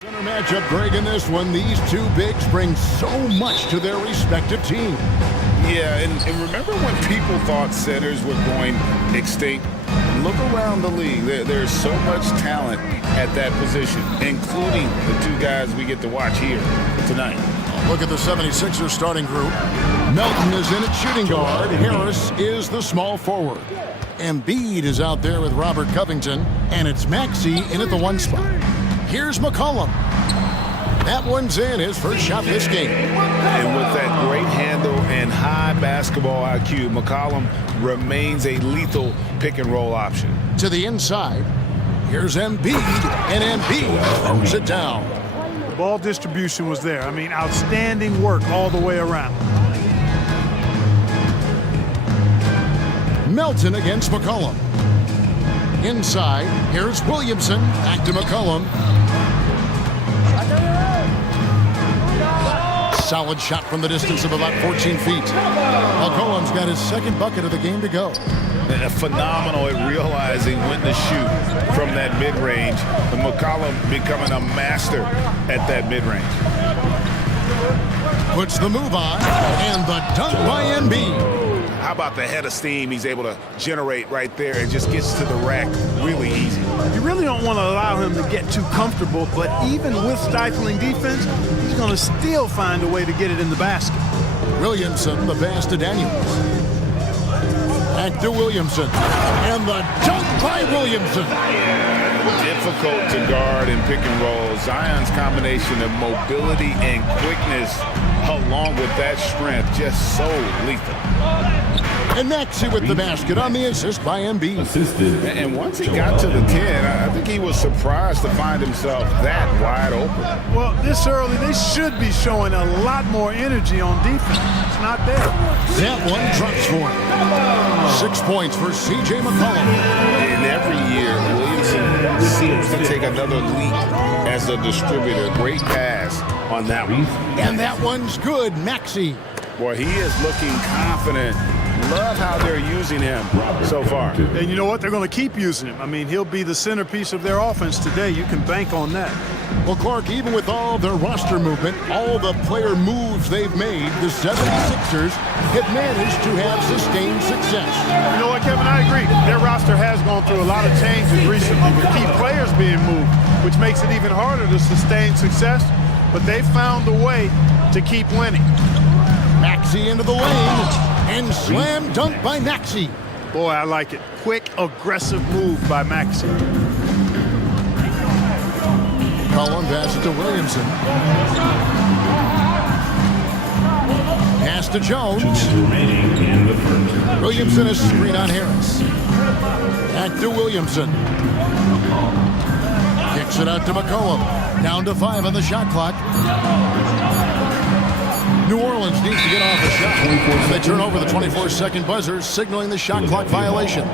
Center matchup, Greg, in this one. These two bigs bring so much to their respective team. Yeah, and remember when people thought centers were going extinct? Look around the league. There's so much talent at that position, including the two guys we get to watch here tonight. Look at the 76ers starting group. Melton is in at shooting guard. Harris is the small forward. Embiid is out there with Robert Covington, and it's Maxey in at the one spot. Here's McCollum. That one's in, his first shot this game. And with that great handle and high basketball IQ, McCollum remains a lethal pick-and-roll option. To the inside, here's Embiid, and Embiid throws it down. The ball distribution was there. I mean, outstanding work all the way around. Melton against McCollum. Inside, here's Williamson, back to McCollum. Solid shot from the distance of about 14 feet. McCollum's got his second bucket of the game to go. Phenomenal at realizing when to shoot from that mid-range. And McCollum becoming a master at that mid-range. Puts the move on, and the dunk by Embiid. How about the head of steam he's able to generate right there and just gets to the rack really easy. You really don't want to allow him to get too comfortable, but even with stifling defense, he's going to still find a way to get it in the basket. Williamson, the pass to Daniels. Back to Williamson. And the dunk by Williamson. Difficult to guard and pick and roll. Zion's combination of mobility and quickness along with that strength, just so lethal. And Maxey with the basket on the assist by Embiid. And once he got to the 10, I think he was surprised to find himself that wide open. Well, this early, they should be showing a lot more energy on defense. It's not there. That one drops for him. 6 points for C.J. McCollum. And every year, Williamson seems to take another leap as a distributor. Great pass on that one. And that one's good, Maxey. Boy, he is looking confident. Love how they're using him so far. And you know what? They're going to keep using him. I mean, he'll be the centerpiece of their offense today. You can bank on that. Well, Clark, even with all their roster movement, all the player moves they've made, the 76ers have managed to have sustained success. You know what, Kevin? I agree. Their roster has gone through a lot of changes recently with key players being moved, which makes it even harder to sustain success. But they've found a way to keep winning. Maxey into the lane, and slam dunk by Maxey. Boy, I like it. Quick, aggressive move by Maxey. Collin pass it to Williamson. Pass to Jones. Williamson is screen on Harris. Back to Williamson. Kicks it out to McCollum. Down to 5 on the shot clock. New Orleans needs to get off a shot. They turn over the 24-second buzzer, signaling the shot clock violation.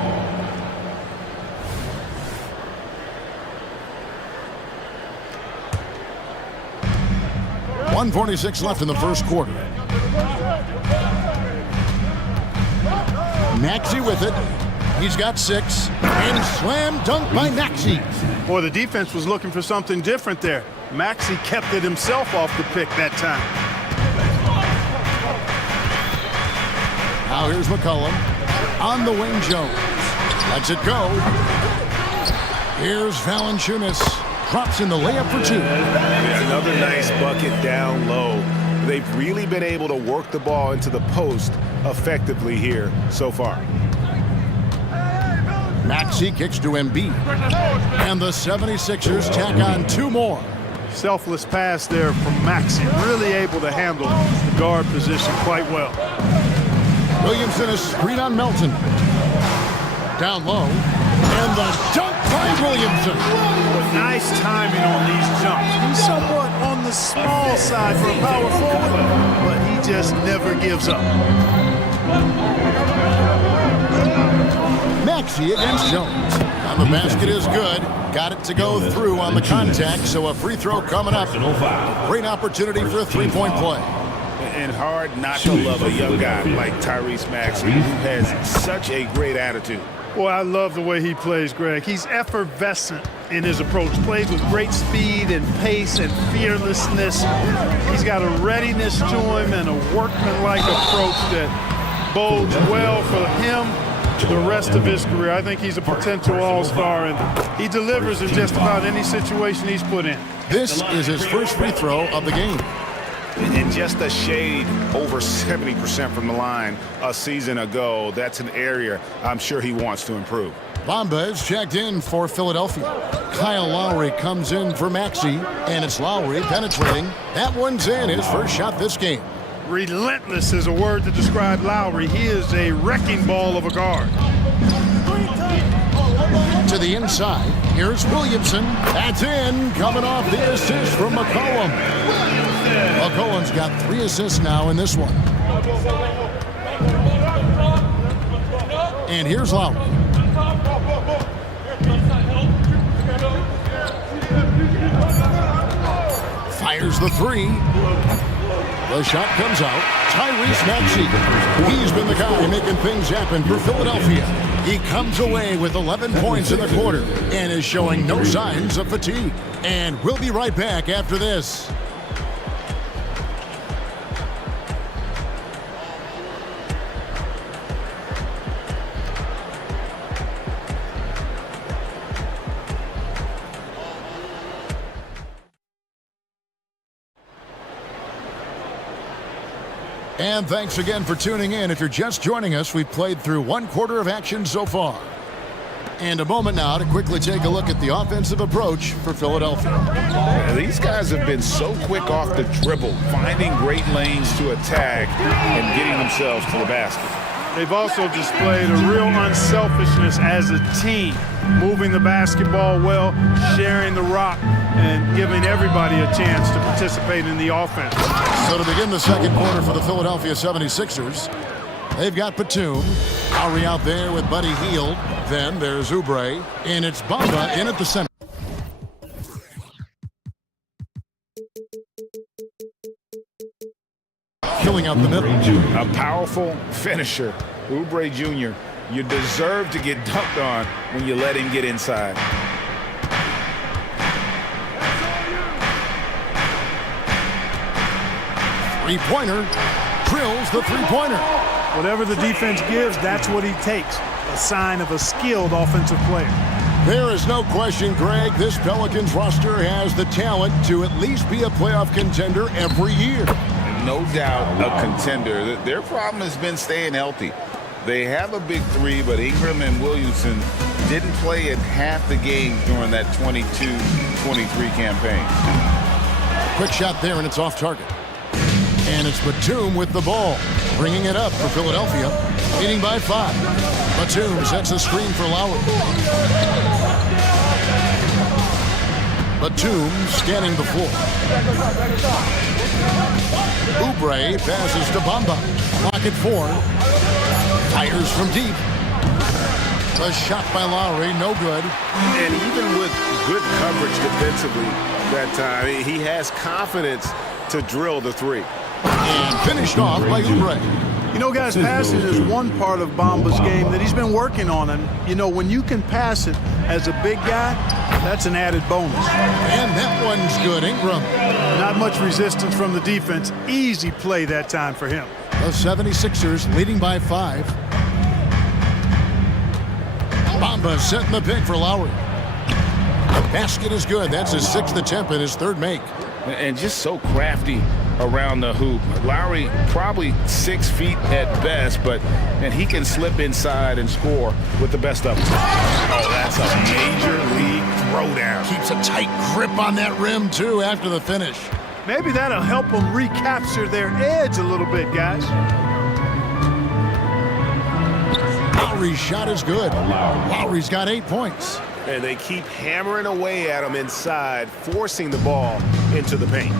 .146 left in the first quarter. Maxey with it. He's got 6. And slam dunk by Maxey. Boy, the defense was looking for something different there. Maxey kept it himself off the pick that time. Now here's McCollum. On the wing, Jones. Lets it go. Here's Valanciunas. Drops in the layup for 2. Another nice bucket down low. They've really been able to work the ball into the post effectively here so far. Maxey kicks to Embiid. And the 76ers tack on 2 more. Selfless pass there from Maxey. Really able to handle the guard position quite well. Williamson is screen on Melton. Down low. And the dunk by Williamson. Nice timing on these jumps. He's somewhat on the small side for a power forward, but he just never gives up. Maxey against Jones. And the basket is good. Got it to go through on the contact, so a free throw coming up. Great opportunity for a three-point play. And hard not to love a young guy like Tyrese Maxey, who has such a great attitude. Boy, I love the way he plays, Greg. He's effervescent in his approach. Plays with great speed and pace and fearlessness. He's got a readiness to him and a workmanlike approach that bodes well for him the rest of his career. I think he's a potential all-star, and he delivers in just about any situation he's put in. This is his first free throw of the game. And just a shade over 70% from the line a season ago. That's an area I'm sure he wants to improve. Bamba is checked in for Philadelphia. Kyle Lowry comes in for Maxey, and it's Lowry penetrating. That one's in, his first shot this game. Relentless is a word to describe Lowry. He is a wrecking ball of a guard. To the inside, here's Williamson. That's in, coming off the assist from McCollum. McCollum's got 3 assists now in this one. And here's Lowry. Fires the 3. The shot comes out. Tyrese Maxey. He's been the guy making things happen for Philadelphia. He comes away with 11 points in the quarter and is showing no signs of fatigue. And we'll be right back after this. And thanks again for tuning in. If you're just joining us, we've played through 1 quarter of action so far. And a moment now to quickly take a look at the offensive approach for Philadelphia. These guys have been so quick off the dribble, finding great lanes to attack and getting themselves to the basket. They've also displayed a real unselfishness as a team, moving the basketball well, sharing the rock, and giving everybody a chance to participate in the offense. So to begin the second quarter for the Philadelphia 76ers, they've got Batum. Lowry out there with Buddy Hield. Then there's Oubre, and it's Bamba in at the center. Filling out the middle. A powerful finisher, Oubre Jr. You deserve to get dunked on when you let him get inside. Three-pointer. Drills the three-pointer. Whatever the defense gives, that's what he takes. A sign of a skilled offensive player. There is no question, Greg, this Pelicans roster has the talent to at least be a playoff contender every year. No doubt a contender. Their problem has been staying healthy. They have a big 3, but Ingram and Williamson didn't play in half the games during that 22-23 campaign. Quick shot there, and it's off target. And it's Batum with the ball, bringing it up for Philadelphia, leading by 5. Batum sets a screen for Lowry. Batum scanning the floor. Oubre passes to Bamba. Clock at 4. Fires from deep. A shot by Lowry, no good. And even with good coverage defensively that time, he has confidence to drill the 3. And finished off by Oubre. You know, guys, passing is one part of Bamba's game that he's been working on. And, you know, when you can pass it as a big guy, that's an added bonus. And that one's good. Ingram. Not much resistance from the defense. Easy play that time for him. The 76ers leading by 5. Bamba setting the pick for Lowry. The basket is good. That's his 6th attempt and his 3rd make. And just so crafty around the hoop. Lowry probably 6 feet at best, and he can slip inside and score with the best of them. Oh, that's a major league throwdown. Keeps a tight grip on that rim, too, after the finish. Maybe that'll help them recapture their edge a little bit, guys. Lowry's shot is good. Lowry's got 8 points. And they keep hammering away at him inside, forcing the ball into the paint.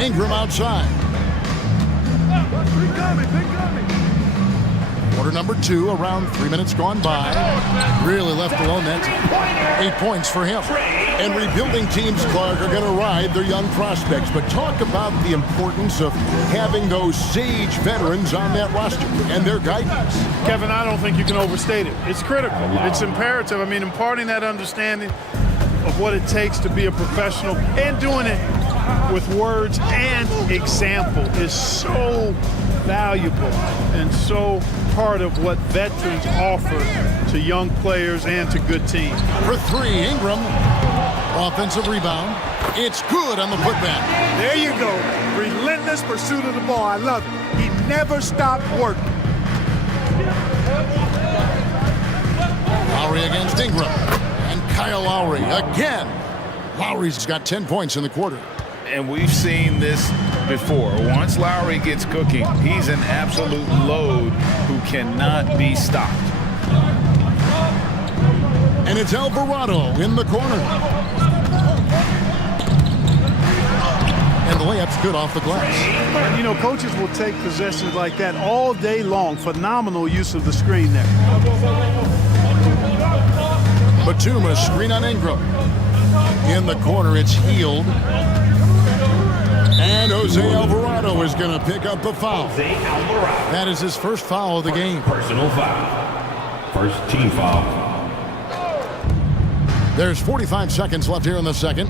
Ingram outside. Quarter number 2, around 3 minutes gone by. Really left alone that time. 8 points for him. And rebuilding teams, Clark, are going to ride their young prospects. But talk about the importance of having those sage veterans on that roster and their guidance. Kevin, I don't think you can overstate it. It's critical. It's imperative. I mean, imparting that understanding of what it takes to be a professional and doing it with words and example is so valuable and so part of what veterans offer to young players and to good teams. For 3, Ingram. Offensive rebound. It's good on the putback. There you go. Relentless pursuit of the ball. I love it. He never stopped working. Lowry against Ingram. And Kyle Lowry again. Lowry's got 10 points in the quarter. And we've seen this before. Once Lowry gets cooking, he's an absolute load who cannot be stopped. And it's Alvarado in the corner. And the layup's good off the glass. You know, coaches will take possessions like that all day long. Phenomenal use of the screen there. Batum, screen on Ingram. In the corner, it's Healed. And Jose Alvarado is going to pick up the foul. That is his first foul of the game. Personal foul. First team foul. There's 45 seconds left here in the second.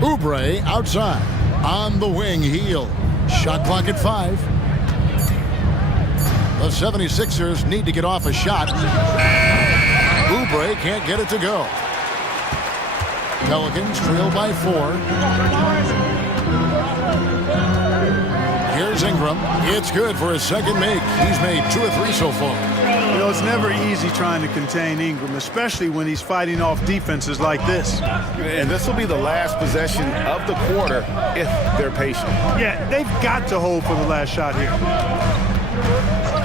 Oubre outside. On the wing, Healed. Shot clock at 5. The 76ers need to get off a shot. Oubre can't get it to go. Pelicans trail by 4. Here's Ingram. It's good for his second make. He's made 2 or 3 so far. You know, it's never easy trying to contain Ingram, especially when he's fighting off defenses like this. And this will be the last possession of the quarter if they're patient. Yeah, they've got to hold for the last shot here.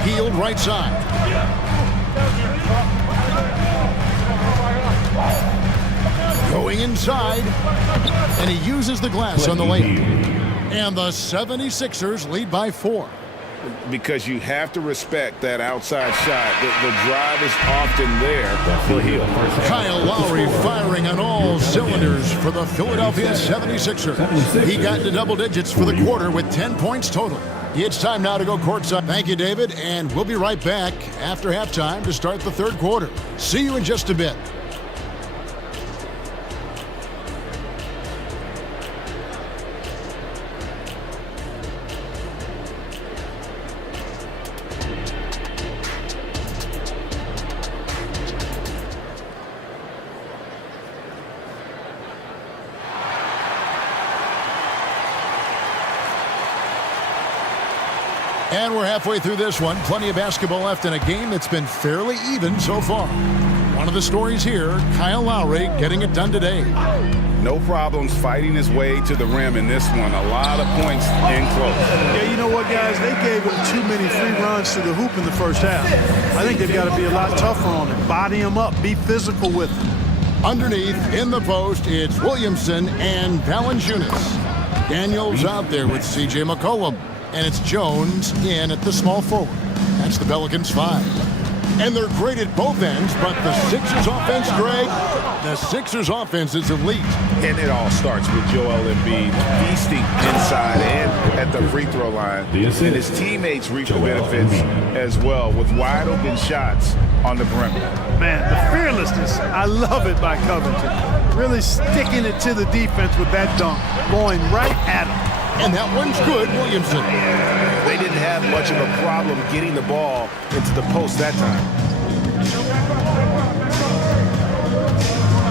Healed right side. Going inside, and he uses the glass on the lane. And the 76ers lead by 4. Because you have to respect that outside shot. The drive is often there for Hill. Kyle Lowry firing on all cylinders for the Philadelphia 76ers. He got into double digits for the quarter with 10 points total. It's time now to go courtside. Thank you, David, and we'll be right back after halftime to start the third quarter. See you in just a bit. And we're halfway through this one. Plenty of basketball left in a game that's been fairly even so far. One of the stories here, Kyle Lowry getting it done today. No problems fighting his way to the rim in this one. A lot of points in close. Yeah, you know what, guys? They gave him too many free runs to the hoop in the first half. I think they've got to be a lot tougher on him. Body him up. Be physical with him. Underneath, in the post, it's Williamson and Valanciunas. Daniels out there with C.J. McCollum. And it's Jones in at the small forward. That's the Pelicans 5. And they're great at both ends, but the Sixers offense, Greg, the Sixers offense is elite. And it all starts with Joel Embiid feasting inside and at the free throw line. And his teammates reap the benefits as well with wide open shots on the perimeter. Man, the fearlessness, I love it by Covington. Really sticking it to the defense with that dunk, going right at him. And that one's good, Williamson. They didn't have much of a problem getting the ball into the post that time.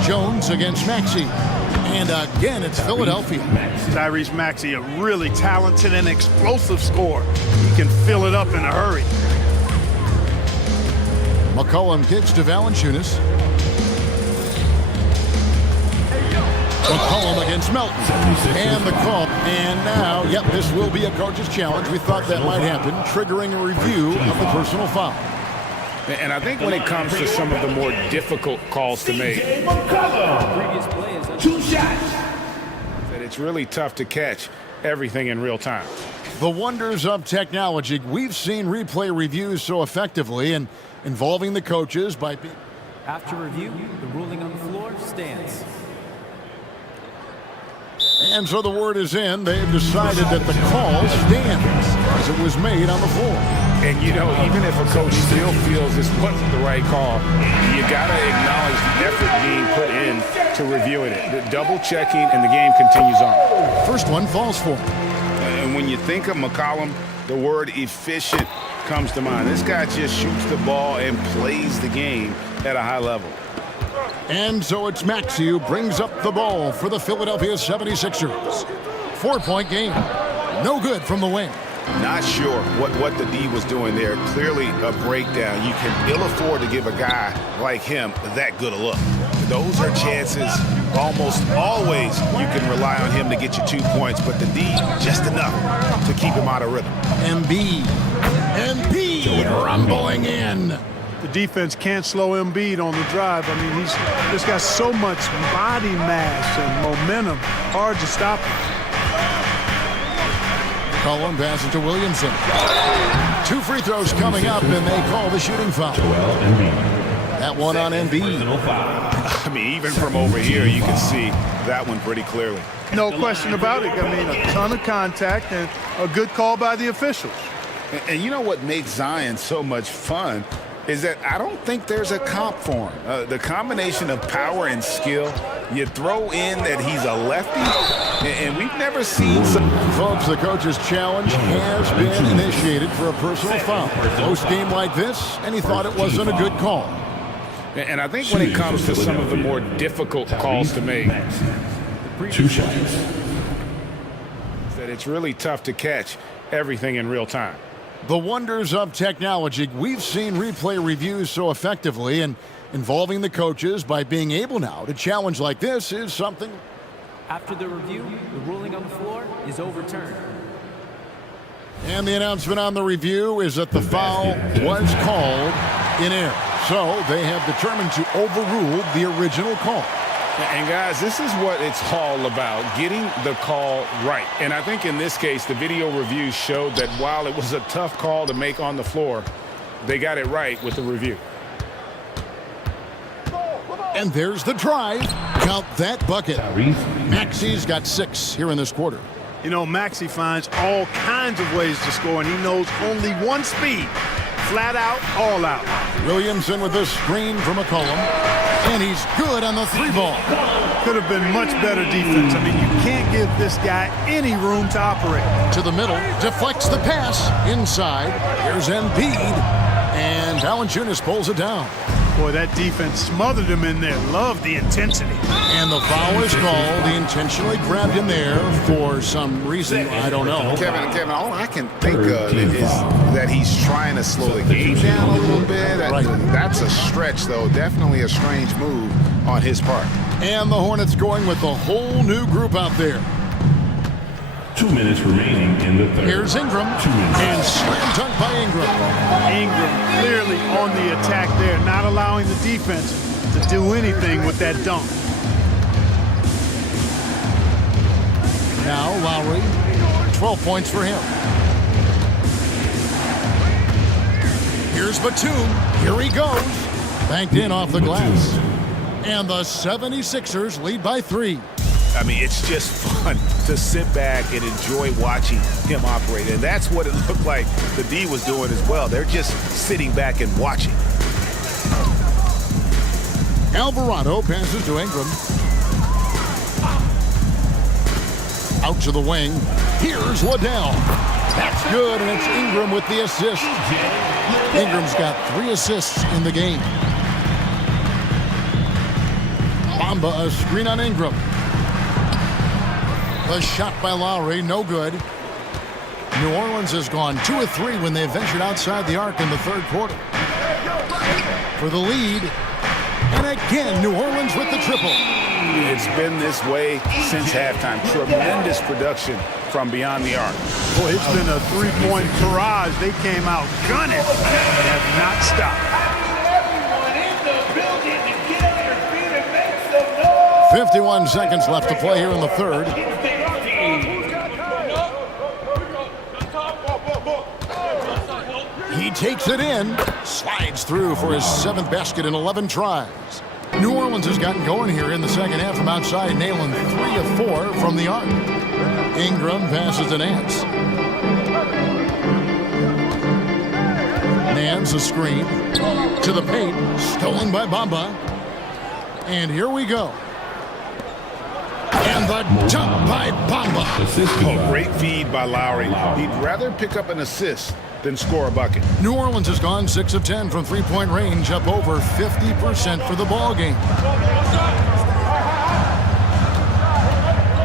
Jones against Maxey. And again, it's Philadelphia. Tyrese Maxey, a really talented and explosive scorer. He can fill it up in a hurry. McCollum kicks to Valanciunas. McCollum against Melton. And the call. And now, yep, this will be a coach's challenge. We thought that might happen, triggering a review of the personal foul. And I think when it comes to some of the more difficult calls to make, that it's really tough to catch everything in real time. The wonders of technology. We've seen replay reviews so effectively and involving the coaches by... After review, the ruling on the floor stands. And so the word is in. They've decided that the call stands as it was made on the floor. And, you know, even if a coach still feels this wasn't the right call, you got to acknowledge the effort being put in to reviewing it. The double checking, and the game continues on. First one falls for him. And when you think of McCollum, the word efficient comes to mind. This guy just shoots the ball and plays the game at a high level. And so it's Maxey who brings up the ball for the Philadelphia 76ers. 4-point game. No good from the wing. Not sure what the D was doing there. Clearly a breakdown. You can ill afford to give a guy like him that good a look. Those are chances almost always you can rely on him to get you 2 points, but the D just enough to keep him out of rhythm. Embiid rumbling in. The defense can't slow Embiid on the drive. I mean, he's just got so much body mass and momentum. Hard to stop him. Cullen passes to Williamson. 2 free throws coming up, and they call the shooting foul. That one on Embiid. I mean, even from over here, you can see that one pretty clearly. No question about it. I mean, a ton of contact and a good call by the officials. And you know what makes Zion so much fun is that I don't think there's a comp for him. The combination of power and skill, you throw in that he's a lefty, and we've never seen some... Folks, the coach's challenge has been initiated for a personal foul. Close game like this, and he thought it wasn't a good call. And I think when it comes to some of the more difficult calls to make, 2 shots. that it's really tough to catch everything in real time. The wonders of technology. We've seen replay reviews so effectively, and involving the coaches by being able now to challenge like this is something. After the review, the ruling on the floor is overturned. And the announcement on the review is that the foul was called in error. So they have determined to overrule the original call. And guys, this is what it's all about, getting the call right. And I think in this case, the video review showed that while it was a tough call to make on the floor, they got it right with the review. And there's the drive. Count that bucket. Maxey's got 6 here in this quarter. You know, Maxey finds all kinds of ways to score, and he knows only one speed. Flat out, all out. Williamson with the screen from McCollum. And he's good on the 3-ball. Could have been much better defense. I mean, you can't give this guy any room to operate. To the middle, deflects the pass inside. Here's Embiid, and Valanciunas pulls it down. Boy, that defense smothered him in there. Love the intensity. And the foul is called. He intentionally grabbed him there for some reason. I don't know. Kevin, all I can think of is that he's trying to slow the game down a little bit. That's a stretch, though. Definitely a strange move on his part. And the Hornets going with a whole new group out there. 2 minutes remaining in the third. Here's Ingram, and slam dunk by Ingram. Ingram clearly on the attack there, not allowing the defense to do anything with that dunk. Now Lowry, 12 points for him. Here's Batum. Here he goes. Banked in off the glass. And the 76ers lead by 3. I mean, it's just fun to sit back and enjoy watching him operate. And that's what it looked like the D was doing as well. They're just sitting back and watching. Alvarado passes to Ingram. Out to the wing. Here's Waddell. That's good, and it's Ingram with the assist. Ingram's got 3 assists in the game. Bamba, a screen on Ingram. The shot by Lowry, no good. New Orleans has gone 2 of 3 when they ventured outside the arc in the third quarter. For the lead, and again, New Orleans with the triple. It's been this way since halftime. Tremendous production from beyond the arc. Boy, it's been a 3-point barrage. They came out gunning and have not stopped. 51 seconds left to play here in the third. He takes it in, slides through for his 7th basket in 11 tries. New Orleans has gotten going here in the second half from outside, nailing 3 of 4 from the arc. Ingram passes to Nance. Nance a screen to the paint, stolen by Bamba. And here we go. And the jump by Bamba. Oh, great feed by Lowry. He'd rather pick up an assist than score a bucket. New Orleans has gone 6 of 10 from three-point range, up over 50% for the ball game.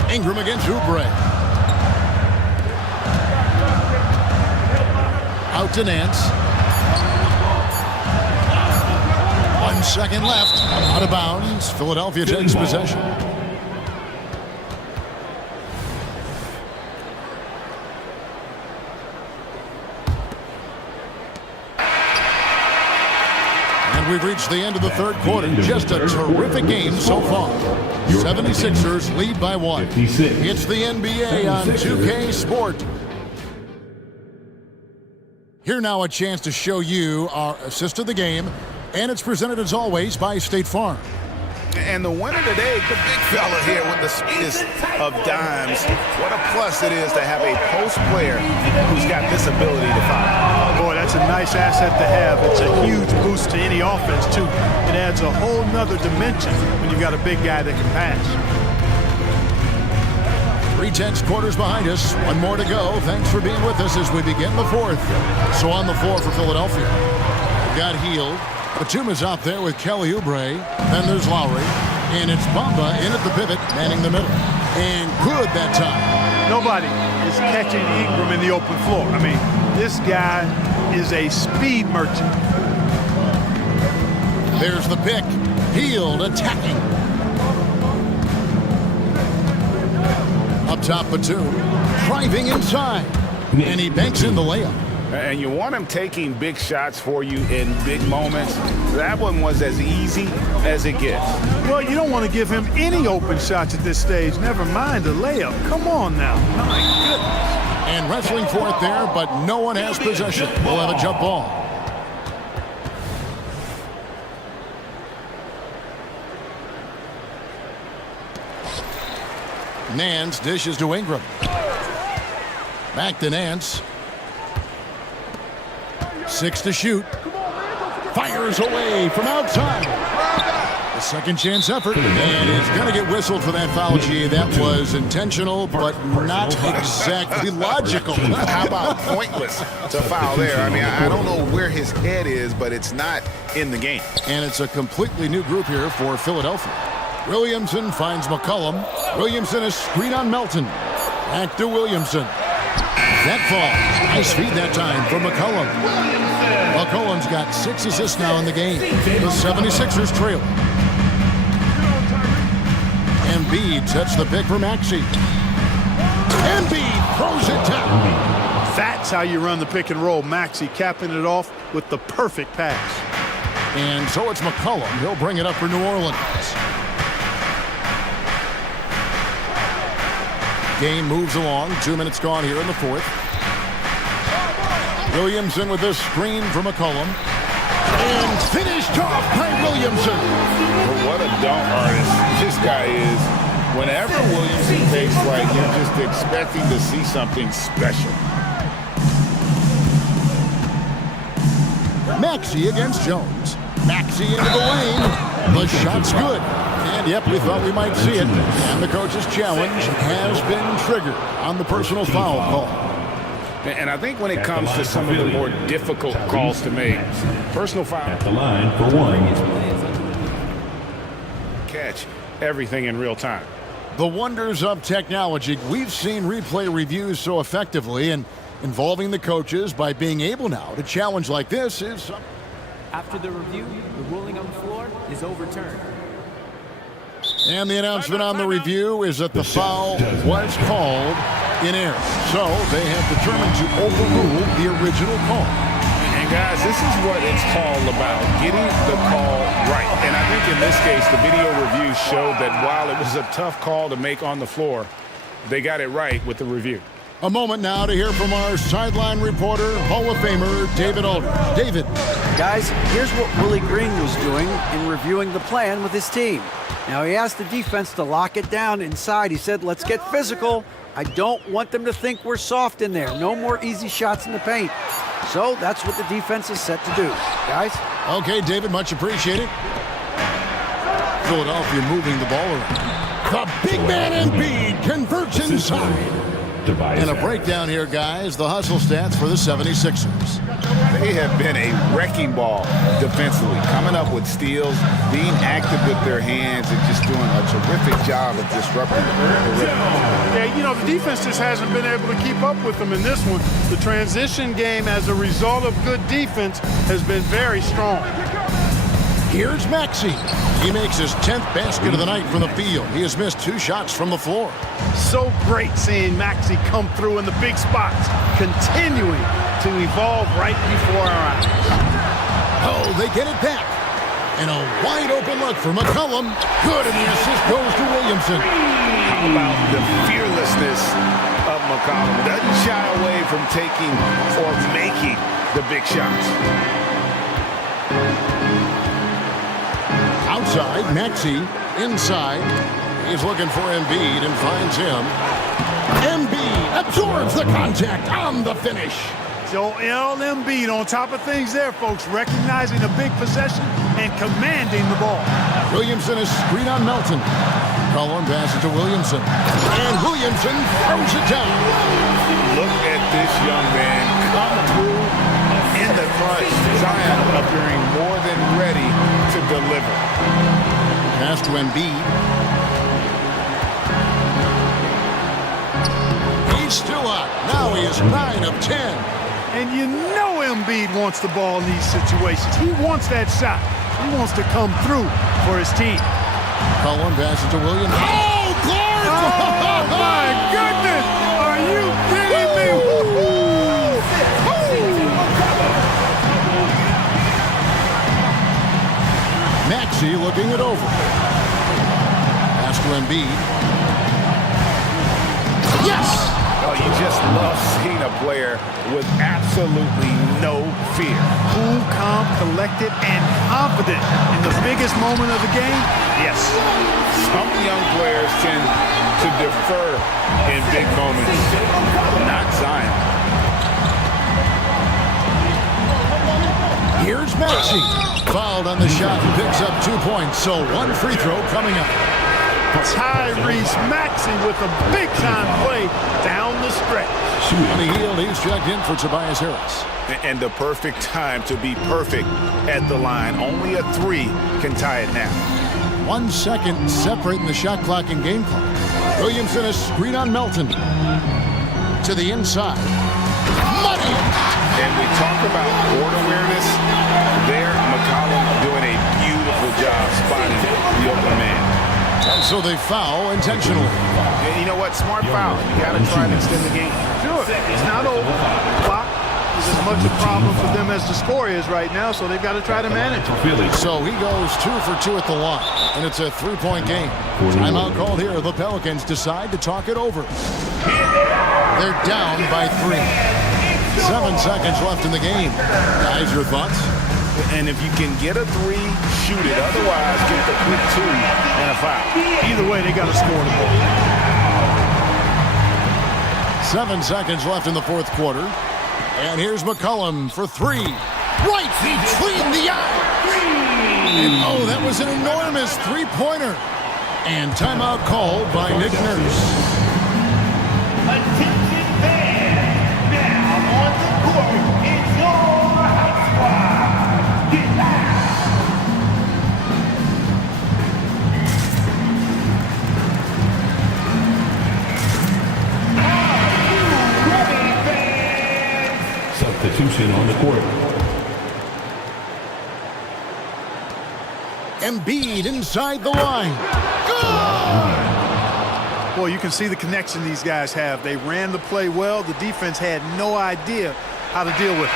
Ingram against Oubre. Out to Nance. 1 second left. Out of bounds. Philadelphia takes possession. We've reached the end of the third quarter. Just a terrific game so far. 76ers lead by 1. It's the NBA on 2K Sport. Here now a chance to show you our assist of the game, and it's presented as always by State Farm. And the winner today, the big fella here with the speedest of dimes. What a plus it is to have a post player who's got this ability to foul. Boy, that's a nice asset to have. It's a huge boost to any offense, too. It adds a whole nother dimension when you've got a big guy that can pass. 3/10 quarters behind us. One more to go. Thanks for being with us as we begin the fourth. So on the floor for Philadelphia. Got healed. Batuma's out there with Kelly Oubre. Then there's Lowry. And it's Bamba in at the pivot, manning the middle. And good that time. Nobody is catching Ingram in the open floor. I mean, this guy is a speed merchant. There's the pick. Healed, attacking. Up top, Batum. Driving inside. And he banks in the layup. And you want him taking big shots for you in big moments. That one was as easy as it gets. Well, you don't want to give him any open shots at this stage. Never mind the layup. Come on now. My goodness. And wrestling for it there, but no one has possession. We'll have a jump ball. Nance dishes to Ingram. Back to Nance. 6 to shoot. Fires away from outside. A second chance effort. And he's going to get whistled for that foul, G. That was intentional, but not exactly logical. How about pointless to foul there? I mean, I don't know where his head is, but it's not in the game. And it's a completely new group here for Philadelphia. Williamson finds McCollum. Williamson is screen on Melton. Back to Williamson. That fall. Nice feed that time from McCollum. McCollum's got 6 assists now in the game. The 76ers trail. Embiid sets the pick for Maxey. Embiid throws it down. That's how you run the pick and roll. Maxey capping it off with the perfect pass. And so it's McCollum. He'll bring it up for New Orleans. Game moves along. 2 minutes gone here in the fourth. Williamson with this screen from McCollum. And finished off by Williamson. Well, what a dunk artist this guy is. Whenever Williamson takes flight, you're just expecting to see something special. Maxey against Jones. Maxey into the lane. The shot's good. And yep, we thought we might see it. And the coach's challenge has been triggered on the personal foul call. And I think when it comes to some of the more difficult calls to make, personal foul At the line for 1. catch everything in real time. The wonders of technology. We've seen replay reviews so effectively, and involving the coaches by being able now to challenge like this is... After the review, the ruling on the floor is overturned. And the announcement on the review is that the foul was called in error. So they have determined to overrule the original call. And guys, this is what it's all about, getting the call right. And I think in this case, the video review showed that while it was a tough call to make on the floor, they got it right with the review. A moment now to hear from our sideline reporter, Hall of Famer David Aldridge. David. Guys, here's what Willie Green was doing in reviewing the plan with his team. Now, he asked the defense to lock it down inside. He said, let's get physical. I don't want them to think we're soft in there. No more easy shots in the paint. So that's what the defense is set to do. Guys? Okay, David, much appreciated. Philadelphia moving the ball around. The big man Embiid converts inside. And a breakdown here, guys. The hustle stats for the 76ers. They have been a wrecking ball defensively, coming up with steals, being active with their hands, and just doing a terrific job of disrupting the rhythm. Yeah, you know, the defense just hasn't been able to keep up with them in this one. The transition game, as a result of good defense, has been very strong. Here's Maxey. He makes his 10th basket of the night from the field. He has missed 2 shots from the floor. So great seeing Maxey come through in the big spots, continuing to evolve right before our eyes. Oh, they get it back. And a wide open look for McCollum. Good, and the assist goes to Williamson. How about the fearlessness of McCollum? Doesn't shy away from taking or making the big shots. Outside, Maxey. Inside, he's looking for Embiid and finds him. Embiid absorbs the contact on the finish. Joel Embiid on top of things there, folks, recognizing a big possession and commanding the ball. Williamson is screen on Melton. Cullen passes to Williamson. And Williamson throws it down. Look at this young man come through in the clutch. Zion appearing more than ready to deliver. Pass to Embiid. He's still up. Now he is 9 of 10. And you know Embiid wants the ball in these situations. He wants that shot. He wants to come through for his team. Cullen passes to Williams. Oh, Clark! Oh, my goodness! Are you kidding me? Maxey looking it over. Pass to Embiid. Yes! Oh, you just love seeing a player with absolutely no fear. Cool, calm, collected, and confident in the biggest moment of the game? Yes. Some young players tend to defer in big moments. Not Zion. Here's Maxey. Fouled on the shot and picks up 2 points. So 1 free throw coming up. Tyrese Maxey with a big-time play down the stretch. On the heel, he's checked in for Tobias Harris. And the perfect time to be perfect at the line. Only a 3 can tie it now. 1 second separating the shot clock and game clock. Williamson is screen on Melton. To the inside. Money! And we talk about court awareness. There, McCollum doing a beautiful job spotting the open man. And so they foul intentionally. And you know what? Smart foul. You got to try to extend the game. Sure. It's not over. The clock is as much a problem for them as the score is right now, so they've got to try to manage it. So he goes 2 for 2 at the line, and it's a 3-point game. Timeout called here. The Pelicans decide to talk it over. They're down by 3. 7 seconds left in the game. Guys, your thoughts? And if you can get a 3, shoot it. Otherwise, get the quick 2 and a foul. Either way, they got to score the ball. 7 seconds left in the 4th quarter. And here's McCollum for 3. Right between the eyes. And oh, that was an enormous 3-pointer. And timeout called by Nick Nurse. Attention fans, now on the court is your hot squad. Get loud. Are you ready, fans? Substitution on the court. Embiid inside the line. Good! Boy, you can see the connection these guys have. They ran the play well. The defense had no idea how to deal with it.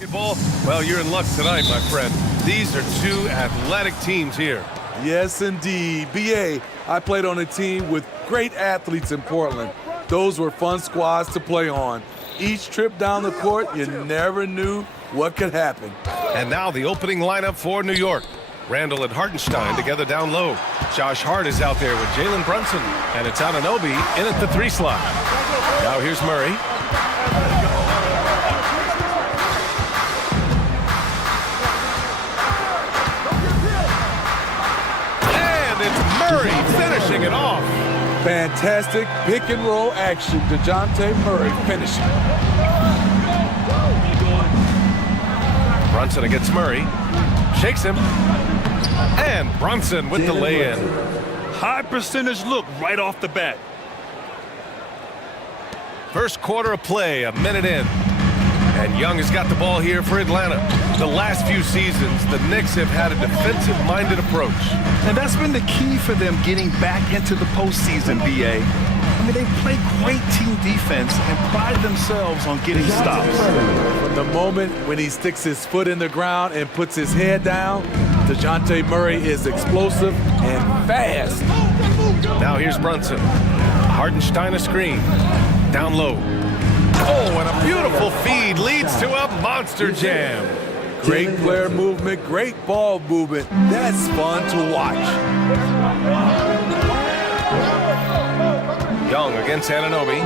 Well, you're in luck tonight, my friend. These are two athletic teams here. Yes, indeed. BA, I played on a team with great athletes in Portland. Those were fun squads to play on. Each trip down the court, you never knew what could happen. And now the opening lineup for New York. Randall and Hartenstein together down low. Josh Hart is out there with Jalen Brunson. And it's Anunoby in at the 3 slot. Now here's Murray. Murray finishing it off. Fantastic pick and roll action. DeJounte Murray finishing. Brunson against Murray. Shakes him. And Brunson with the lay-in. High percentage look right off the bat. First quarter of play, a minute in. And Young has got the ball here for Atlanta. The last few seasons, the Knicks have had a defensive-minded approach. And that's been the key for them getting back into the postseason, BA. I mean, they play great team defense and pride themselves on getting stops. From the moment when he sticks his foot in the ground and puts his head down, DeJounte Murray is explosive and fast. Now here's Brunson. Hartenstein a screen. Down low. Oh, and a beautiful feed leads to a monster jam. Great player movement, great ball movement. That's fun to watch. Young against Anunoby.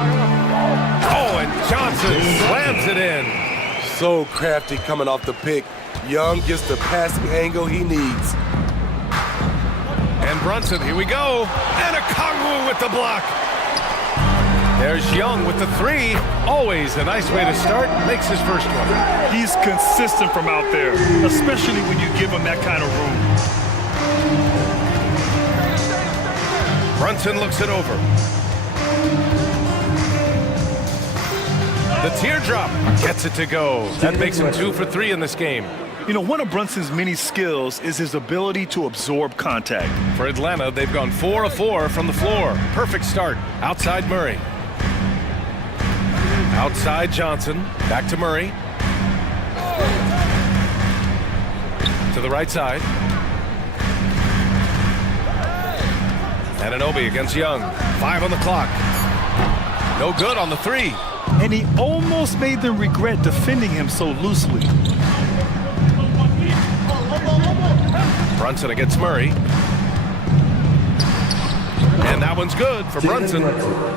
Oh, and Johnson slams it in. So crafty coming off the pick. Young gets the passing angle he needs. And Brunson, here we go. And a Kongwu with the block. There's Young with the 3. Always a nice way to start. Makes his first one. He's consistent from out there, especially when you give him that kind of room. Brunson looks it over. The teardrop gets it to go. That makes him 2 for 3 in this game. You know, one of Brunson's many skills is his ability to absorb contact. For Atlanta, they've gone 4 of 4 from the floor. Perfect start. Outside Murray. Outside Johnson. Back to Murray. To the right side. Anunoby against Young. 5 on the clock. No good on the 3. And he almost made them regret defending him so loosely. Brunson against Murray. And that one's good for Brunson.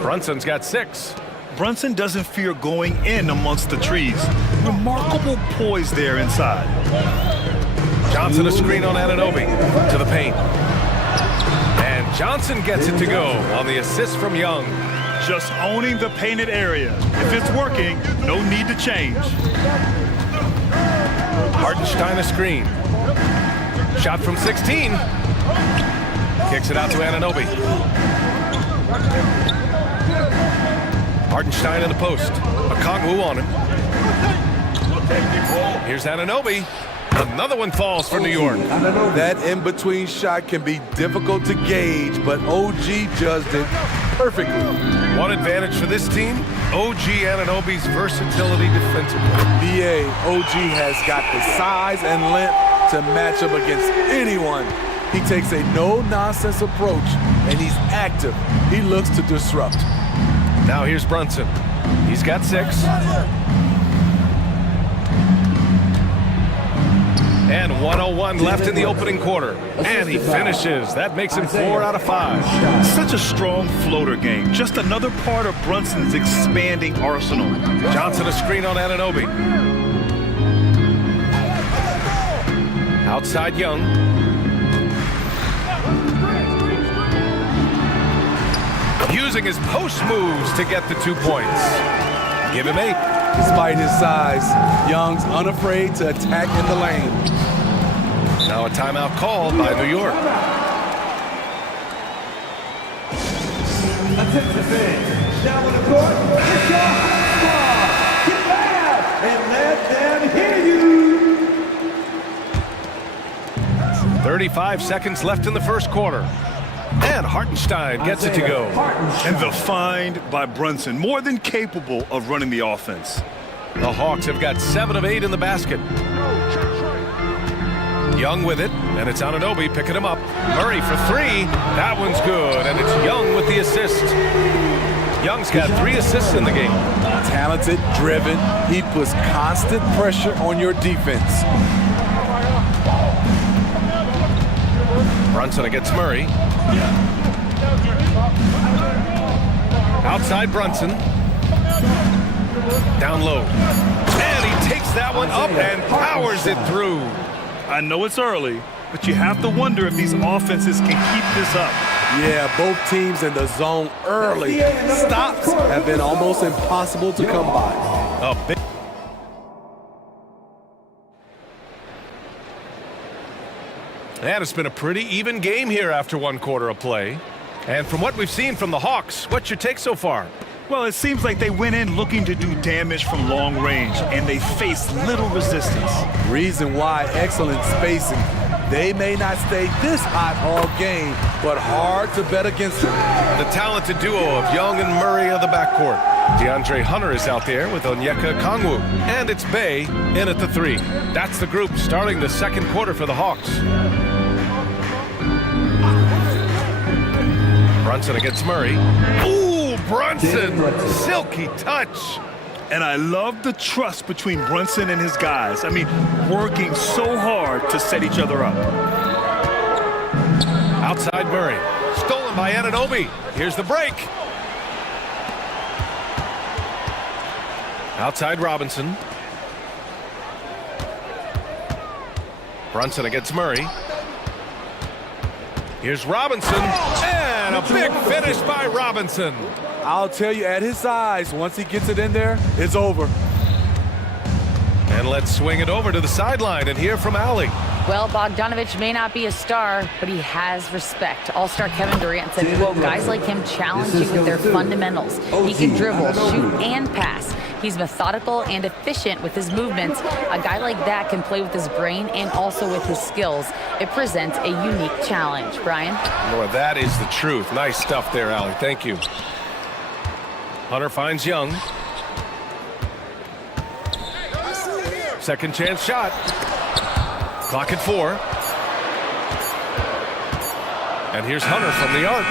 Brunson's got 6. Brunson doesn't fear going in amongst the trees. Remarkable poise there inside. Johnson a screen on Anunoby to the paint. And Johnson gets it to go on the assist from Young. Just owning the painted area. If it's working, no need to change. Hartenstein a screen. Shot from 16. Kicks it out to Anunoby. Hartenstein in the post. A Kongwu on him. Here's Anunoby. Another one falls for New York. That in-between shot can be difficult to gauge, but OG judged it perfectly. One advantage for this team, OG Anunoby's versatility defensively. BA, OG has got the size and length to match up against anyone. He takes a no-nonsense approach, and he's active. He looks to disrupt. Now here's Brunson. He's got 6. And 1:01 left in the opening quarter. And he finishes. That makes him 4 out of 5. Such a strong floater game. Just another part of Brunson's expanding arsenal. Johnson a screen on Anunoby. Outside Young. Using his post moves to get the 2 points. Give him 8. Despite his size, Young's unafraid to attack in the lane. Now a timeout called by New York. Now on the court, it's your squad. Get back and let them hear you. 35 seconds left in the first quarter. And Hartenstein gets it to go. And the find by Brunson, more than capable of running the offense. The Hawks have got 7 of 8 in the basket. Young with it, and it's Anunoby picking him up. Murray for 3. That one's good, and it's Young with the assist. Young's got 3 assists in the game. Talented, driven. He puts constant pressure on your defense. Brunson against Murray. Outside Brunson. Down low. And he takes that one up and powers it through. I know it's early, but you have to wonder if these offenses can keep this up. Yeah, both teams in the zone early. Stops have been almost impossible to come by. A big And it's been a pretty even game here after 1 quarter of play. And from what we've seen from the Hawks, what's your take so far? Well, it seems like they went in looking to do damage from long range, and they faced little resistance. Reason why, excellent spacing. They may not stay this hot all game, but hard to bet against them. The talented duo of Young and Murray of the backcourt. DeAndre Hunter is out there with Onyeka Kongwu. And it's Bay in at the 3. That's the group starting the 2nd quarter for the Hawks. Brunson against Murray. Ooh, Brunson! Silky touch. And I love the trust between Brunson and his guys. I mean, working so hard to set each other up. Outside Murray. Stolen by Anunoby. Here's the break. Outside Robinson. Brunson against Murray. Here's Robinson. And a big finish by Robinson. I'll tell you, at his size, once he gets it in there, it's over. And let's swing it over to the sideline and hear from Allie. Well, Bogdanovich may not be a star, but he has respect. All-star Kevin Durant said, quote, guys like him challenge you with their fundamentals. He can dribble, shoot, and pass. He's methodical and efficient with his movements. A guy like that can play with his brain and also with his skills. It presents a unique challenge. Brian? Boy, that is the truth. Nice stuff there, Allie. Thank you. Hunter finds Young. Second chance shot. Clock at 4. And here's Hunter from the arc.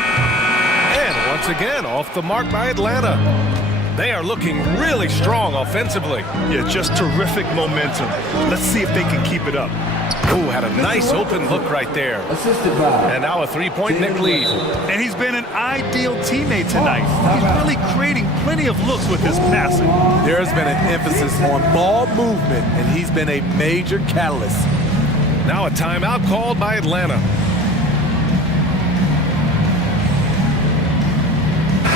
And once again, off the mark by Atlanta. They are looking really strong offensively. Yeah, just terrific momentum. Let's see if they can keep it up. Ooh, had a nice open look right there. And now a 3-point Knick lead. And he's been an ideal teammate tonight. He's really creating plenty of looks with his passing. There's been an emphasis on ball movement, and he's been a major catalyst. Now a timeout called by Atlanta.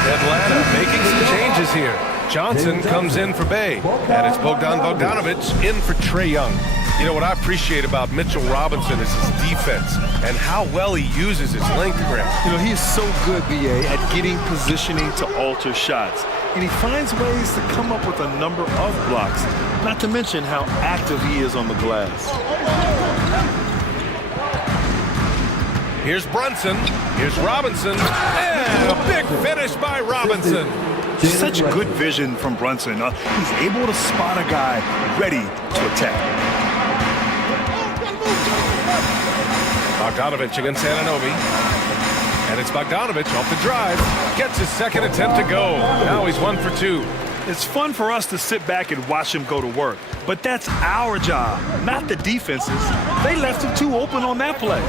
Atlanta making some changes here. Johnson comes in for Bay, and it's Bogdanovich in for Trae Young. You know what I appreciate about Mitchell Robinson is his defense and how well he uses his length grip. You know, he is so good, BA, at getting positioning to alter shots. And he finds ways to come up with a number of blocks, not to mention how active he is on the glass. Here's Brunson, here's Robinson, and a big finish by Robinson. Such good vision from Brunson. He's able to spot a guy ready to attack. Bogdanovich against Anunoby. And it's Bogdanovich off the drive. Gets his second attempt to go. Now he's 1 for 2. It's fun for us to sit back and watch him go to work. But that's our job, not the defense's. They left him too open on that play.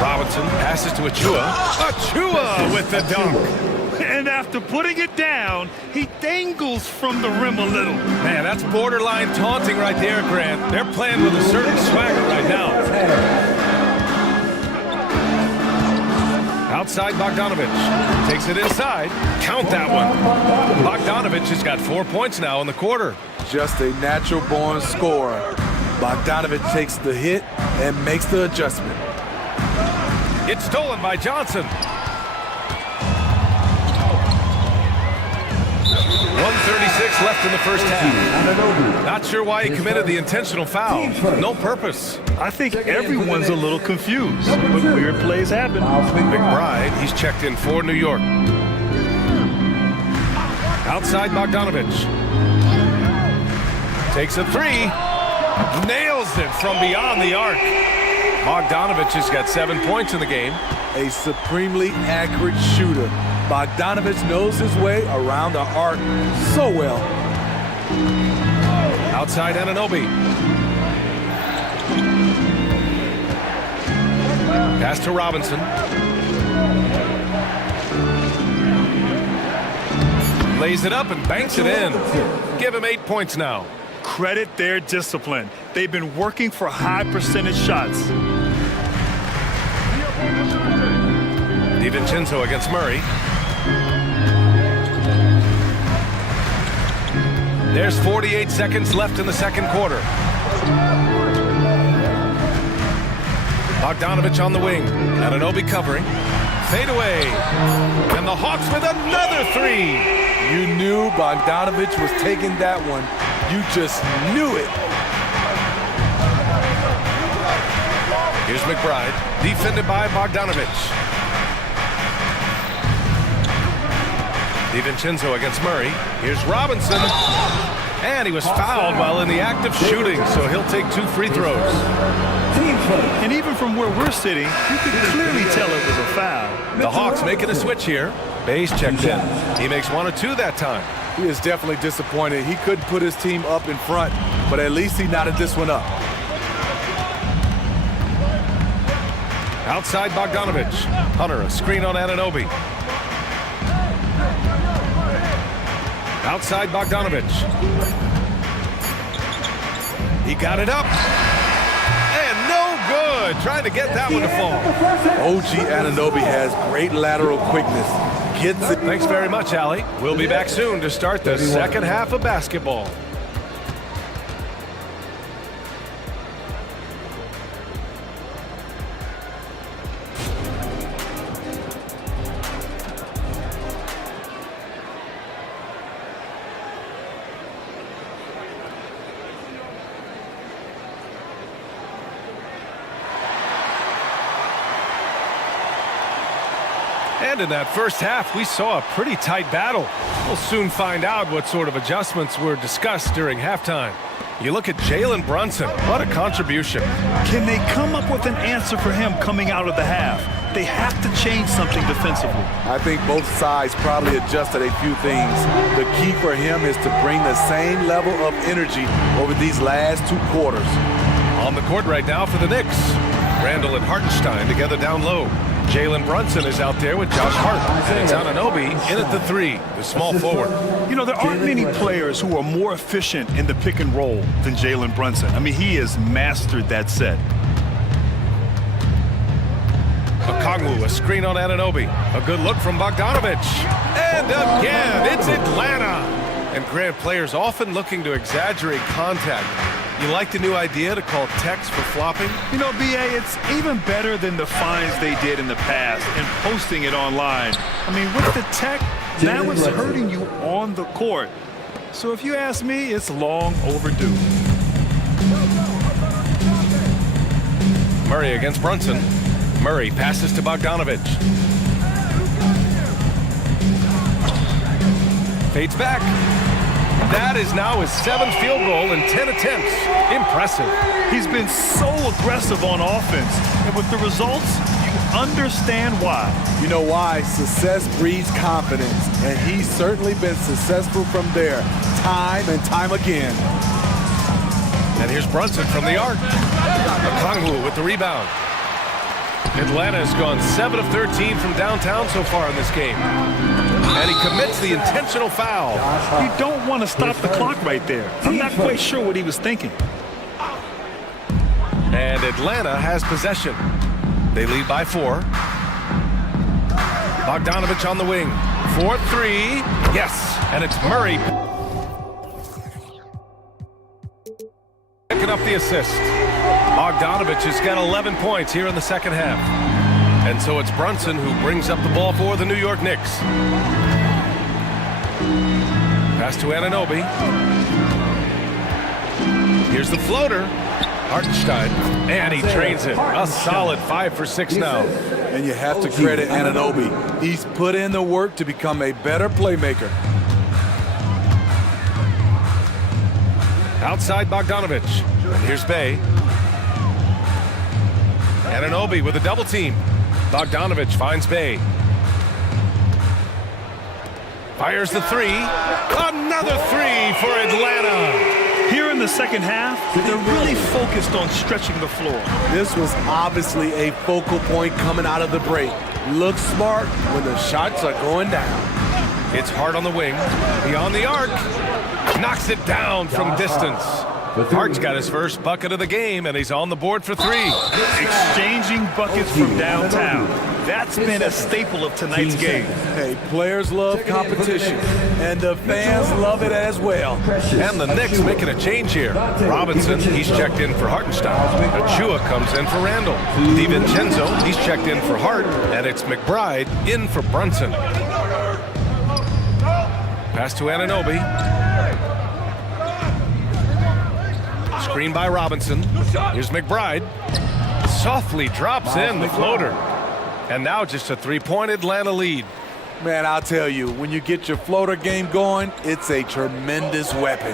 Robinson passes to Achua. Achua with the dunk. And after putting it down, he dangles from the rim a little. Man, that's borderline taunting right there, Grant. They're playing with a certain swagger right now. Outside Bogdanovich. Takes it inside. Count that one. Bogdanovich has got 4 points now in the quarter. Just a natural-born scorer. Bogdanovich takes the hit and makes the adjustment. It's stolen by Johnson. 1:36 left in the first half. Not sure why he committed the intentional foul. No purpose. I think everyone's a little confused, but weird plays happen. McBride, he's checked in for New York. Outside Bogdanovich. Takes a three. Nails it from beyond the arc. Bogdanovich has got 7 points in the game. A supremely accurate shooter. Bogdanovich knows his way around the arc so well. Outside Anunoby. Pass to Robinson. Lays it up and banks it in. Give him 8 points now. Credit their discipline. They've been working for high percentage shots. DiVincenzo against Murray. There's 48 seconds left in the second quarter. Bogdanovich on the wing. Anunoby covering. Fade away. And the Hawks with another three. You knew Bogdanovich was taking that one. You just knew it. Here's McBride, defended by Bogdanovich. DiVincenzo against Murray. Here's Robinson. And he was fouled while in the act of shooting, so he'll take 2 free throws. And even from where we're sitting, you can clearly tell it was a foul. The Hawks making a switch here. Bayes checked in. He makes 1 or 2 that time. He is definitely disappointed. He couldn't put his team up in front, but at least he knotted this one up. Outside Bogdanovich. Hunter, a screen on Anunoby. Outside Bogdanovich. He got it up. And no good. Trying to get that one to fall. OG Anunoby has great lateral quickness. Gets it. Thanks very much, Allie. We'll be back soon to start the second half of basketball. And in that first half, we saw a pretty tight battle. We'll soon find out what sort of adjustments were discussed during halftime. You look at Jalen Brunson. What a contribution. Can they come up with an answer for him coming out of the half? They have to change something defensively. I think both sides probably adjusted a few things. The key for him is to bring the same level of energy over these last 2 quarters. On the court right now for the Knicks. Randall and Hartenstein together down low. Jalen Brunson is out there with Josh Hart. And it's Anunoby in at the 3, the small forward. You know, there aren't many players who are more efficient in the pick and roll than Jalen Brunson. I mean, he has mastered that set. Okongwu, a screen on Anunoby. A good look from Bogdanovich. And again, it's Atlanta. And Grant, players often looking to exaggerate contact. You like the new idea to call techs for flopping? You know, B.A., it's even better than the fines they did in the past and posting it online. I mean, with the tech, now it's hurting you on the court. So if you ask me, it's long overdue. Murray against Brunson. Murray passes to Bogdanovich. Fades back. That is now his 7th field goal in 10 attempts. Impressive. He's been so aggressive on offense. And with the results, you understand why. You know why? Success breeds confidence. And he's certainly been successful from there, time and time again. And here's Brunson from the arc. Okongwu with the rebound. Atlanta has gone 7 of 13 from downtown so far in this game. And he commits the intentional foul. You don't want to stop the clock right there. I'm not quite sure what he was thinking. And Atlanta has possession. They lead by 4. Bogdanovich on the wing. 4-3. Yes, and it's Murray picking up the assist. Bogdanovich has got 11 points here in the second half. And so it's Brunson who brings up the ball for the New York Knicks. Pass to Anunoby. Here's the floater. Hartenstein. And he drains it. A solid 5 for 6 now. And you have to credit Anunoby. He's put in the work to become a better playmaker. Outside Bogdanovich. And here's Bay. Anunoby with a double team. Bogdanovich finds Bay. Fires the three. Another three for Atlanta. Here in the second half, they're really focused on stretching the floor. This was obviously a focal point coming out of the break. Look smart when the shots are going down. It's Hart on the wing. Beyond the arc. Knocks it down from distance. Hart's got his first bucket of the game, and he's on the board for three. Exchanging buckets from downtown. That's been a staple of tonight's game. Hey, players love competition, and the fans love it as well. And the Knicks making a change here. Robinson, he's checked in for Hartenstein. Achua comes in for Randall. DiVincenzo, he's checked in for Hart, and it's McBride in for Brunson. Pass to Anunoby. Screen by Robinson. Here's McBride. Softly drops in the floater. And now just a three-point Atlanta lead. Man, I'll tell you, when you get your floater game going, it's a tremendous weapon.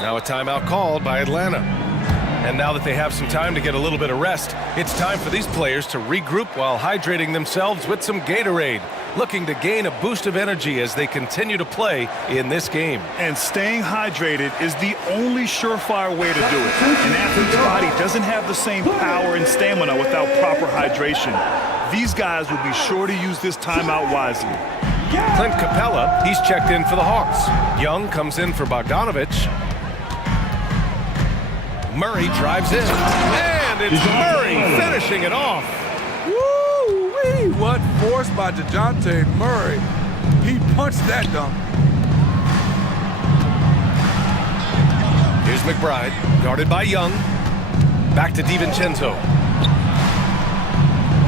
Now a timeout called by Atlanta. And now that they have some time to get a little bit of rest, it's time for these players to regroup while hydrating themselves with some Gatorade, looking to gain a boost of energy as they continue to play in this game. And staying hydrated is the only surefire way to do it. An athlete's body doesn't have the same power and stamina without proper hydration. These guys will be sure to use this timeout wisely. Clint Capella, he's checked in for the Hawks. Young comes in for Bogdanovich. Murray drives in. And it's Murray finishing it off. Woo-wee! What force by DeJounte Murray. He punched that dunk. Here's McBride, guarded by Young. Back to DiVincenzo.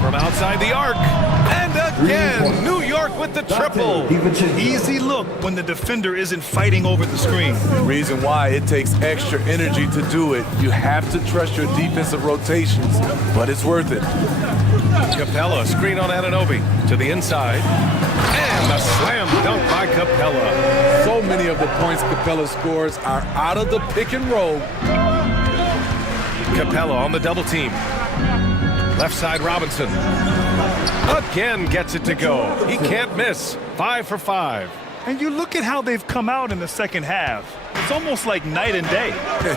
From outside the arc. And again, New York with the triple. Easy look when the defender isn't fighting over the screen. Reason why it takes extra energy to do it. You have to trust your defensive rotations, but it's worth it. Capella, screen on Anunoby to the inside. And a slam dunk by Capella. So many of the points Capella scores are out of the pick and roll. Capella on the double team. Left side Robinson. Again gets it to go. He can't miss. 5 for 5. And you look at how they've come out in the second half. It's almost like night and day.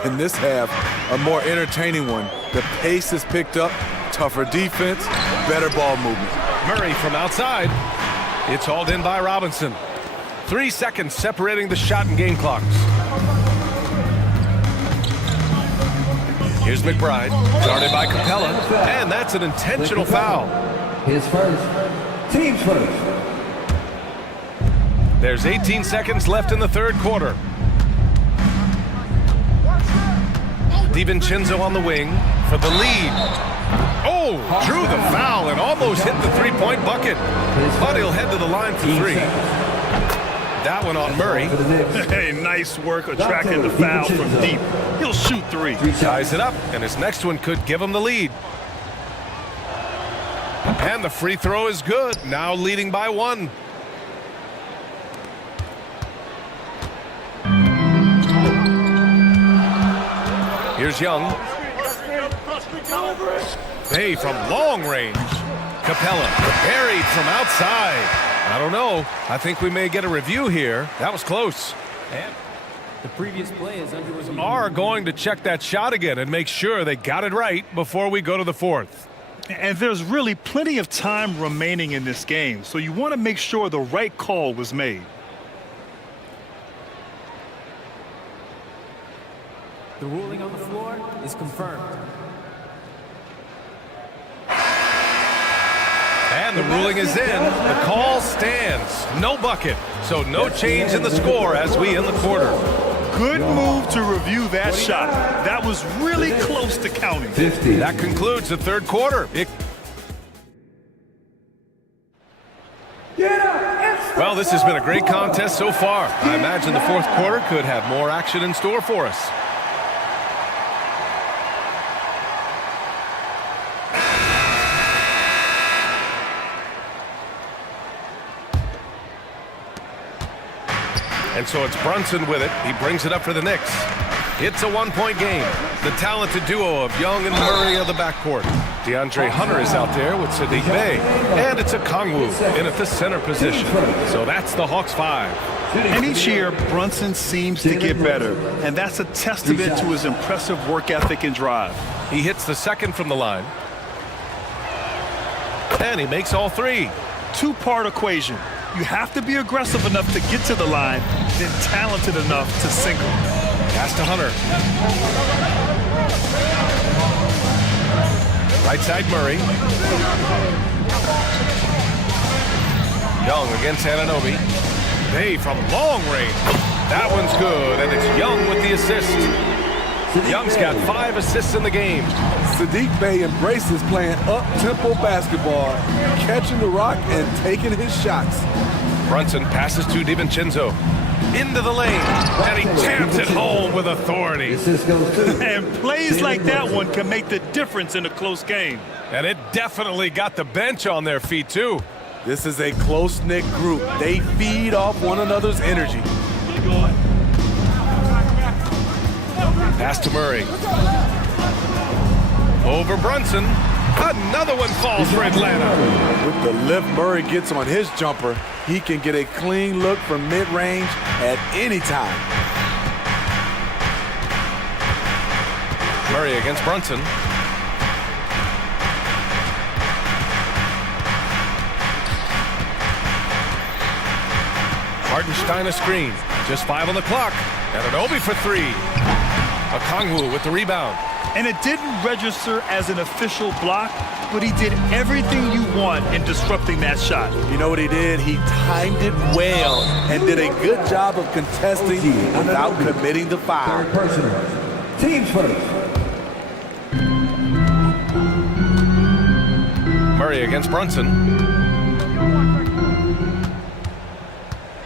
In this half, a more entertaining one. The pace is picked up, tougher defense, better ball movement. Murray from outside. It's hauled in by Robinson. 3 seconds separating the shot and game clocks. Here's McBride, guarded by Capella, and that's an intentional foul. His first, team's first. There's 18 seconds left in the third quarter. DiVincenzo on the wing for the lead. Oh, drew the foul and almost hit the three-point bucket. But he'll head to the line for three. That one on Murray. Hey, nice work attracting the foul from deep. He'll shoot three. Ties it up, and his next one could give him the lead. And the free throw is good, now leading by 1. Here's Young. Bay from long range. Capella buried from outside. I don't know. I think we may get a review here. That was close. And the previous play is under review. Are going to check that shot again and make sure they got it right before we go to the fourth. And there's really plenty of time remaining in this game, so you want to make sure the right call was made. The ruling on the floor is confirmed. And the ruling is in. The call stands. No bucket. So no change in the score as we end the quarter. Good move to review that shot. That was really close to counting. 50. That concludes the third quarter. Well, this has been a great contest so far. I imagine the fourth quarter could have more action in store for us. And so it's Brunson with it. He brings it up for the Knicks. It's a one-point game. The talented duo of Young and Murray of the backcourt. DeAndre Hunter is out there with Sadiq Bey. And it's a Kongwu in at the center position. So that's the Hawks 5. And each year, Brunson seems to get better. And that's a testament to his impressive work ethic and drive. He hits the second from the line. And he makes all three. Two-part equation. You have to be aggressive enough to get to the line, then talented enough to single. Pass to Hunter. Right side Murray. Young against Anunoby. Bey from long range. That one's good, and it's Young with the assist. Young's got 5 assists in the game. Sadiq Bey embraces playing up-tempo basketball, catching the rock and taking his shots. Brunson passes to DiVincenzo. Into the lane, and he jams it home with authority. And plays like that one can make the difference in a close game. And it definitely got the bench on their feet, too. This is a close-knit group. They feed off one another's energy. Pass to Murray. Over Brunson. Another one falls for Atlanta. With the lift Murray gets on his jumper, he can get a clean look from mid-range at any time. Murray against Brunson. Hartenstein a screen. Just 5 on the clock. And an Obi for 3. A Kongwu with the rebound. And it didn't register as an official block, but he did everything you want in disrupting that shot. You know what he did? He timed it well and did a good job of contesting without committing the foul. Teams first. Murray against Brunson.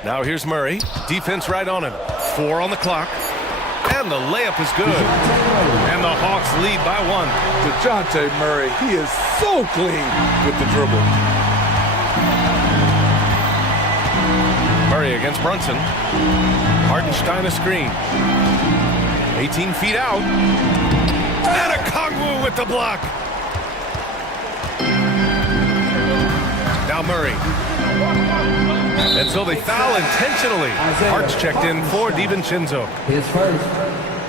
Now here's Murray. Defense right on him. 4 on the clock. And the layup is good. And the Hawks lead by 1. DeJounte Murray, he is so clean with the dribble. Murray against Brunson. Hartenstein a screen. 18 feet out. And a Kongwu with the block. Now Murray. And so they foul intentionally. Hart's checked in for DiVincenzo. His first,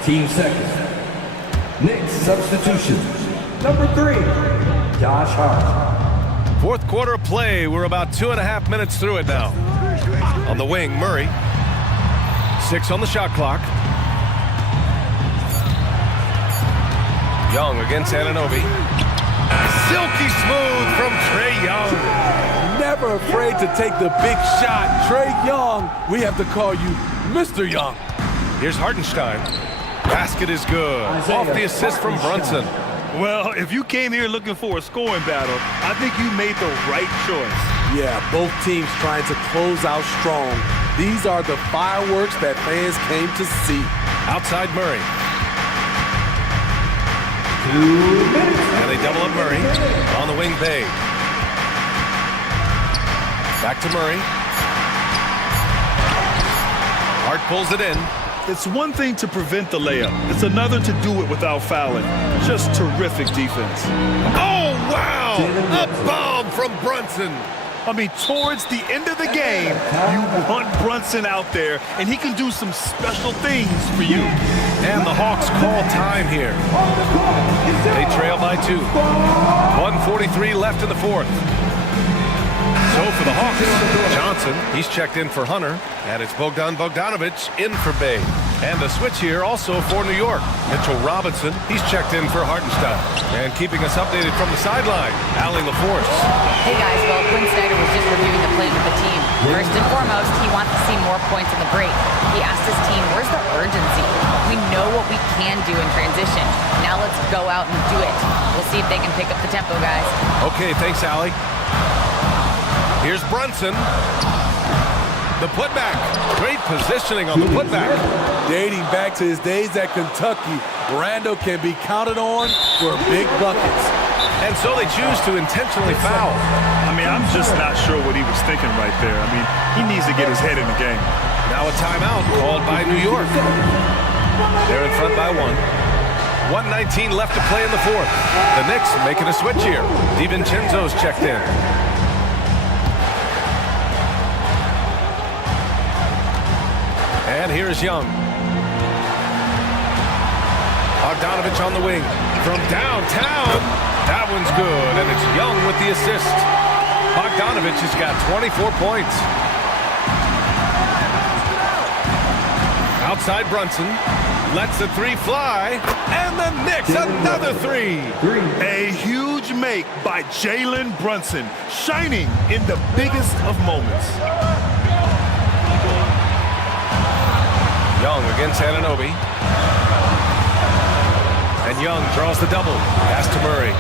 team second. Knicks substitution. Number 3, Josh Hart. Fourth quarter of play. We're about 2.5 minutes through it now. On the wing, Murray. 6 on the shot clock. Young against Anunoby. Silky smooth from Trae Young. Never afraid to take the big shot. Trae Young, we have to call you Mr. Young. Here's Hartenstein. Basket is good. Off the assist from Brunson. Well, if you came here looking for a scoring battle, I think you made the right choice. Yeah, both teams trying to close out strong. These are the fireworks that fans came to see. Outside Murray. 2 minutes. And they double up Murray. On the wing, Bey. Back to Murray. Hart pulls it in. It's one thing to prevent the layup. It's another to do it without fouling. Just terrific defense. Oh, wow! A bomb from Brunson. I mean, towards the end of the game, you want Brunson out there, and he can do some special things for you. And the Hawks call time here. They trail by 2. 1:43 left in the fourth. So for the Hawks, Johnson, he's checked in for Hunter, and it's Bogdan Bogdanovic in for Bey. And a switch here also for New York. Mitchell Robinson, he's checked in for Hartenstein. And keeping us updated from the sideline, Allie LaForce. Hey guys, well, Quinn Snyder was just reviewing the plan with the team. First and foremost, he wants to see more points in the break. He asked his team, where's the urgency? We know what we can do in transition. Now let's go out and do it. We'll see if they can pick up the tempo, guys. Okay, thanks, Allie. Here's Brunson. The putback. Great positioning on the putback. Dating back to his days at Kentucky, Randall can be counted on for big buckets. And so they choose to intentionally foul. I mean, I'm just not sure what he was thinking right there. I mean, he needs to get his head in the game. Now a timeout called by New York. They're in front by 1. 1:19 left to play in the fourth. The Knicks making a switch here. DiVincenzo's checked in. And here's Young. Bogdanovich on the wing. From downtown. That one's good, and it's Young with the assist. Bogdanovich has got 24 points. Outside Brunson. Lets the three fly. And the Knicks, another three. A huge make by Jalen Brunson, shining in the biggest of moments. Young against Anunoby. And Young draws the double. Pass to Murray.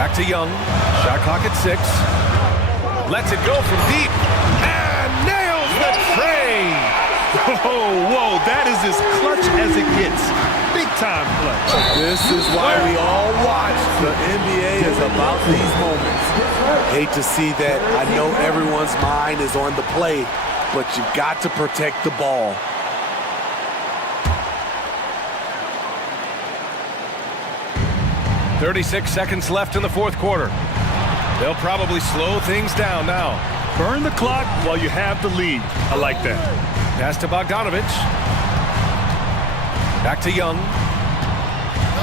Back to Young. Shot clock at 6. Lets it go from deep. And nails the tray. Whoa, that is as clutch as it gets. Big time clutch. This is why we all watch. The NBA is about these moments. Hate to see that. I know everyone's mind is on the play, but you got to protect the ball. .36 seconds left in the fourth quarter. They'll probably slow things down now. Burn the clock while you have the lead. I like that. Pass to Bogdanovich. Back to Young.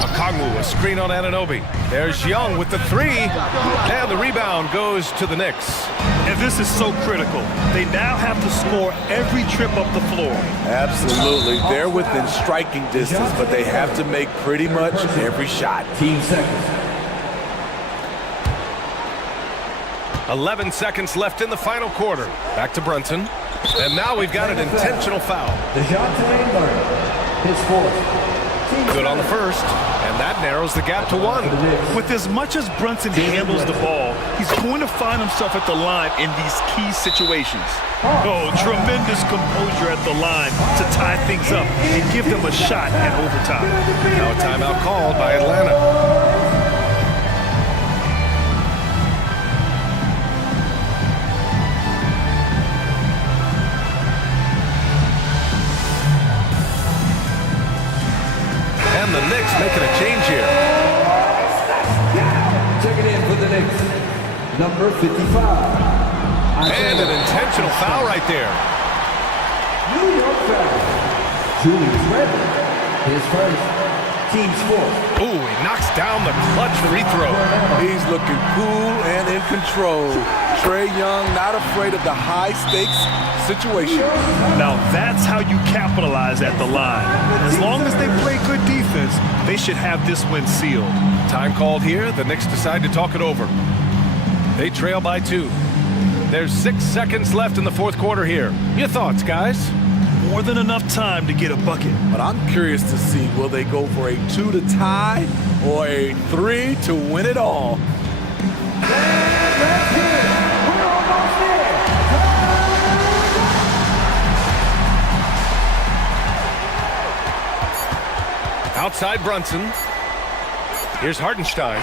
Okongwu, a screen on Anunoby. There's Young with the three. And the rebound goes to the Knicks. And this is so critical. They now have to score every trip up the floor. Absolutely. They're within striking distance, but they have to make pretty much every shot. 15 seconds. 11 seconds left in the final quarter. Back to Brunson. And now we've got an intentional foul. DeJounte Murray, his fourth. Good on the first, and that narrows the gap to 1. With as much as Brunson handles the ball, he's going to find himself at the line in these key situations. Oh, tremendous composure at the line to tie things up and give them a shot at overtime. Now a timeout called by Atlanta. And the Knicks making a change here. Checking in for the Knicks, number 55. And an intentional foul right there. New York foul. Julius Randle, his first, team's fourth. Ooh, he knocks down the clutch free throw. He's looking cool and in control. Trae Young not afraid of the high-stakes situation. Now that's how you capitalize at the line. As long as they play good defense, they should have this win sealed. Time called here. The Knicks decide to talk it over. They trail by 2. There's 6 seconds left in the fourth quarter here. Your thoughts, guys? More than enough time to get a bucket. But I'm curious to see, will they go for a 2 to tie or a 3 to win it all? Outside Brunson. Here's Hartenstein.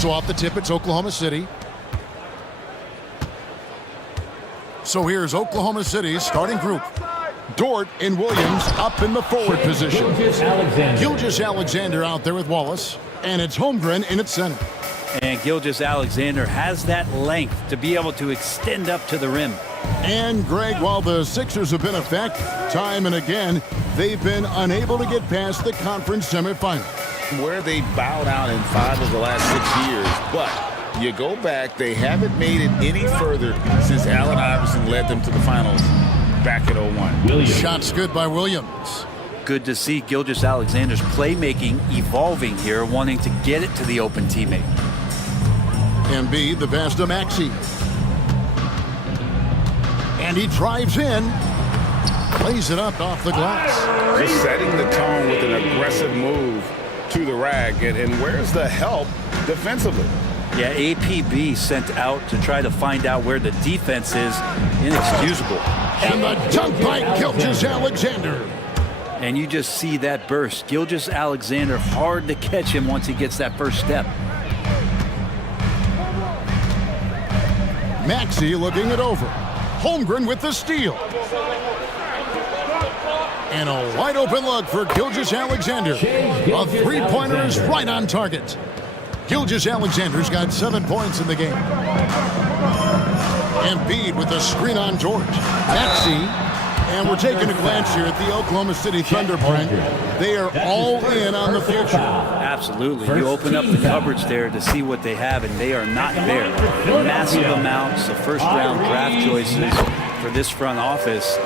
So off the tip, it's Oklahoma City. So here's Oklahoma City's starting group. Dort and Williams up in the forward position. Gilgeous-Alexander out there with Wallace. And it's Holmgren in at center. And Gilgeous-Alexander has that length to be able to extend up to the rim. And Greg, while the Sixers have been a fact time and again, they've been unable to get past the conference semifinal. Where they bowed out in 5 of the last 6 years, but you go back, they haven't made it any further since Allen Iverson led them to the finals back in 01. Shots good by Williams. Good to see Gilgeous-Alexander's playmaking evolving here, wanting to get it to the open teammate. Embiid, the pass to Maxey. And he drives in, lays it up off the glass. Just setting the tone with an aggressive move to the rack. And where's the help defensively? Yeah, APB sent out to try to find out where the defense is. Inexcusable. And the dunk by Gilgeous-Alexander. And you just see that burst. Gilgeous-Alexander, hard to catch him once he gets that first step. Maxey looking it over. Holmgren with the steal. And a wide open look for Gilgeous-Alexander. A three-pointer is right on target. Gilgeous-Alexander's got 7 points in the game. Embiid with the screen on George. Maxey. And we're taking a glance here at the Oklahoma City Thunder, Brent. They are all in on the future. Absolutely. You open up the cupboards there to see what they have, and they are not there. Massive amounts of first-round draft choices for this front office.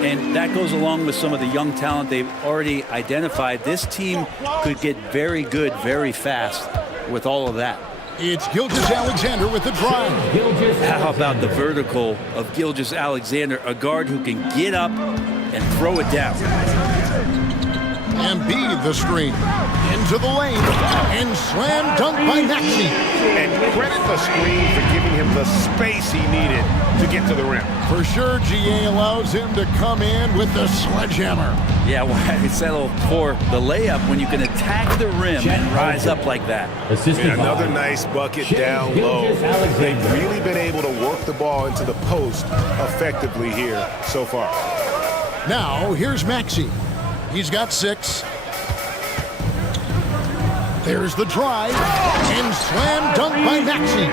And that goes along with some of the young talent they've already identified. This team could get very good very fast with all of that. It's Gilgeous-Alexander with the drive. How about the vertical of Gilgeous-Alexander, a guard who can get up and throw it down. Embiid the screen. Into the lane. And slam dunk by Maxey. And credit the screen for giving him the space he needed to get to the rim. For sure, GA allows him to come in with the sledgehammer. Yeah, why settle for the layup when you can attack the rim and rise up like that? And another nice bucket down low. They've really been able to work the ball into the post effectively here so far. Now, here's Maxey. He's got 6. There's the drive. And slam dunk by Maxey.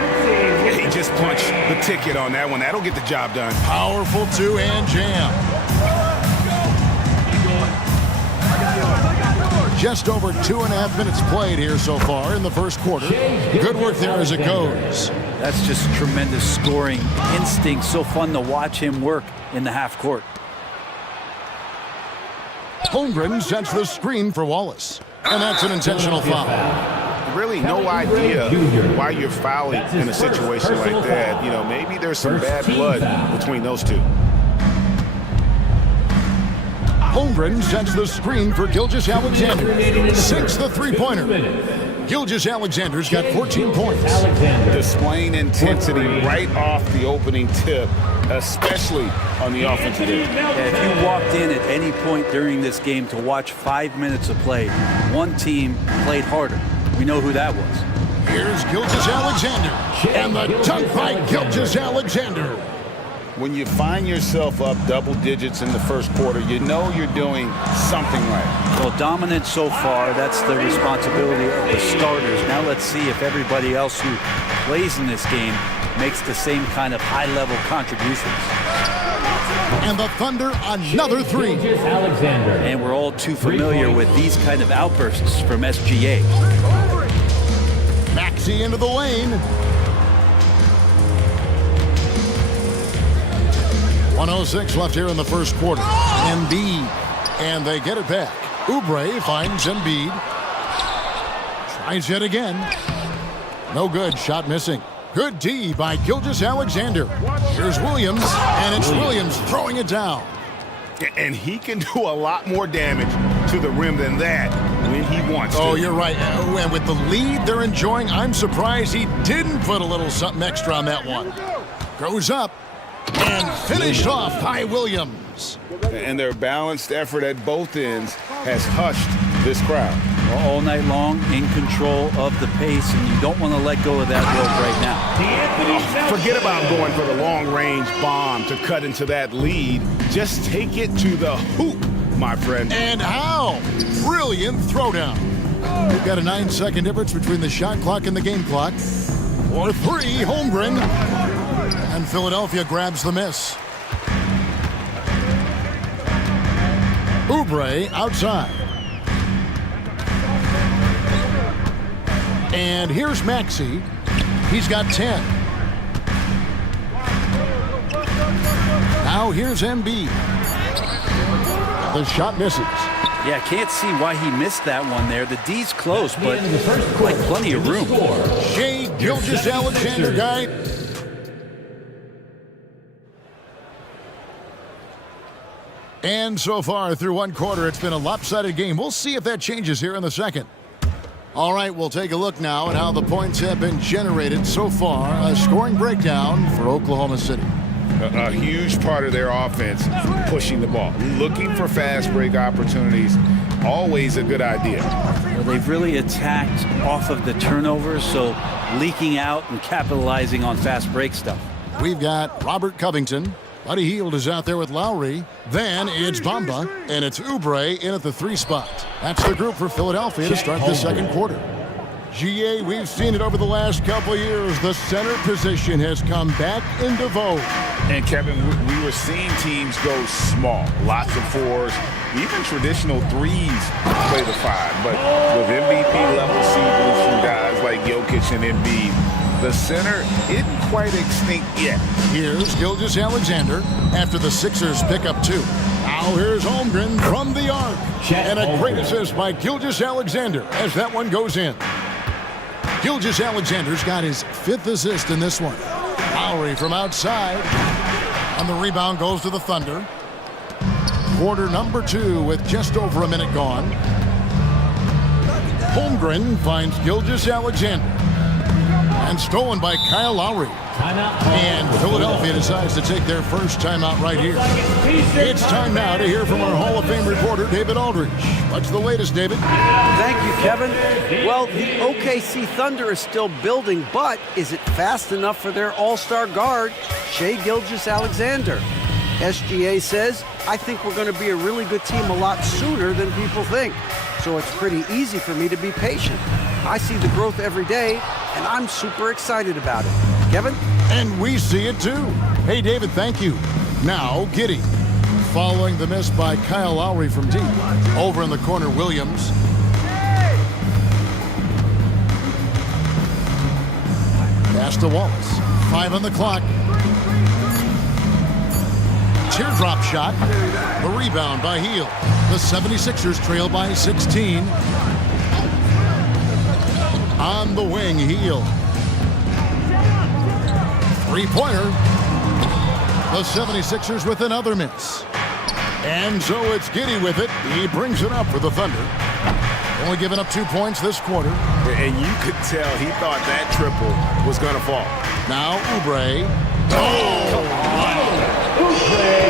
He just punched the ticket on that one. That'll get the job done. Powerful two-hand jam. Just over 2.5 minutes played here so far in the first quarter. Good work there as it goes. That's just tremendous scoring instinct. So fun to watch him work in the half court. Holmgren sets the screen for Wallace. And that's an intentional foul. Really no idea why you're fouling in a situation like that. You know, maybe there's some bad blood between those two. Holmgren sets the screen for Gilgeous-Alexander. Sinks the three-pointer. Gilgeous-Alexander's got 14 points. Displaying intensity right off the opening tip, especially on the offensive end. If you walked in at any point during this game to watch 5 minutes of play, one team played harder. We know who that was. Here's Gilgeous-Alexander. And the dunk by Gilgeous-Alexander. When you find yourself up double digits in the first quarter, you know you're doing something right. Well, dominant so far, that's the responsibility of the starters. Now let's see if everybody else who plays in this game makes the same kind of high-level contributions. And the Thunder, another 3. And we're all too familiar with these kind of outbursts from SGA. Maxey into the lane. 1:06 left here in the first quarter. Embiid. And they get it back. Oubre finds Embiid. Tries yet again. No good. Shot missing. Good D by Gilgeous-Alexander. Here's Williams. And it's Williams throwing it down. And he can do a lot more damage to the rim than that when he wants to. Oh, you're right. And with the lead they're enjoying, I'm surprised he didn't put a little something extra on that one. Goes up. And finished off by Williams. And their balanced effort at both ends has hushed this crowd. all night long, in control of the pace, and you don't want to let go of that rope right now. Forget about going for the long-range bomb to cut into that lead. Just take it to the hoop, my friend. And how? Brilliant throwdown. We've got a 9-second difference between the shot clock and the game clock. For three, Holmgren. And Philadelphia grabs the miss. Oubre outside. And here's Maxey. He's got 10. Now here's Embiid. The shot misses. Yeah, can't see why he missed that one there. The D's close, but like plenty of room. Shai Gilgeous-Alexander guy. And so far through one quarter, it's been a lopsided game. We'll see if that changes here in the second. All right, we'll take a look now at how the points have been generated so far. A scoring breakdown for Oklahoma City. A huge part of their offense, pushing the ball, looking for fast break opportunities, always a good idea. Well, they've really attacked off of the turnovers, so leaking out and capitalizing on fast break stuff. We've got Robert Covington. Buddy Hield is out there with Lowry. Then it's Bamba, and it's Oubre in at the 3 spot. That's the group for Philadelphia to start the second quarter. GA, we've seen it over the last couple years. The center position has come back into vogue. And Kevin, we were seeing teams go small, lots of 4s, even traditional 3s play the 5. But with MVP-level seasons from guys like Jokic and Embiid, the center isn't quite extinct yet. Here's Gilgeous-Alexander after the Sixers pick up 2. Now here's Holmgren from the arc. And a great assist by Gilgeous-Alexander as that one goes in. Gilgeous-Alexander's got his 5th assist in this one. Lowry from outside. And the rebound goes to the Thunder. Quarter number 2 with just over a minute gone. Holmgren finds Gilgeous-Alexander. And stolen by Kyle Lowry. And Philadelphia decides to take their first timeout right here. It's time now to hear from our Hall of Fame reporter, David Aldridge. What's the latest, David? Thank you, Kevin. Well, the OKC Thunder is still building, but is it fast enough for their all-star guard, Shai Gilgeous-Alexander? SGA says, I think we're going to be a really good team a lot sooner than people think. So it's pretty easy for me to be patient. I see the growth every day, and I'm super excited about it. Kevin? And we see it too. Hey, David, thank you. Now, Giddey. Following the miss by Kyle Lowry from deep. Over in the corner, Williams. Pass to Wallace. 5 on the clock. Teardrop shot. The rebound by Hield. The 76ers trail by 16. On the wing, Hield. Three-pointer. The 76ers with another miss. And so it's Giddey with it. He brings it up for the Thunder. Only giving up 2 points this quarter. And you could tell he thought that triple was going to fall. Now Oubre.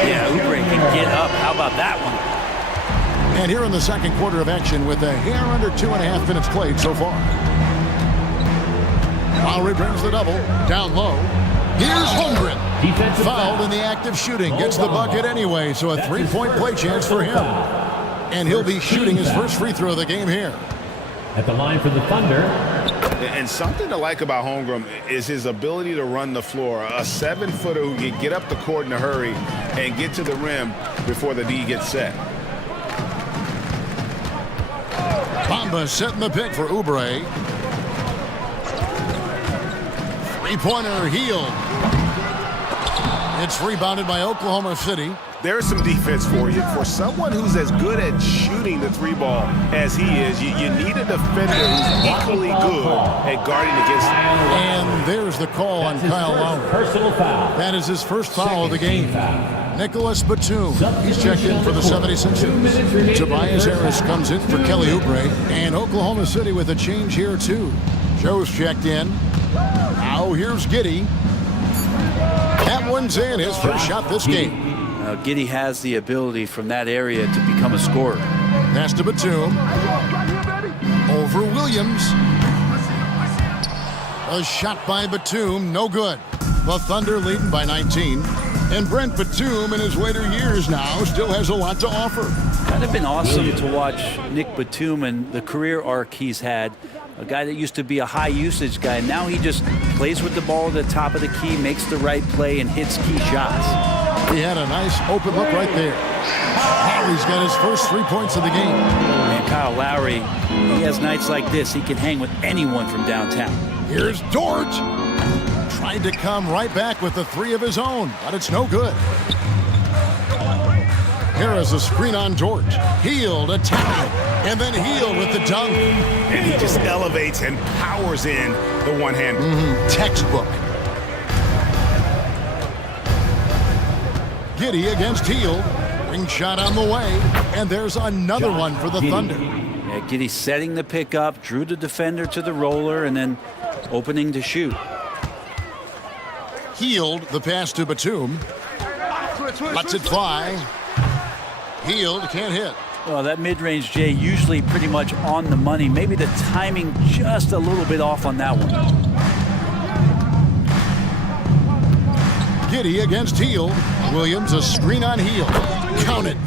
Yeah, Oubre can get up. How about that one? And here in the second quarter of action with a hair under 2.5 minutes played so far. Lowry brings the double. Down low. Here's Holmgren. Fouled in the act of shooting. Gets the bucket anyway, so a 3-point play chance for him. And he'll be shooting his first free throw of the game here. At the line for the Thunder. And something to like about Holmgren is his ability to run the floor. A 7-footer who can get up the court in a hurry and get to the rim before the D gets set. Bamba setting the pick for Oubre. Three-pointer, Hield. It's rebounded by Oklahoma City. There's some defense for you. For someone who's as good at shooting the 3-ball as he is, you need a defender who's equally good at guarding against him. And there's the call on Kyle Lowry. Personal foul. That is his first foul of the game. Nicholas Batum, he's checked in for the 76ers. Tobias Harris comes in for Kelly Oubre. And Oklahoma City with a change here, too. Joe's checked in. Now here's Giddey. That one's in, his first shot this game. Giddey has the ability from that area to become a scorer. Pass to Batum. Over Williams. A shot by Batum, no good. The Thunder leading by 19. And Brent Batum, in his later years now, still has a lot to offer. Kind of been awesome to watch Nick Batum and the career arc he's had. A guy that used to be a high-usage guy. Now he just plays with the ball at the top of the key, makes the right play, and hits key shots. He had a nice open look right there. Lowry's got his first 3 points of the game. And Kyle Lowry, he has nights like this. He can hang with anyone from downtown. Here's Dort. Tried to come right back with the three of his own, but it's no good. Harris a screen on Dort. Healed, attacking, and then Healed with the dunk. And he just elevates and powers in the one-hand. Textbook. Giddey against Healed. Ring shot on the way, and there's another one for the Thunder. Yeah, Giddey setting the pick up, drew the defender to the roller, and then opening to shoot. Healed, the pass to Batum. Lets it fly. Healed, can't hit. Well, that mid-range, Jay, usually pretty much on the money. Maybe the timing just a little bit off on that one. Giddey against Healed. Williams a screen on Healed. Count it.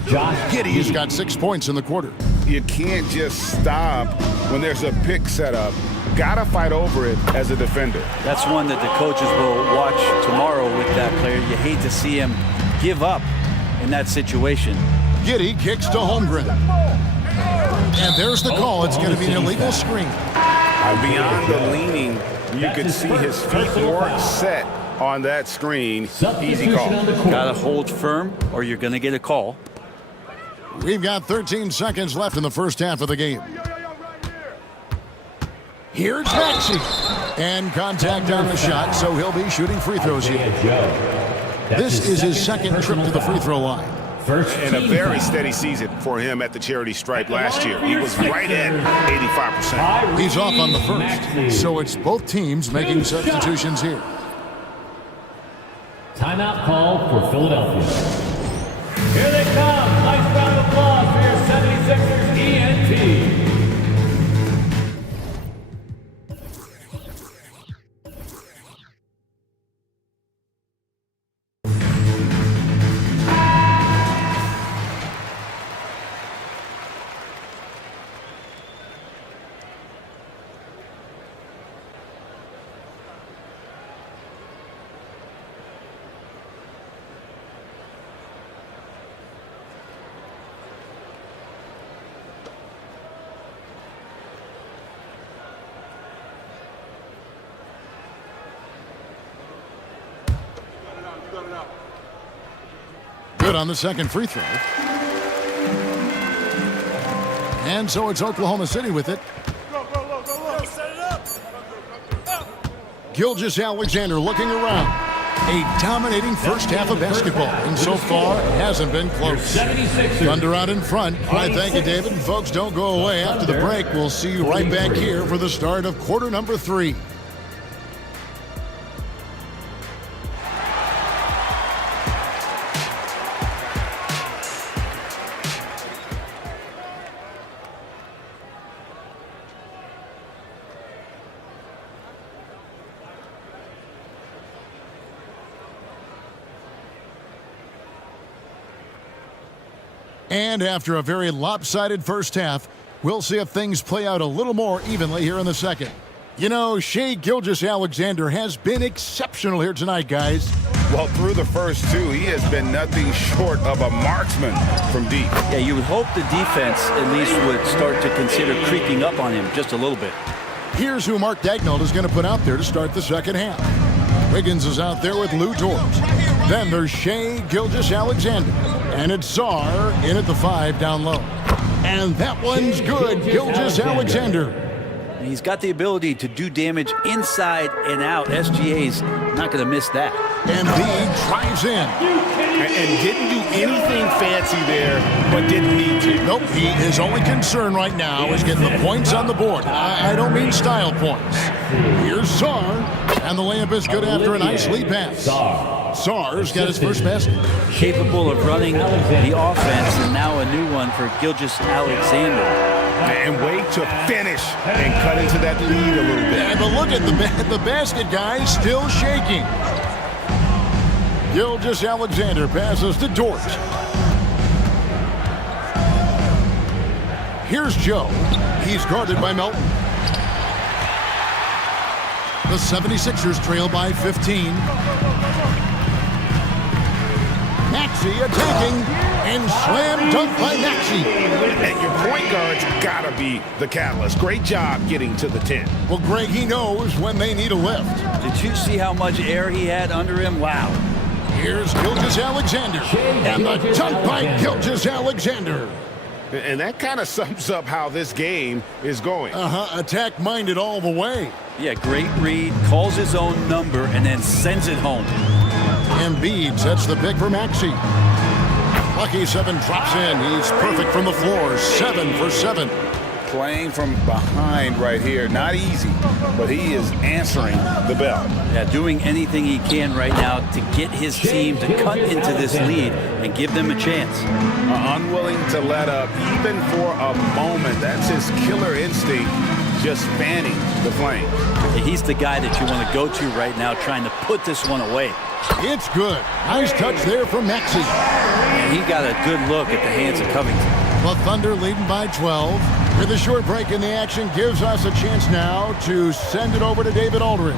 Giddey's got 6 points in the quarter. You can't just stop when there's a pick set up. Gotta fight over it as a defender. That's one that the coaches will watch tomorrow with that player. You hate to see him give up in that situation. Giddey kicks to Holmgren. And there's the call. It's going to be an illegal screen. Beyond the leaning, you could see his feet weren't set on that screen. Easy call. Gotta hold firm or you're going to get a call. We've got 13 seconds left in the first half of the game. Here's Maxey. And contact on the shot, so he'll be shooting free throws here. This is his second trip to the free throw line. And a very steady season for him at the charity stripe last year. He was right at 85%. He's off on the first, so it's both teams making substitutions here. Timeout call for Philadelphia. Here they come. Nice round of applause for your 76ers ENT. Good on the second free throw. And so it's Oklahoma City with it. Gilgeous-Alexander looking around. A dominating first half of basketball, and so far it hasn't been close. Thunder out in front. Why, thank you, David. And folks, don't go away. After the break, we'll see you right back here for the start of quarter number 3. And after a very lopsided first half, we'll see if things play out a little more evenly here in the second. You know, Shai Gilgeous-Alexander has been exceptional here tonight, guys. Well, through the first two, he has been nothing short of a marksman from deep. Yeah, you would hope the defense at least would start to consider creeping up on him just a little bit. Here's who Mark Daigneault is going to put out there to start the second half. Wiggins is out there with Lou Dort. Then there's Shai Gilgeous-Alexander. And it's Czar in at the 5 down low. And that one's good, Gilgeous-Alexander. He's got the ability to do damage inside and out. SGA's not going to miss that. And Embiid drives in. And didn't do anything fancy there, but didn't need to. Nope, his only concern right now is getting the points on the board. I don't mean style points. Here's Czar, and the layup is good after a nice lead pass. Czar's got his first basket. Capable of running the offense, and now a new one for Gilgeous-Alexander. And wait to finish and cut into that lead a little bit. Yeah, but look at the basket guy still shaking. Gilgeous-Alexander passes to Dort. Here's Joe. He's guarded by Melton. The 76ers trail by 15. Maxey attacking, and slam dunk by Maxey. And your point guard's gotta be the catalyst. Great job getting to the 10. Well, Greg, he knows when they need a lift. Did you see how much air he had under him? Wow. Here's Gilgeous-Alexander, and the dunk by Gilgeous-Alexander. And that kind of sums up how this game is going. Attack-minded all the way. Yeah, great read, calls his own number, and then sends it home. Embiid sets the pick for Maxey. Lucky 7 drops in. He's perfect from the floor. 7 for 7. Playing from behind right here. Not easy, but he is answering the bell. Yeah, doing anything he can right now to get his team to cut into this lead and give them a chance. Unwilling to let up even for a moment. That's his killer instinct, just fanning the flame. Yeah, he's the guy that you want to go to right now, trying to put this one away. It's good. Nice touch there from Maxey. And he got a good look at the hands of Covington. The Thunder leading by 12. With a short break in the action, gives us a chance now to send it over to David Aldridge.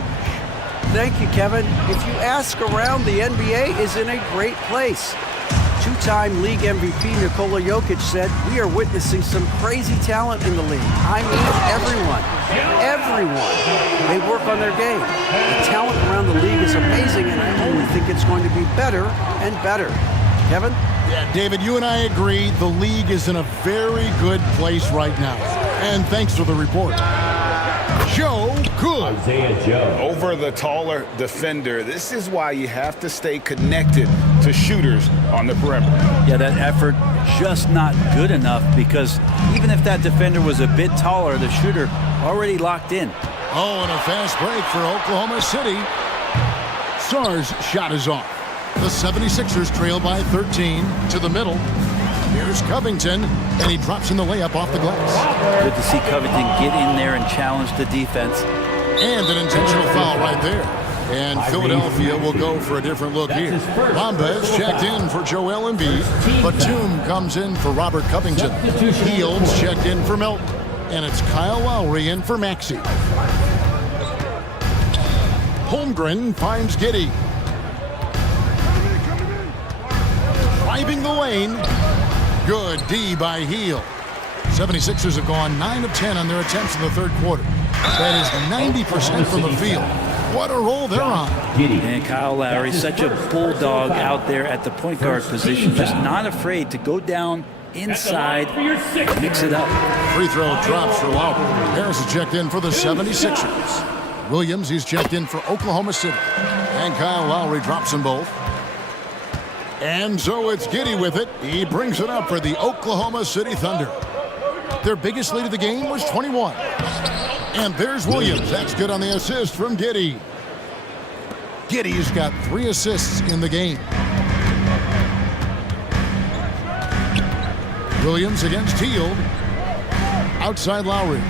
Thank you, Kevin. If you ask around, the NBA is in a great place. Two-time league MVP Nikola Jokic said, "We are witnessing some crazy talent in the league." I mean, everyone. Everyone. They work on their game. The talent around the league is amazing, and I only think it's going to be better and better. Kevin? Yeah, David, you and I agree the league is in a very good place right now. And thanks for the report. Joe Good. Isaiah Joe. Over the taller defender. This is why you have to stay connected to shooters on the perimeter. Yeah, that effort just not good enough, because even if that defender was a bit taller, the shooter already locked in. Oh, and a fast break for Oklahoma City. Sarr's shot is off. The 76ers trail by 13 to the middle. Here's Covington, and he drops in the layup off the glass. Good to see Covington get in there and challenge the defense. And an intentional foul right there. And Philadelphia will go for a different look here. Lambez checked in for Joel Embiid. Batum comes in for Robert Covington. Fields checked in for Melton. And it's Kyle Lowry in for Maxey. Holmgren finds Giddey. Driving the lane. Good D by Hield. 76ers have gone 9 of 10 on their attempts in the third quarter. That is 90% from the field. What a roll they're on. And Kyle Lowry, such a bulldog out there at the point guard position, just not afraid to go down inside, mix it up. Free throw drops for Lowry. Harris is checked in for the 76ers. Williams, he's checked in for Oklahoma City. And Kyle Lowry drops them both. And so it's Giddey with it. He brings it up for the Oklahoma City Thunder. Their biggest lead of the game was 21. And there's Williams. That's good on the assist from Giddey. Giddey's got 3 assists in the game. Williams against Hield. Outside Lowry.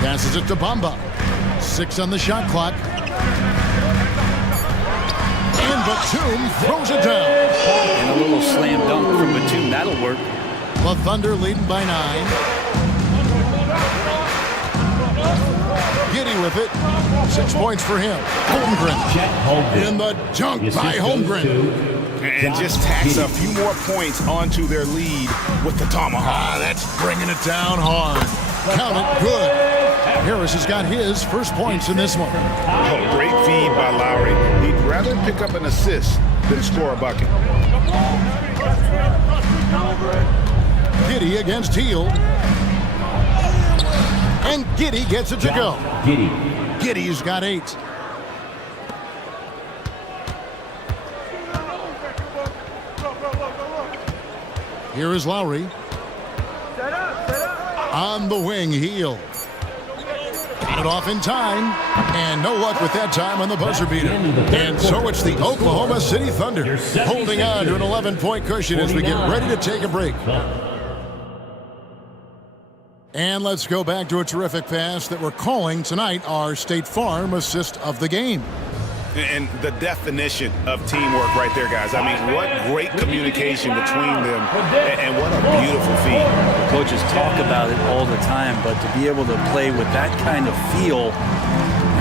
Passes it to Bamba. 6 on the shot clock. And Batum throws it down. And a little slam dunk from Batum. That'll work. The Thunder leading by 9. Giddey with it. 6 points for him. Holmgren. In the dunk by Holmgren. And just tacks a few more points onto their lead with the tomahawk. That's bringing it down hard. Count it, good. Harris has got his first points in this one. Oh, great feed by Lowry. He'd rather pick up an assist than score a bucket. Giddey against Hield. And Giddey gets it to go. Giddey's got 8. Here is Lowry. On the wing, Hield. Got it off in time, and no luck with that time on the buzzer beater. And so it's the Oklahoma City Thunder holding on to an 11-point cushion as we get ready to take a break. And let's go back to a terrific pass that we're calling tonight our State Farm assist of the game. And the definition of teamwork right there, guys. I mean, what great communication between them, and what a beautiful feed. Coaches talk about it all the time, but to be able to play with that kind of feel,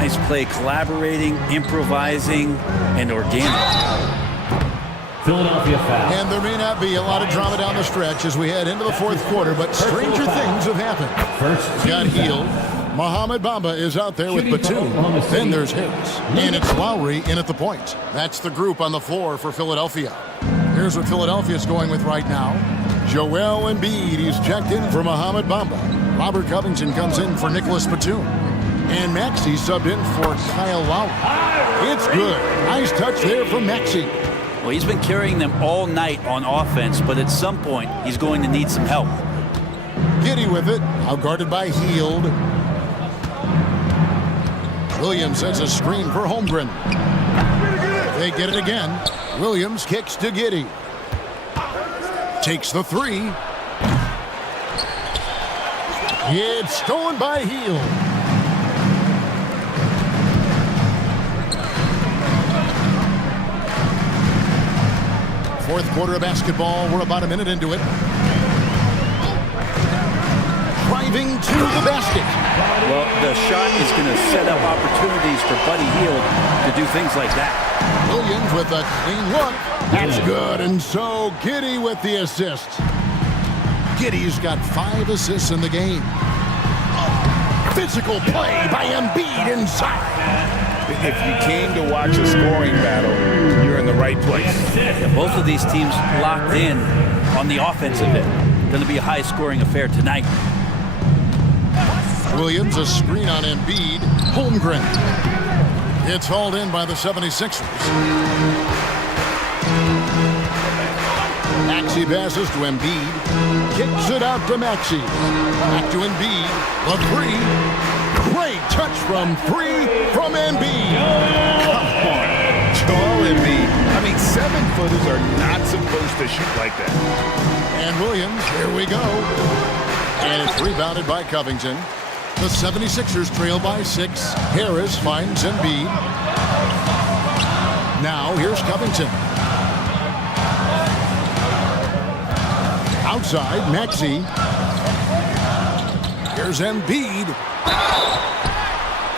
nice play, collaborating, improvising, and organic. Philadelphia foul. And there may not be a lot of drama down the stretch as we head into the fourth quarter, but stranger things have happened. First got healed. Mohamed Bamba is out there with Batum. Then there's Harris. And it's Lowry in at the point. That's the group on the floor for Philadelphia. Here's what Philadelphia's going with right now. Joel Embiid, he's checked in for Mohamed Bamba. Robert Covington comes in for Nicholas Batum. And Maxey subbed in for Kyle Lowry. It's good. Nice touch there from Maxey. Well, he's been carrying them all night on offense, but at some point, he's going to need some help. Giddey with it, out guarded by Hield. Williams sets a screen for Holmgren. They get it again. Williams kicks to Giddey. Takes the three. It's stolen by Hield. Fourth quarter of basketball. We're about a minute into it. Driving to the basket. Well, the shot is going to set up opportunities for Buddy Hield to do things like that. Williams with a clean look. That's good. And so Giddey with the assist. Giddey's got 5 assists in the game. Physical play by Embiid inside. If you came to watch a scoring battle, you're in the right place. Yeah, both of these teams locked in on the offensive end. Going to be a high-scoring affair tonight. Williams, a screen on Embiid. Holmgren. It's hauled in by the 76ers. Maxey passes to Embiid. Kicks it out to Maxey. Back to Embiid. The three. Great touch from three from Embiid. Come on. Joel Embiid. I mean, 7-footers are not supposed to shoot like that. And Williams, here we go. And it's rebounded by Covington. The 76ers trail by 6. Harris finds Embiid. Now here's Covington. Outside, Maxey. Here's Embiid.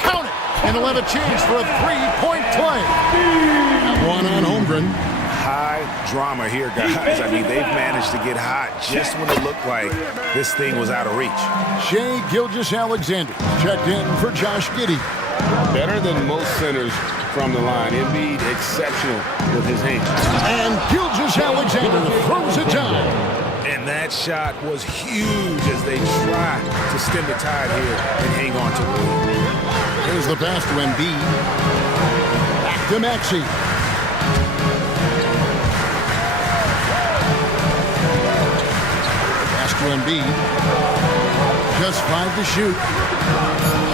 Count it! And he'll have a chance for a three-point play. That one on Holmgren. High drama here, guys. I mean, they've managed to get hot just when it looked like this thing was out of reach. Shai Gilgeous-Alexander checked in for Josh Giddey. Better than most centers from the line. Embiid exceptional with his hands. And Gilgeous-Alexander throws it down. And that shot was huge as they try to stem the tide here and hang on to it. Here's the pass to Embiid. Back to Maxey. Pass to Embiid. Just 5 to shoot.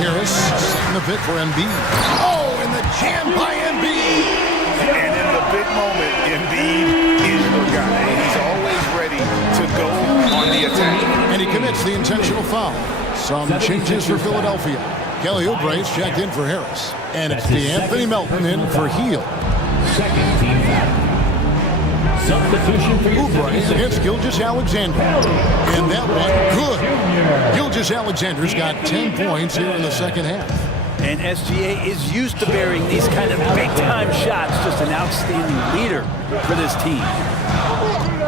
Harris setting the fit for Embiid. Oh, and the jam by Embiid. And in the big moment, Embiid is the guy. He's always ready to go on the attack. And he commits the intentional foul. Some changes for Philadelphia. Kelly Oubre's checked in for Harris. And it's DeAnthony Melton in for Hield. Second team foul. Substitution for your Oubre against Gilgeous-Alexander. And that one, good. Gilgeous-Alexander's got 10 points here in the second half. And SGA is used to bearing these kind of big-time shots. Just an outstanding leader for this team.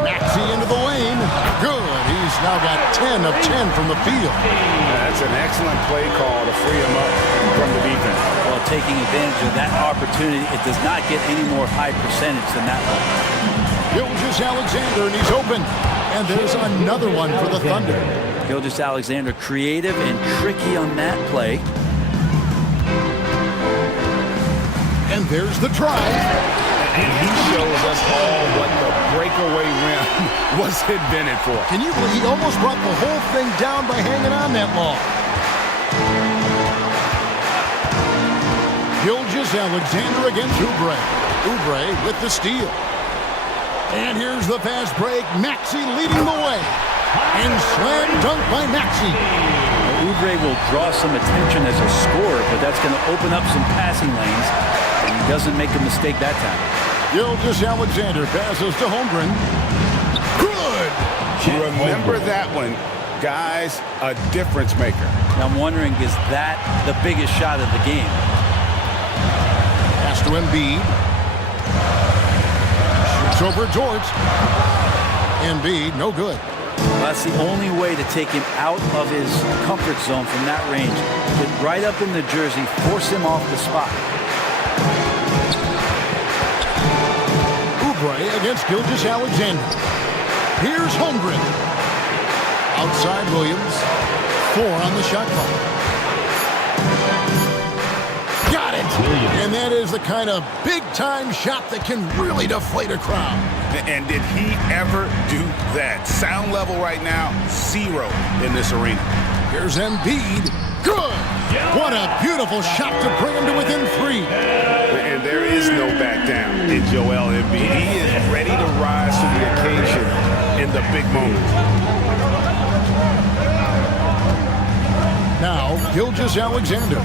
Maxey into the lane. Good. He's now got 10 of 10 from the field. That's an excellent play call to free him up from the defense. Well, taking advantage of that opportunity, it does not get any more high percentage than that one. Gilgeous-Alexander, and he's open. And there's another one for the Thunder. Gilgeous-Alexander creative and tricky on that play. And there's the drive. And he shows us all what the breakaway rim was invented for. Can you believe he almost brought the whole thing down by hanging on that long? Gilgeous-Alexander against Oubre. Oubre with the steal. And here's the fast break. Maxey leading the way. And slam dunk by Maxey. Oubre will draw some attention as a scorer, but that's going to open up some passing lanes, and he doesn't make a mistake that time. Gilgeous-Alexander passes to Holmgren. Good! Remember that one. Guys, a difference maker. Now I'm wondering, is that the biggest shot of the game? Pass to Embiid. Shoots over George. Embiid, no good. That's the only way to take him out of his comfort zone from that range. Get right up in the jersey, force him off the spot. Oubre against Gilgeous-Alexander. Here's Holmgren. Outside Williams. 4 on the shot clock. Got it! And that is the kind of big-time shot that can really deflate a crowd. And did he ever do that? Sound level right now, 0 in this arena. Here's Embiid. Good! What a beautiful shot to bring him to within 3. And there is no back down in Joel Embiid. He is ready to rise to the occasion in the big moments. Now, Gilgeous-Alexander.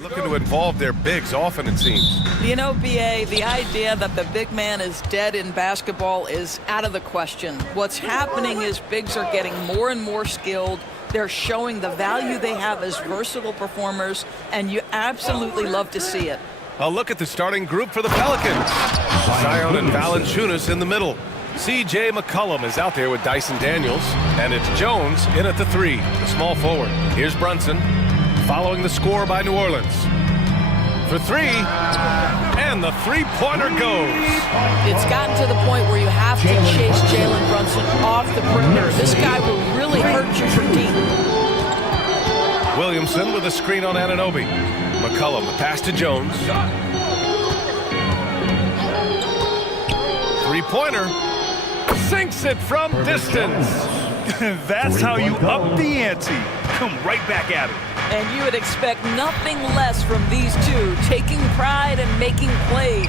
Looking to involve their bigs often, it seems. You know, BA, the idea that the big man is dead in basketball is out of the question. What's happening is bigs are getting more and more skilled. They're showing the value they have as versatile performers, and you absolutely love to see it. A look at the starting group for the Pelicans. Zion and Valanciunas in the middle. C.J. McCollum is out there with Dyson Daniels, and it's Jones in at the 3, the small forward. Here's Brunson, following the score by New Orleans. For 3, and the three-pointer goes. It's gotten to the point where you have to chase Jalen Brunson off the perimeter. This guy will really hurt you from deep. Williamson with a screen on Anunoby. McCollum, a pass to Jones. Three-pointer. Sinks it from distance. That's how you up the ante. Come right back at it. And you would expect nothing less from these two, taking pride and making plays.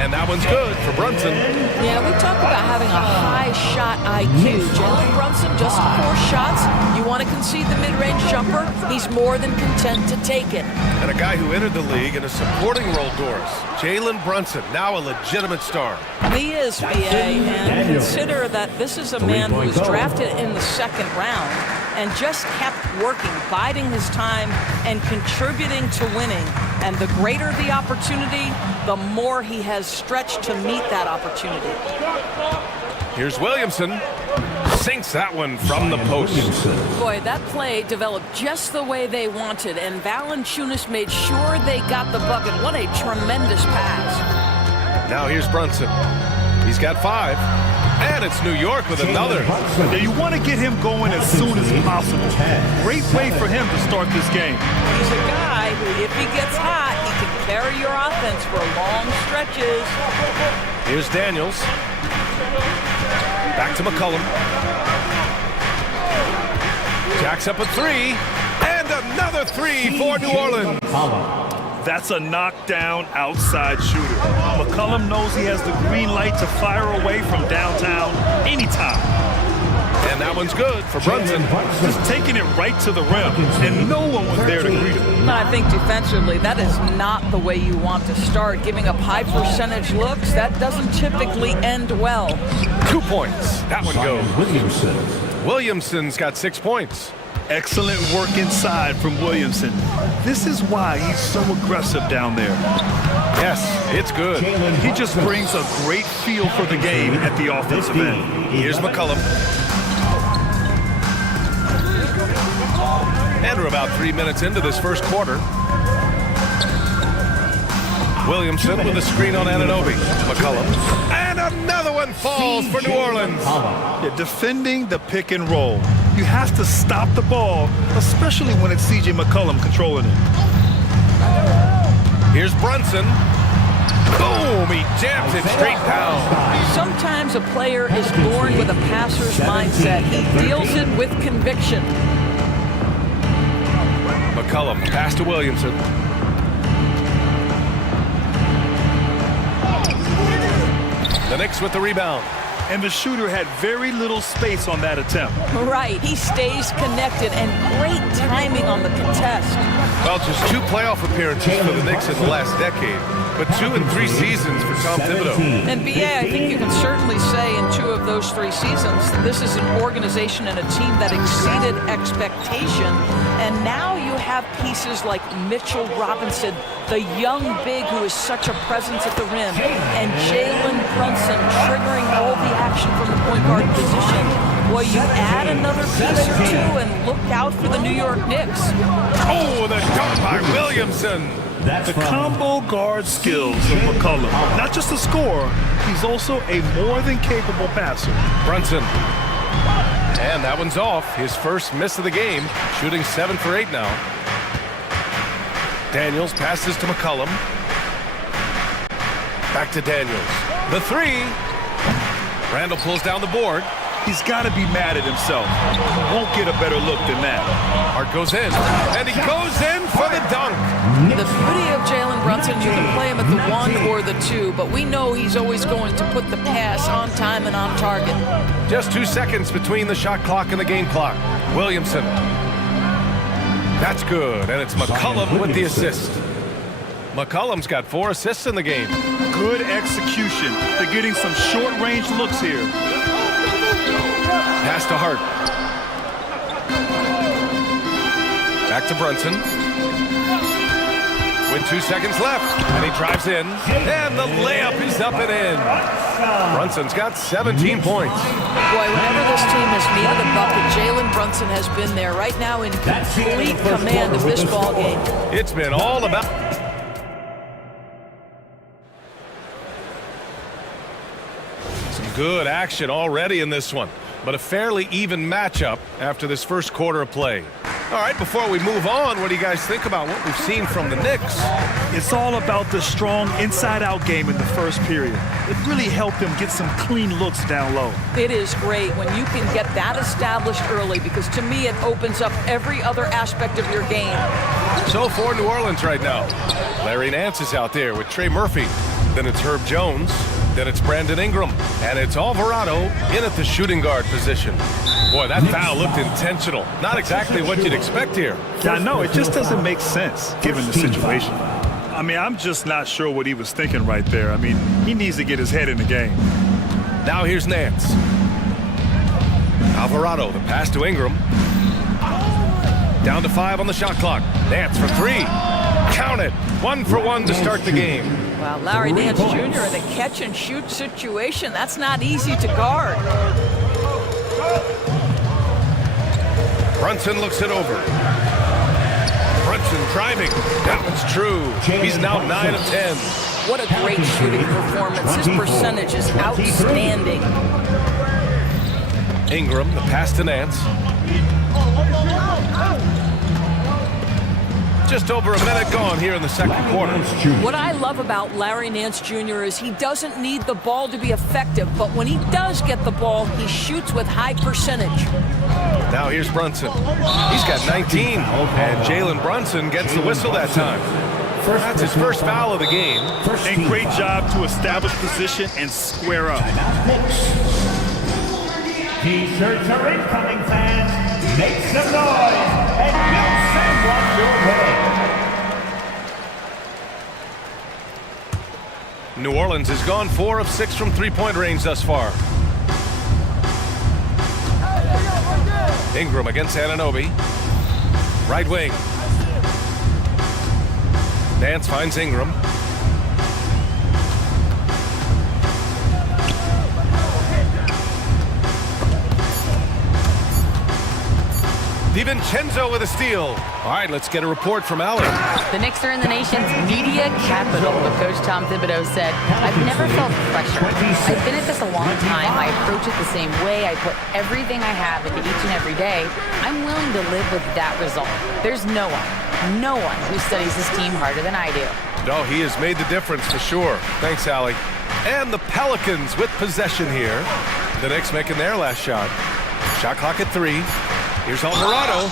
And that one's good for Brunson. Yeah, we talk about having a high shot IQ. Jalen Brunson, just 4 shots. You want to concede the mid-range jumper, he's more than content to take it. And a guy who entered the league in a supporting role, Doris. Jalen Brunson, now a legitimate star. He is, BA, and consider that this is a man who was drafted in the 2nd round and just kept working, biding his time, and contributing to winning. And the greater the opportunity, the more he has stretched to meet that opportunity. Here's Williamson. Sinks that one from the post. Boy, that play developed just the way they wanted, and Valanciunas made sure they got the bucket. What a tremendous pass. Now here's Brunson. He's got 5. And it's New York with another. Now you want to get him going as soon as possible. Great way for him to start this game. He's a guy who, if he gets hot, he can carry your offense for long stretches. Here's Daniels. Back to McCollum. Jacks up a 3. And another 3 for New Orleans. That's a knockdown outside shooter. McCollum knows he has the green light to fire away from downtown anytime. And that one's good for Brunson. Just taking it right to the rim, and no one was there to greet him. I think defensively, that is not the way you want to start. Giving up high percentage looks, that doesn't typically end well. 2 points. That one goes. Williamson's got 6 points. Excellent work inside from Williamson. This is why he's so aggressive down there. Yes, it's good. He just brings a great feel for the game at the offensive end. Here's McCollum. And we're about 3 minutes into this first quarter. Williamson with a screen on Anunoby. McCollum. And another one falls for New Orleans. Yeah, defending the pick and roll. You have to stop the ball, especially when it's C.J. McCollum controlling it. Here's Brunson. Boom! He jams it straight down. Sometimes a player is born with a passer's mindset. He deals it with conviction. McCollum, pass to Williamson. The Knicks with the rebound. And the shooter had very little space on that attempt. Right, he stays connected, and great timing on the contest. Well, just 2 playoff appearances for the Knicks in the last decade, but 2 in 3 seasons for Tom Thibodeau. And BA, I think you can certainly say in 2 of those 3 seasons, this is an organization and a team that exceeded expectation. And now you have pieces like Mitchell Robinson, the young big who is such a presence at the rim, and Jalen Brunson triggering all the action from the point guard position. Well, you add another piece or 2 and look out for the New York Knicks. Oh, the dunk by Williamson. The combo guard skills of McCollum. Not just a scorer, he's also a more than capable passer. Brunson. And that one's off. His first miss of the game. Shooting 7 for 8 now. Daniels passes to McCollum. Back to Daniels. The 3. Randall pulls down the board. He's got to be mad at himself. Won't get a better look than that. Hart goes in, and he goes in for the dunk. The beauty of Jalen Brunson, you can play him at the 1 or the 2, but we know he's always going to put the pass on time and on target. Just 2 seconds between the shot clock and the game clock. Williamson. That's good, and it's McCollum with the assist. McCollum's got 4 assists in the game. Good execution. They're getting some short-range looks here. Pass to Hart. Back to Brunson. With 2 seconds left, and he drives in, and the layup is up and in. Brunson's got 17 points. Boy, whenever this team has needed a bucket, Jalen Brunson has been there right now in complete command of this ball game. It's been all about... Some good action already in this one, but a fairly even matchup after this first quarter of play. All right, before we move on, what do you guys think about what we've seen from the Knicks? It's all about the strong inside-out game in the first period. It really helped them get some clean looks down low. It is great when you can get that established early, because to me it opens up every other aspect of your game. So for New Orleans right now, Larry Nance is out there with Trey Murphy. Then it's Herb Jones. Then it's Brandon Ingram. And it's Alvarado in at the shooting guard position. Boy, that foul looked intentional. Not exactly what you'd expect here. Yeah, I know. It just doesn't make sense given the situation. I mean, I'm just not sure what he was thinking right there. I mean, he needs to get his head in the game. Now here's Nance. Alvarado, the pass to Ingram. Down to 5 on the shot clock. Nance for 3. Count it. 1 for 1 to start the game. Wow, Larry Nance Jr. in a catch-and-shoot situation. That's not easy to guard. Brunson looks it over. Brunson driving. That one's true. He's now 9 of 10. What a great shooting performance. His percentage is outstanding. Ingram, the pass to Nance. Just over a minute gone here in the second quarter. What I love about Larry Nance Jr. is he doesn't need the ball to be effective, but when he does get the ball, he shoots with high percentage. Now here's Brunson. He's got 19, and Jalen Brunson gets the whistle that time. That's his first foul of the game. And great job to establish position and square up. T-shirts are incoming, fans. Make some noise, and we'll send one your way. New Orleans has gone 4 of 6 from three-point range thus far. Ingram against Anunoby. Right wing. Nance finds Ingram. DiVincenzo with a steal. All right, let's get a report from Allen. The Knicks are in the nation's media capital, but Coach Tom Thibodeau said, I've never felt pressure. I've been at this a long time. I approach it the same way. I put everything I have into each and every day. I'm willing to live with that result. There's no one who studies this team harder than I do. No, he has made the difference for sure. Thanks, Allie. And the Pelicans with possession here. The Knicks making their last shot. Shot clock at 3. Here's Alvarado.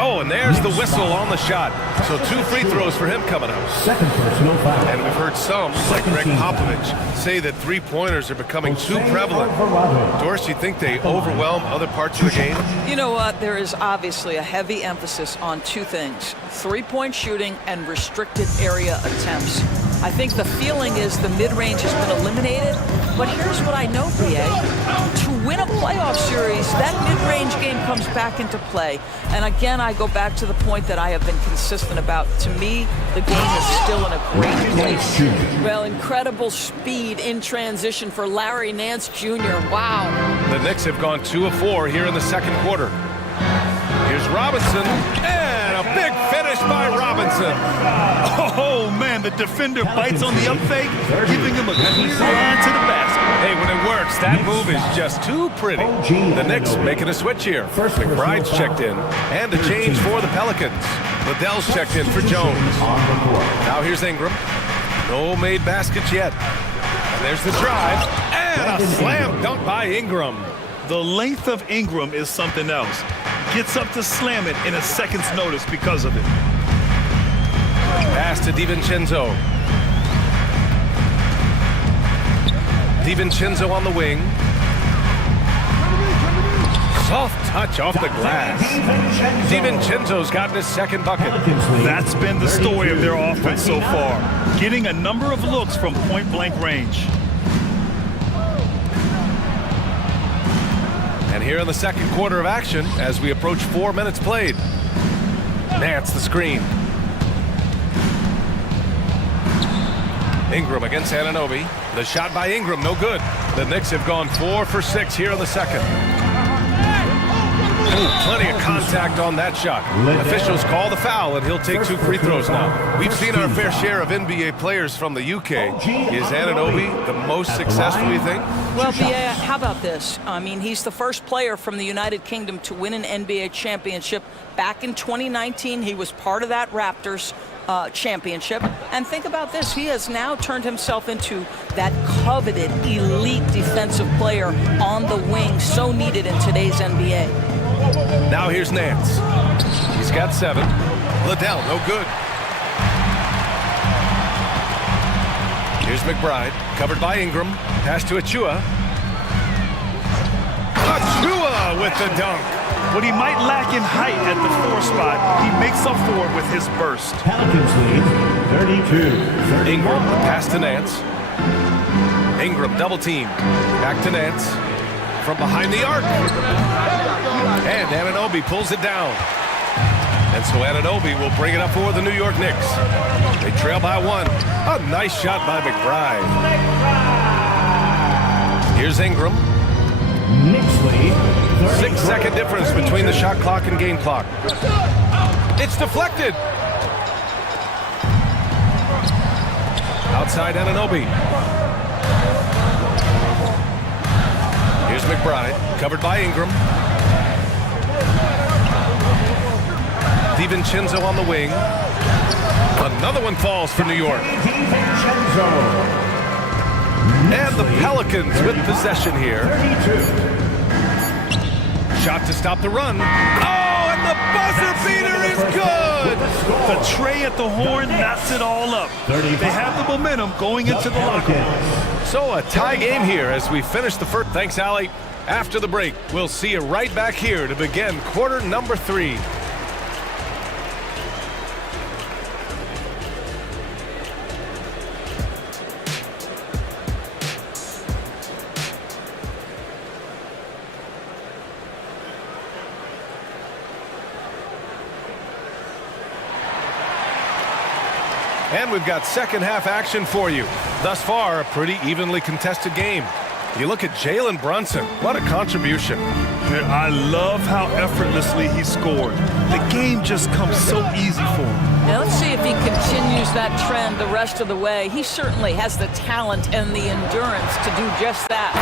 Oh, and there's the whistle on the shot. So 2 free throws for him coming up. Second personal foul. And we've heard some, like Greg Popovich, say that three-pointers are becoming too prevalent. Doris, you think they overwhelm other parts of the game? You know what? There is obviously a heavy emphasis on 2 things: three-point shooting and restricted area attempts. I think the feeling is the mid-range has been eliminated, but here's what I know, BA. To win a playoff series, that mid-range game comes back into play. And again, I go back to the point that I have been consistent about. To me, the game is still in a great place. Well, incredible speed in transition for Larry Nance Jr. Wow. The Knicks have gone 2 of 4 here in the second quarter. Here's Robinson, and a big finish by Robinson. Oh, man, the defender bites on the up fake, giving him a clear line to the basket. Hey, when it works, that move is just too pretty. The Knicks making a switch here. McBride's checked in, and a change for the Pelicans. Liddell's checked in for Jones. Now here's Ingram. No made baskets yet. And there's the drive, and a slam dunk by Ingram. The length of Ingram is something else. Gets up to slam it in a second's notice because of it. Pass to DiVincenzo. DiVincenzo on the wing. Soft touch off the glass. DiVincenzo's gotten his second bucket. That's been the story of their offense so far, getting a number of looks from point-blank range. And here in the second quarter of action, as we approach 4 minutes played. Nance the screen. Ingram against Anunoby. The shot by Ingram, no good. The Knicks have gone 4 for 6 here in the second. Ooh, plenty of contact on that shot. Officials call the foul, and he'll take 2 free throws now. We've seen our fair share of NBA players from the UK. Is Anunoby the most successful, you think? Well, yeah, how about this? I mean, he's the first player from the United Kingdom to win an NBA championship. Back in 2019, he was part of that Raptors championship. And think about this, he has now turned himself into that coveted elite defensive player on the wing, so needed in today's NBA. Now here's Nance. He's got 7. Liddell, no good. Here's McBride, covered by Ingram. Pass to Achua. Achua with the dunk. What he might lack in height at the 4 spot, he makes up for it with his burst. Pelicans lead 32. Ingram, pass to Nance. Ingram, double team. Back to Nance. From behind the arc. And Anunoby pulls it down. And so Anunoby will bring it up for the New York Knicks. They trail by 1. A nice shot by McBride. Here's Ingram. Knicks lead 6-second difference between the shot clock and game clock. It's deflected. Outside Anunoby. Here's McBride, covered by Ingram. DiVincenzo on the wing. Another one falls for New York. And the Pelicans with possession here. Shot to stop the run. Oh, and the buzzer beater is good! The tray at the horn knocks it all up. They have the momentum going into the locker room. So a tie game here as we finish the first. Thanks, Allie. After the break, we'll see you right back here to begin quarter number 3. And we've got second half action for you. Thus far, a pretty evenly contested game. You look at Jalen Brunson. What a contribution. I love how effortlessly he scored. The game just comes so easy for him. Now let's see if he continues that trend the rest of the way. He certainly has the talent and the endurance to do just that.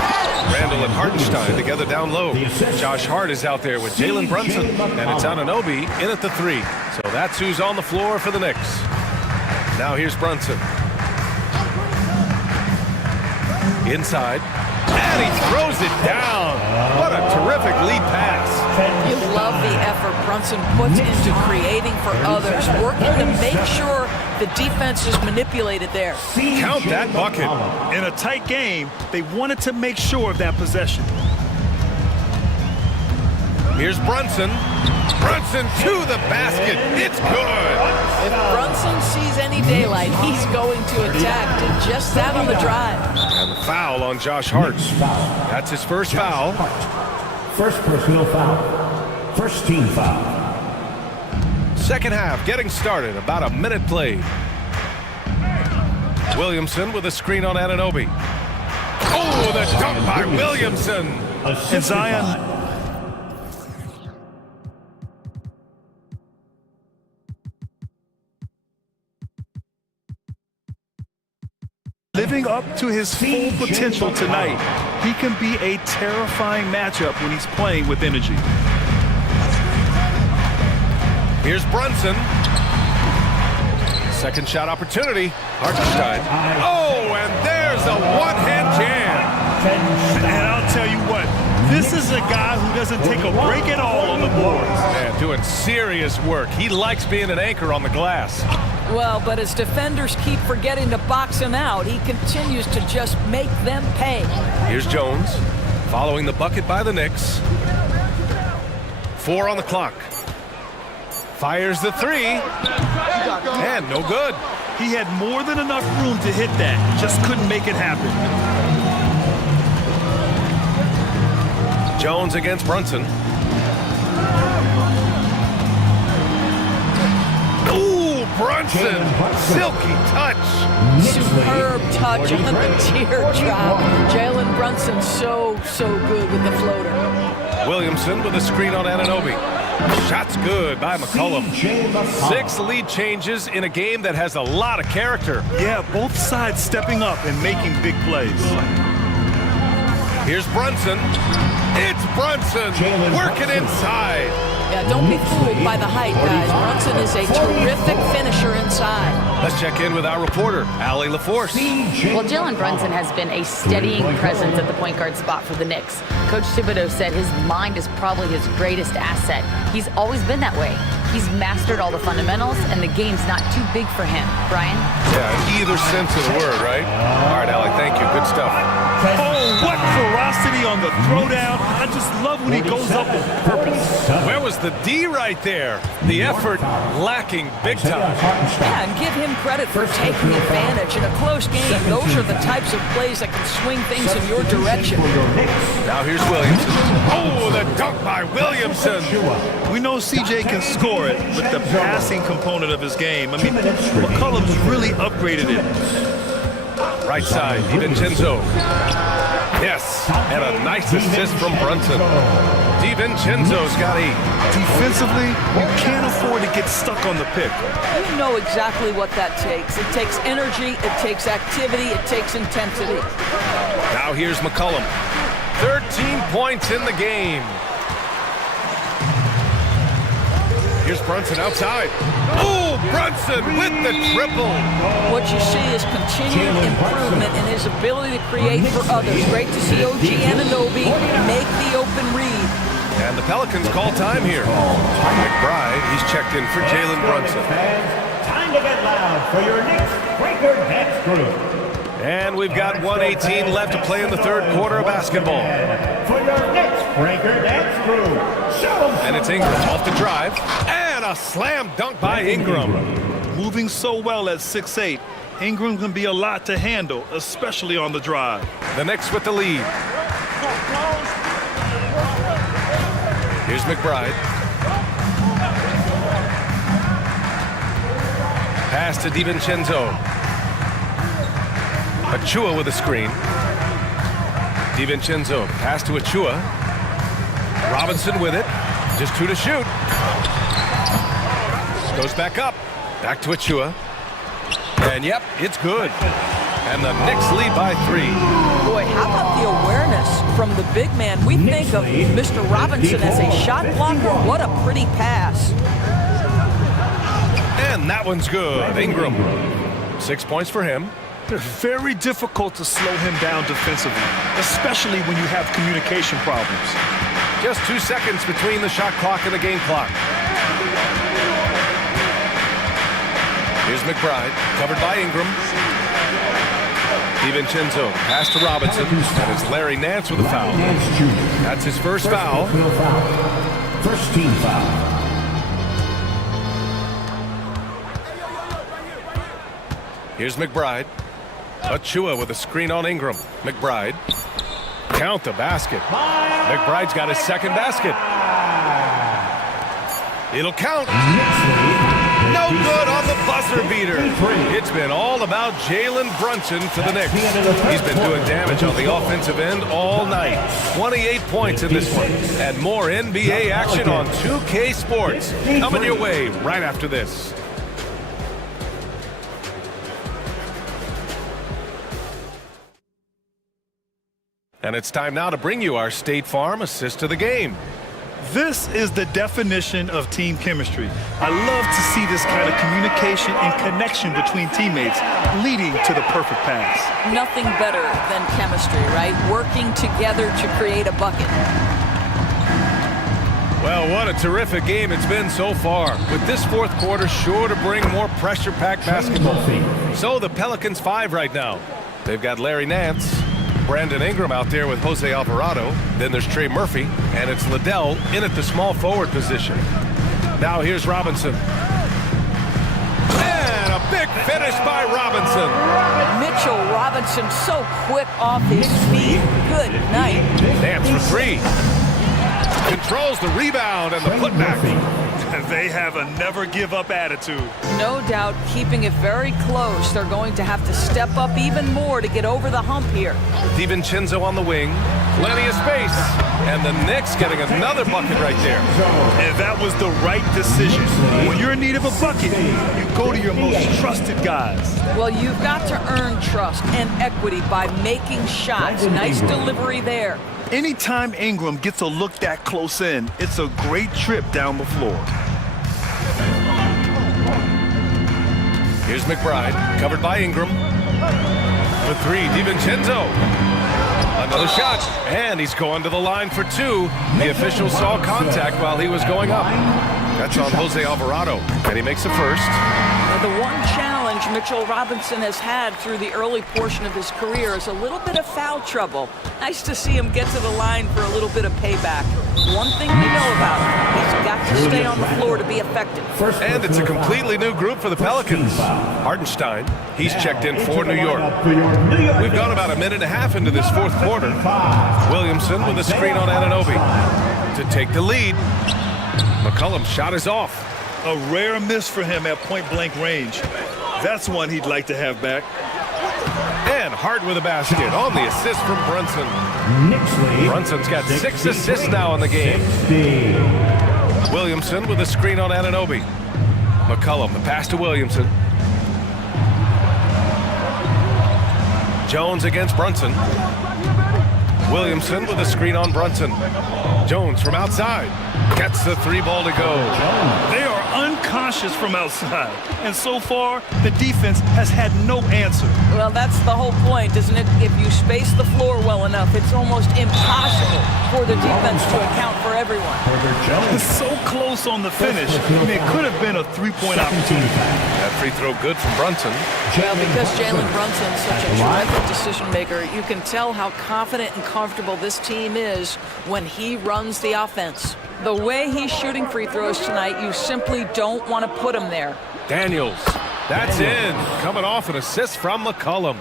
Randall and Hartenstein together down low. Josh Hart is out there with Jalen Brunson. And it's Anunoby in at the 3. So that's who's on the floor for the Knicks. Now here's Brunson. Inside. And he throws it down. What a terrific lead pass. You love the effort Brunson puts into creating for others, working to make sure the defense is manipulated there. Count that bucket. In a tight game, they wanted to make sure of that possession. Here's Brunson. Brunson to the basket. It's good. If Brunson sees any daylight, he's going to attack. Did just that on the drive. And the foul on Josh Hart. That's his first foul. First personal foul. First team foul. Second half getting started. About a minute played. Williamson with a screen on Anunoby. Oh, the dunk by Williamson. And Zion. Living up to his full potential tonight, he can be a terrifying matchup when he's playing with energy. Here's Brunson. Second shot opportunity. Hartenstein. Oh, and there's a one-hand jam. And I'll tell you what, this is a guy who doesn't take a break at all on the boards. Man, doing serious work. He likes being an anchor on the glass. Well, but as defenders keep forgetting to box him out, he continues to just make them pay. Here's Jones, following the bucket by the Knicks. 4 on the clock. Fires the 3. And no good. He had more than enough room to hit that. Just couldn't make it happen. Jones against Brunson. Ooh, Brunson. Silky touch. Superb touch on the teardrop. Jalen Brunson so good with the floater. Williamson with a screen on Anunoby. Shot's good by McCollum. 6 lead changes in a game that has a lot of character. Yeah, both sides stepping up and making big plays. Here's Brunson. It's Brunson working inside. Yeah, don't be fooled by the height, guys. Brunson is a terrific finisher inside. Let's check in with our reporter, Allie LaForce. Well, Jalen Brunson has been a steadying presence at the point guard spot for the Knicks. Coach Thibodeau said his mind is probably his greatest asset. He's always been that way. He's mastered all the fundamentals, and the game's not too big for him. Brian? Yeah, in either sense of the word, right? All right, Allie, thank you. Good stuff. Oh, what ferocity on the throwdown. I just love when he goes up on purpose. Where was the D right there? The effort lacking big time. Yeah, and give him credit for taking advantage in a close game. Those are the types of plays that can swing things in your direction. Now here's Williamson. Oh, the dunk by Williamson. We know CJ can score it, but the passing component of his game, I mean, McCollum's really upgraded it. Right side, DiVincenzo. Yes, and a nice assist from Brunson. DiVincenzo's got 8. Defensively, you can't afford to get stuck on the pick. You know exactly what that takes. It takes energy, it takes activity, it takes intensity. Now here's McCollum. 13 points in the game. Here's Brunson outside. Oh, Brunson with the triple. What you see is continued improvement in his ability to create for others. Great to see OG Anunoby make the open read. And the Pelicans call time here. McBride, he's checked in for Jalen Brunson. Time to get loud for your Knicks Breaker Dance Group. And we've got 1:18 left to play in the third quarter of basketball. For your Knicks Breaker Dance Group. And it's Ingram off the drive. And a slam dunk by Ingram. Moving so well at 6'8", Ingram can be a lot to handle, especially on the drive. The Knicks with the lead. Here's McBride. Pass to DiVincenzo. Achua with a screen. DiVincenzo, pass to Achua. Robinson with it. Just 2 to shoot. Goes back up. Back to Achua. And yep, it's good. And the Knicks lead by 3. Boy, how about the awareness from the big man? We think of Mr. Robinson as a shot blocker. What a pretty pass. And that one's good. Ingram. 6 points for him. Very difficult to slow him down defensively, especially when you have communication problems. Just 2 seconds between the shot clock and the game clock. Here's McBride, covered by Ingram. DiVincenzo, pass to Robinson, and it's Larry Nance with a foul. That's his first foul. First team foul. Here's McBride. Achua with a screen on Ingram. McBride. Count the basket. McBride's got his second basket. It'll count. No good on the buzzer beater. It's been all about Jalen Brunson for the Knicks. He's been doing damage on the offensive end all night. 28 points in this one. And more NBA action on 2K Sports. Coming your way right after this. And it's time now to bring you our State Farm assist of the game. This is the definition of team chemistry. I love to see this kind of communication and connection between teammates leading to the perfect pass. Nothing better than chemistry, right? Working together to create a bucket. Well, what a terrific game it's been so far, with this fourth quarter sure to bring more pressure-packed basketball. So the Pelicans 5 right now. They've got Larry Nance, Brandon Ingram out there with Jose Alvarado. Then there's Trey Murphy, and it's Liddell in at the small forward position. Now here's Robinson. And a big finish by Robinson. Mitchell Robinson so quick off his feet. Good night. Dance for three. Controls the rebound and the putback. They have a never-give-up attitude. No doubt keeping it very close. They're going to have to step up even more to get over the hump here. DiVincenzo on the wing. Plenty of space. And the Knicks getting another bucket right there. And that was the right decision. When you're in need of a bucket, you go to your most trusted guys. Well, you've got to earn trust and equity by making shots. Nice delivery there. Anytime Ingram gets a look that close in, it's a great trip down the floor. Here's McBride, covered by Ingram. For three, DiVincenzo. Another shot, and he's going to the line for two. The official saw contact while he was going up. That's on Jose Alvarado, and he makes a first. Now, the one challenge Mitchell Robinson has had through the early portion of his career is a little bit of foul trouble. Nice to see him get to the line for a little bit of payback. One thing we know about him, he's got to stay on the floor to be effective. And it's a completely new group for the Pelicans. Hartenstein, he's checked in for New York. We've gone about a minute and a half into this fourth quarter. Williamson with a screen on Anunoby to take the lead. McCollum's shot is off. A rare miss for him at point-blank range. That's one he'd like to have back. And Hart with a basket on the assist from Brunson. Brunson's got 6 assists now in the game. Williamson with a screen on Anunoby. McCollum, the pass to Williamson. Jones against Brunson. Williamson with a screen on Brunson. Jones from outside. Gets the three ball to go. They are unconscious from outside. And so far, the defense has had no answer. Well, that's the whole point, isn't it? If you space the floor well enough, it's almost impossible for the defense to account for everyone. It's so close on the finish. I mean, it could have been a three-point opportunity. That free throw good from Brunson. Well, because Jalen Brunson's such a terrific decision maker, you can tell how confident and comfortable this team is when he runs the offense. The way he's shooting free throws tonight, you simply don't want to put him there. Daniels, that's in. Coming off an assist from McCollum.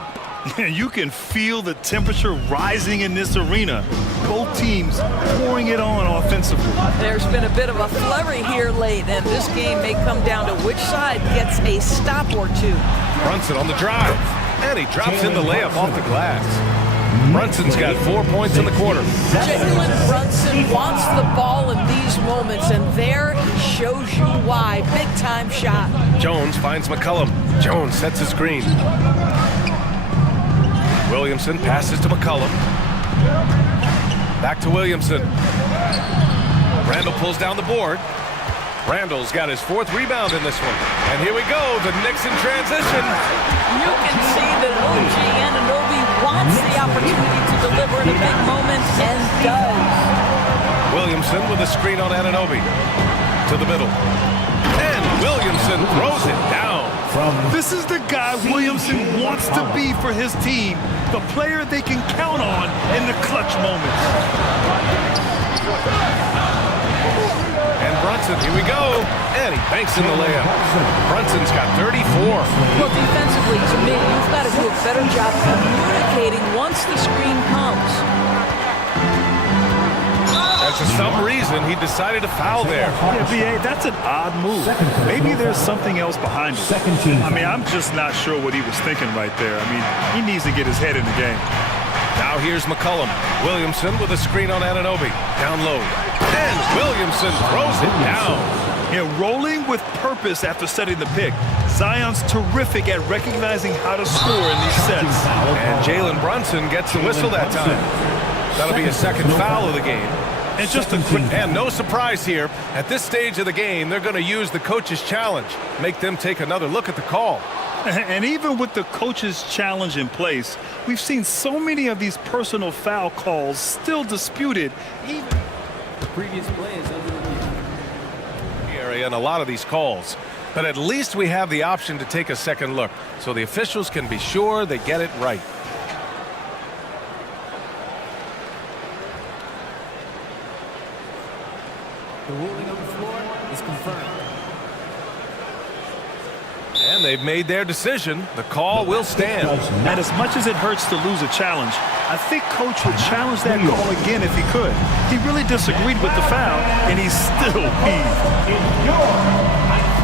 You can feel the temperature rising in this arena. Both teams pouring it on offensively. There's been a bit of a flurry here late, and this game may come down to which side gets a stop or two. Brunson on the drive, and he drops in the layup off the glass. Brunson's got 4 points in the quarter. Jalen Brunson wants the ball in these moments, and there he shows you why. Big-time shot. Jones finds McCollum. Jones sets a screen. Williamson passes to McCollum. Back to Williamson. Randall pulls down the board. Randall's got his 4th rebound in this one. And here we go, the Knicks in transition. You can see that OG Anunoby wants the opportunity to deliver in a big moment, and does. Williamson with a screen on Anunoby. To the middle. And Williamson throws it down. This is the guy Williamson wants to be for his team. The player they can count on in the clutch moments. And Brunson, here we go. And he banks in the layup. Brunson's got 34. Well, defensively, to me, you've got to do a better job communicating once the screen comes. And for some reason, he decided to foul there. Yeah, B.A., that's an odd move. Maybe there's something else behind it. I mean, I'm just not sure what he was thinking right there. I mean, he needs to get his head in the game. Now here's McCollum. Williamson with a screen on Anunoby. Down low. And Williamson throws it down. Yeah, rolling with purpose after setting the pick. Zion's terrific at recognizing how to score in these sets. And Jalen Brunson gets the whistle that time. That'll be a second foul of the game. And just a quick, and no surprise here. At this stage of the game, they're going to use the coach's challenge. Make them take another look at the call. And even with the coach's challenge in place, we've seen so many of these personal foul calls still disputed. The previous play is under review. Area and a lot of these calls. But at least we have the option to take a second look, so the officials can be sure they get it right. they've made their decision. The call will stand. And as much as it hurts to lose a challenge, I think Coach would challenge that call again if he could. He really disagreed with the foul, and he's still peeved.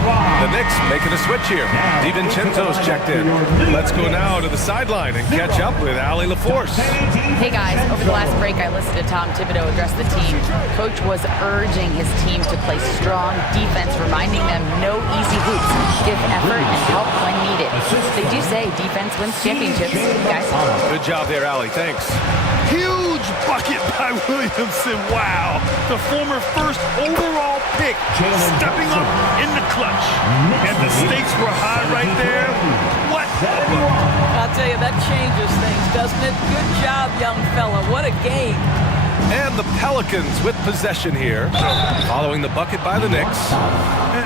The Knicks making a switch here. DiVincenzo's checked in. Let's go now to the sideline and catch up with Allie LaForce. Hey guys, over the last break I listened to Tom Thibodeau address the team. Coach was urging his team to play strong defense, reminding them no easy hoops, give effort and help when needed. They do say defense wins championships, guys. Good job there, Allie. Thanks. Huge bucket by Williamson. Wow. The former first overall pick stepping up in the clutch. And the stakes were high right there. What? I'll tell you, that changes things, doesn't it? Good job, young fella. What a game. And the Pelicans with possession here, following the bucket by the Knicks.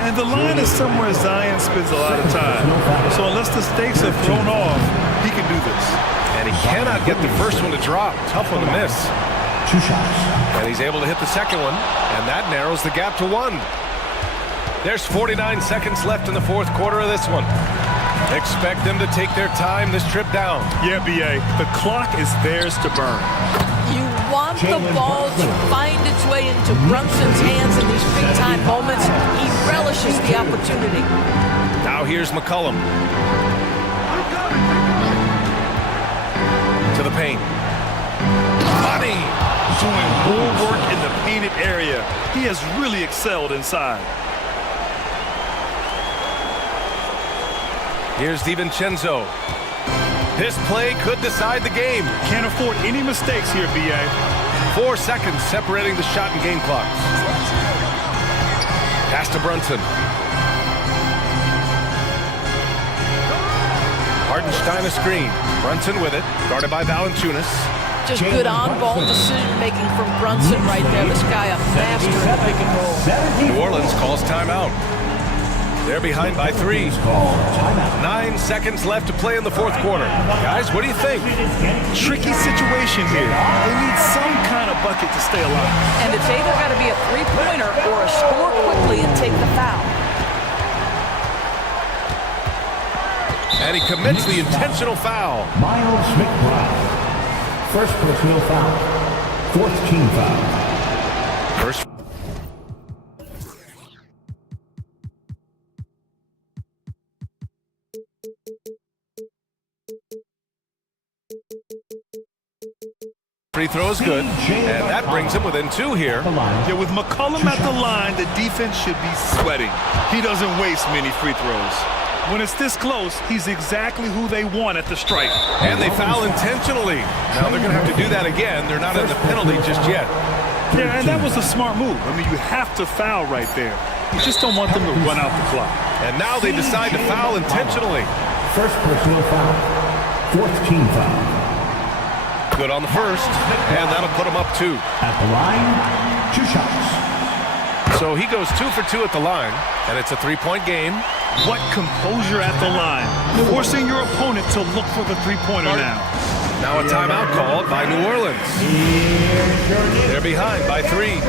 And the line is somewhere Zion spends a lot of time. So unless the stakes are thrown off, he can do this. And he cannot get the first one to drop. Tough one to miss. 2 shots. And he's able to hit the second one, and that narrows the gap to 1. There's 49 seconds left in the fourth quarter of this one. Expect them to take their time this trip down. Yeah, B.A., the clock is theirs to burn. You want the ball to find its way into Brunson's hands in these big-time moments. He relishes the opportunity. Now here's McCollum. To the paint. Money! Doing more work in the painted area. He has really excelled inside. Here's DiVincenzo. This play could decide the game. Can't afford any mistakes here, B.A. 4 seconds separating the shot and game clocks. Pass to Brunson. Hartenstein a screen. Brunson with it, guarded by Valanciunas. Just good on-ball decision-making from Brunson right there. This guy a master in the pick and roll. New Orleans calls timeout. They're behind by 3. 9 seconds left to play in the fourth quarter. Guys, what do you think? Tricky situation here. They need some kind of bucket to stay alive. And it's either got to be a three-pointer or a score quickly and take the foul. And he commits the intentional foul. Miles McBride. First personal foul. 4th team foul. First. Free throw is good, and that brings him within 2 here. Yeah, with McCollum at the line, the defense should be sweating. He doesn't waste many free throws. When it's this close, he's exactly who they want at the stripe. And they foul intentionally. Now they're going to have to do that again. They're not in the penalty just yet. Yeah, and that was a smart move. I mean, you have to foul right there. You just don't want them to run out the clock. And now they decide to foul intentionally. First personal foul. 4th team foul. Good on the first, and that'll put him up 2. At the line, 2 shots. So he goes 2 for 2 at the line, and it's a 3-point game. What composure at the line. Forcing your opponent to look for the three-pointer now. Now a timeout called by New Orleans. They're behind by 3.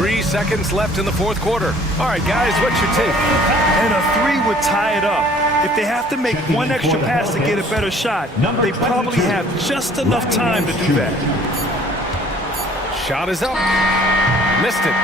3 seconds left in the fourth quarter. All right, guys, what's your take? And a 3 would tie it up. If they have to make one extra pass to get a better shot, they probably have just enough time to do that. Shot is up. Missed it.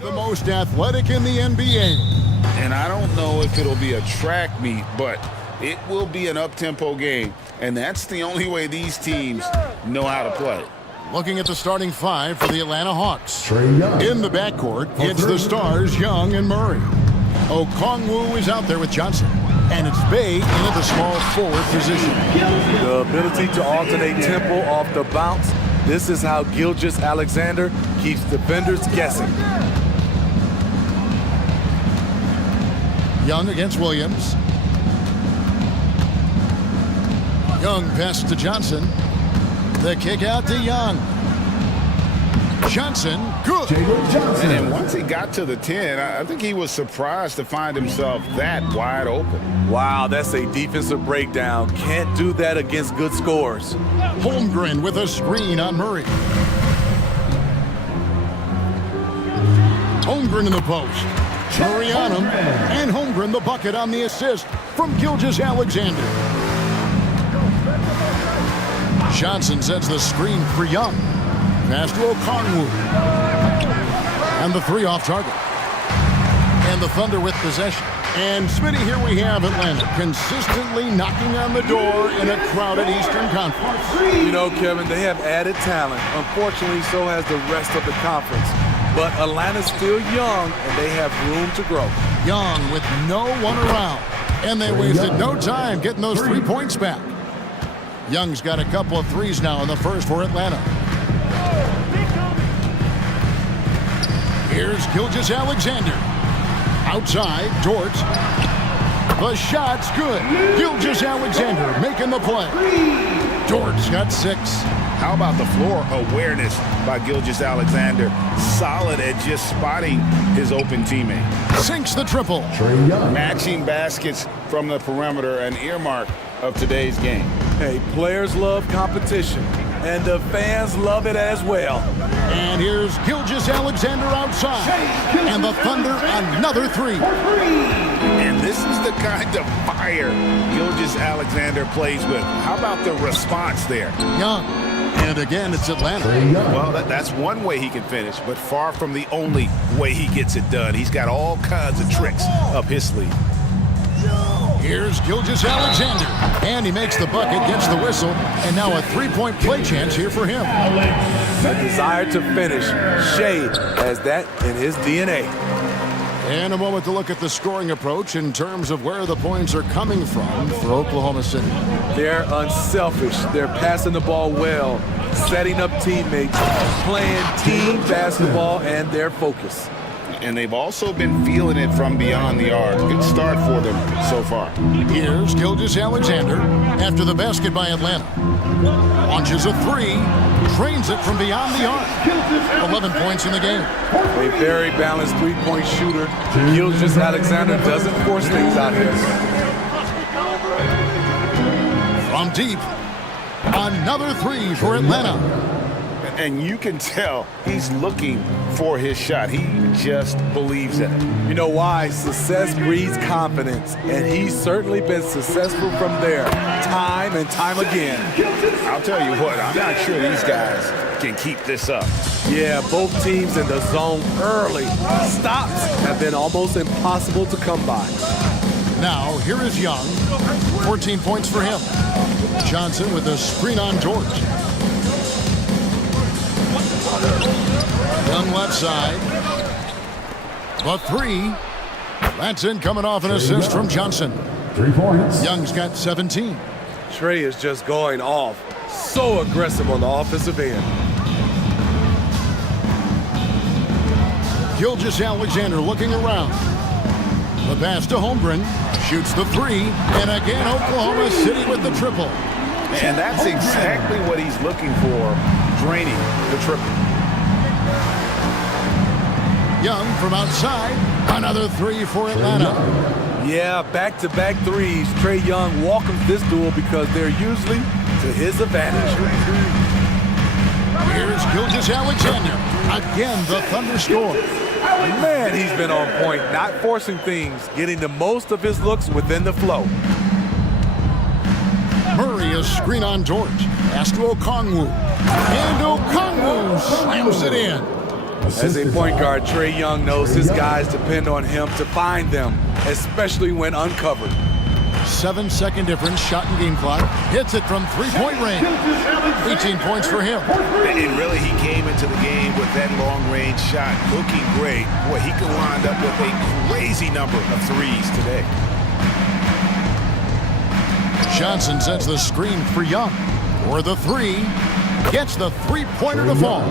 The most athletic in the NBA. And I don't know if it'll be a track meet, but it will be an up-tempo game. And that's the only way these teams know how to play. Looking at the starting five for the Atlanta Hawks. In the backcourt, it's the stars Young and Murray. Okongwu is out there with Johnson. And it's Bay in at the small forward position. The ability to alternate tempo off the bounce. This is how Gilgeous-Alexander keeps defenders guessing. Young against Williams. Young passes to Johnson. The kick out to Young. Johnson, good. And once he got to the 10, I think he was surprised to find himself that wide open. Wow, that's a defensive breakdown. Can't do that against good scores. Holmgren with a screen on Murray. Holmgren in the post. Murray on him. And Holmgren the bucket on the assist from Gilgeous-Alexander. Johnson sets the screen for Young. Pass to Okongwu. And the three off target. And the Thunder with possession. And Smitty, here we have Atlanta consistently knocking on the door in a crowded Eastern Conference. You know, Kevin, they have added talent. Unfortunately, so has the rest of the conference. But Atlanta's still young, and they have room to grow. Young with no one around. And they wasted no time getting those 3 points back. Young's got a couple of threes now in the first for Atlanta. Here's Gilgeous-Alexander. Outside, Dort. The shot's good. Gilgeous-Alexander making the play. Dort's got 6. How about the floor awareness by Gilgeous-Alexander? Solid at just spotting his open teammate. Sinks the triple. Matching baskets from the perimeter, an earmark of today's game. Hey, players love competition, and the fans love it as well. And here's Gilgeous-Alexander outside. And the Thunder another 3. And this is the kind of fire Gilgeous-Alexander plays with. How about the response there? Young. And again, it's Atlanta. Well, that's one way he can finish, but far from the only way he gets it done. He's got all kinds of tricks up his sleeve. Here's Gilgeous-Alexander. And he makes the bucket, gets the whistle, and now a 3-point play chance here for him. A desire to finish. Shea has that in his DNA. And a moment to look at the scoring approach in terms of where the points are coming from for Oklahoma City. They're unselfish. They're passing the ball well, setting up teammates, playing team basketball, and their focus. And they've also been feeling it from beyond the arc. Good start for them so far. Here's Gilgeous-Alexander after the basket by Atlanta. Launches a 3, trains it from beyond the arc. 11 points in the game. A very balanced three-point shooter. Gilgeous-Alexander doesn't force things out here. From deep, another 3 for Atlanta. And you can tell he's looking for his shot. He just believes in it. You know why? Success breeds confidence, and he's certainly been successful from there, time and time again. I'll tell you what, I'm not sure these guys can keep this up. Yeah, both teams in the zone early. Stops have been almost impossible to come by. Now, here is Young. 14 points for him. Johnson with a screen on George. Young left side. The 3. That's in, coming off an assist from Johnson. 3 points. Young's got 17. Trey is just going off. So aggressive on the offensive end. Gilgeous-Alexander looking around. The pass to Holmgren. Shoots the 3. And again, Oklahoma City with the triple. And that's exactly what he's looking for, draining the triple. Young from outside. Another 3 for Atlanta. Yeah, back-to-back threes. Trae Young welcomes this duel because they're usually to his advantage. Here's Gilgeous-Alexander. Again, the Thunder score. Man, he's been on point, not forcing things, getting the most of his looks within the flow. Murray a screen on George. Pass to Okongwu. And Okongwu slams it in. As a point guard, Trae Young knows his guys depend on him to find them, especially when uncovered. 7-second difference, shot and game clock. Hits it from three-point range. 18 points for him. And really, he came into the game with that long-range shot looking great. Boy, he could wind up with a crazy number of threes today. Johnson sends the screen for Young. For the three. Gets the three-pointer to fall.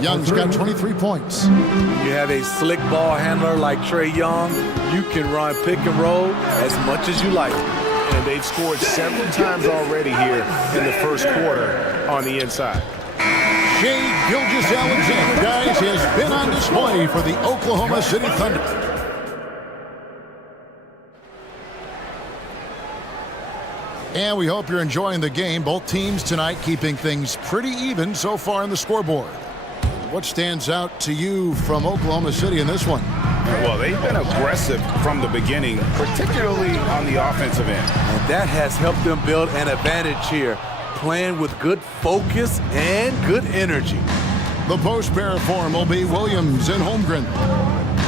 Young's got 23 points. You have a slick ball handler like Trae Young. You can run pick and roll as much as you like. And they've scored several times already here in the first quarter on the inside. Shai Gilgeous-Alexander, guys, has been on display for the Oklahoma City Thunder. And we hope you're enjoying the game. Both teams tonight keeping things pretty even so far on the scoreboard. What stands out to you from Oklahoma City in this one? Well, they've been aggressive from the beginning, particularly on the offensive end. And that has helped them build an advantage here, playing with good focus and good energy. The post pair form will be Williams and Holmgren.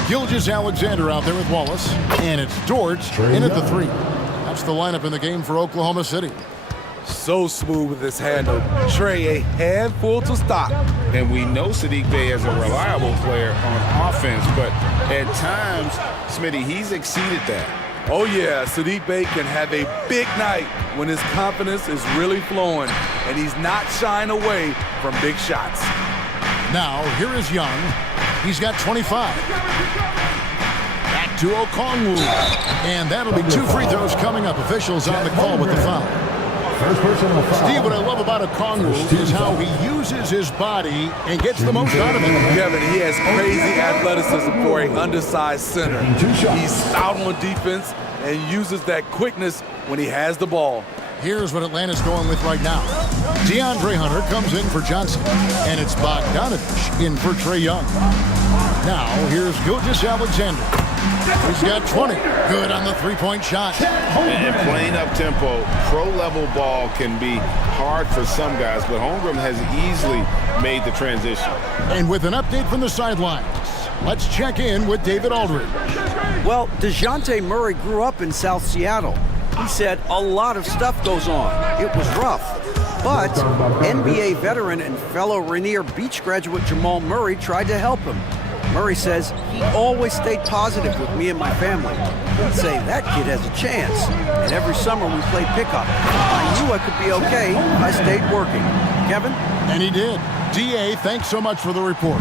Gilgeous-Alexander out there with Wallace. And it's Dort in at the three. That's the lineup in the game for Oklahoma City. So smooth with his handle. Trae a handful to stop. And we know Saddiq Bey is a reliable player on offense, but at times, Smitty, he's exceeded that. Oh yeah, Saddiq Bey can have a big night when his confidence is really flowing and he's not shying away from big shots. Now, here is Young. He's got 25. Back to Okongwu. And that'll be 2 free throws coming up. Officials on the call with the foul. Steve, what I love about Okongwu is how he uses his body and gets the most out of it. Kevin, he has crazy athleticism for an undersized center. He's stout on defense and uses that quickness when he has the ball. Here's what Atlanta's going with right now. DeAndre Hunter comes in for Johnson, and it's Bogdanovich in for Trae Young. Now, here's Gilgeous-Alexander. He's got 20. Good on the three-point shot. And playing up-tempo, pro-level ball can be hard for some guys, but Holmgren has easily made the transition. And with an update from the sidelines, let's check in with David Aldridge. Well, DeJounte Murray grew up in South Seattle. He said a lot of stuff goes on. It was rough. But NBA veteran and fellow Rainier Beach graduate Jamal Murray tried to help him. Murray says he always stayed positive with me and my family. He'd say, that kid has a chance. And every summer we played pickup. I knew I could be okay if I stayed working. Kevin? And he did. D.A., thanks so much for the report.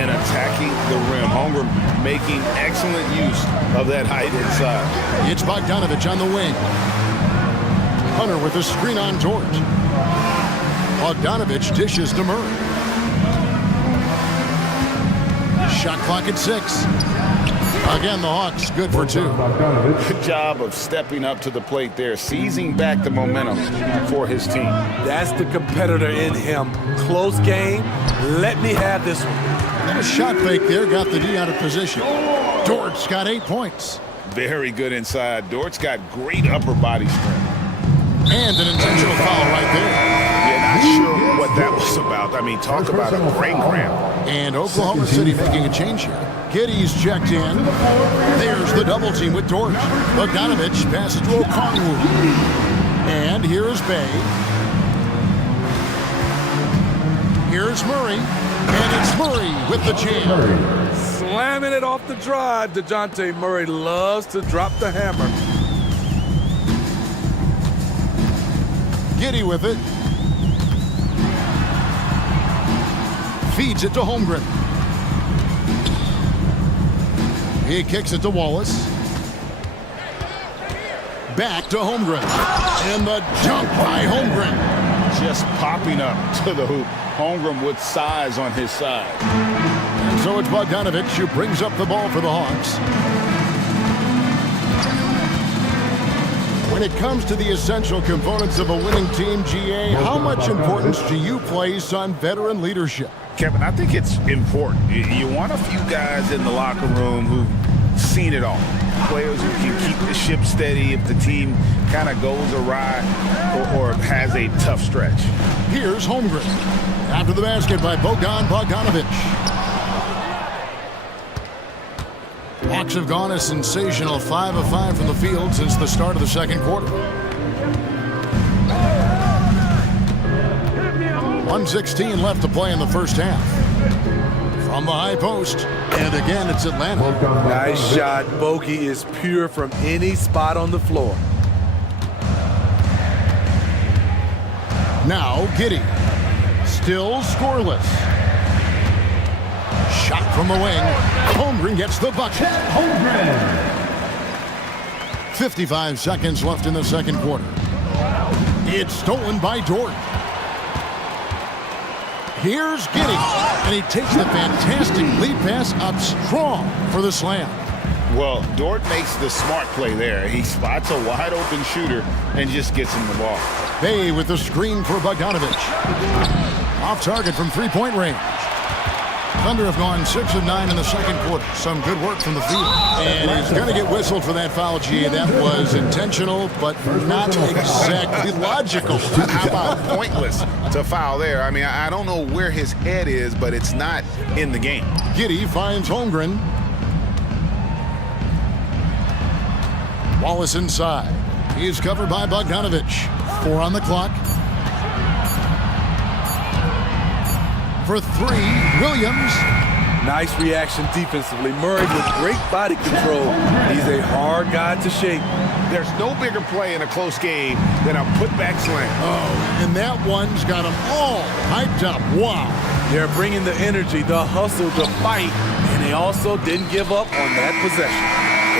And attacking the rim. Holmgren making excellent use of that height inside. It's Bogdanovich on the wing. Hunter with a screen on George. Bogdanovich dishes to Murray. Shot clock at 6. Again, the Hawks good for 2. Good job of stepping up to the plate there, seizing back the momentum for his team. That's the competitor in him. Close game. Let me have this one. And a shot fake there got the D out of position. Dort's got 8 points. Very good inside. Dort's got great upper body strength. And an intentional foul right there. Yeah, not sure what that was about. I mean, talk about a brain cramp. And Oklahoma City making a change here. Giddey's checked in. There's the double team with Dort. Bogdanovich passes to Okongwu. And here's Bey. Here's Murray. And it's Murray with the jam. Slamming it off the drive. DeJounte Murray loves to drop the hammer. Giddey with it. Feeds it to Holmgren. He kicks it to Wallace. Back to Holmgren. And the dunk by Holmgren. Just popping up to the hoop. Holmgren with size on his side. And so it's Bogdanovich who brings up the ball for the Hawks. When it comes to the essential components of a winning team, GA, how much importance do you place on veteran leadership? Kevin, I think it's important. You want a few guys in the locker room who've seen it all. Players who can keep the ship steady if the team kind of goes awry or has a tough stretch. Here's Holmgren. After the basket by Bogdanovich. Hawks have gone a sensational 5 of 5 from the field since the start of the second quarter. 1:16 left to play in the first half. From the high post, and again it's Atlanta. Nice shot. Bogey is pure from any spot on the floor. Now Giddey, still scoreless. Shot from the wing. Holmgren gets the bucket. 55 seconds left in the second quarter. It's stolen by Dort. Here's Giddey, and he takes the fantastic lead pass up strong for the slam. Well, Dort makes the smart play there. He spots a wide open shooter and just gets him the ball. Bay with the screen for Bogdanovic. Off target from three-point range. Thunder have gone 6 of 9 in the second quarter. Some good work from the field. And he's going to get whistled for that foul, G. That was intentional, but not exactly logical. How about pointless to foul there? I mean, I don't know where his head is, but it's not in the game. Giddey finds Holmgren. Wallace inside. He's covered by Bogdanovic. 4 on the clock. For 3, Williams. Nice reaction defensively. Murray with great body control. He's a hard guy to shake. There's no bigger play in a close game than a putback slam. Oh, and that one's got them all hyped up. Wow. They're bringing the energy, the hustle, the fight, and they also didn't give up on that possession.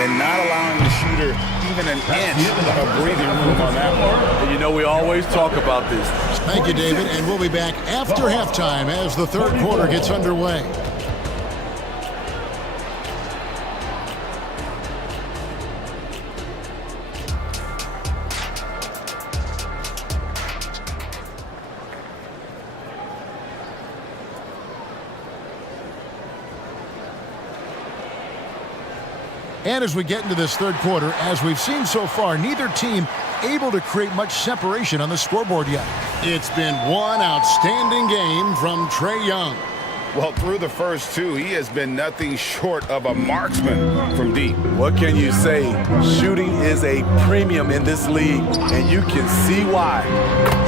And not allowing the shooter even an inch of breathing room on that one. And you know, we always talk about this. Thank you, David, and we'll be back after halftime as the third quarter gets underway. And as we get into this third quarter, as we've seen so far, neither team able to create much separation on the scoreboard yet. It's been one outstanding game from Trae Young. Well, through the first 2, he has been nothing short of a marksman from deep. What can you say? Shooting is a premium in this league, and you can see why.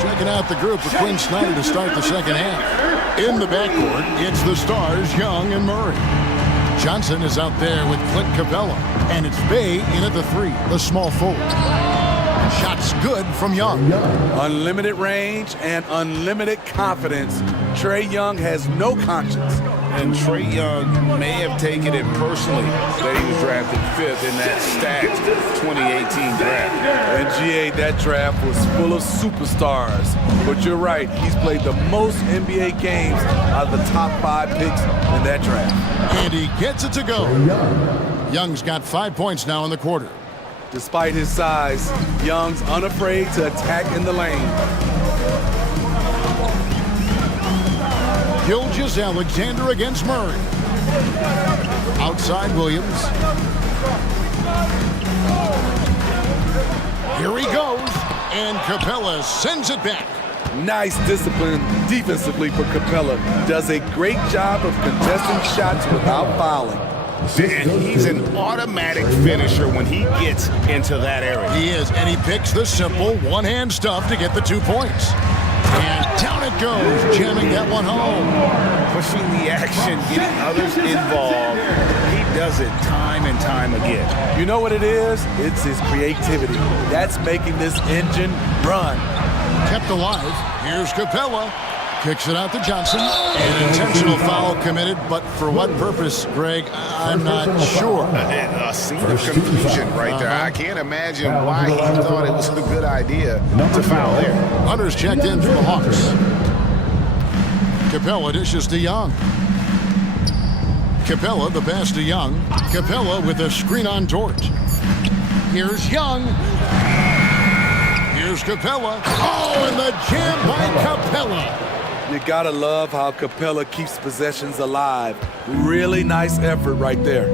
Checking out the group with Quinn Snyder to start the second half. In the backcourt, it's the stars, Young and Murray. Johnson is out there with Clint Capella, and it's Bay in at the 3, the small forward. Shots good from Young. Unlimited range and unlimited confidence. Trae Young has no conscience. And Trae Young may have taken it personally that he was drafted 5th in that stacked 2018 draft. And GA, that draft was full of superstars. But you're right, he's played the most NBA games out of the top 5 picks in that draft. And he gets it to go. Young's got 5 points now in the quarter. Despite his size, Young's unafraid to attack in the lane. Gilgeous-Alexander against Murray. Outside Williams. Here he goes, and Capella sends it back. Nice discipline defensively for Capella. Does a great job of contesting shots without fouling. And he's an automatic finisher when he gets into that area. He is, and he picks the simple one-hand stuff to get the 2 points. And down it goes, jamming that one home. Pushing the action, getting others involved. He does it time and time again. You know what it is? It's his creativity. That's making this engine run. Kept alive. Here's Capella. Kicks it out to Johnson. An intentional foul committed, but for what purpose, Greg? I'm not sure. A scene of confusion right there. I can't imagine why he thought it was a good idea to foul there. Hunter's checked in for the Hawks. Capella dishes to Young. Capella, the pass to Young. Capella with a screen on Dort. Here's Young. Here's Capella. Oh, and the jam by Capella. You gotta love how Capella keeps possessions alive. Really nice effort right there.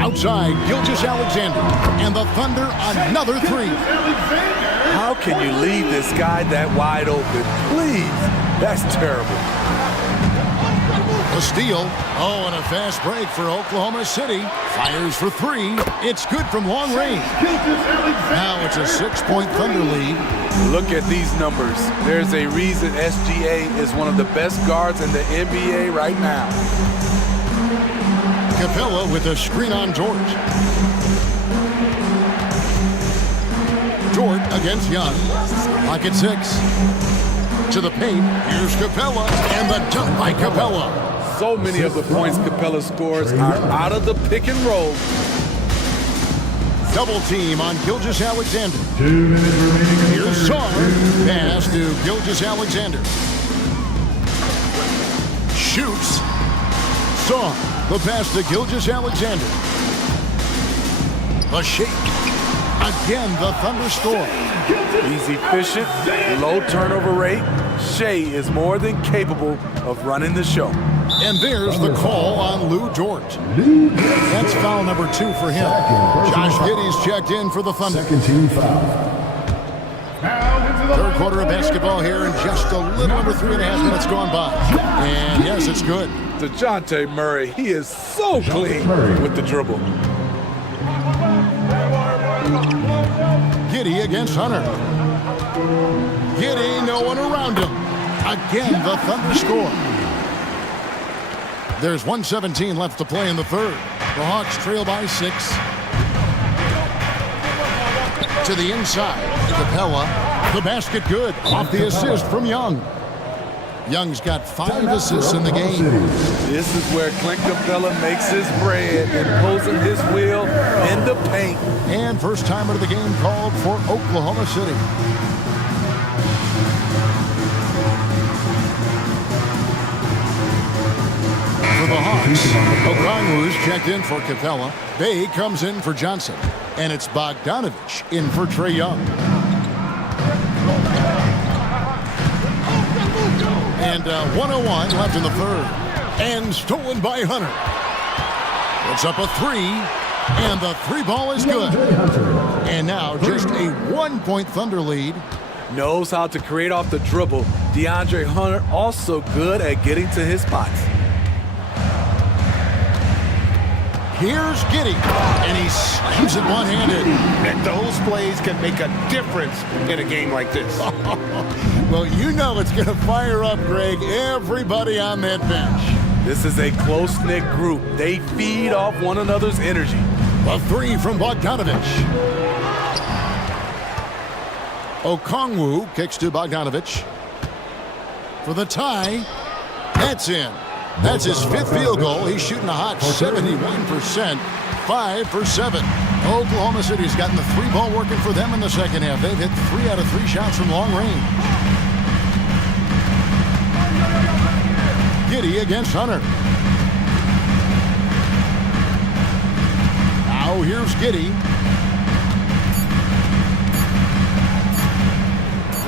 Outside, Gilgeous-Alexander, and the Thunder another 3. How can you leave this guy that wide open? Please, that's terrible. A steal. Oh, and a fast break for Oklahoma City. Fires for three. It's good from long range. Now it's a 6-point Thunder lead. Look at these numbers. There's a reason SGA is one of the best guards in the NBA right now. Capella with a screen on George. George against Young. Pocket 6. To the paint. Here's Capella. And the dunk by Capella. So many of the points Capella scores are out of the pick and roll. Double team on Gilgeous-Alexander. 2 minutes remaining. Here's Song. Pass to Gilgeous-Alexander. Shoots. Song. The pass to Gilgeous-Alexander. A shake. Again, the Thunder score. He's efficient, low turnover rate. Shea is more than capable of running the show. And there's the call on Lou George. That's foul number 2 for him. Josh Giddey's checked in for the Thunder. Second team foul. Third quarter of basketball here, and just a little over 3.5 minutes gone by. And yes, it's good. DeJounte Murray, he is so clean with the dribble. Giddey against Hunter. Giddey, no one around him. Again, the Thunder score. There's 1:17 left to play in the third. The Hawks trail by 6. To the inside. Capella. The basket good. Off the assist from Young. Young's got 5 assists in the game. This is where Clint Capella makes his bread, imposing his will in the paint. And first timer of the game called for Oklahoma City. For the Hawks, Okongwu's checked in for Capella. Bay comes in for Johnson. And it's Bogdanovich in for Trae Young. And 1:01 left in the third. And stolen by Hunter. It's up a 3. And the 3 ball is good. And now just a 1-point Thunder lead. Knows how to create off the dribble. DeAndre Hunter also good at getting to his spots. Here's Giddey, and he slams it one-handed. And those plays can make a difference in a game like this. Well, you know it's going to fire up, Greg, everybody on that bench. This is a close-knit group. They feed off one another's energy. A 3 from Bogdanovich. Okongwu kicks to Bogdanovich. For the tie, that's in. That's his 5th field goal. He's shooting a hot 71%, 5 for 7. Oklahoma City's gotten the 3 ball working for them in the second half. They've hit 3 out of 3 shots from long range. Giddey against Hunter. Now here's Giddey.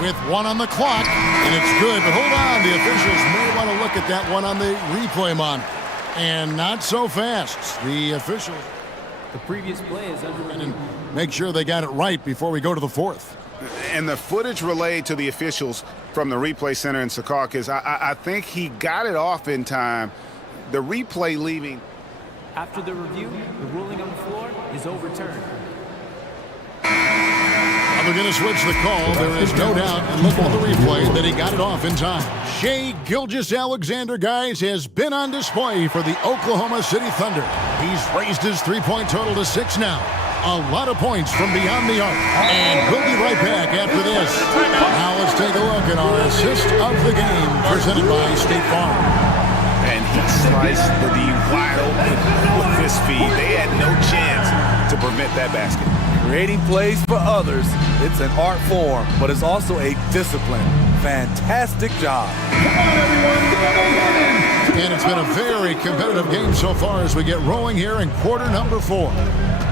With 1 on the clock, and it's good, but hold on, the officials may want to look at that one on the replay monitor. And not so fast. The officials... The previous play is under... And make sure they got it right before we go to the 4th. And the footage relayed to the officials from the replay center in Secaucus, I think he got it off in time. The replay leaving... After the review, the ruling on the floor is overturned. They're going to switch the call. There is no doubt, and looking at the replay, that he got it off in time. Shai Gilgeous-Alexander, guys, has been on display for the Oklahoma City Thunder. He's raised his 3-point total to 6 now. A lot of points from beyond the arc. And we'll be right back after this. Now let's take a look at our assist of the game, presented by State Farm. And he sliced the D wide open with his feed. They had no chance to prevent that basket. Creating plays for others, it's an art form, but it's also a discipline. Fantastic job. And it's been a very competitive game so far as we get rolling here in quarter number 4.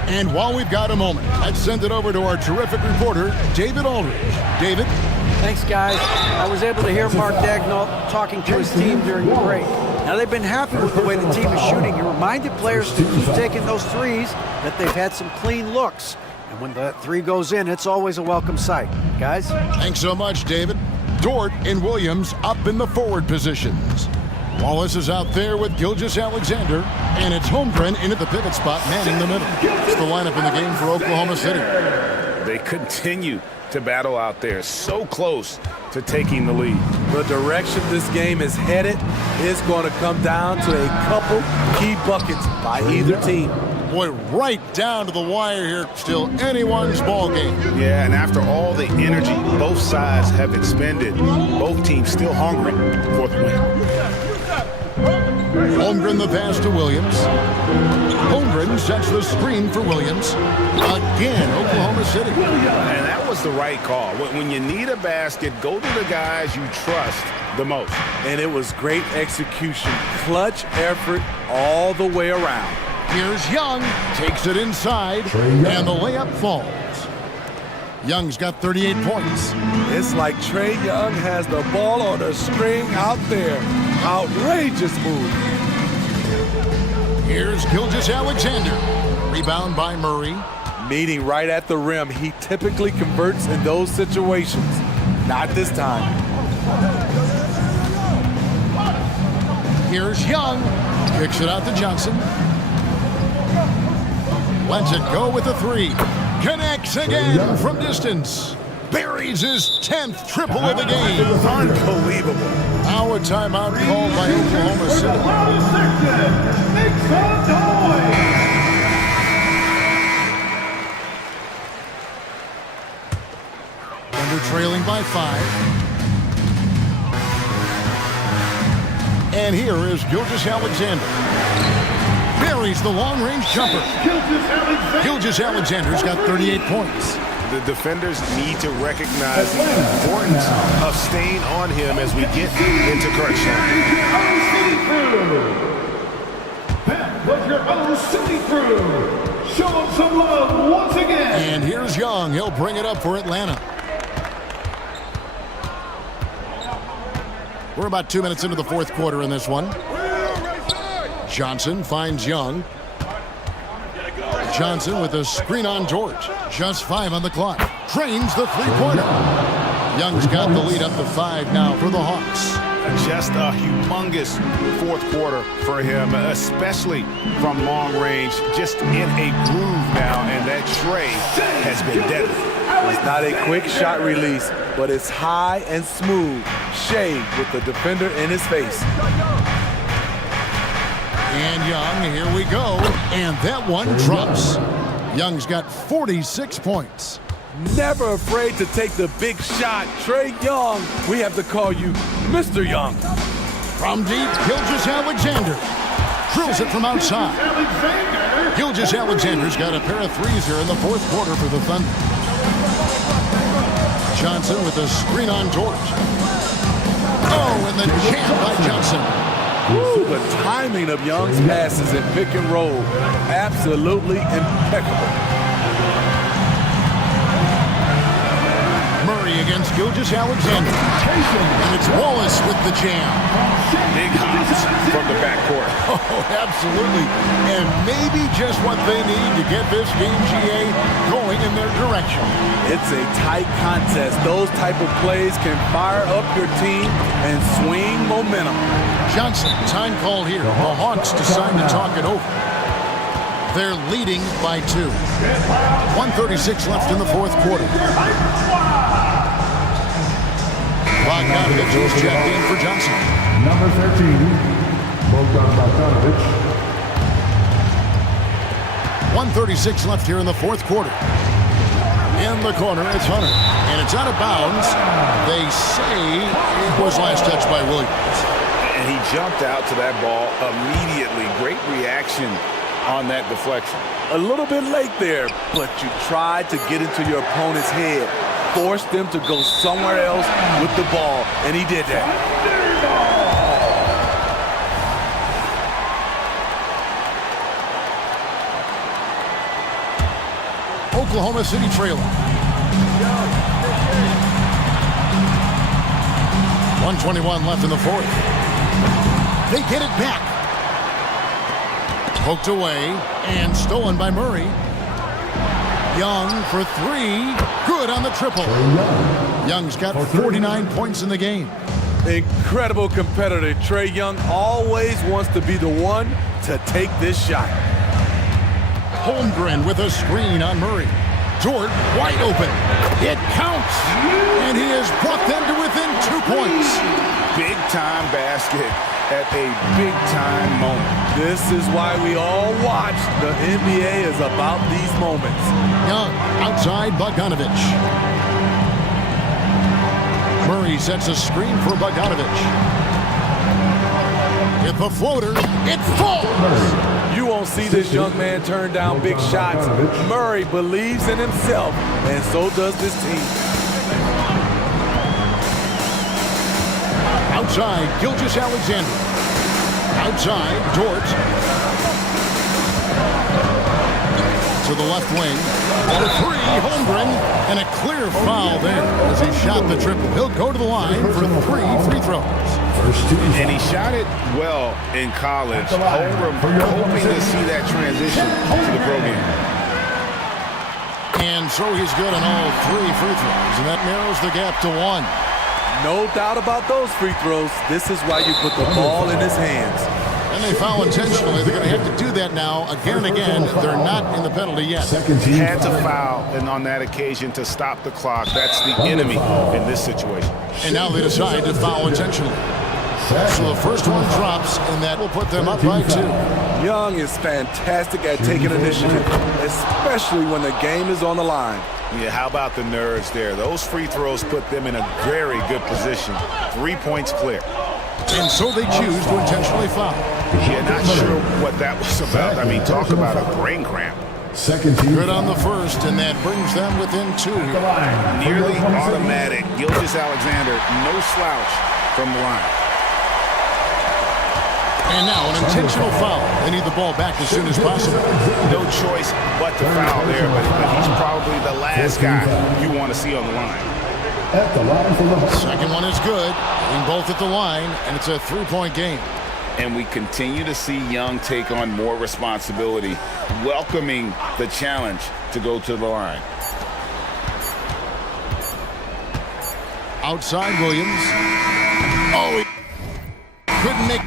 And while we've got a moment, let's send it over to our terrific reporter, David Aldridge. David? Thanks, guys. I was able to hear Mark Dagnall talking to his team during the break. Now, they've been happy with the way the team is shooting. He reminded players to keep taking those threes, that they've had some clean looks. And when that 3 goes in, it's always a welcome sight. Guys? Thanks so much, David. Dort and Williams up in the forward positions. Wallace is out there with Gilgeous-Alexander, and it's Holmgren in at the pivot spot, manning the middle. It's the lineup in the game for Oklahoma City. They continue to battle out there, so close to taking the lead. The direction this game is headed is going to come down to a couple key buckets by either team. Boy, right down to the wire here. Still anyone's ball game. Yeah, and after all the energy both sides have expended, both teams still hungry for the win. Holmgren the pass to Williams. Holmgren sets the screen for Williams. Again, Oklahoma City. And that was the right call. When you need a basket, go to the guys you trust the most. And it was great execution. Clutch effort all the way around. Here's Young, takes it inside, and the layup falls. Young's got 38 points. It's like Trae Young has the ball on a string out there. Outrageous move. Here's Gilgeous-Alexander. Rebound by Murray. Meeting right at the rim. He typically converts in those situations. Not this time. Here's Young. Kicks it out to Johnson. Lets it go with a three. Connects again from distance. Buries his 10th triple of the game. Unbelievable. Now a timeout called by Oklahoma City. Thunder trailing by 5. And here is Gilgeous-Alexander. Buries the long-range jumper. Gilgeous-Alexander's got 38 points. The defenders need to recognize the importance of staying on him as we get into correction. That was your own city crew. Show them some love once again. And here's Young. He'll bring it up for Atlanta. We're about 2 minutes into the fourth quarter in this one. Johnson finds Young. Johnson with a screen on George. Just 5 on the clock. Trains the three-pointer. Young's got the lead up to 5 now for the Hawks. Just a humongous fourth quarter for him, especially from long range. Just in a groove now, and that tray has been deadly. It's not a quick shot release, but it's high and smooth. Shade with the defender in his face. And Young, here we go. And that one drops. Young's got 46 points. Never afraid to take the big shot. Trae Young, we have to call you Mr. Young. From deep, Gilgeous-Alexander. Drills it from outside. Gilgeous-Alexander's got a pair of threes here in the fourth quarter for the Thunder. Johnson with a screen on George. Oh, and the jam by Johnson. Woo, the timing of Young's passes in pick and roll, absolutely impeccable. Murray against Gilgeous-Alexander. And it's Wallace with the jam. Big hops from the backcourt. Oh, absolutely. And maybe just what they need to get this game, GA, going in their direction. It's a tight contest. Those type of plays can fire up your team and swing momentum. Johnson, time called here. The Hawks decide to talk it over. They're leading by 2. 1:36 left in the fourth quarter. Bogdanovich is checked in for Johnson. Number 13, Bogdanovich. 1:36 left here in the fourth quarter. In the corner, it's Hunter. And it's out of bounds. They say it was last touched by Williams. And he jumped out to that ball immediately. Great reaction on that deflection. A little bit late there, but you tried to get into your opponent's head. Forced them to go somewhere else with the ball, and he did that. Oklahoma City trailing. 1:21 left in the fourth. They get it back. Poked away and stolen by Murray. Young for 3. Good on the triple. Young's got 49 points in the game. Incredible competitor. Trae Young always wants to be the one to take this shot. Holmgren with a screen on Murray. Dort wide open. It counts. And he has brought them to within 2 points. Big time basket at a big time moment. This is why we all watch. The NBA is about these moments. Young outside Bogdanovich. Murray sets a screen for Bogdanovich. With the floater, it falls. You won't see this young man turn down big shots. Murray believes in himself, and so does this team. Outside, Gilgeous-Alexander. Outside, George. To the left wing. And a three, Holmgren. And a clear foul there as he shot the triple. He'll go to the line for 3 free throws. And he shot it well in college. Holmgren hoping to see that transition to the pro game. And so he's good on all 3 free throws. And that narrows the gap to 1. No doubt about those free throws. This is why you put the ball in his hands. And they foul intentionally. They're going to have to do that now again and again. They're not in the penalty yet. Had to foul, and on that occasion to stop the clock. That's the enemy in this situation. And now they decide to foul intentionally. So the first one drops, and that will put them up by 2. Young is fantastic at taking initiative, especially when the game is on the line. Yeah, how about the nerves there? Those free throws put them in a very good position. 3 points clear. And so they choose to intentionally foul. Yeah, not sure what that was about. I mean, talk about a brain cramp. Good on the first, and that brings them within 2 here. Nearly automatic. Gilgeous-Alexander, no slouch from the line. And now an intentional foul. They need the ball back as soon as possible. No choice but to foul there, but he's probably the last guy you want to see on the line. At the line for the second one is good. Getting both at the line, and it's a 3-point game. And we continue to see Young take on more responsibility, welcoming the challenge to go to the line. Outside Williams. Oh, he couldn't make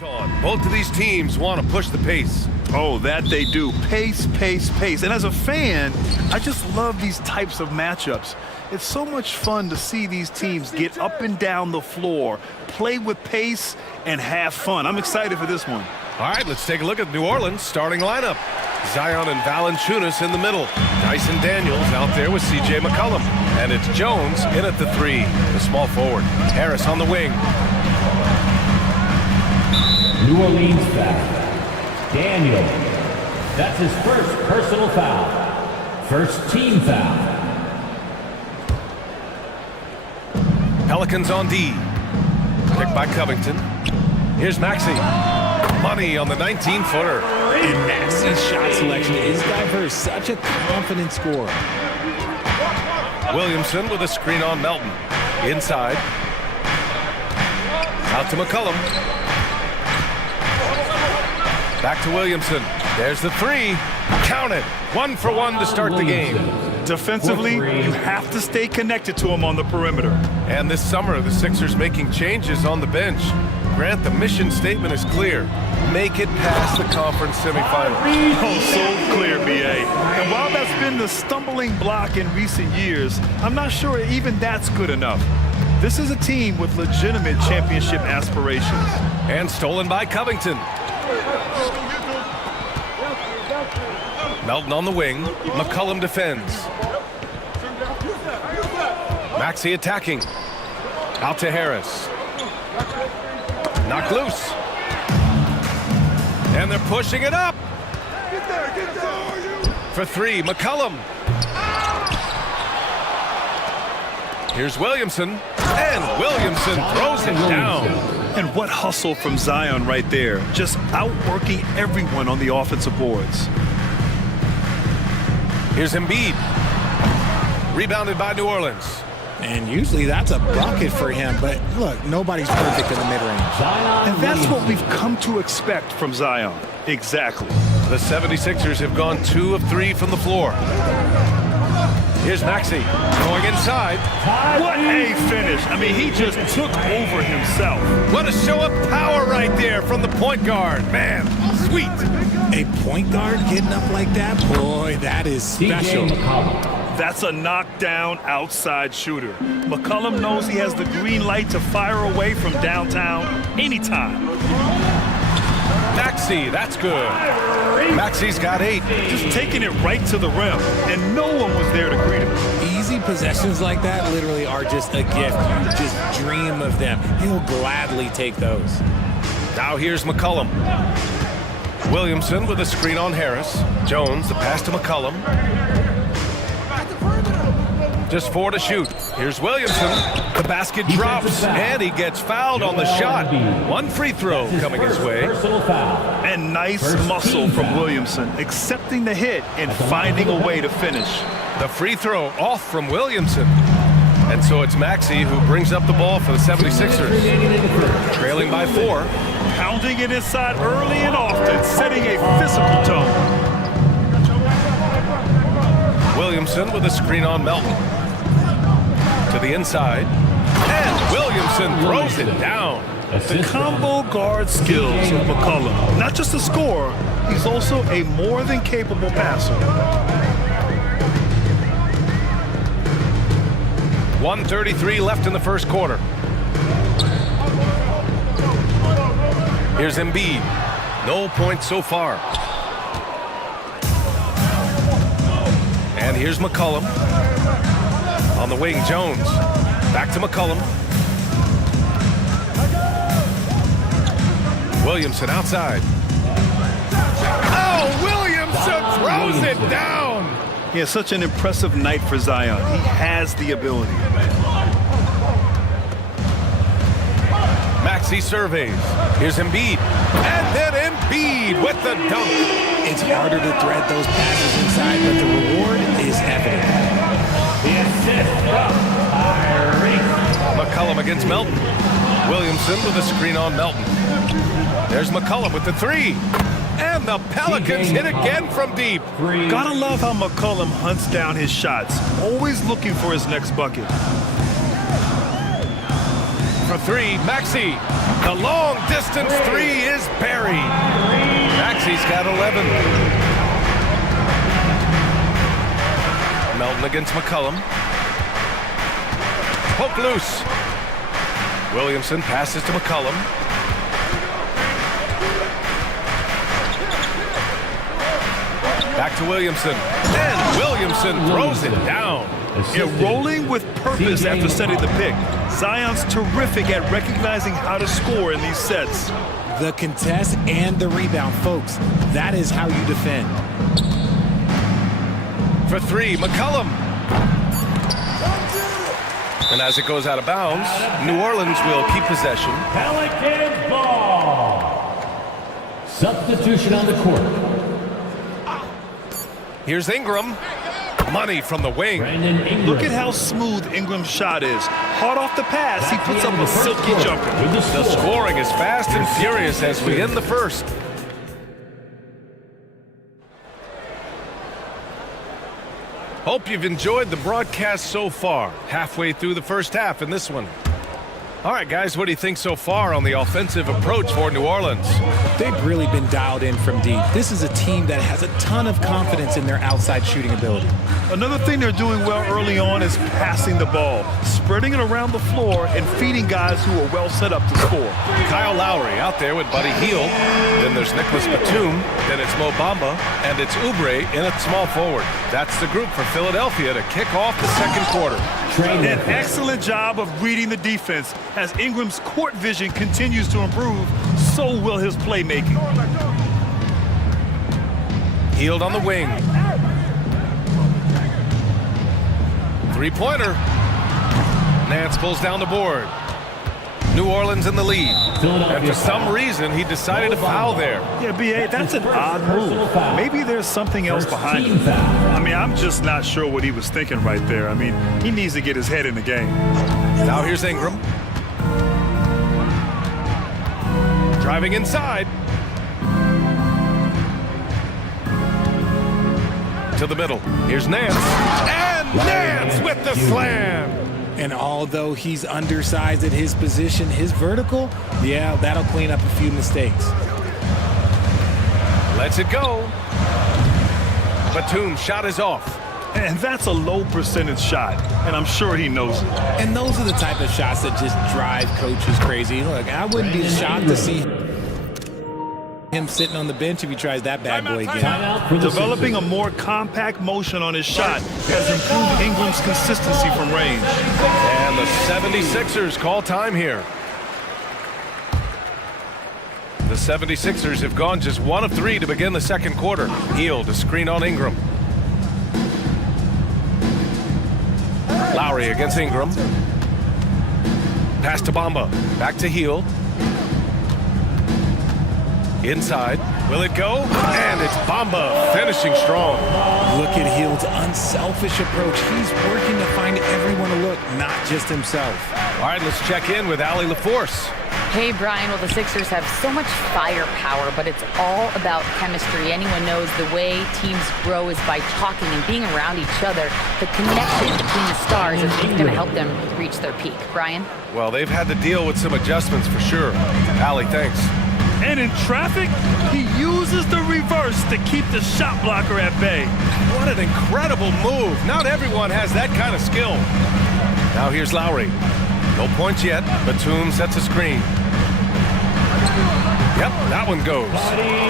Both of these teams want to push the pace. Oh, that they do. Pace, pace, pace. And as a fan, I just love these types of matchups. It's so much fun to see these teams get up and down the floor, play with pace, and have fun. I'm excited for this one. All right, let's take a look at New Orleans' starting lineup. Zion and Valanciunas in the middle. Dyson Daniels out there with C.J. McCollum. And it's Jones in at the 3, the small forward. Harris on the wing. New Orleans foul. Daniel. That's his first personal foul. First team foul. Pelicans on D. Picked by Covington. Here's Maxey. Money on the 19-footer. And Maxey's shot selection is diverse. Such a confident scorer. Williamson with a screen on Melton. Inside. Out to McCollum. Back to Williamson. There's the 3. Count it. 1 for 1 to start the game. Defensively, you have to stay connected to him on the perimeter. And this summer, the Sixers making changes on the bench. Grant, the mission statement is clear. Make it past the conference semifinals. Oh, so clear, B.A. And while that's been the stumbling block in recent years, I'm not sure even that's good enough. This is a team with legitimate championship aspirations. And stolen by Covington. Melton on the wing. McCollum defends. Maxey attacking. Out to Harris. Knocked loose. And they're pushing it up. For 3, McCollum. Here's Williamson. And Williamson throws it down. And what hustle from Zion right there. Just outworking everyone on the offensive boards. Here's Embiid. Rebounded by New Orleans. And usually that's a bucket for him, but look, nobody's perfect in the mid-range. And that's what we've come to expect from Zion. Exactly. The 76ers have gone 2 of 3 from the floor. Here's Maxey going inside. What a finish. I mean, he just took over himself. What a show of power right there from the point guard. Man, sweet. A point guard getting up like that? Boy, that is special. That's a knockdown outside shooter. McCollum knows he has the green light to fire away from downtown anytime. Maxey, that's good. Maxey's got 8. Just taking it right to the rim, and no one was there to greet him. Easy possessions like that literally are just a gift. You just dream of them. He'll gladly take those. Now here's McCollum. Williamson with a screen on Harris. Jones, the pass to McCollum. Just 4 to shoot. Here's Williamson. The basket drops, and he gets fouled on the shot. 1 free throw coming his way. And nice muscle from Williamson, accepting the hit and finding a way to finish. The free throw off from Williamson. And so it's Maxey who brings up the ball for the 76ers. Trailing by 4. Pounding it inside early and often, setting a physical tone. Williamson with a screen on Melton. To the inside. And Williamson throws it down. The combo guard skills of McCollum. Not just a scorer, he's also a more than capable passer. 1:33 left in the first quarter. Here's Embiid. No points so far. And here's McCollum. On the wing, Jones. Back to McCollum. Williamson outside. Oh, Williamson throws it down. He has such an impressive night for Zion. He has the ability. Maxey surveys. Here's Embiid. And then Embiid with the dunk. It's harder to thread those passes inside, but the reward is evident. The assist from McCollum against Melton. Williamson with a screen on Melton. There's McCollum with the 3. And the Pelicans hit again from deep. Gotta love how McCollum hunts down his shots, always looking for his next bucket. for three. Maxey. The long distance three is buried. Maxey's got 11. Melton against McCollum. Poke loose. Williamson passes to McCollum. Back to Williamson. And Williamson throws it down. Yeah, rolling with purpose after setting the pick. Zion's terrific at recognizing how to score in these sets. The contest and the rebound, folks. That is how you defend. For three, McCollum. And as it goes out of bounds, New Orleans will keep possession. Pelicans ball. Substitution on the court. Here's Ingram. Money from the wing. Look at how smooth Ingram's shot is. Hard off the pass, he puts up a silky jumper. The scoring is fast and furious as we end the first. Hope you've enjoyed the broadcast so far. Halfway through the first half in this one. All right, guys, what do you think so far on the offensive approach for New Orleans? They've really been dialed in from deep. This is a team that has a ton of confidence in their outside shooting ability. Another thing they're doing well early on is passing the ball, spreading it around the floor and feeding guys who are well set up to score. Kyle Lowry out there with Buddy Hield. Then there's Nicholas Batum. Then it's Mo Bamba. And it's Oubre in at small forward. That's the group for Philadelphia to kick off the second quarter. An excellent job of reading the defense. As Ingram's court vision continues to improve, so will his playmaking. Hield on the wing. Three-pointer. Nance pulls down the board. New Orleans in the lead. And for some reason, he decided to foul there. Yeah, B.A., that's an odd move. Maybe there's something else behind it. I mean, I'm just not sure what he was thinking right there. I mean, he needs to get his head in the game. Now here's Ingram. Driving inside. To the middle. Here's Nance. And Nance with the slam. And although he's undersized at his position, his vertical, yeah, that'll clean up a few mistakes. Lets it go. Batum's shot is off. And that's a low percentage shot, and I'm sure he knows it. And those are the type of shots that just drive coaches crazy. Look, I wouldn't be shocked to see him sitting on the bench if he tries that bad boy again. Developing a more compact motion on his shot has improved Ingram's consistency from range. And the 76ers call time here. The 76ers have gone just 1 of 3 to begin the second quarter. Hield to screen on Ingram. Lowry against Ingram. Pass to Bamba. Back to Hield. Inside. Will it go? And it's Bamba finishing strong. Look at Hield's unselfish approach. He's working to find everyone to look, not just himself. All right, let's check in with Allie LaForce. Hey, Brian, well, the Sixers have so much firepower, but it's all about chemistry. Anyone knows the way teams grow is by talking and being around each other. The connection between the stars is going to help them reach their peak. Brian? Well, they've had to deal with some adjustments for sure. Allie, thanks. And in traffic, he uses the reverse to keep the shot blocker at bay. What an incredible move. Not everyone has that kind of skill. Now here's Lowry. No points yet. Batum sets a screen. Yep, that one goes.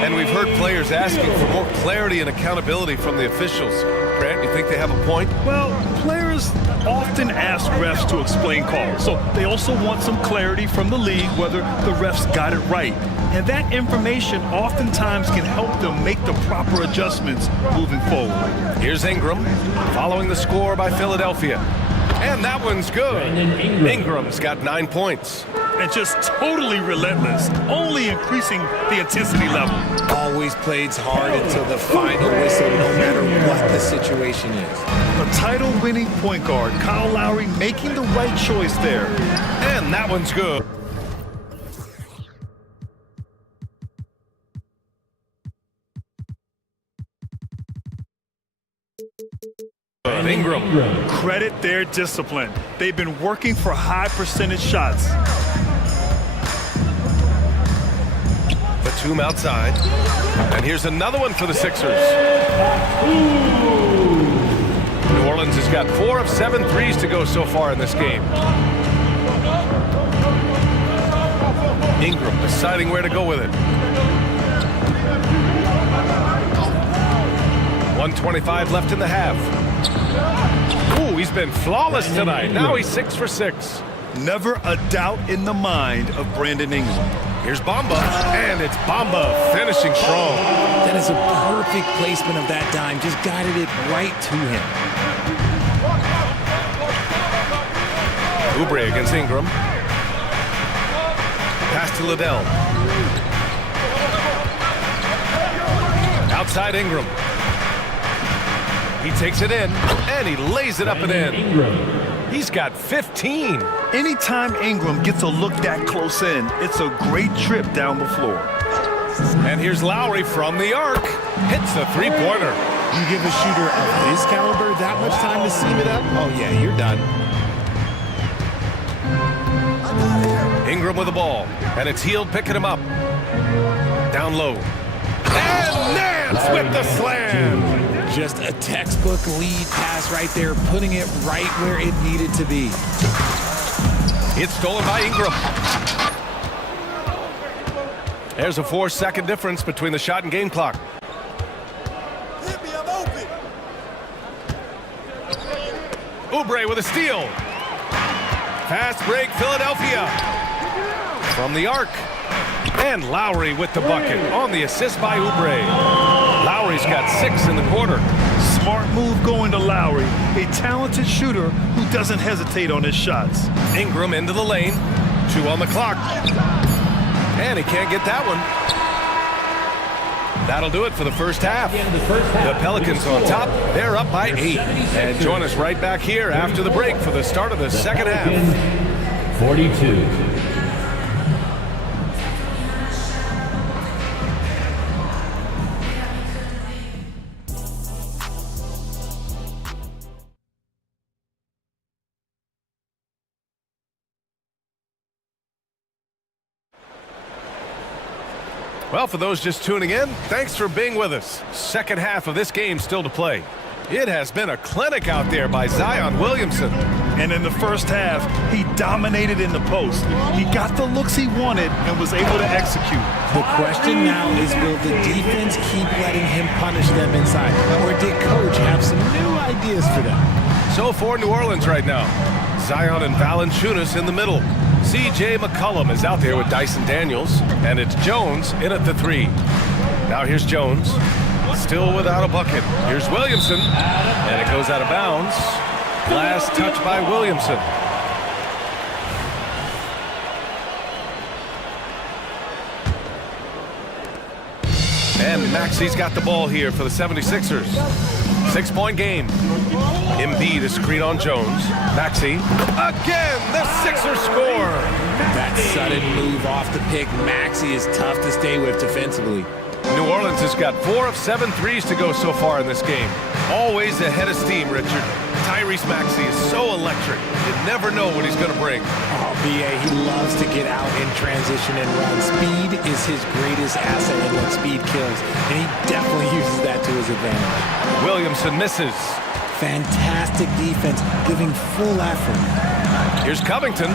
And we've heard players asking for more clarity and accountability from the officials. Grant, you think they have a point? Well, players often ask refs to explain calls, so they also want some clarity from the league whether the refs got it right. And that information oftentimes can help them make the proper adjustments moving forward. Here's Ingram, following the score by Philadelphia. And that one's good. Ingram's got 9 points. And just totally relentless, only increasing the intensity level. Always plays hard until the final whistle, no matter what the situation is. A title-winning point guard, Kyle Lowry, making the right choice there. And that one's good. But Ingram. Credit their discipline. They've been working for high percentage shots. Batum outside. And here's another one for the Sixers. New Orleans has got 4 of 7 threes to go so far in this game. Ingram deciding where to go with it. 1:25 left in the half. Ooh, he's been flawless tonight. Now he's 6 for 6. Never a doubt in the mind of Brandon Ingram. Here's Bamba, and it's Bamba finishing strong. That is a perfect placement of that dime. Just guided it right to him. Oubre against Ingram. Pass to Liddell. Outside Ingram. He takes it in, and he lays it up and in. He's got 15. Anytime Ingram gets a look that close in, it's a great trip down the floor. And here's Lowry from the arc. Hits the three-pointer. You give a shooter of his caliber that much time to seam it up? Oh, yeah, you're done. Ingram with the ball, and it's Hield picking him up. Down low. And Nance with the slam. Just a textbook lead pass right there, putting it right where it needed to be. It's stolen by Ingram. There's a 4-second difference between the shot and game clock. Hit me, I'm open. Oubre with a steal. Fast break, Philadelphia. From the arc. And Lowry with the bucket on the assist by Oubre. Lowry's got 6 in the quarter. Smart move going to Lowry, a talented shooter who doesn't hesitate on his shots. Ingram into the lane. 2 on the clock. And he can't get that one. That'll do it for the first half. The Pelicans on top. They're up by 8. And join us right back here after the break for the start of the second half. 42. Well, for those just tuning in, thanks for being with us. Second half of this game still to play. It has been a clinic out there by Zion Williamson. And in the first half, he dominated in the post. He got the looks he wanted and was able to execute. The question now is, will the defense keep letting him punish them inside? Or did coach have some new ideas for them? So for New Orleans right now, Zion and Valanciunas in the middle. C.J. McCollum is out there with Dyson Daniels, and it's Jones in at the 3. Now here's Jones, still without a bucket. Here's Williamson, and it goes out of bounds. Last touch by Williamson. And Maxi's got the ball here for the 76ers. 6-point game. Embiid a screen on Jones. Maxi. Again, the Sixers score. That sudden move off the pick, Maxi, is tough to stay with defensively. New Orleans has got 4 of 7 threes to go so far in this game. Always ahead of steam, Richard. Tyrese Maxey is so electric. You never know what he's going to bring. Oh, B.A., he loves to get out in transition and run. Speed is his greatest asset in what speed kills, and he definitely uses that to his advantage. Williamson misses. Fantastic defense, giving full effort. Here's Covington.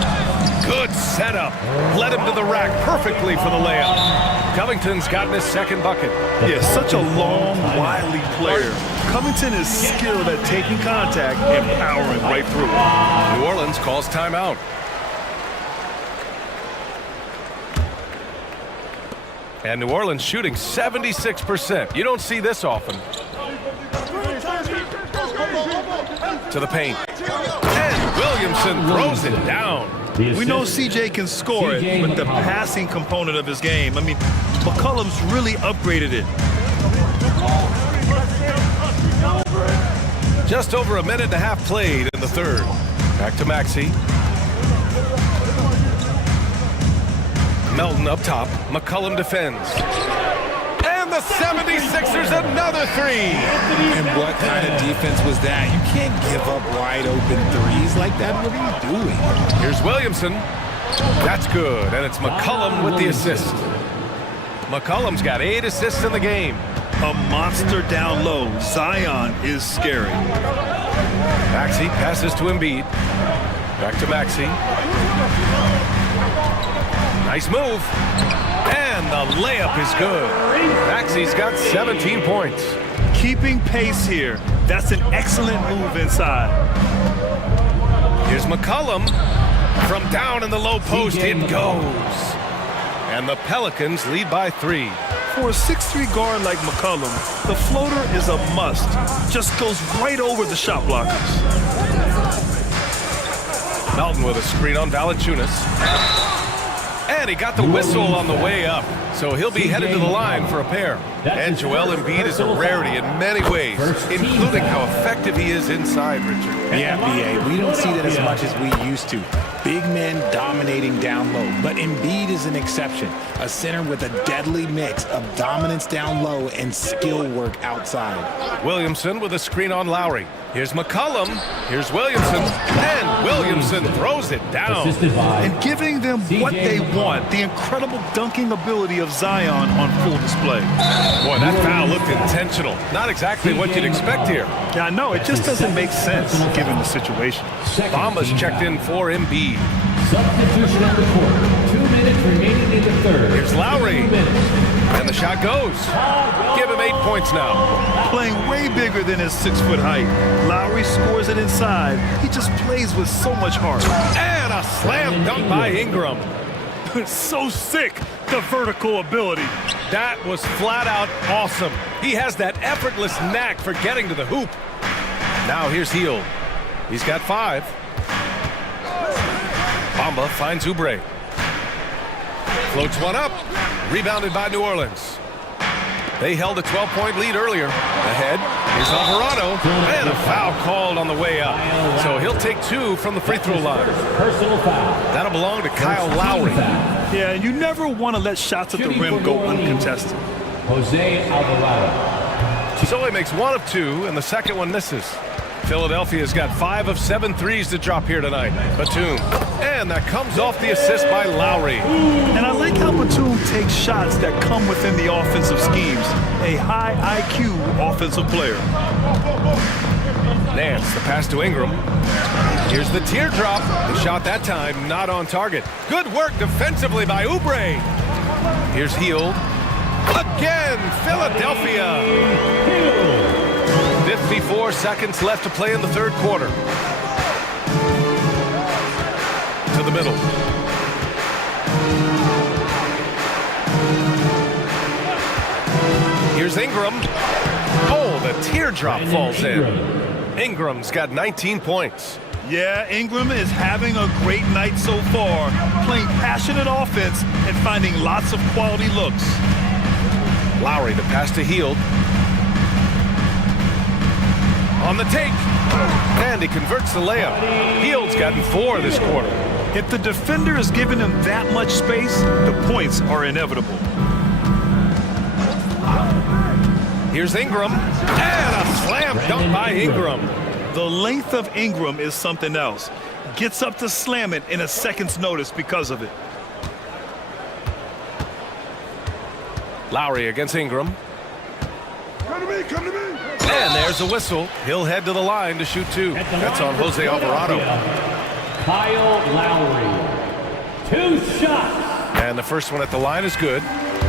Good setup. Led him to the rack perfectly for the layup. Covington's gotten his second bucket. Yeah, such a long, wily player. Covington is skilled at taking contact and powering right through it. New Orleans calls timeout. And New Orleans shooting 76%. You don't see this often. To the paint. And Williamson throws it down. We know CJ can score it, but the passing component of his game, I mean, McCollum's really upgraded it. Just over a minute and a half played in the third. Back to Maxey. Melton up top. McCollum defends. And And the 76ers another three. And what kind of defense was that? You can't give up wide open threes like that. What are you doing? Here's Williamson. That's good, and it's McCollum with the assist. McCollum's got 8 assists in the game. A monster down low. Zion is scary. Maxey passes to Embiid. Back to Maxey. Nice move. And the layup is good. Maxey's got 17 points. Keeping pace here. That's an excellent move inside. Here's McCollum. From down in the low post, it goes. And the Pelicans lead by 3. For a 6'3" guard like McCollum, the floater is a must. Just goes right over the shot blockers. Melton with a screen on Valanciunas. And he got the whistle on the way up. So he'll be headed to the line for a pair. And Joel Embiid is a rarity in many ways, including how effective he is inside, Richard. Yeah, BA, we don't see that as much as we used to. Big men dominating down low, but Embiid is an exception. A center with a deadly mix of dominance down low and skill work outside. Williamson with a screen on Lowry. Here's McCollum. Here's Williamson. And Williamson throws it down. And giving them what they want, the incredible dunking ability of Zion on full display. Boy, that foul looked intentional. Not exactly what you'd expect here. Yeah, I know. It just doesn't make sense given the situation. Bamba's checked in for Embiid. Substitution on the court. 2 minutes remaining in the third. Here's Lowry. And the shot goes. Give him 8 points now. Playing way bigger than his 6-foot height. Lowry scores it inside. He just plays with so much heart. And a slam dunk by Ingram. So sick, the vertical ability. That was flat out awesome. He has that effortless knack for getting to the hoop. Now here's Hield. He's got 5. Bamba finds Oubre. Floats one up. Rebounded by New Orleans. They held a 12-point lead earlier. Ahead, here's Alvarado. And a foul called on the way up. So he'll take 2 from the free throw line. Personal foul. That'll belong to Kyle Lowry. Yeah, you never want to let shots at the rim go uncontested. Jose Alvarado. So he makes 1 of 2, and the second one misses. Philadelphia's got 5 of 7 threes to drop here tonight. Batum. And that comes off the assist by Lowry. And I like how Batum takes shots that come within the offensive schemes. A high IQ offensive player. Nance, the pass to Ingram. Here's the teardrop. The shot that time not on target. Good work defensively by Oubre. Here's Hield. Again, Philadelphia. 54 seconds left to play in the third quarter. To the middle. Here's Ingram. Oh, the teardrop falls in. Ingram's got 19 points. Yeah, Ingram is having a great night so far, playing passionate offense and finding lots of quality looks. Lowry, the pass to Hield. On the take. And he converts the layup. Hield's gotten 4 this quarter. If the defender is giving him that much space, the points are inevitable. Here's Ingram. And a slam dunk by Ingram. The length of Ingram is something else. Gets up to slam it in a second's notice because of it. Lowry against Ingram. Come to me, come to me. And there's a whistle. He'll head to the line to shoot 2. That's on Jose Alvarado. Kyle Lowry. 2 shots. And the first one at the line is good.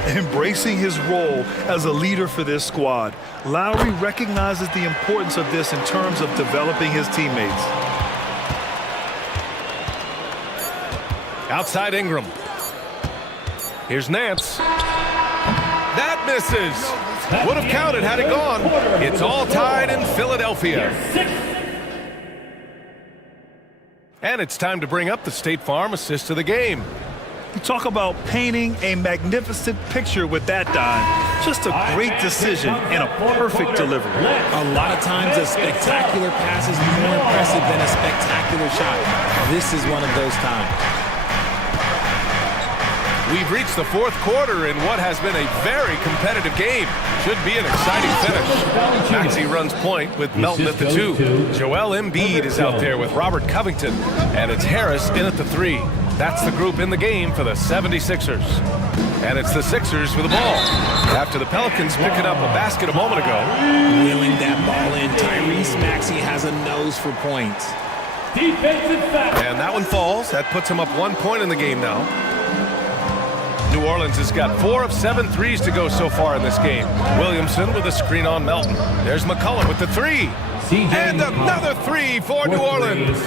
Embracing his role as a leader for this squad, Lowry recognizes the importance of this in terms of developing his teammates. Outside Ingram. Here's Nance. That misses. Would have counted had it gone. It's all tied in Philadelphia. And it's time to bring up the State Farm assist of the game. You talk about painting a magnificent picture with that dime. Just a great decision and a perfect delivery. A lot of times a spectacular pass is more impressive than a spectacular shot. This is one of those times. We've reached the fourth quarter in what has been a very competitive game. Should be an exciting finish. Maxey runs point with Melton at the 2. Joel Embiid is out there with Robert Covington. And it's Harris in at the 3. That's the group in the game for the 76ers. And it's the Sixers with the ball. After the Pelicans picking up a basket a moment ago. Wheeling that ball in. Tyrese Maxey has a nose for points. And that one falls. That puts him up 1 point in the game now. New Orleans has got 4 of 7 threes to go so far in this game. Williamson with a screen on Melton. There's McCollum with the 3. And another 3 for New Orleans.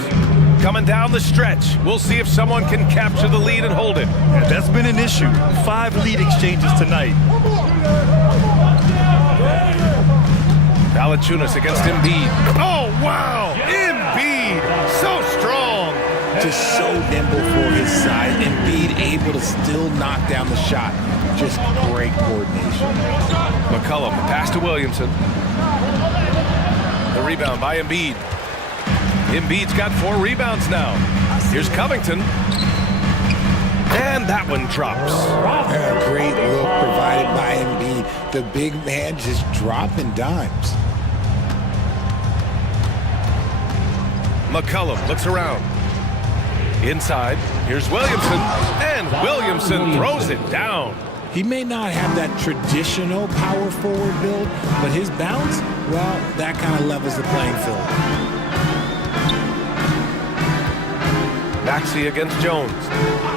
Coming down the stretch. We'll see if someone can capture the lead and hold it. Yeah, that's been an issue. 5 lead exchanges tonight. Valanciunas against Embiid. Oh, wow! Embiid! So strong! Just so nimble for his size. Embiid able to still knock down the shot. Just great coordination. McCollum, pass to Williamson. The rebound by Embiid. Embiid's got 4 rebounds now. Here's Covington. And that one drops. A great look provided by Embiid. The big man just dropping dimes. McCollum looks around. Inside, here's Williamson. And Williamson throws it down. He may not have that traditional power forward build, but his bounce, well, that kind of levels the playing field. Maxey against Jones.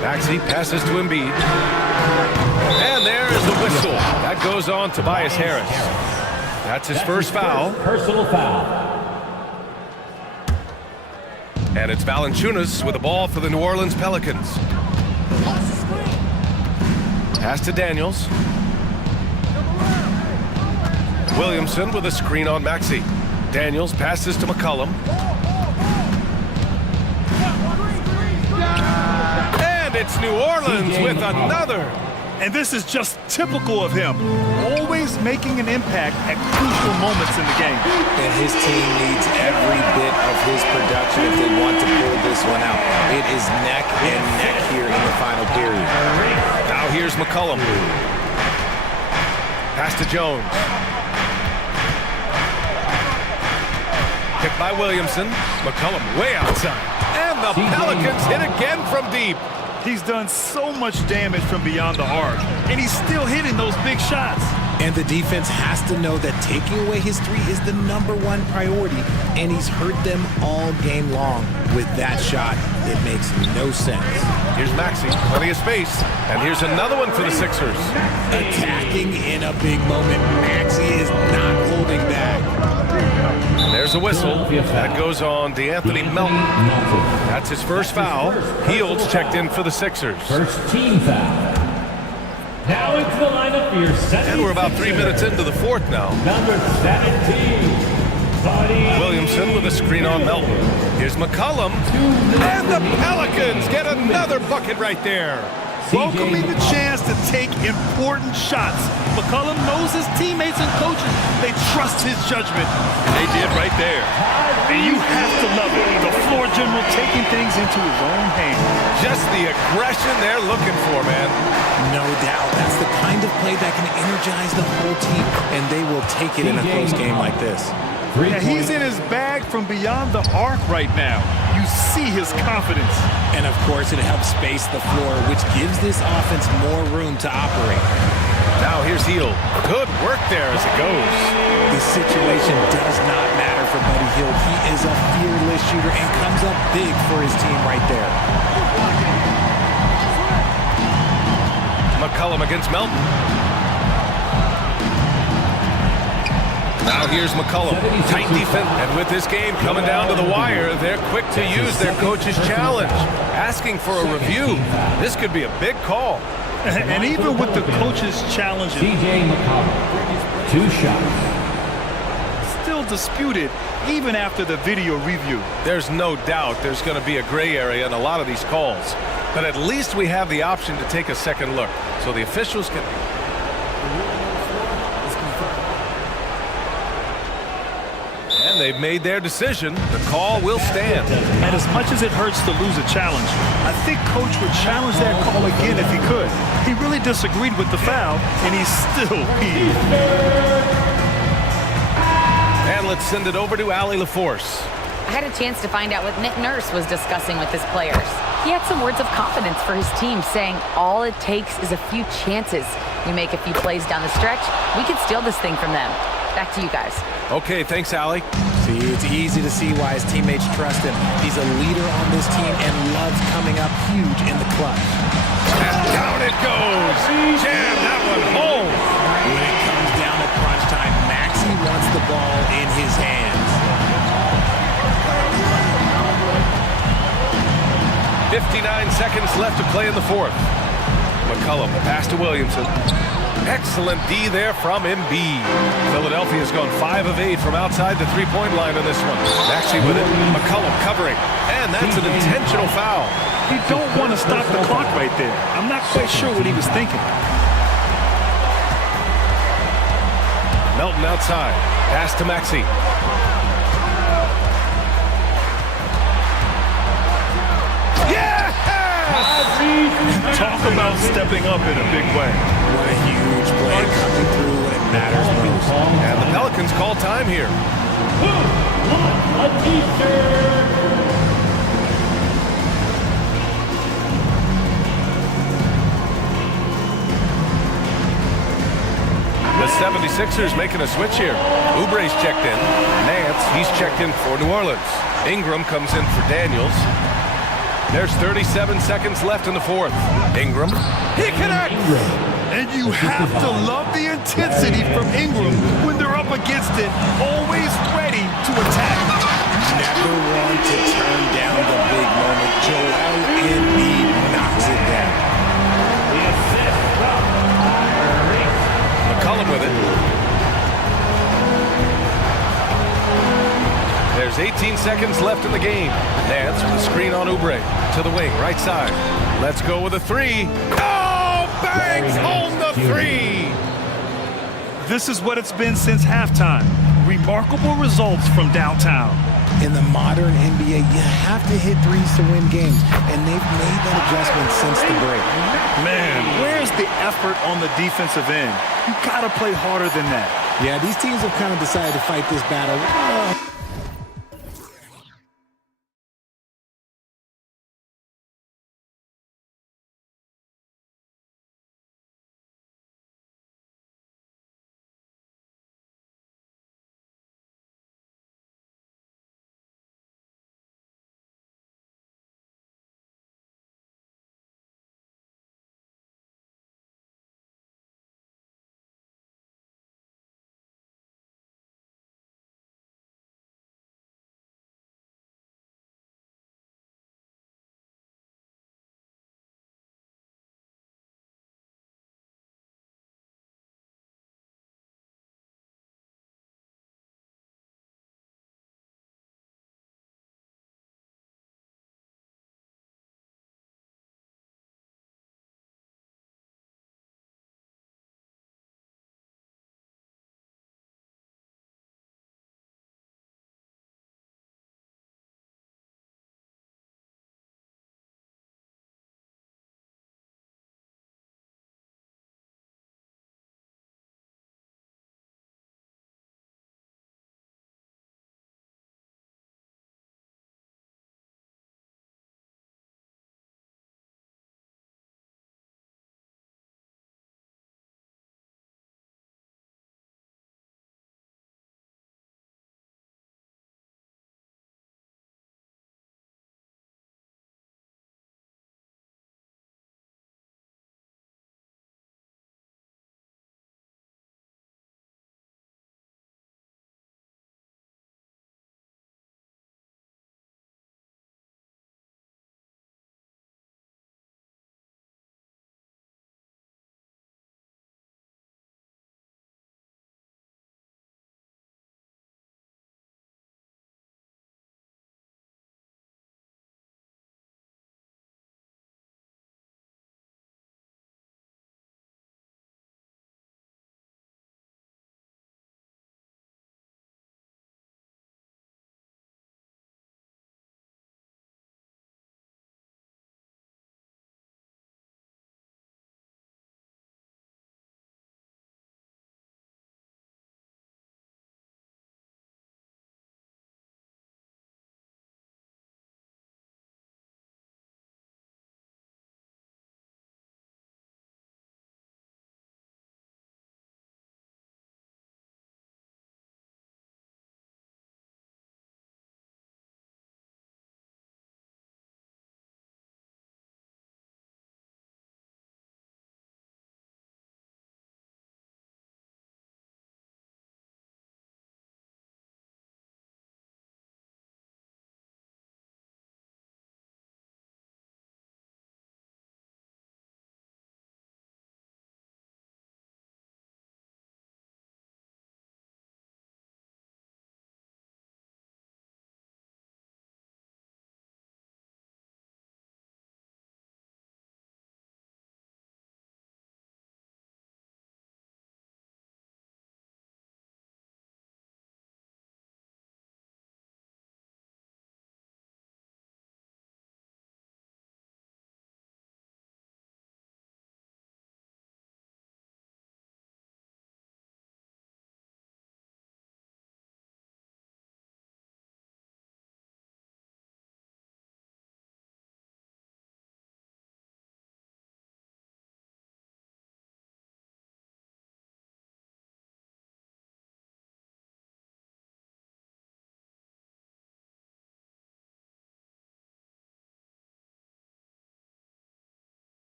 Maxey passes to Embiid. And there is the whistle. That goes on Tobias Harris. That's his first foul. Personal foul. And it's Valanciunas with the ball for the New Orleans Pelicans. Pass to Daniels. Williamson with a screen on Maxey. Daniels passes to McCollum. And it's New Orleans with another. And this is just typical of him. Always making an impact at crucial moments in the game. And his team needs every bit of his production if they want to pull this one out. It is neck and neck here in the final period. Now here's McCollum. Pass to Jones. Picked by Williamson. McCollum way outside. And the Pelicans hit again from deep. He's done so much damage from beyond the arc, and he's still hitting those big shots. And the defense has to know that taking away his 3 is the #1 priority, and he's hurt them all game long. With that shot, it makes no sense. Here's Maxey, plenty of space, and here's another one for the Sixers. Attacking in a big moment, Maxey is not holding back. There's a whistle. That goes on DeAnthony Melton. That's his first foul. Heald's checked in for the Sixers. First team foul. Now into the lineup for your 76ers. And we're about 3 minutes into the fourth now. Number 17. Williamson with a screen on Melton. Here's McCollum. And the Pelicans get another bucket right there. Welcoming the chance to take important shots. McCollum knows his teammates and coaches. They trust his judgment. And they did right there. And you have to love it. The floor general taking things into his own hands. Just the aggression they're looking for, man. No doubt. That's the kind of play that can energize the whole team. And they will take it in a close game like this. Yeah, he's in his bag from beyond the arc right now. You see his confidence. And of course, it helps space the floor, which gives this offense more room to operate. Now here's Hield. Good work there as it goes. The situation does not matter for Buddy Hield. He is a fearless shooter and comes up big for his team right there. McCollum against Melton. Now here's McCollum. Tight defense. And with this game coming down to the wire, they're quick to use their coach's challenge. Asking for a review. This could be a big call. And even with the coach's challenge, TJ McCollum, 2 shots. Still disputed even after the video review. There's no doubt there's going to be a gray area in a lot of these calls. But at least we have the option to take a second look. So the officials can... they've made their decision. The call will stand. And as much as it hurts to lose a challenge, I think Coach would challenge that call again if he could. He really disagreed with the foul, and he's still peeved. And let's send it over to Allie LaForce. I had a chance to find out what Nick Nurse was discussing with his players. He had some words of confidence for his team, saying all it takes is a few chances. We make a few plays down the stretch, we could steal this thing from them. Back to you guys. Okay, thanks, Allie. See, it's easy to see why his teammates trust him. He's a leader on this team and loves coming up huge in the clutch. And down it goes. Jam that one home. When it comes down to crunch time, Maxey wants the ball in his hands. 59 seconds left to play in the fourth. McCollum, pass to Williamson. Excellent D there from Embiid. Philadelphia's gone 5 of 8 from outside the three-point line on this one. Maxey with it. McCollum covering. And that's an intentional foul. You don't want to stop the clock right there. I'm not quite sure what he was thinking. Melton outside. Pass to Maxey. Talk about stepping up in a big way. What a huge play coming through when it matters most. And the Pelicans call time here. Who wants a t-shirt? The 76ers making a switch here. Oubre's checked in. Nance, he's checked in for New Orleans. Ingram comes in for Daniels. There's 37 seconds left in the fourth. Ingram, he connects! And you have to love the intensity from Ingram when they're up against it, always ready to attack. Never one to turn down the big moment. Joel Embiid knocks it down. McCollum with it. There's 18 seconds left in the game. Nance with a screen on Oubre. To the wing, right side. Let's go with a three. Oh, bangs home the three! This is what it's been since halftime. Remarkable results from downtown. In the modern NBA, you have to hit threes to win games, and they've made that adjustment since the break. Man, where's the effort on the defensive end? You gotta play harder than that. Yeah, these teams have kind of decided to fight this battle.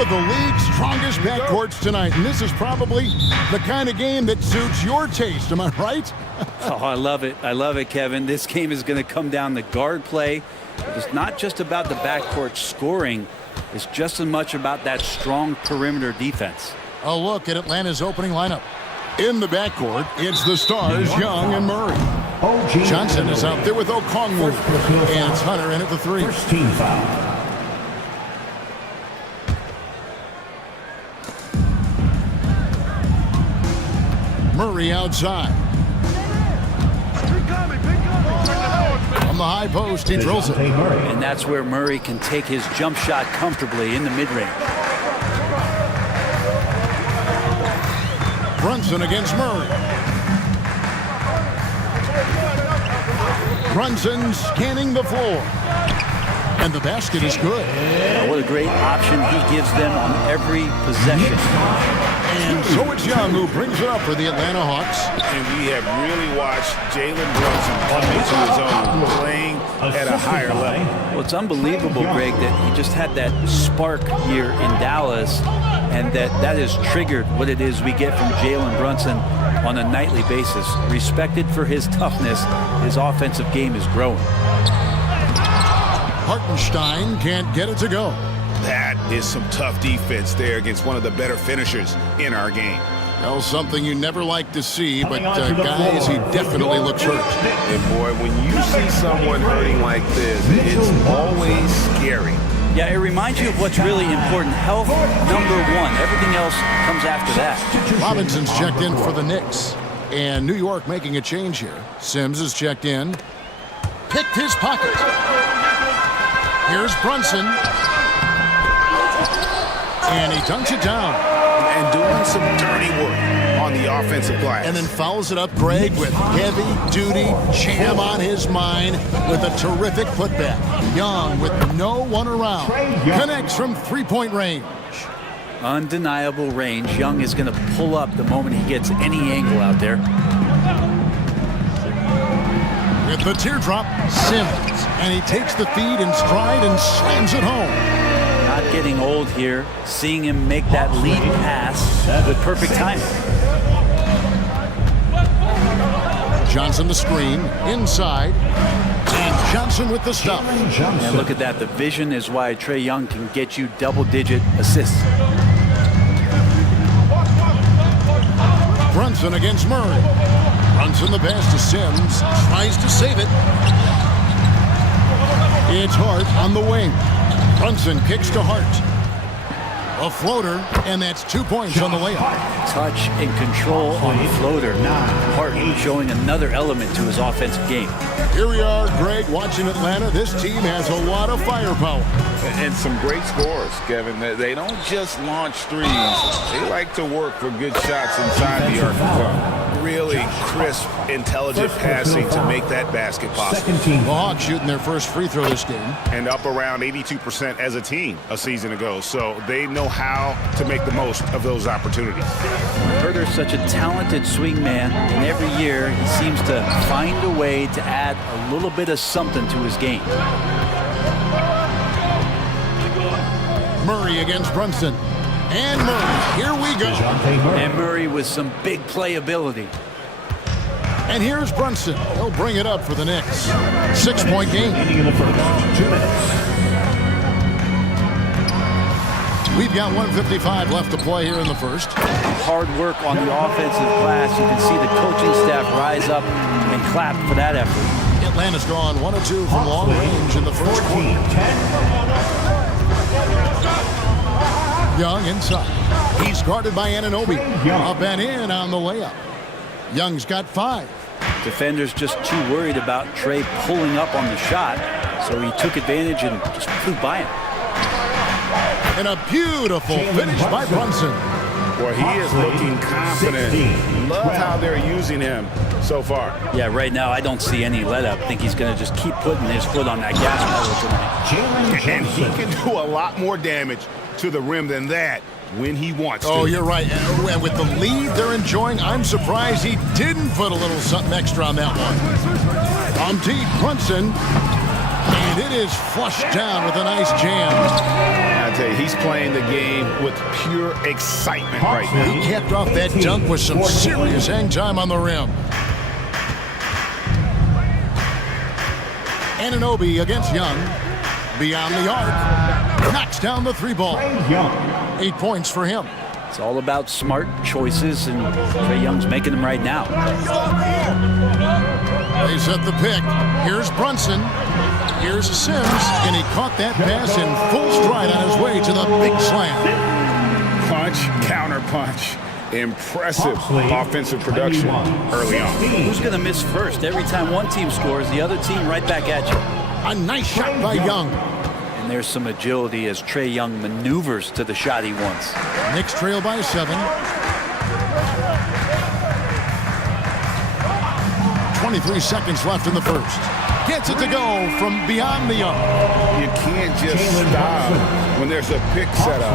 of the league's strongest backcourts tonight, and this is probably the kind of game that suits your taste. Am I right? Oh, I love it. I love it, Kevin. This game is going to come down to guard play. It's not just about the backcourt scoring. It's just as much about that strong perimeter defense. A look at Atlanta's opening lineup. In the backcourt, it's the stars, Young and Murray. Johnson is out there with Okongwu. And it's Hunter in at the 3. First team foul. Murray outside. From the high post, he drills it. And that's where Murray can take his jump shot comfortably in the mid-range. Brunson against Murray. Brunson scanning the floor. And the basket is good. What a great option he gives them on every possession. And so it's Young who brings it up for the Atlanta Hawks. And we have really watched Jalen Brunson come into his own, playing at a higher level. Well, it's unbelievable, Greg, that he just had that spark here in Dallas, and that has triggered what it is we get from Jalen Brunson on a nightly basis. Respected for his toughness, his offensive game is growing. Hartenstein can't get it to go. That is some tough defense there against one of the better finishers in our game. Well, something you never like to see, but guys, he definitely looks hurt. And boy, when you see someone hurting like this, it's always scary. Yeah, it reminds you of what's really important. Health, number one. Everything else comes after that. Robinson's checked in for the Knicks. And New York making a change here. Sims is checked in. Picked his pocket. Here's Brunson. And he dunks it down. And doing some dirty work on the offensive glass. And then follows it up, Greg, with heavy-duty jam on his mind with a terrific putback. Young with no one around. Connects from three-point range. Undeniable range. Young is going to pull up the moment he gets any angle out there. With the teardrop, Sims. And he takes the feed in stride and slams it home. Not getting old here. Seeing him make that lead pass with perfect timing. Johnson the screen, inside. And Johnson with the stuff. And look at that. The vision is why Trae Young can get you double-digit assists. Brunson against Murray. Brunson the pass to Sims. Tries to save it. It's Hart on the wing. Brunson kicks to Hart. A floater, and that's 2 points on the layup. Touch and control on the floater. Hart showing another element to his offensive game. Here we are, Greg, watching Atlanta. This team has a lot of firepower. And some great scores, Kevin. They don't just launch threes. They like to work for good shots inside the arc as well. Really crisp, intelligent passing to make that basket possible. The Hawks shooting their first free throw this game. And up around 82% as a team a season ago. So they know how to make the most of those opportunities. Herter's such a talented swing man, and every year he seems to find a way to add a little bit of something to his game. Murray against Brunson. And Murray, here we go. And Murray with some big playability. And here's Brunson. He'll bring it up for the Knicks. 6-point game. We've got 1:55 left to play here in the first. Hard work on the offensive glass. You can see the coaching staff rise up and clap for that effort. Atlanta's gone 1 of 2 from long range in the first quarter. Young inside. He's guarded by Anunoby. Up and in on the layup. Young's got 5. Defenders just too worried about Trae pulling up on the shot, so he took advantage and just flew by him. And a beautiful finish by Brunson. Boy, he is looking confident. Love how they're using him so far. Yeah, right now I don't see any let up. I think he's going to just keep putting his foot on that gas pedal tonight. And he can do a lot more damage to the rim than that when he wants to. Oh, you're right. And with the lead they're enjoying, I'm surprised he didn't put a little something extra on that one. From deep, Brunson. And And it is flushed down with a nice jam. I tell you, he's playing the game with pure excitement right now. He capped off that dunk with some serious hang time on the rim. Anunoby against Young. Beyond the arc. Knocks down the three ball. 8 points for him. It's all about smart choices, and Trae Young's making them right now. They set the pick. Here's Brunson. Here's Sims, and he caught that pass in full stride on his way to the big slam. Punch, counter punch. Impressive offensive production early on. Who's going to miss first? Every time one team scores, the other team right back at you. A nice shot by Young. And there's some agility as Trae Young maneuvers to the shot he wants. Knicks trail by 7. 23 seconds left in the first. Gets it to go from beyond the arc. You can't just stop when there's a pick set up.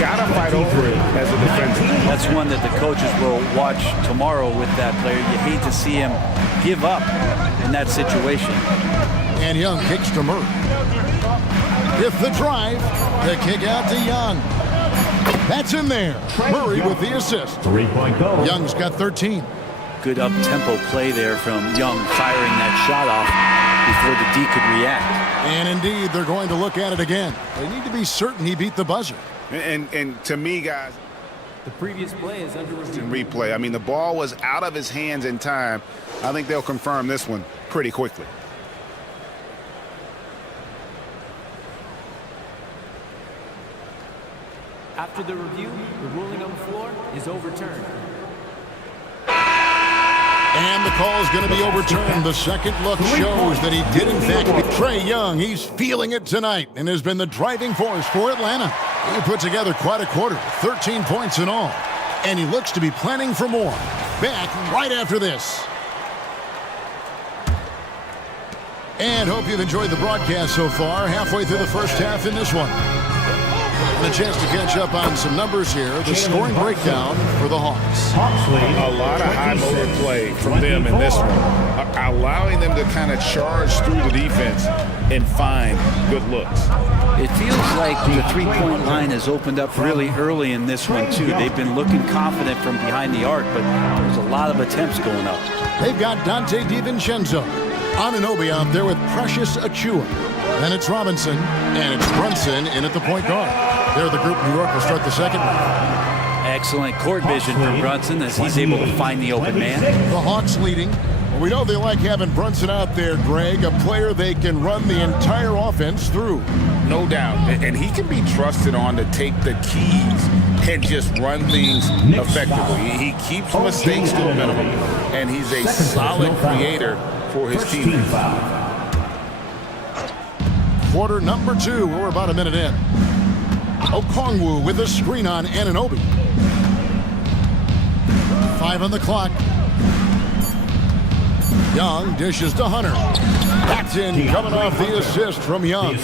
Gotta fight over it as a defender. That's one that the coaches will watch tomorrow with that player. You hate to see him give up in that situation. And Young kicks to Murray. With the drive, the kick out to Young. That's in there. Murray with the assist. 3-point goal. Young's got 13. Good up-tempo play there from Young, firing that shot off before the D could react. And indeed, they're going to look at it again. They need to be certain he beat the buzzer. And to me, guys, the previous play is under review. Replay. I mean, the ball was out of his hands in time. I think they'll confirm this one pretty quickly. After the review, the ruling on the floor is overturned. And the call is going to be overturned. The second look shows that he did, in fact, beat Trae Young. He's feeling it tonight and has been the driving force for Atlanta. He put together quite a quarter, 13 points in all. And he looks to be planning for more. Back right after this. And hope you've enjoyed the broadcast so far. Halfway through the first half in this one. And a chance to catch up on some numbers here. The scoring breakdown for the Hawks. A lot of high motor play from them in this one. Allowing them to kind of charge through the defense and find good looks. It feels like the three-point line has opened up really early in this one, too. They've been looking confident from behind the arc, but there's a lot of attempts going up. They've got Dante DiVincenzo. Anunoby out there with Precious Achua. Then it's Robinson, and it's Brunson in at the point guard. They're the group New York will start the second half. Excellent court vision from Brunson as he's able to find the open man. The Hawks leading. Well, we know they like having Brunson out there, Greg, a player they can run the entire offense through. No doubt. And he can be trusted on to take the keys and just run things effectively. He keeps mistakes to a minimum, and he's a solid creator for his team. Quarter number 2. We're about a minute in. Okongwu with a screen on Anunoby. 5 on the clock. Young dishes to Hunter. That's in, coming off the assist from Young.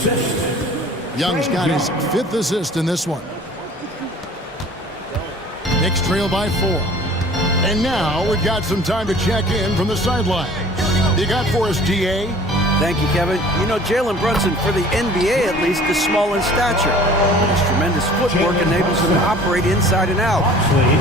Young's got his 5th assist in this one. Knicks trail by 4. And now we've got some time to check in from the sideline. You got for us, DA? Thank you, Kevin. You know, Jalen Brunson, for the NBA at least, is small in stature. But his tremendous footwork enables him to operate inside and out.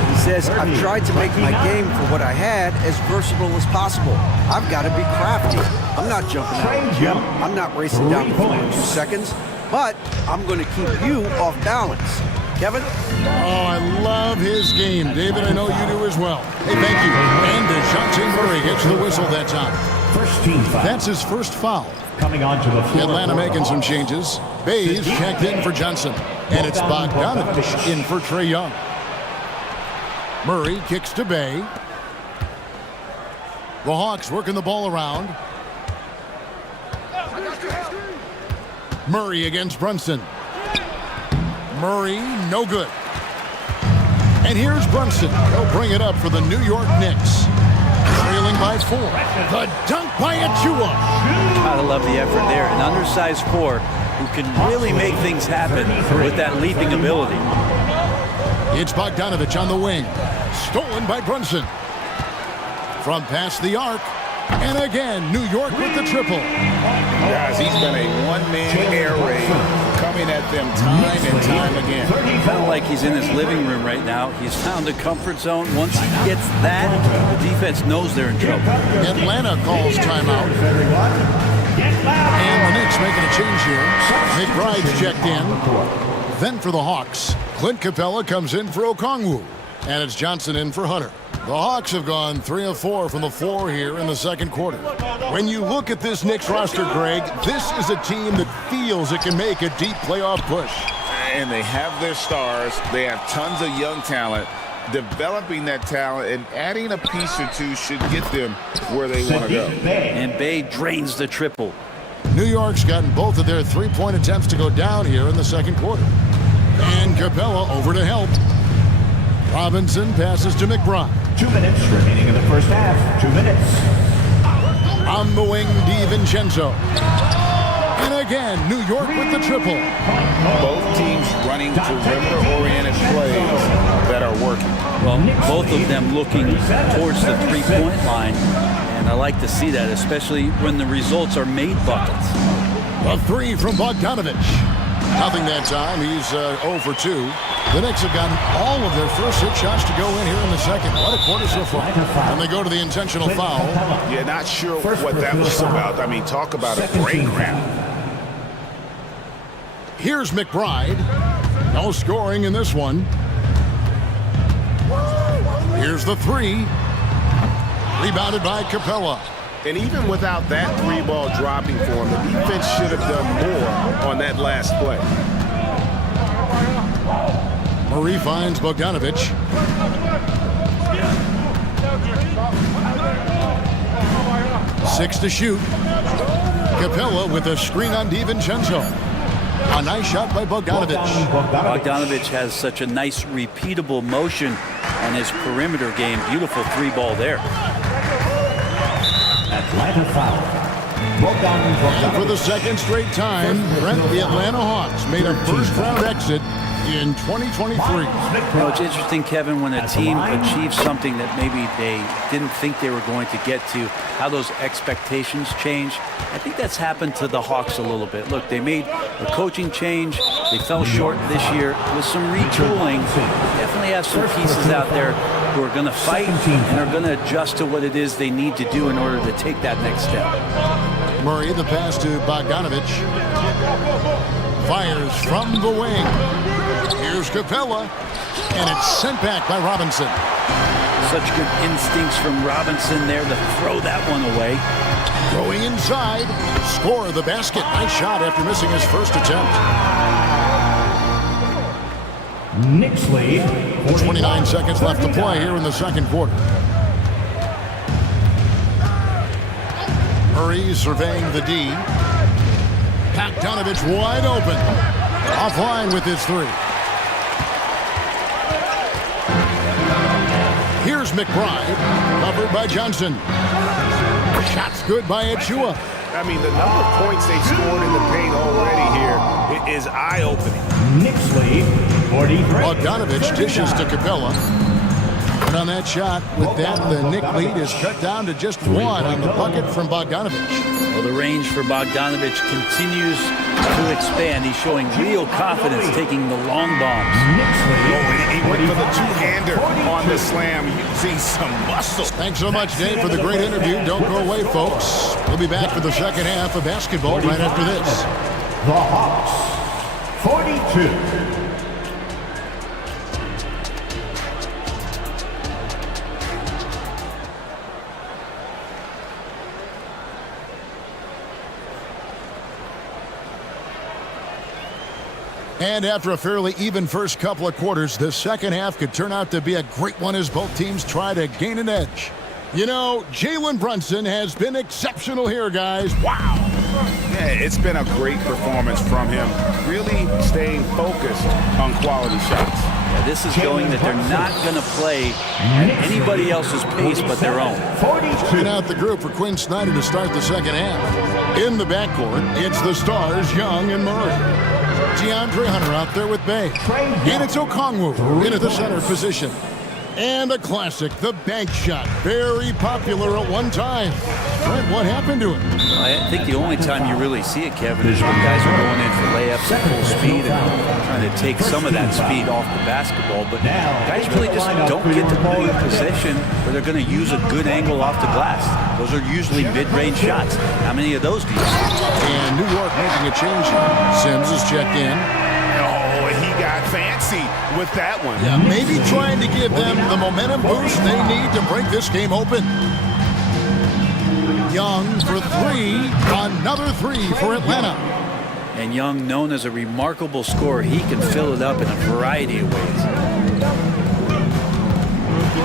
He says, I've tried to make my game for what I had as versatile as possible. I've got to be crafty. I'm not jumping out of the gym. I'm not racing down the floor in 2 seconds. But I'm going to keep you off balance. Kevin? Oh, I love his game. David, I know you do as well. Hey, thank you. And DeJounte Murray gets the whistle that time. First team foul. That's his first foul. Coming onto the floor. Atlanta making some changes. Bays checked in for Johnson. And it's Bogdanovich in for Trae Young. Murray kicks to Bay. The Hawks working the ball around. Murray against Brunson. Murray, no good. And here's Brunson. He'll bring it up for the New York Knicks. Trailing by 4. The dunk by Achua. Gotta love the effort there. An undersized 4 who can really make things happen with that leaping ability. It's Bogdanovich on the wing. Stolen by Brunson. From past the arc. And again, New York with the triple. Guys, he's been a one-man air raid coming at them time and time again. Kind of like he's in his living room right now. He's found a comfort zone. Once he gets that, the defense knows they're in trouble. Atlanta calls timeout. And the Knicks making a change here. McBride's checked in. Then for the Hawks, Clint Capella comes in for Okongwu. And it's Johnson in for Hunter. The Hawks have gone 3 of 4 from the floor here in the second quarter. When you look at this Knicks roster, Greg, this is a team that feels it can make a deep playoff push. And they have their stars. They have tons of young talent. Developing that talent and adding a piece or two should get them where they want to go. And Bay drains the triple. New York's gotten both of their three-point attempts to go down here in the second quarter. And Capella over to help. Robinson passes to McBride. 2 minutes remaining in the first half. 2 minutes. On the wing, DiVincenzo. And again, New York with the triple. Both teams running perimeter-oriented plays that are working. Well, both of them looking towards the three-point line. And I like to see that, especially when the results are made buckets. A three from Bogdanovich. Nothing that time. He's 0 for 2. The Knicks have gotten all of their first 6 shots to go in here in the second. What a quarter so far. And they go to the intentional foul. Yeah, not sure what that was about. I mean, talk about a break round. Here's McBride. No scoring in this one. Here's the three. Rebounded by Capella. And even without that three ball dropping for him, the defense should have done more on that last play. Murray finds Bogdanovich. Six to shoot. Capella with a screen on DiVincenzo. A nice shot by Bogdanovich. Bogdanovich has such a nice repeatable motion on his perimeter game. Beautiful three ball there. Atlanta foul. And for the second straight time, Brent, the Atlanta Hawks made a first-round exit in 2023. You know, it's interesting, Kevin, when a team achieves something that maybe they didn't think they were going to get to, how those expectations change. I think that's happened to the Hawks a little bit. Look, they made a coaching change. They fell short this year with some retooling. Definitely have some pieces out there who are going to fight and are going to adjust to what it is they need to do in order to take that next step. Murray, the pass to Bogdanovich. Fires from the wing. Here's Capella. And it's sent back by Robinson. Such good instincts from Robinson there to throw that one away. Going inside. Score the basket. Nice shot after missing his first attempt. Knicks lead. 29 seconds left to play here in the second quarter. Murray surveying the D. Bogdanovich wide open. Offline with his three. Here's McBride. Covered by Johnson. Shot's good by Achua. I mean, the number of points they've scored in the paint already here is eye-opening. Knicks lead. 43. Bogdanovich dishes to Capella. And on that shot, with that, the Knick lead is cut down to just 1 on the bucket from Bogdanovich. Well, the range for Bogdanovich continues to expand. He's showing real confidence taking the long bombs. He went for the two-hander on the slam, using some muscle. Thanks so much, Dave, for the great interview. Don't go away, folks. We'll be back for the second half of basketball right after this. The Hawks, 42. And after a fairly even first couple of quarters, the second half could turn out to be a great one as both teams try to gain an edge. You know, Jalen Brunson has been exceptional here, guys. Wow. Yeah, it's been a great performance from him. Really staying focused on quality shots. Yeah, this is showing that they're not going to play at anybody else's pace but their own. Checking out the group for Quinn Snyder to start the second half. In the backcourt, it's the stars, Young and Murray. DeAndre Hunter out there with Bay. And it's Okongwu in at the center position. And a classic, the bank shot. Very popular at one time. Brent, what happened to it? I think the only time you really see it, Kevin, is when guys are going in for layups at full speed and trying to take some of that speed off the basketball. But guys really just don't get the ball in position where they're going to use a good angle off the glass. Those are usually mid-range shots. How many of those do you see? And New York making a change here. Sims is checked in. Oh, he got fancy with that one. Yeah, maybe trying to give them the momentum boost they need to break this game open. Young for three. Another three for Atlanta. And Young, known as a remarkable scorer, he can fill it up in a variety of ways.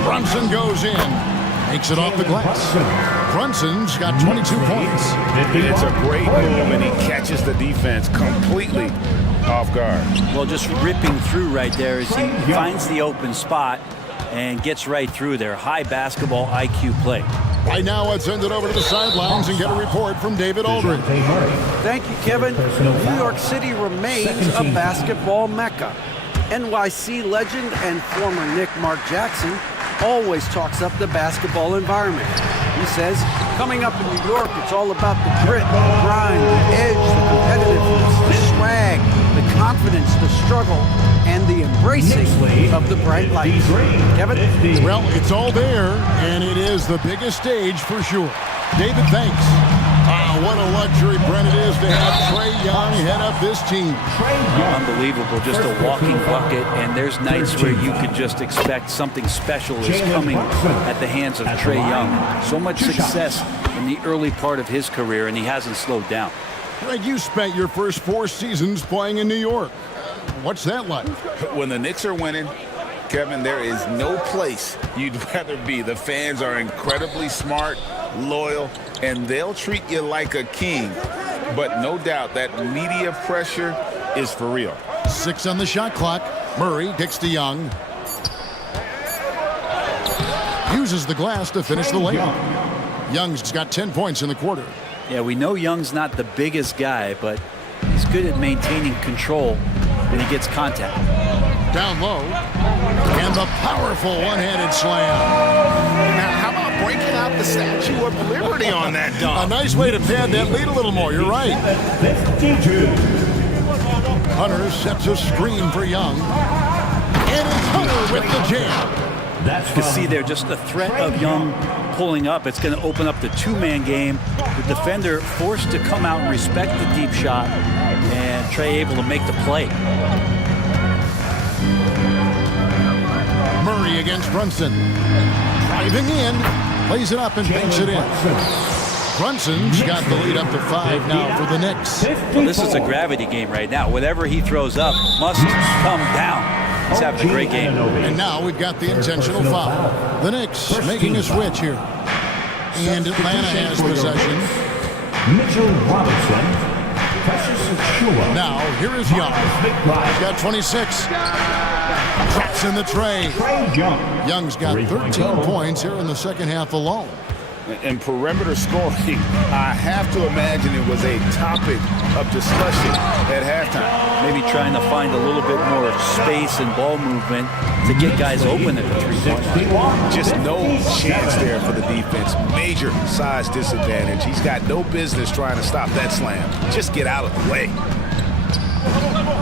Brunson goes in. Makes it off the glass. Brunson's got 22 points. It's a great move, and he catches the defense completely off guard. Well, just ripping through right there as he finds the open spot and gets right through there. High basketball IQ play. Right now, let's send it over to the sidelines and get a report from David Aldridge. Thank you, Kevin. New York City remains a basketball mecca. NYC legend and former Knick Mark Jackson always talks up the basketball environment. He says, coming up in New York, it's all about the grit, the grind, the edge, the competitiveness, the swag, the confidence, the struggle, and the embracing of the bright lights. Kevin? Well, it's all there, and it is the biggest stage for sure. David, thanks. What a luxury, Brent, it is to have Trae Young head up this team. Unbelievable, just a walking bucket, and there's nights where you could just expect something special is coming at the hands of Trae Young. So much success in the early part of his career, and he hasn't slowed down. Greg, you spent your first 4 seasons playing in New York. What's that like? When the Knicks are winning, Kevin, there is no place you'd rather be. The fans are incredibly smart, loyal, and they'll treat you like a king. But no doubt that media pressure is for real. 6 on the shot clock. Murray kicks to Young. Uses the glass to finish the layup. Young's got 10 points in the quarter. Yeah, we know Young's not the biggest guy, but he's good at maintaining control when he gets contact. Down low. And the powerful one-handed slam. Now, how about breaking out the Statue of Liberty on that dunk? A nice way to pad that lead a little more. You're right. Hunter sets a screen for Young. And it's Hunter with the jam. You can see there just the threat of Young pulling up. It's going to open up the two-man game. The defender forced to come out and respect the deep shot, and Trae able to make the play. Murray against Brunson. Driving in, plays it up and banks it in. Brunson's got the lead up to 5 now for the Knicks. Well, this is a gravity game right now. Whatever he throws up must come down. He's having a great game. And now we've got the intentional foul. The Knicks making a switch here. And Atlanta has possession. Mitchell Robinson. Now, here is Young. He's got 26. Drops in the tray. Young's got 13 points here in the second half alone. In perimeter scoring, I have to imagine it was a topic of discussion at halftime. Maybe trying to find a little bit more space and ball movement to get guys open at the three-point line. Just no chance there for the defense. Major size disadvantage. He's got no business trying to stop that slam. Just get out of the way.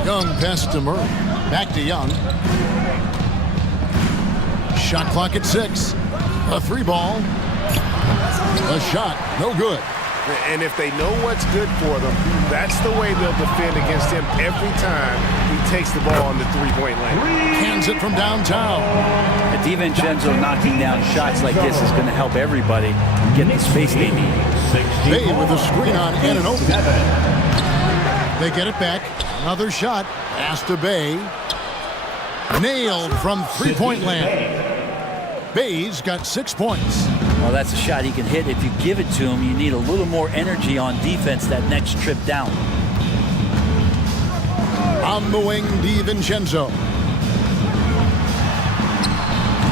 Young passes to Murray. Back to Young. Shot clock at 6. A 3-ball. A shot, no good. And if they know what's good for them, that's the way they'll defend against him every time he takes the ball in the three-point lane. Hands it from downtown. DiVincenzo knocking down shots like this is going to help everybody get the space they need. Bay with a screen on Anunoby. They get it back. Another shot. Pass to Bay. Nailed from three-point land. Bay's got 6 points. Well, that's a shot he can hit. If you give it to him, you need a little more energy on defense that next trip down. On the wing, DiVincenzo.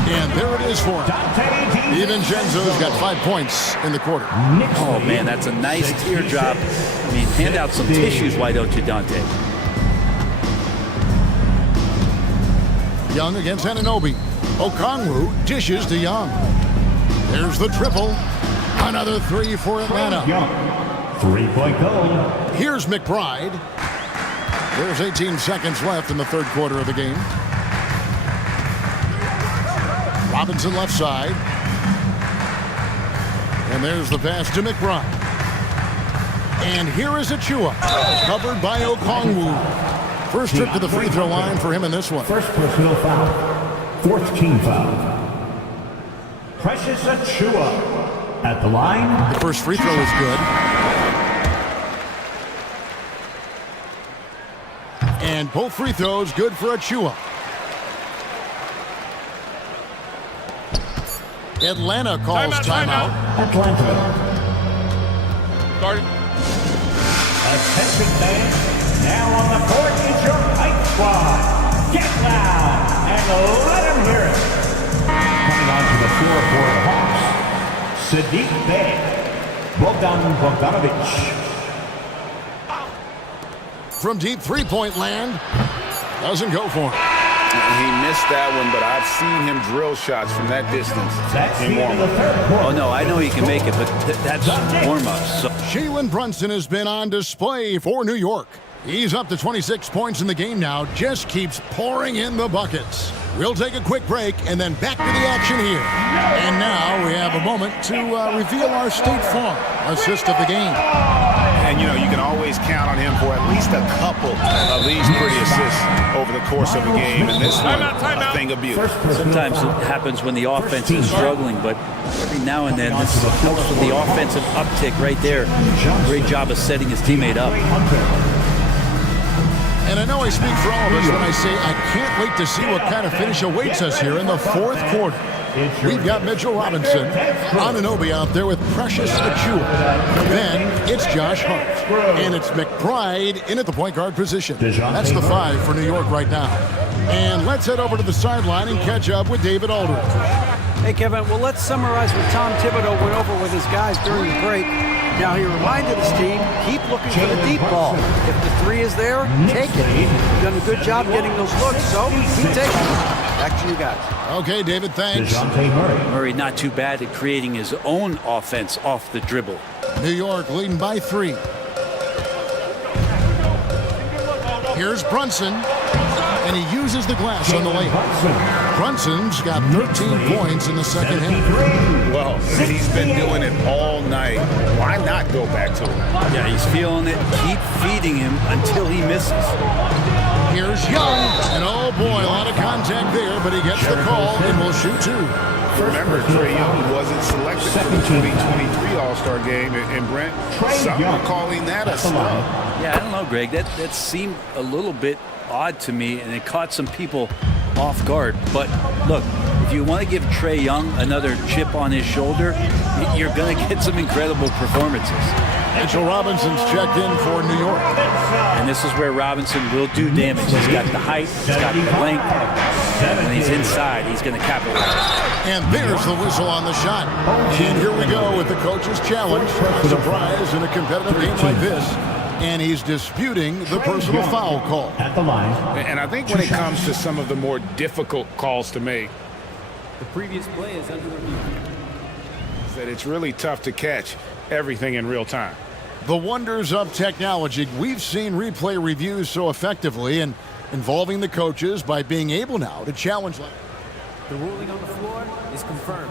And there it is for him. DiVincenzo's got 5 points in the quarter. Oh, man, that's a nice teardrop. I mean, hand out some tissues, why don't you, Dante? Young against Anunoby. Okongwu dishes to Young. There's the triple. Another three for Atlanta. Three-point goal. Here's McBride. There's 18 seconds left in the third quarter of the game. Robinson left side. And there's the pass to McBride. And here is Achua, covered by Okongwu. First trip to the free throw line for him in this one. First personal foul. Fourth team foul. Precious Achua at the line. The first free throw is good. And both free throws good for Achua. Atlanta calls timeout. Atlanta. Attention fans, now on the court is your hype squad. Get loud and let them hear it. Coming onto the floor for the Hawks, Sadiq Bey, Bogdan Bogdanovic. From deep three-point land, doesn't go for him. He missed that one, but I've seen him drill shots from that distance. Oh, no, I know he can make it, but that's warm-up. So. Jalen Brunson has been on display for New York. He's up to 26 points in the game now, just keeps pouring in the buckets. We'll take a quick break and then back to the action here. And now we have a moment to reveal our State Farm assist of the game. And, you know, you can always count on him for at least a couple of these pretty assists over the course of a game. And this one, a thing of beauty. Sometimes it happens when the offense is struggling, but every now and then this helps with the offensive uptick right there. Great job of setting his teammate up. And I know I speak for all of us when I say I can't wait to see what kind of finish awaits us here in the fourth quarter. We've got Mitchell Robinson, Anunoby out there with Precious Achua. Then it's Josh Hart. And it's McBride in at the point guard position. That's the 5 for New York right now. And let's head over to the sideline and catch up with David Aldridge. Hey, Kevin, well, let's summarize what Tom Thibodeau went over with his guys during the break. Now, he reminded his team, keep looking for the deep ball. If the three is there, take it. You've done a good job getting those looks, so keep taking them. Back to you guys. Okay, David, thanks. Murray not too bad at creating his own offense off the dribble. New York leading by 3. Here's Brunson, and he uses the glass on the layup. Brunson's got 13 points in the second half. Well, he's been doing it all night. Why not go back to him? Yeah, he's feeling it. Keep feeding him until he misses. Here's Young, and oh boy, a lot of contact there, but he gets the call and will shoot 2. Remember, Trae Young wasn't selected for the 2023 All-Star game, and Brent, some are calling that a snub. Yeah, I don't know, Greg. That seemed a little bit odd to me, and it caught some people off guard. But look, if you want to give Trae Young another chip on his shoulder, you're going to get some incredible performances. Mitchell Robinson's checked in for New York. And this is where Robinson will do damage. He's got the height, he's got the length. When he's inside, he's going to capitalize. And there's the whistle on the shot. And here we go with the coach's challenge. A surprise in a competitive game like this. And he's disputing the personal foul call. At the line. And I think when it comes to some of the more difficult calls to make, the previous play is under review. That it's really tough to catch everything in real time. The wonders of technology. We've seen replay reviews so effectively and involving the coaches by being able now to challenge. The ruling on the floor is confirmed.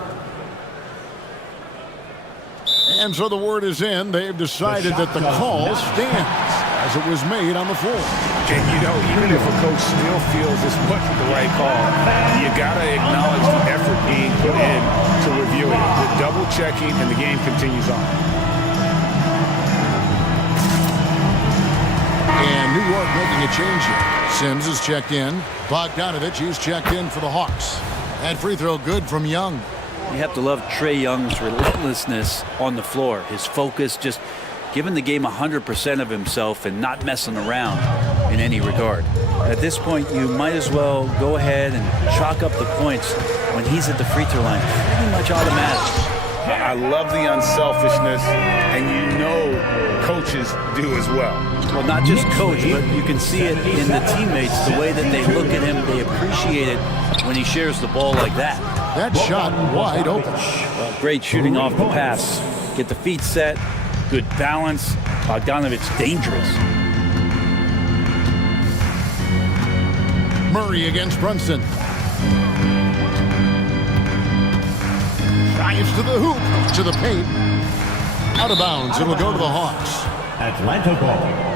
And so the word is in. They've decided that the call stands as it was made on the floor. And you know, even if a coach still feels this wasn't the right call, you got to acknowledge the effort being put in to review it. The double checking and the game continues on. And New York making a change here. Sims is checked in. Bogdanovic, he's checked in for the Hawks. That free throw good from Young. You have to love Trae Young's relentlessness on the floor. His focus, just giving the game 100% of himself and not messing around in any regard. At this point, you might as well go ahead and chalk up the points when he's at the free throw line. Pretty much automatic. I love the unselfishness, and you know coaches do as well. Well, not just coach, but you can see it in the teammates, the way that they look at him, they appreciate it when he shares the ball like that. That shot wide open. Great shooting off the pass. Get the feet set, good balance. Bogdanovic dangerous. Murray against Brunson. Drives to the hoop, to the paint. Out of bounds, it'll go to the Hawks. Atlanta ball.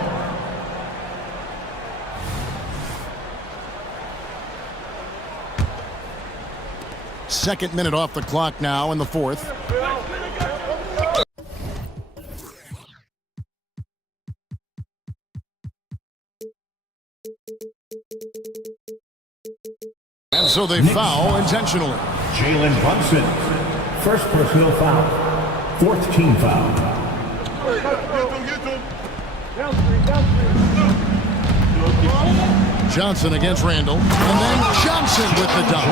Second minute off the clock now in the fourth. And so they foul intentionally. Jalen Brunson, first personal foul, fourth team foul. Johnson against Randall, and then Johnson with the dunk.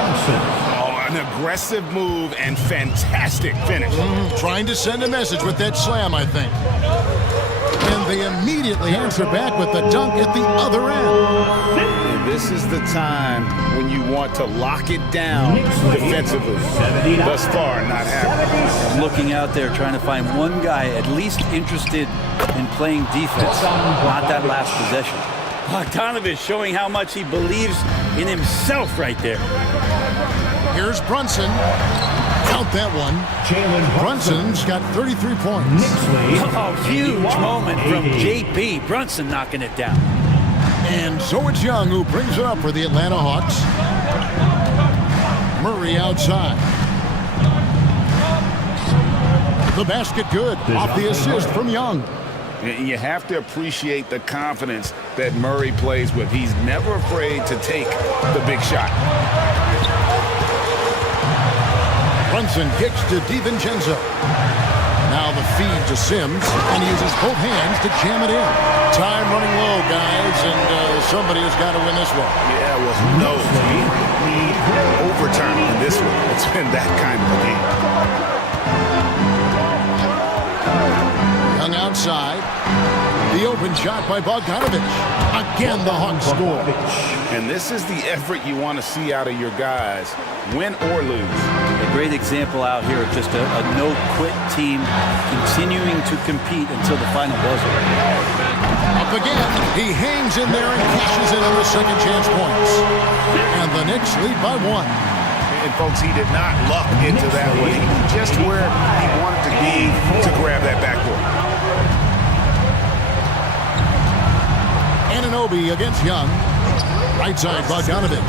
An aggressive move and fantastic finish. Trying to send a message with that slam, I think. And they immediately answer back with the dunk at the other end. And this is the time when you want to lock it down defensively. Thus far, not happening. Looking out there, trying to find one guy at least interested in playing defense, not that last possession. Bogdanovic showing how much he believes in himself right there. Here's Brunson. Count that one. Brunson's got 33 points. Oh, huge moment from JP. Brunson knocking it down. And so it's Young who brings it up for the Atlanta Hawks. Murray outside. The basket good off the assist from Young. You have to appreciate the confidence that Murray plays with. He's never afraid to take the big shot. Brunson kicks to DiVincenzo. Now the feed to Sims, and he uses both hands to jam it in. Time running low, guys, and somebody has got to win this one. Yeah, well, who knows? We need overtime in this one. It's been that kind of a game. Young outside. The open shot by Bogdanovic. Again, the Hawks score. And this is the effort you want to see out of your guys, win or lose. A great example out here of just a no-quit team continuing to compete until the final buzzer. Up again, he hangs in there and cashes in on the second chance points. And the Knicks lead by 1. And folks, he did not luck into that one. He knew just where he wanted to be to grab that backboard. Anunoby against Young. Right side, Bogdanovic.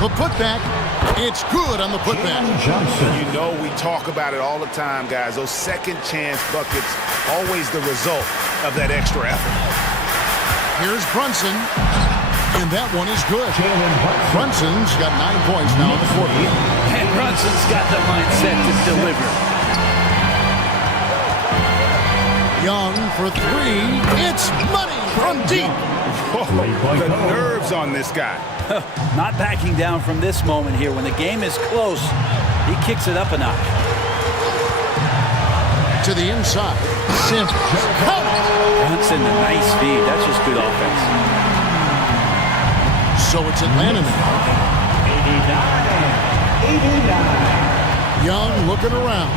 The putback. It's good on the putback. You know we talk about it all the time, guys. Those second chance buckets, always the result of that extra effort. Here's Brunson. And that one is good. Brunson's got 9 points now in the quarter. And Brunson's got the mindset to deliver. Young for 3. It's money from deep. The nerves on this guy. Not backing down from this moment here. When the game is close, he kicks it up a notch. To the inside. Sims. Brunson, a nice feed. That's just good offense. So it's Atlanta now. 89. Young looking around.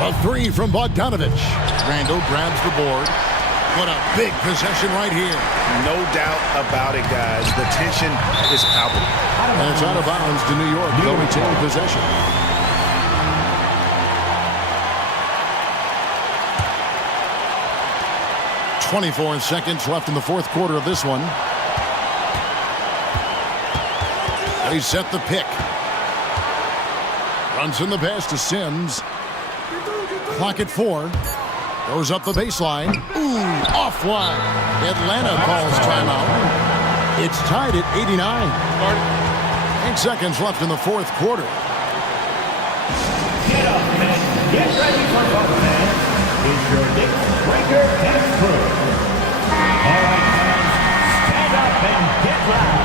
A 3 from Bogdanovic. Randall grabs the board. What a big possession right here. No doubt about it, guys. The tension is palpable. And it's out of bounds to New York. They'll retain possession. .24 seconds left in the fourth quarter of this one. They set the pick. Runs in the pass to Sims. Clock at 4. Goes up the baseline. Ooh, offline. Atlanta calls timeout. It's tied at 89. 8 seconds left in the fourth quarter. Get up, men. Get ready for fun, man. It's your Knicks Breaker Tennis Crew. All right, fans, stand up and get loud.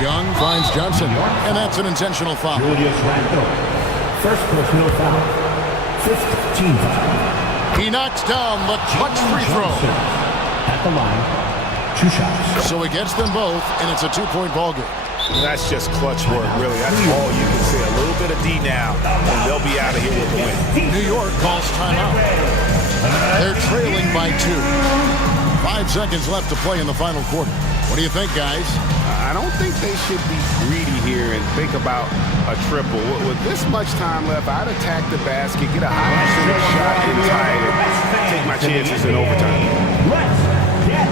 Young finds finds Johnson, and that's an intentional foul. Julius Randle. First personal foul. 5th team foul. He knocks down the clutch free throw. At the line, 2 shots. So he gets them both, and it's a 2-point ball game. That's just clutch work, really. That's all you can say. A little bit of D now, and they'll be out of here with the win. New York calls timeout. They're trailing by 2. 5 seconds left to play in the final quarter. What do you think, guys? I don't think they should be greedy here and think about a triple. With this much time left, I'd attack the basket, get a high percentage shot, and tie it, and take my chances in overtime. Let's get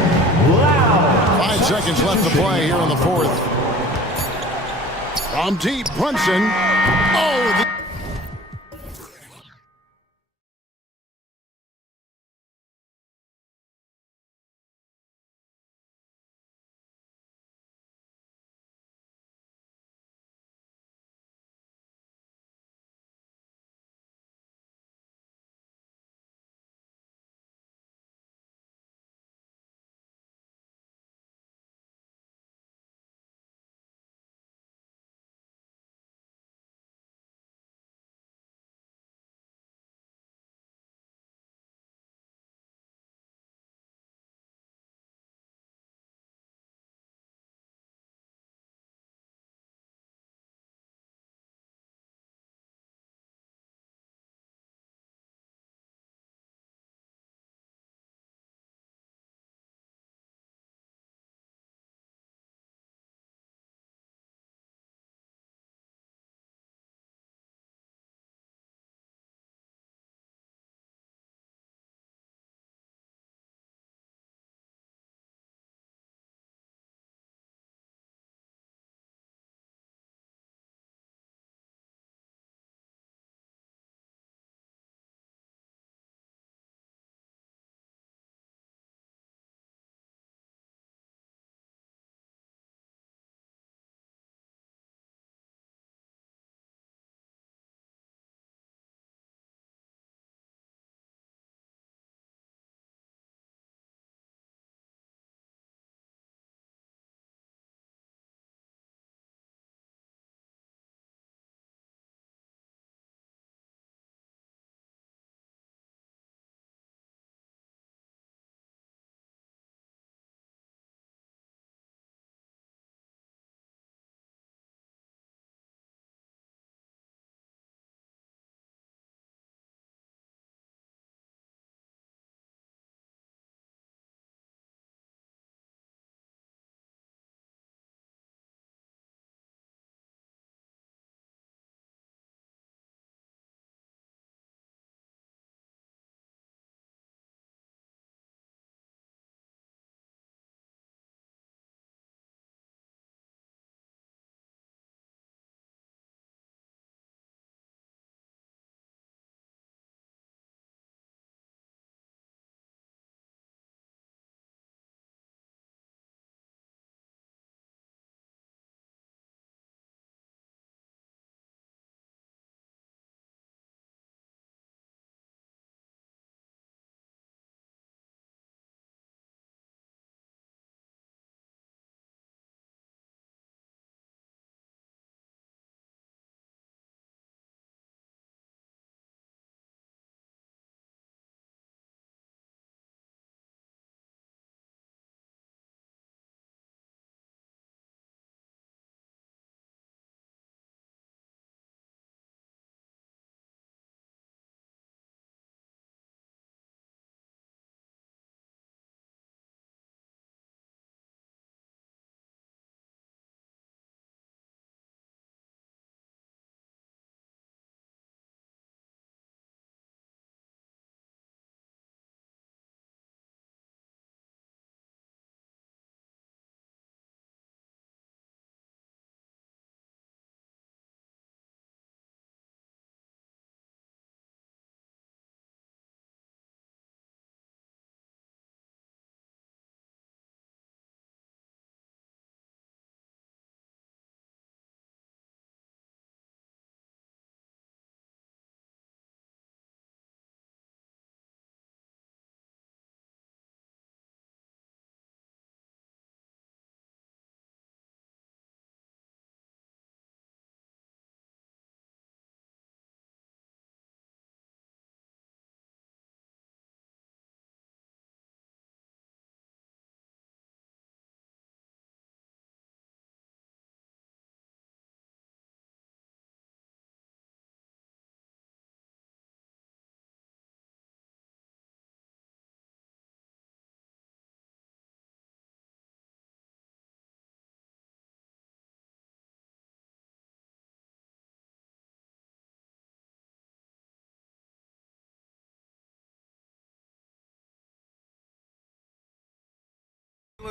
loud. 5 seconds left to play here in the fourth. From deep, Brunson. Oh,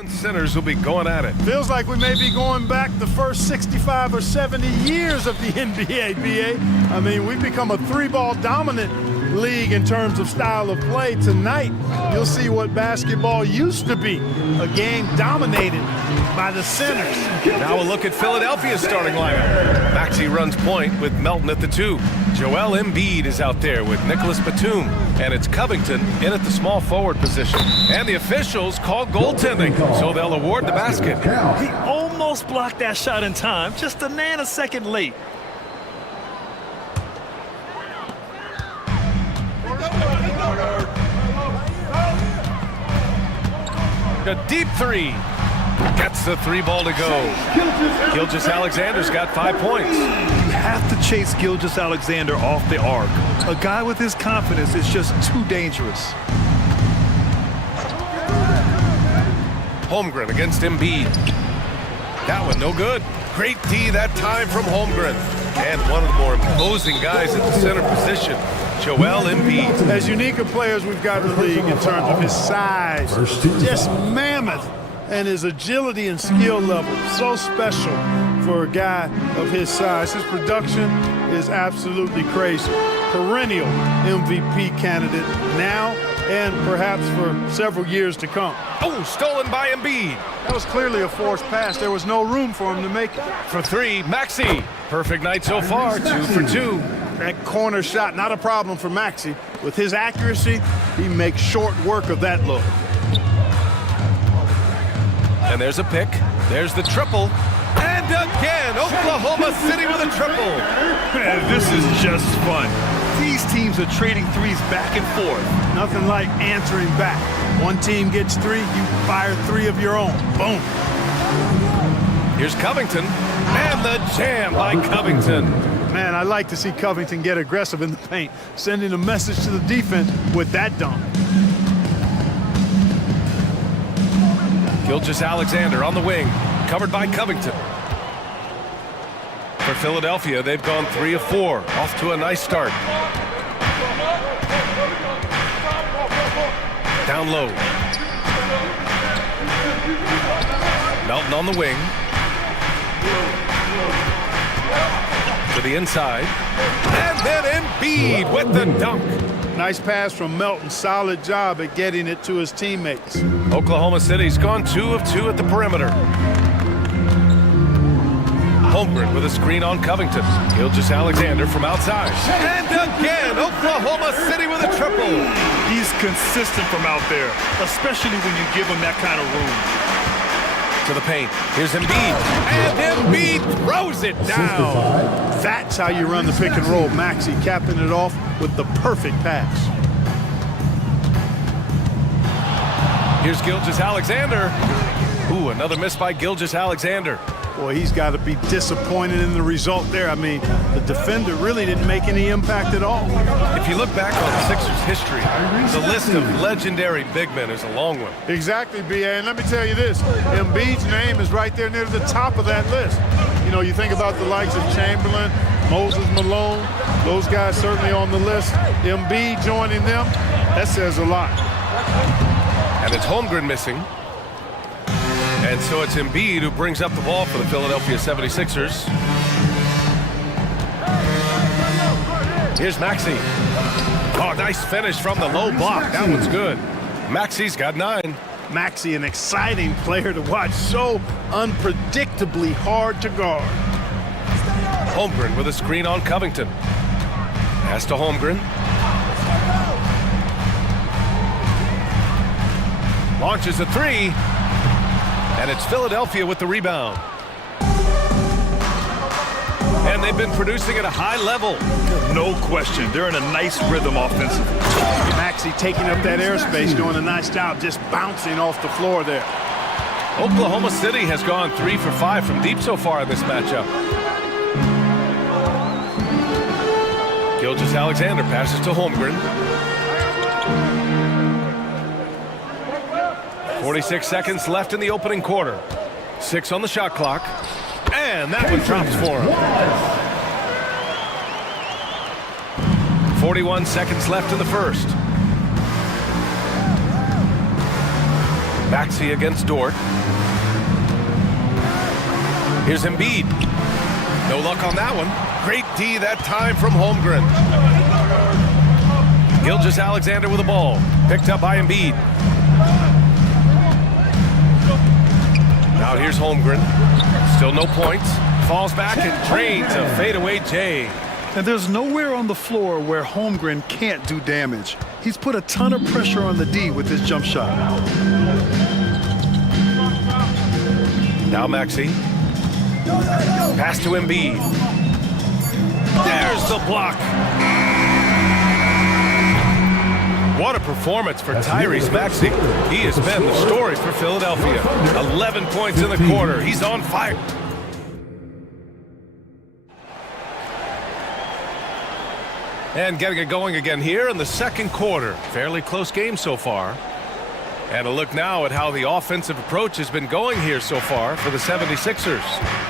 Centers will be going at it. Feels like we may be going back the first 65 or 70 years of the NBA, BA. I mean, we've become a three-ball dominant league in terms of style of play. Tonight, you'll see what basketball used to be, a game dominated by the centers. Now a look at Philadelphia's starting lineup. Maxey runs point with Melton at the 2. Joel Embiid is out there with Nicholas Batum, and it's Covington in at the small forward position. And the officials call goaltending, so they'll award the basket. He almost blocked that shot in time, just a nanosecond late. A deep 3. Gets the 3 ball to go. Gilgeous-Alexander's got 5 points. You have to chase Gilgeous-Alexander off the arc. A guy with his confidence is just too dangerous. Holmgren against Embiid. That one no good. Great D that time from Holmgren. And one of the more imposing guys at the center position, Joel Embiid. As unique a player as we've got in the league in terms of his size, just mammoth, and his agility and skill level, so special for a guy of his size. His production is absolutely crazy. Perennial MVP candidate now and perhaps for several years to come. Oh, stolen by Embiid. That was clearly a forced pass. There was no room for him to make it. For 3, Maxey. Perfect night so far, 2 for 2. That corner shot, not a problem for Maxey. With his accuracy, he makes short work of that look. And there's a pick. There's the triple. And again, Oklahoma City with a triple. Man, this is just fun. These teams are trading threes back and forth. Nothing like answering back. One team gets 3, you fire 3 of your own. Boom. Here's Covington. And the jam by Covington. Man, I like to see Covington get aggressive in the paint, sending a message to the defense with that dunk. Gilgeous-Alexander on the wing, covered by Covington. For Philadelphia, they've gone 3 of 4, off to a nice start. Down low. Melton on the wing. To the inside. And then Embiid with the dunk. Nice pass from Melton. Solid job at getting it to his teammates. Oklahoma City's gone 2 of 2 at the perimeter. Holmgren with a screen on Covington. Gilgeous-Alexander from outside. And again, Oklahoma City with a triple. He's consistent from out there, especially when you give him that kind of room. To the paint. Here's Embiid. And Embiid throws it down. That's how you run the pick and roll. Maxey capping it off with the perfect pass. Here's Gilgeous-Alexander. Ooh, another miss by Gilgeous-Alexander. Boy, he's got to be disappointed in the result there. I mean, the defender really didn't make any impact at all. If you look back on the Sixers' history, the list of legendary big men is a long one. Exactly, B.A. And let me tell you this, Embiid's name is right there near the top of that list. You know, you think about the likes of Chamberlain, Moses Malone, those guys certainly on the list. Embiid joining them, that says a lot. And it's Holmgren missing. And so it's Embiid who brings up the ball for the Philadelphia 76ers. Here's Maxey. Oh, nice finish from the low block. That one's good. Maxey's got 9. Maxey, an exciting player to watch. So unpredictably hard to guard. Holmgren with a screen on Covington. Pass to Holmgren. Launches a 3. And it's Philadelphia with the rebound. And they've been producing at a high level. No question. They're in a nice rhythm offensively. Maxey taking up that airspace, doing a nice job just bouncing off the floor there. Oklahoma City has gone 3 for 5 from deep so far in this matchup. Gilgeous-Alexander passes to Holmgren. 46 seconds left in the opening quarter. 6 on the shot clock. And that one drops for him. 41 seconds left in the first. Maxey against Dort. Here's Embiid. No luck on that one. Great D that time from Holmgren. Gilgeous-Alexander with the ball. Picked up by Embiid. Now here's Holmgren. Still no points. Falls back and drains a fadeaway J. And there's nowhere on the floor where Holmgren can't do damage. He's put a ton of pressure on the D with his jump shot. Now Maxey. Pass to Embiid. There's the block. What a performance for Tyrese Maxey. He has been the story for Philadelphia. 11 points in the quarter. He's on fire. And getting it going again here in the second quarter. Fairly close game so far. And a look now at how the offensive approach has been going here so far for the 76ers.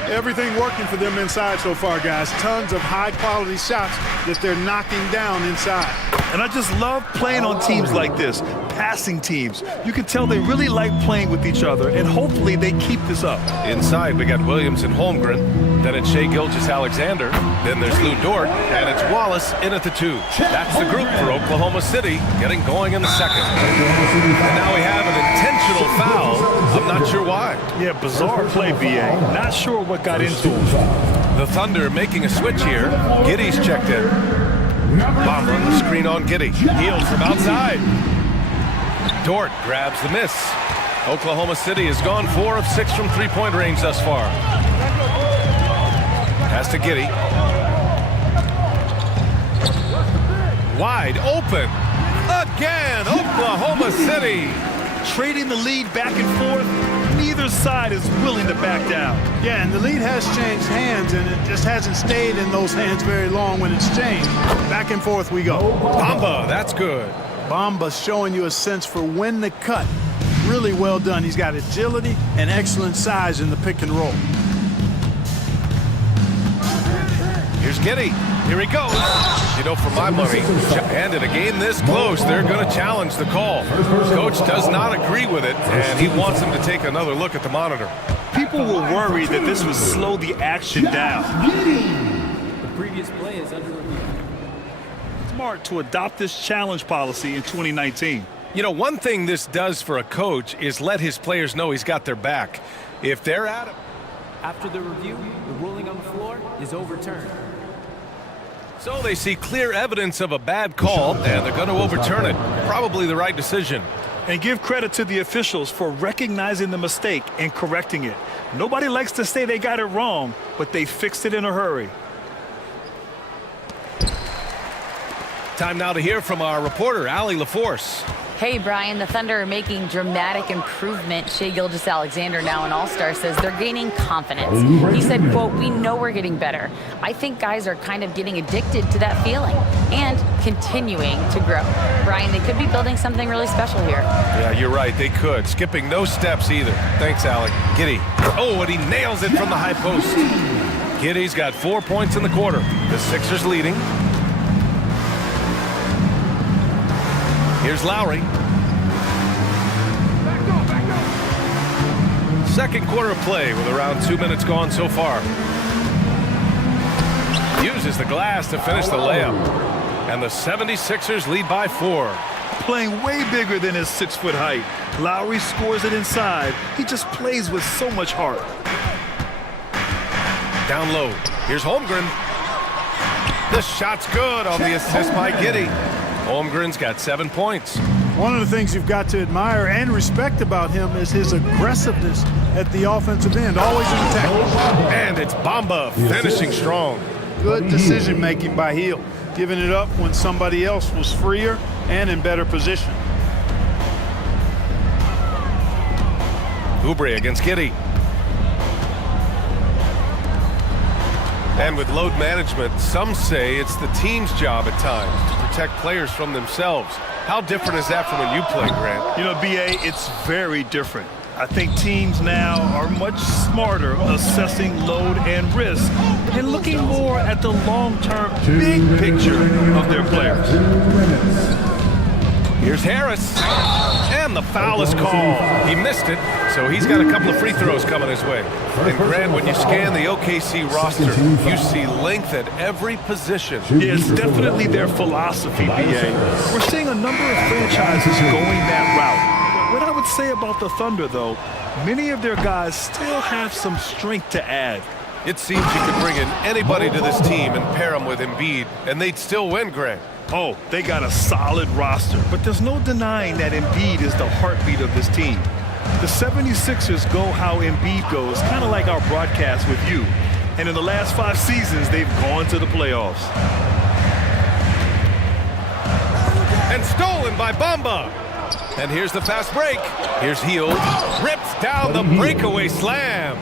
Everything working for them inside so far, guys. Tons of high-quality shots that they're knocking down inside. And I just love playing on teams like this, passing teams. You can tell they really like playing with each other, and hopefully they keep this up. Inside, we got Williams and Holmgren. Then it's Shai Gilgeous-Alexander. Then there's Lou Dort, and it's Wallace in at the 2. That's the group for Oklahoma City, getting going in the second. And now we have an intentional foul. I'm not sure why. Yeah, bizarre play, BA. Not sure what got into him. The Thunder making a switch here. Giddey's checked in. Bomber on the screen on Giddey. Heels from outside. Dort grabs the miss. Oklahoma City has gone 4 of 6 from three-point range thus far. Pass to Giddey. Wide open. Again, Oklahoma City. Trading the lead back and forth. Neither side is willing to back down. Yeah, and the lead has changed hands, and it just hasn't stayed in those hands very long when it's changed. Back and forth we go. Bamba, that's good. Bamba's showing you a sense for when to cut. Really well done. He's got agility and excellent size in the pick and roll. Here's Giddey. Here he goes. You know, for my money, and in a game this close, they're going to challenge the call. Coach does not agree with it, and he wants him to take another look at the monitor. People were worried that this would slow the action down. The previous play is under review. Smart to adopt this challenge policy in 2019. You know, one thing this does for a coach is let his players know he's got their back. If they're at it. After the review, the ruling on the floor is overturned. So they see clear evidence of a bad call, and they're going to overturn it. Probably the right decision. And give credit to the officials for recognizing the mistake and correcting it. Nobody likes to say they got it wrong, but they fixed it in a hurry. Time now to hear from our reporter, Allie LaForce. Hey, Brian, the Thunder are making dramatic improvement. Shai Gilgeous-Alexander, now an all-star, says they're gaining confidence. He said, quote, "We know we're getting better. I think guys are kind of getting addicted to that feeling and continuing to grow." Brian, they could be building something really special here. Yeah, you're right. They could. Skipping no steps either. Thanks, Allie. Giddey. Oh, and he nails it from the high post. Giddey's got 4 points in the quarter. The Sixers leading. Here's Lowry. Second quarter of play with around 2 minutes gone so far. Uses the glass to finish the layup. And the 76ers lead by 4. Playing way bigger than his 6-foot height. Lowry scores it inside. He just plays with so much heart. Down low. Here's Holmgren. The shot's good on the assist by Giddey. Holmgren's got 7 points. One of the things you've got to admire and respect about him is his aggressiveness at the offensive end, always in attack. And it's Bamba finishing strong. Good decision-making by Hill, giving it up when somebody else was freer and in better position. Oubre against Giddey. And with load management, some say it's the team's job at times to protect players from themselves. How different is that from when you play, Grant? You know, BA, it's very different. I think teams now are much smarter assessing load and risk and looking more at the long-term big picture of their players. Here's Harris. And the foul is called. He missed it, so he's got a couple of free throws coming his way. And Grant, when you scan the OKC roster, you see length at every position. Yeah, it's definitely their philosophy, BA. We're seeing a number of franchises going that route. What I would say about the Thunder, though, many of their guys still have some strength to add. It seems you could bring in anybody to this team and pair them with Embiid, and they'd still win, Grant. Oh, they got a solid roster, but there's no denying that Embiid is the heartbeat of this team. The 76ers go how Embiid goes, kind of like our broadcast with you. And in the last 5 seasons, they've gone to the playoffs. And stolen by Bamba. And here's the fast break. Here's Hield. Rips down the breakaway slam.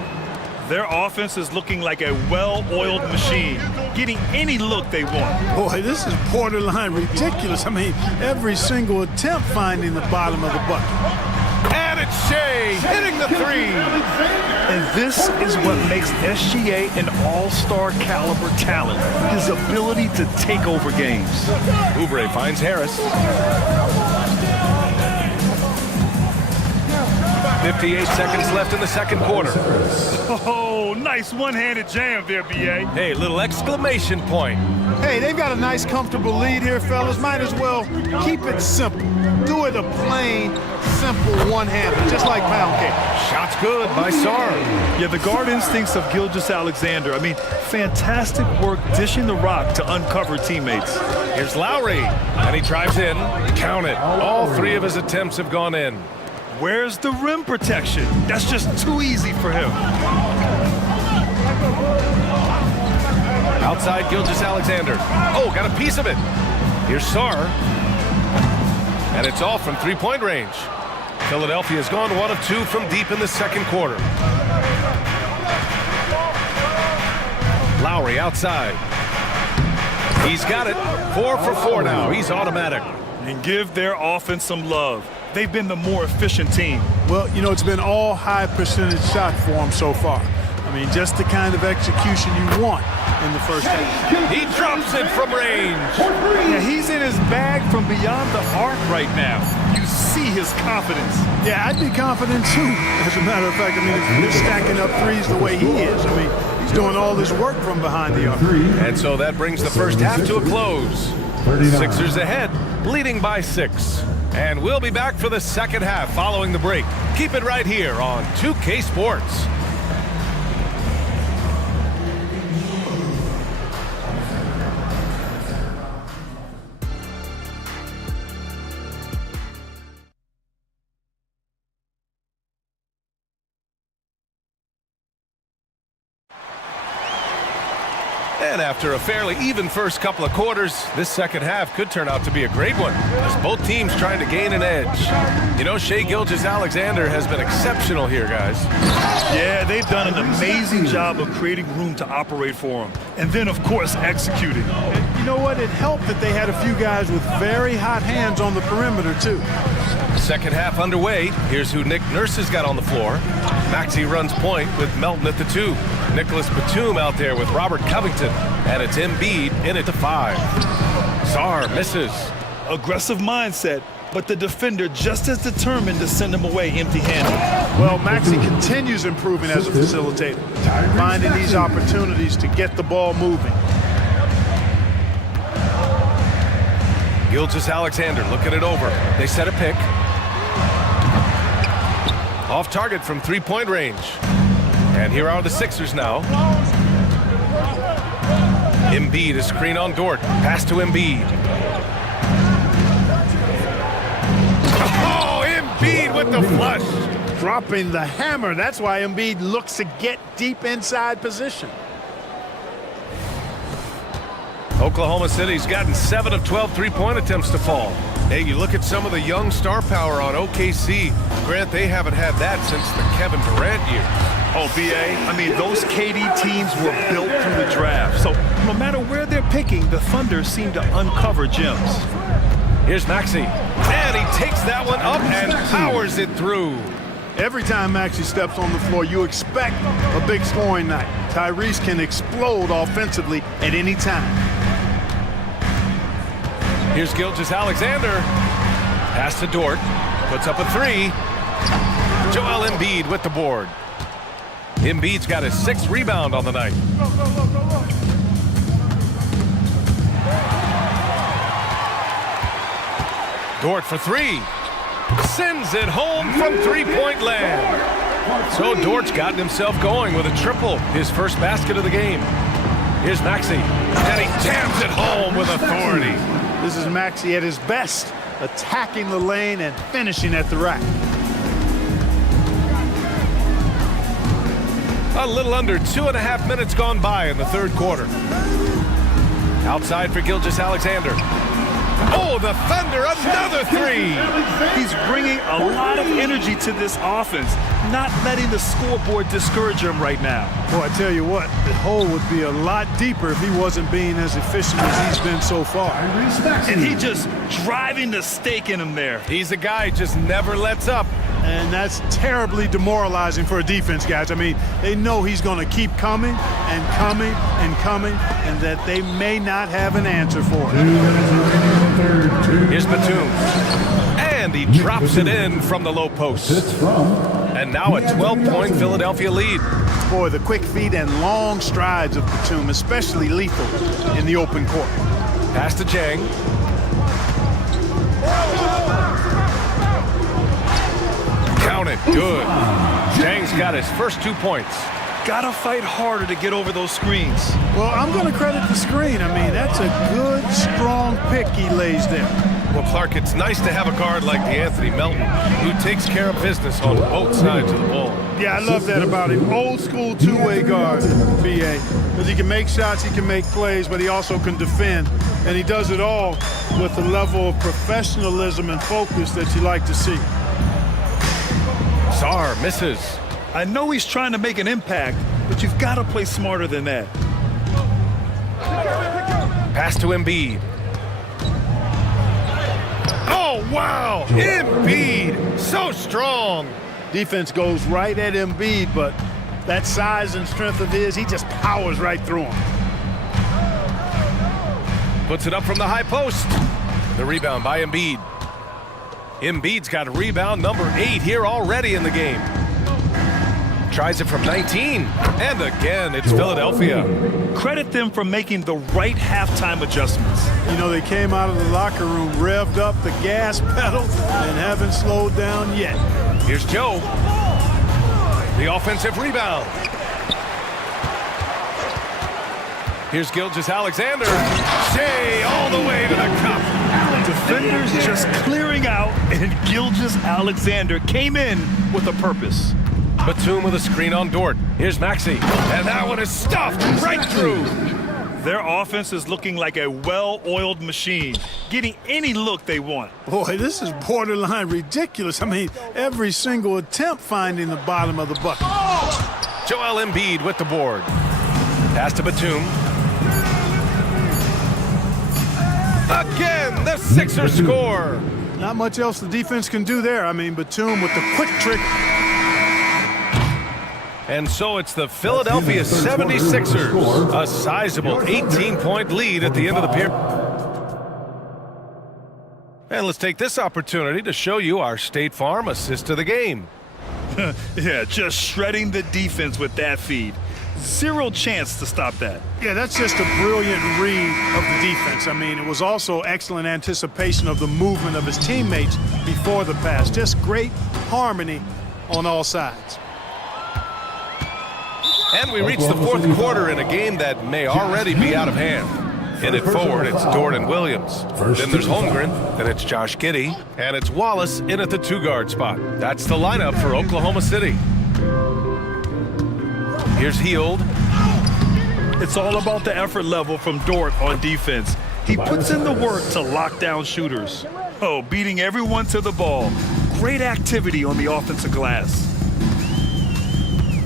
Their offense is looking like a well-oiled machine, getting any look they want. Boy, this is borderline ridiculous. I mean, every single attempt finding the bottom of the bucket. And it's Shea hitting the three. And this is what makes SGA an all-star caliber talent, his ability to take over games. Oubre finds Harris. 58 seconds left in the second quarter. Oh, nice one-handed jam there, B.A. Hey, little exclamation point. Hey, they've got a nice, comfortable lead here, fellas. Might as well keep it simple. Do it a plain, simple one-hander, just like pound cake. Shot's good by Sar. Yeah, the guard instincts of Gilgeous-Alexander. I mean, fantastic work dishing the rock to uncover teammates. Here's Lowry, and he drives in. Count it. All 3 of his attempts have gone in. Where's the rim protection? That's just too easy for him. Outside Gilgeous-Alexander. Oh, got a piece of it. Here's Sar. And it's all from three-point range. Philadelphia's gone 1 of 2 from deep in the second quarter. Lowry outside. He's got it. 4 for 4 now. He's automatic. And give their offense some love. They've been the more efficient team. Well, you know, it's been all high percentage shot for them so far. I mean, just the kind of execution you want in the first half. He drops it from range. Yeah, he's in his bag from beyond the arc right now. You see his confidence. Yeah, I'd be confident too. As a matter of fact, I mean, if you're stacking up threes the way he is, I mean, he's doing all this work from behind the arc. And so that brings the first half to a close. Sixers ahead, leading by 6. And we'll be back for the second half following the break. Keep it right here on 2K Sports. And after a fairly even first couple of quarters, this second half could turn out to be a great one, as both teams trying to gain an edge. You know, Shea Gilgeous-Alexander has been exceptional here, guys. Yeah, they've done an amazing job of creating room to operate for him. And then, of course, executing. And you know what? It helped that they had a few guys with very hot hands on the perimeter, too. Second half underway. Here's who Nick Nurse has got on the floor. Maxey runs point with Melton at the 2. Nicholas Batum out there with Robert Covington. And it's Embiid in at the 5. Sar misses. Aggressive mindset, but the defender just as determined to send him away empty-handed. Well, Maxey continues improving as a facilitator, finding these opportunities to get the ball moving. Gilgeous-Alexander looking it over. They set a pick. Off target from three-point range. And here are the Sixers now. Embiid, a screen on Dort. Pass to Embiid. Oh, Embiid with the flush. Dropping the hammer. That's why Embiid looks to get deep inside position. Oklahoma City's gotten 7 of 12 three-point attempts to fall. Hey, you look at some of the young star power on OKC. Grant, they haven't had that since the Kevin Durant years. Oh, B.A., I mean, those KD teams were built through the draft. So no matter where they're picking, the Thunder seem to uncover gems. Here's Maxey. And he takes that one up and powers it through. Every time Maxey steps on the floor, you expect a big scoring night. Tyrese can explode offensively at any time. Here's Gilgeous-Alexander. Pass to Dort. Puts up a three. Joel Embiid with the board. Embiid's got his 6th rebound on the night. Dort for three. Sends it home from three-point land. So Dort's gotten himself going with a triple, his first basket of the game. Here's Maxey, and he jams it home with authority. This is Maxey at his best, attacking the lane and finishing at the rack. A little under 2.5 minutes gone by in the third quarter. Outside for Gilgeous-Alexander. Oh, the Thunder, another three! He's bringing a lot of energy to this offense, not letting the scoreboard discourage him right now. Boy, I tell you what, the hole would be a lot deeper if he wasn't being as efficient as he's been so far. And he just driving the stake in him there. He's a guy who just never lets up. And that's terribly demoralizing for a defense, guys. I mean, they know he's going to keep coming and coming and coming, and that they may not have an answer for it. Here's Batum. And he drops it in from the low post. And now a 12-point Philadelphia lead. Boy, the quick feet and long strides of Batum, especially lethal in the open court. Pass to Jang. Count it. Good. Jang's got his first 2 points. Gotta fight harder to get over those screens. Well, I'm going to credit the screen. I mean, that's a good, strong pick he lays there. Well, Clark, it's nice to have a guard like DeAnthony Melton who takes care of business on both sides of the ball. Yeah, I love that about him. Old school two-way guard, BA. Because he can make shots, he can make plays, but he also can defend. And he does it all with a level of professionalism and focus that you like to see. Sarr misses. I know he's trying to make an impact, but you've got to play smarter than that. Pass to Embiid. Oh, wow! Embiid, so strong. Defense goes right at Embiid, but that size and strength of his, he just powers right through him. Puts it up from the high post. The rebound by Embiid. Embiid's got rebound number 8 here already in the game. Tries it from 19, and again, it's Philadelphia. Credit them for making the right halftime adjustments. You know, they came out of the locker room, revved up the gas pedal, and haven't slowed down yet. Here's Joe. The offensive rebound. Here's Gilgeous-Alexander. Shea all the way to the cup. Defenders just clearing out, and Gilgeous-Alexander came in with a purpose. Batum with a screen on Dort. Here's Maxey, and that one is stuffed right through. Their offense is looking like a well-oiled machine, getting any look they want. Boy, this is borderline ridiculous. I mean, every single attempt finding the bottom of the bucket. Joel Embiid with the board. Pass to Batum. Again, the Sixers score. Not much else the defense can do there. I mean, Batum with the quick trick. And so it's the Philadelphia 76ers, a sizable 18-point lead at the end of the period. And let's take this opportunity to show you our State Farm assist of the game. Yeah, just shredding the defense with that feed. Zero chance to stop that. Yeah, that's just a brilliant read of the defense. I mean, it was also excellent anticipation of the movement of his teammates before the pass. Just great harmony on all sides. And we reach the fourth quarter in a game that may already be out of hand. In it forward, it's Dort and Williams. Then there's Holmgren, then it's Josh Giddey, and it's Wallace in at the 2-guard spot. That's the lineup for Oklahoma City. Here's Hield. It's all about the effort level from Dort on defense. He puts in the work to lock down shooters. Oh, beating everyone to the ball. Great activity on the offensive glass.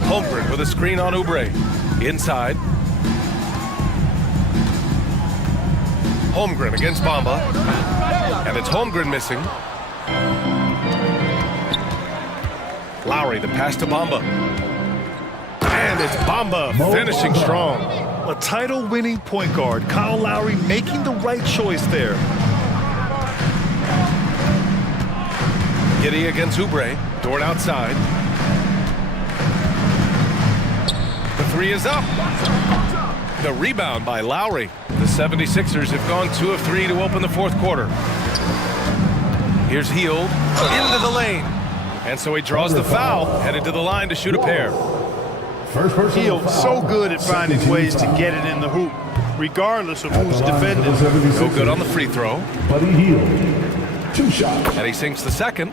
Holmgren with a screen on Oubre. Inside. Holmgren against Bamba. And it's Holmgren missing. Lowry, the pass to Bamba. And it's Bamba finishing strong. A title-winning point guard, Kyle Lowry making the right choice there. Giddy against Oubre. Dort outside. The three is up. The rebound by Lowry. The 76ers have gone 2 of 3 to open the fourth quarter. Here's Hield into the lane. And so he draws the foul, headed to the line to shoot a pair. Hield so good at finding ways to get it in the hoop, regardless of who's defending. No good on the free throw. Buddy Hield, 2 shots. And he sinks the second.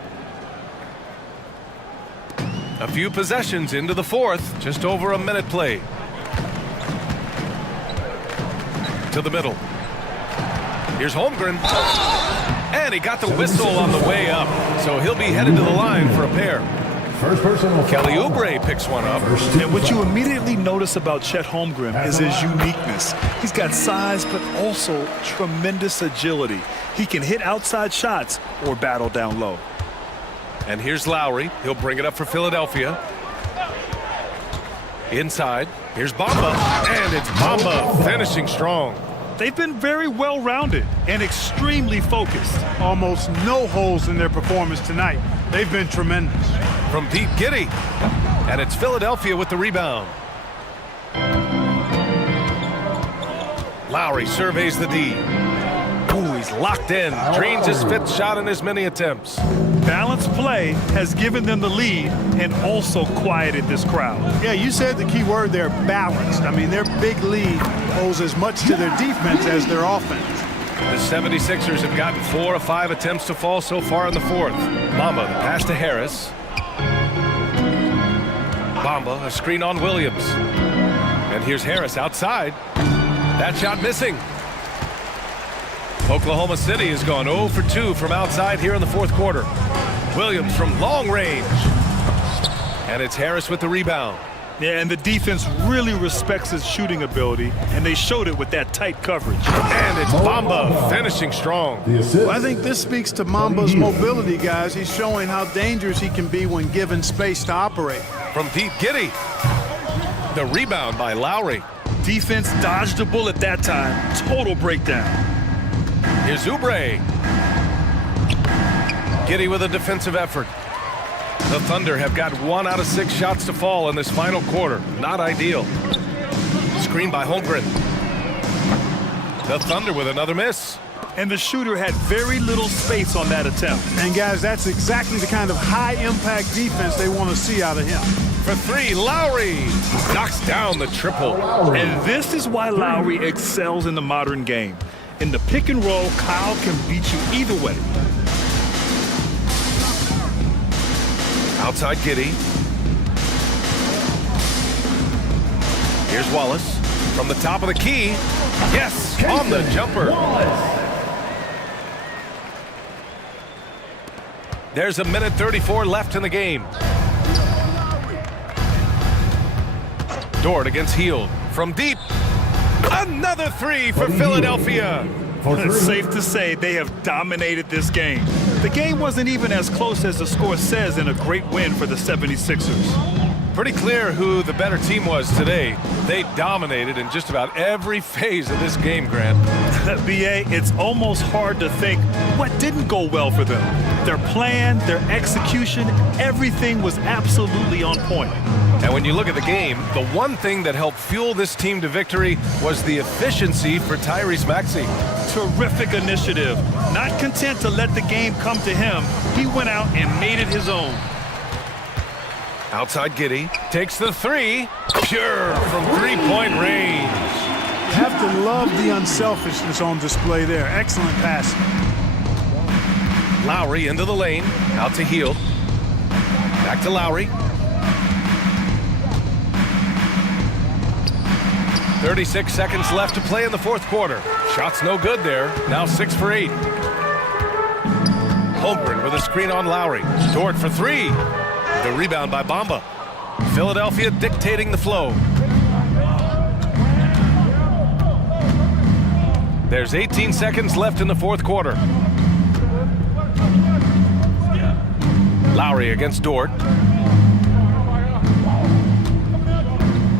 A few possessions into the fourth, just over a minute played. To the middle. Here's Holmgren. And he got the whistle on the way up, so he'll be headed to the line for a pair. First personal foul. Kelly Oubre picks one up. And what you immediately notice about Chet Holmgren is his uniqueness. He's got size, but also tremendous agility. He can hit outside shots or battle down low. And here's Lowry. He'll bring it up for Philadelphia. Inside. Here's Bamba. And it's Bamba finishing strong. They've been very well-rounded and extremely focused. Almost no holes in their performance tonight. They've been tremendous. From deep, Giddy. And it's Philadelphia with the rebound. Lowry surveys the D. Ooh, he's locked in. Drains his 5th shot in as many attempts. Balanced play has given them the lead and also quieted this crowd. Yeah, you said the key word there, balanced. I mean, their big lead owes as much to their defense as their offense. The 76ers have gotten 4 of 5 attempts to fall so far in the fourth. Bamba, the pass to Harris. Bamba, a screen on Williams. And here's Harris outside. That shot missing. Oklahoma City has gone 0 for 2 from outside here in the fourth quarter. Williams from long range. And it's Harris with the rebound. Yeah, and the defense really respects his shooting ability, and they showed it with that tight coverage. And it's Bamba finishing strong. Well, I think this speaks to Mamba's mobility, guys. He's showing how dangerous he can be when given space to operate. From deep, Giddy. The rebound by Lowry. Defense dodged a bullet that time. Total breakdown. Here's Oubre. Giddy with a defensive effort. The Thunder have got 1 out of 6 shots to fall in this final quarter. Not ideal. Screen by Holmgren. The Thunder with another miss. And the shooter had very little space on that attempt. And guys, that's exactly the kind of high-impact defense they want to see out of him. For 3, Lowry knocks down the triple. And this is why Lowry excels in the modern game. In the pick and roll, Kyle can beat you either way. Outside Giddy. Here's Wallace from the top of the key. Yes, on the jumper. There's 1:34 left in the game. Dort against Hield from deep. Another 3 for Philadelphia. It's safe to say they have dominated this game. The game wasn't even as close as the score says in a great win for the 76ers. Pretty clear who the better team was today. They dominated in just about every phase of this game, Grant. BA, it's almost hard to think what didn't go well for them. Their plan, their execution, everything was absolutely on point. And when you look at the game, the one thing that helped fuel this team to victory was the efficiency for Tyrese Maxey. Terrific initiative. Not content to let the game come to him, he went out and made it his own. Outside Giddy takes the 3, pure from 3-point range. You have to love the unselfishness on display there. Excellent passing. Lowry into the lane, out to Hield. Back to Lowry. 36 seconds left to play in the fourth quarter. Shots no good there. Now 6 for 8. Holmgren with a screen on Lowry. Dort for 3. The rebound by Bamba. Philadelphia dictating the flow. There's 18 seconds left in the fourth quarter. Lowry against Dort.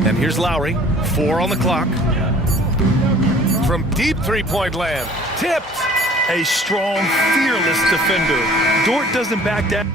And here's Lowry. 4 on the clock. From deep 3-point land. Tipped. a strong, fearless defender. Dort doesn't back down.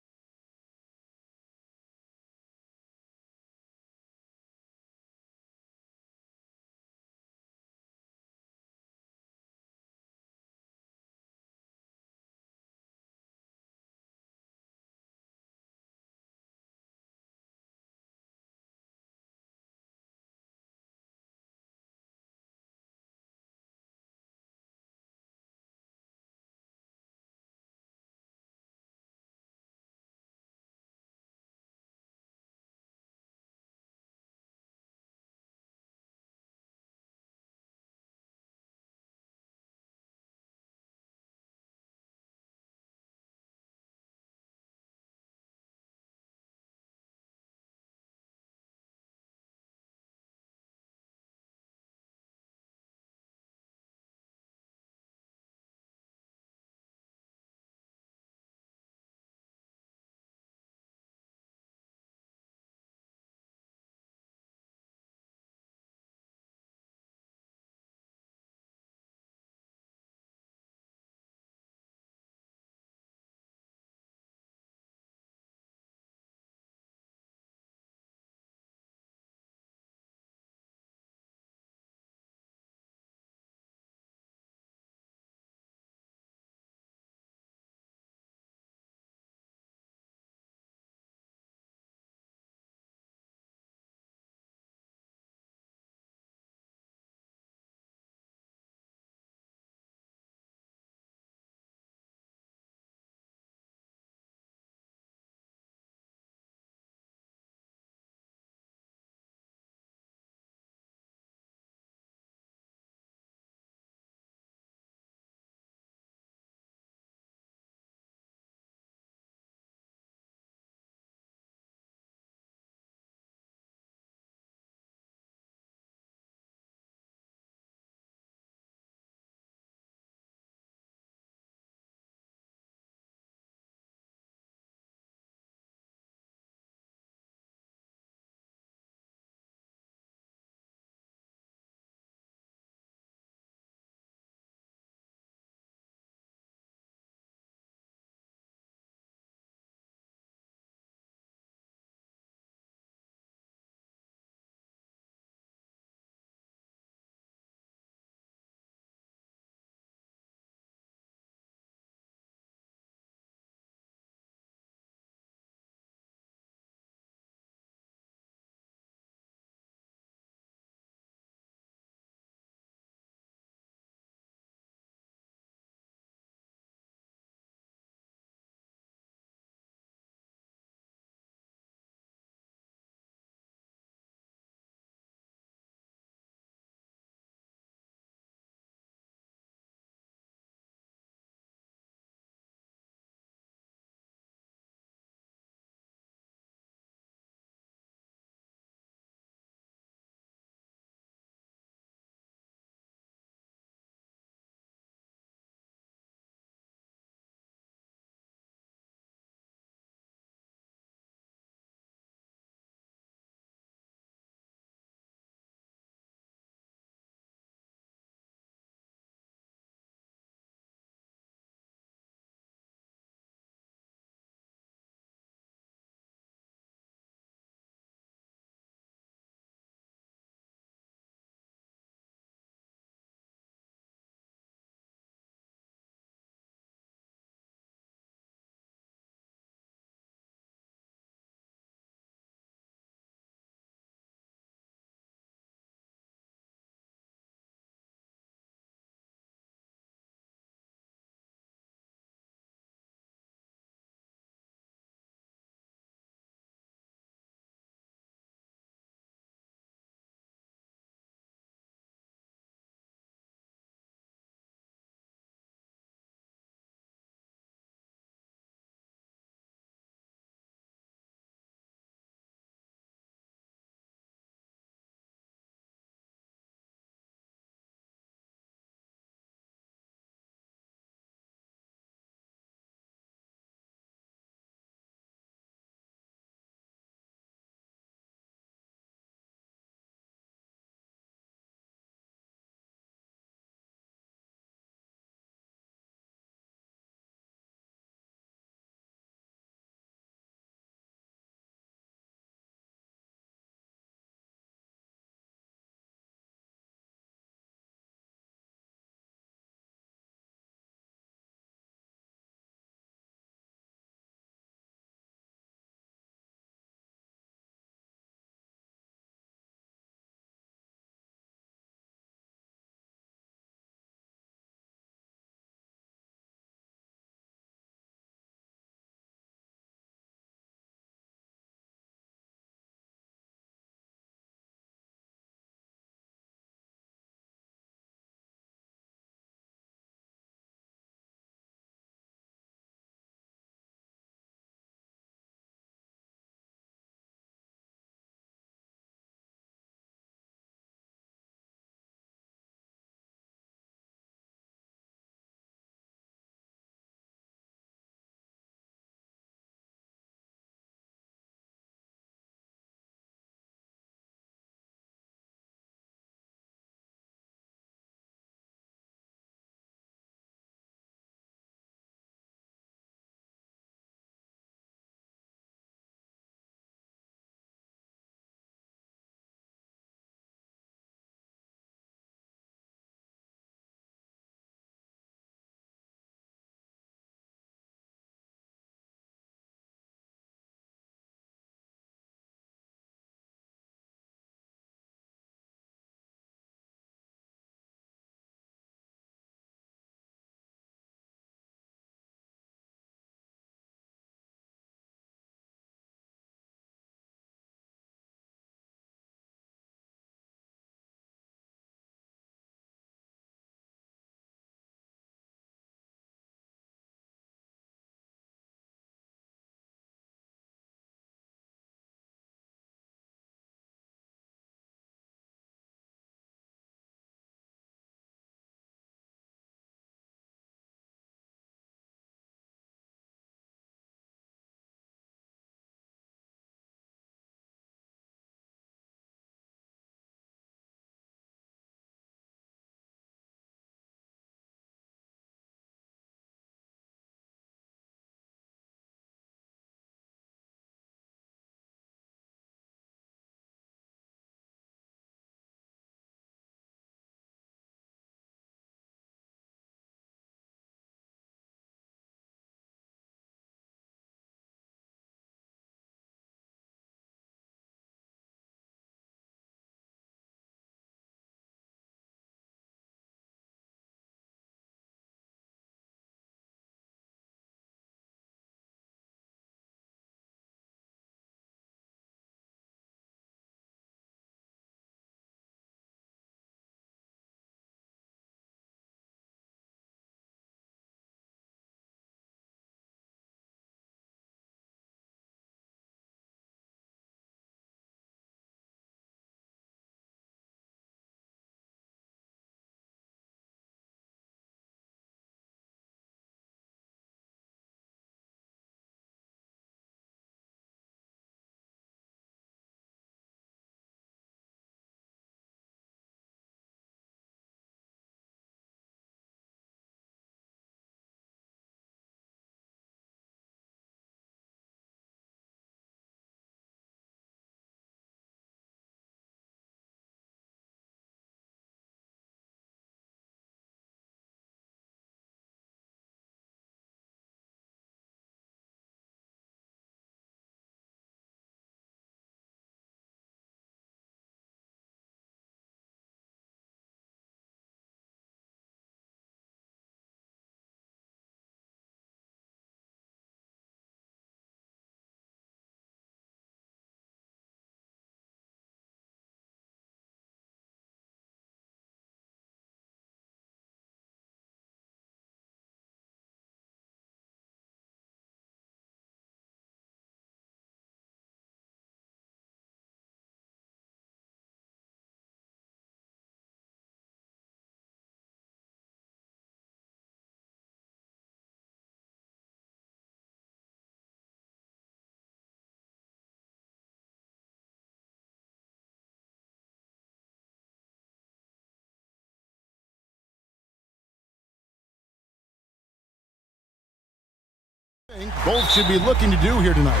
Both should be looking to do here tonight.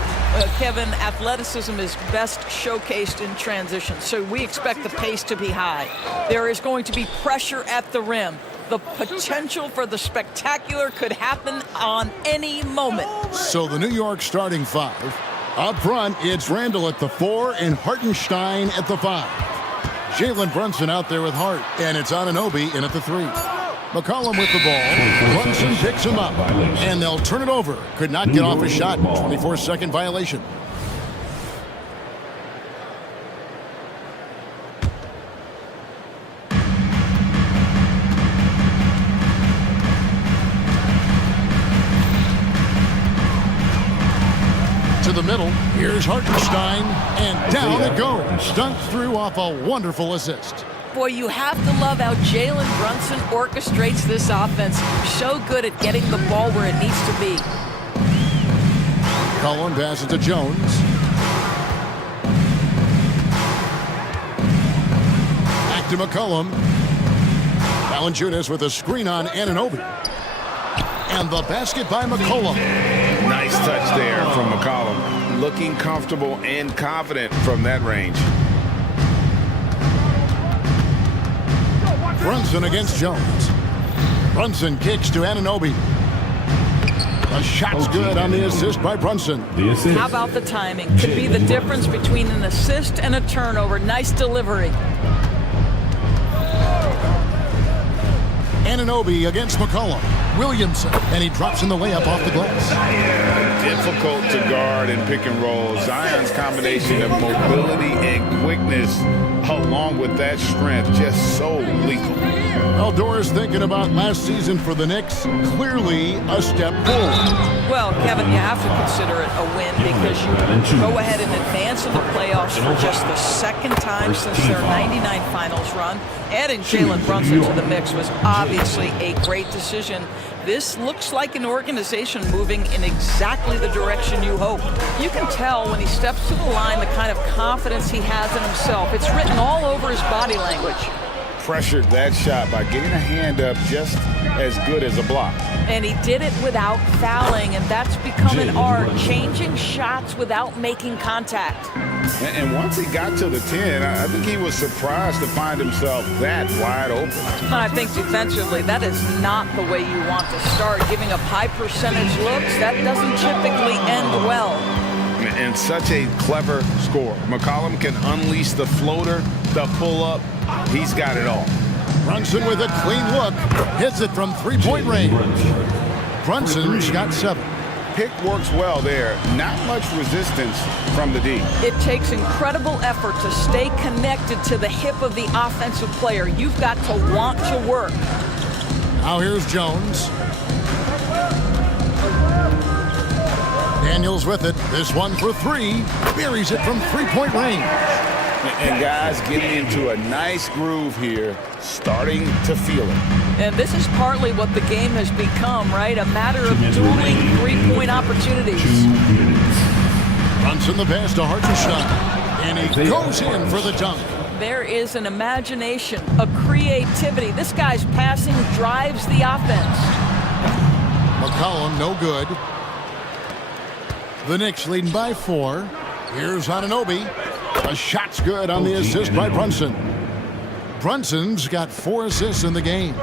Kevin, athleticism is best showcased in transition, so we expect the pace to be high. There is going to be pressure at the rim. The potential for the spectacular could happen on any moment. So the New York starting five. Up front, it's Randall at the 4 and Hartenstein at the 5. Jalen Brunson out there with Hart, and it's Anunoby in at the 3. McCollum with the ball. Brunson picks him up, and they'll turn it over. Could not get off a shot. 24-second violation. To the middle, here's Hartenstein, and down it goes. Dunked through off a wonderful assist. Boy, you have to love how Jalen Brunson orchestrates this offense. So good at getting the ball where it needs to be. Cullen passes to Jones. Back to McCollum. Valanciunas with a screen on Anunoby. And the basket by McCollum. Nice touch there from McCollum. Looking comfortable and confident from that range. Brunson against Jones. Brunson kicks to Anunoby. The shot's good on the assist by Brunson. How about the timing? Could be the difference between an assist and a turnover. Nice delivery. Anunoby against McCollum. Williamson, and he drops in the layup off the glass. Difficult to guard and pick and roll. Zion's combination of mobility and quickness, along with that strength, just so lethal. Well, Doris thinking about last season for the Knicks, clearly a step forward. Well, Kevin, you have to consider it a win because you go ahead and advance in the playoffs for just the second time since their 99 finals run. Adding Jalen Brunson to the mix was obviously a great decision. This looks like an organization moving in exactly the direction you hope. You can tell when he steps to the line the kind of confidence he has in himself. It's written all over his body language. Pressured that shot by getting a hand up just as good as a block. And he did it without fouling, and that's become an art, changing shots without making contact. And once he got to the 10, I think he was surprised to find himself that wide open. I think defensively, that is not the way you want to start. Giving up high percentage looks, that doesn't typically end well. And such a clever score. McCollum can unleash the floater, the pull-up. He's got it all. Brunson with a clean look. Hits it from three-point range. Brunson's got 7. Pick works well there. Not much resistance from the D. It takes incredible effort to stay connected to the hip of the offensive player. You've got to want to work. Now here's Jones. Daniels with it. This one for 3. Buries it from three-point range. And guys getting into a nice groove here, starting to feel it. And this is partly what the game has become, right? A matter of dueling three-point opportunities. Brunson the pass to Hartenstein. And he goes in for the dunk. There is an imagination, a creativity. This guy's passing drives the offense. McCollum, no good. The Knicks leading by 4. Here's Anunoby. A shot's good on the assist by Brunson. Brunson's got 4 assists in the game.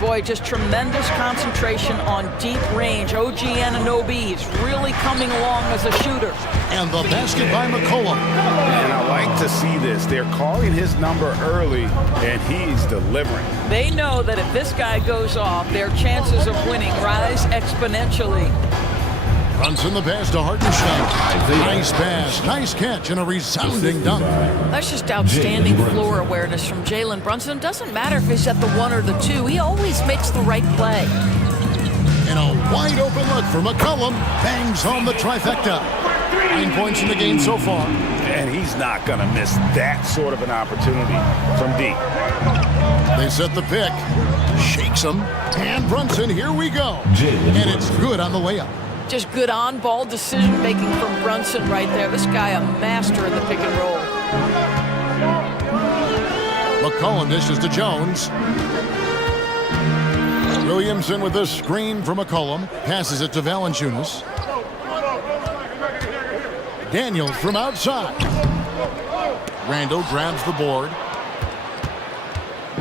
Boy, just tremendous concentration on deep range. OG Anunoby, he's really coming along as a shooter. And the basket by McCollum. And I like to see this. They're calling his number early, and he's delivering. They know that if this guy goes off, their chances of winning rise exponentially. Brunson the pass to Hartenstein. Nice pass, nice catch, and a resounding dunk. That's just outstanding floor awareness from Jalen Brunson. Doesn't matter if he's at the 1 or the 2. He always makes the right play. And a wide open look for McCollum. Bangs home the trifecta. 9 points in the game so far. And he's not going to miss that sort of an opportunity from deep. They set the pick. Shakes him. And Brunson, here we go. And it's good on the layup. Just good on-ball decision-making from Brunson right there. This guy a master in the pick and roll. McCollum dishes to Jones. Williamson with a screen from McCollum. Passes it to Valanciunas. Daniels from outside. Randall grabs the board.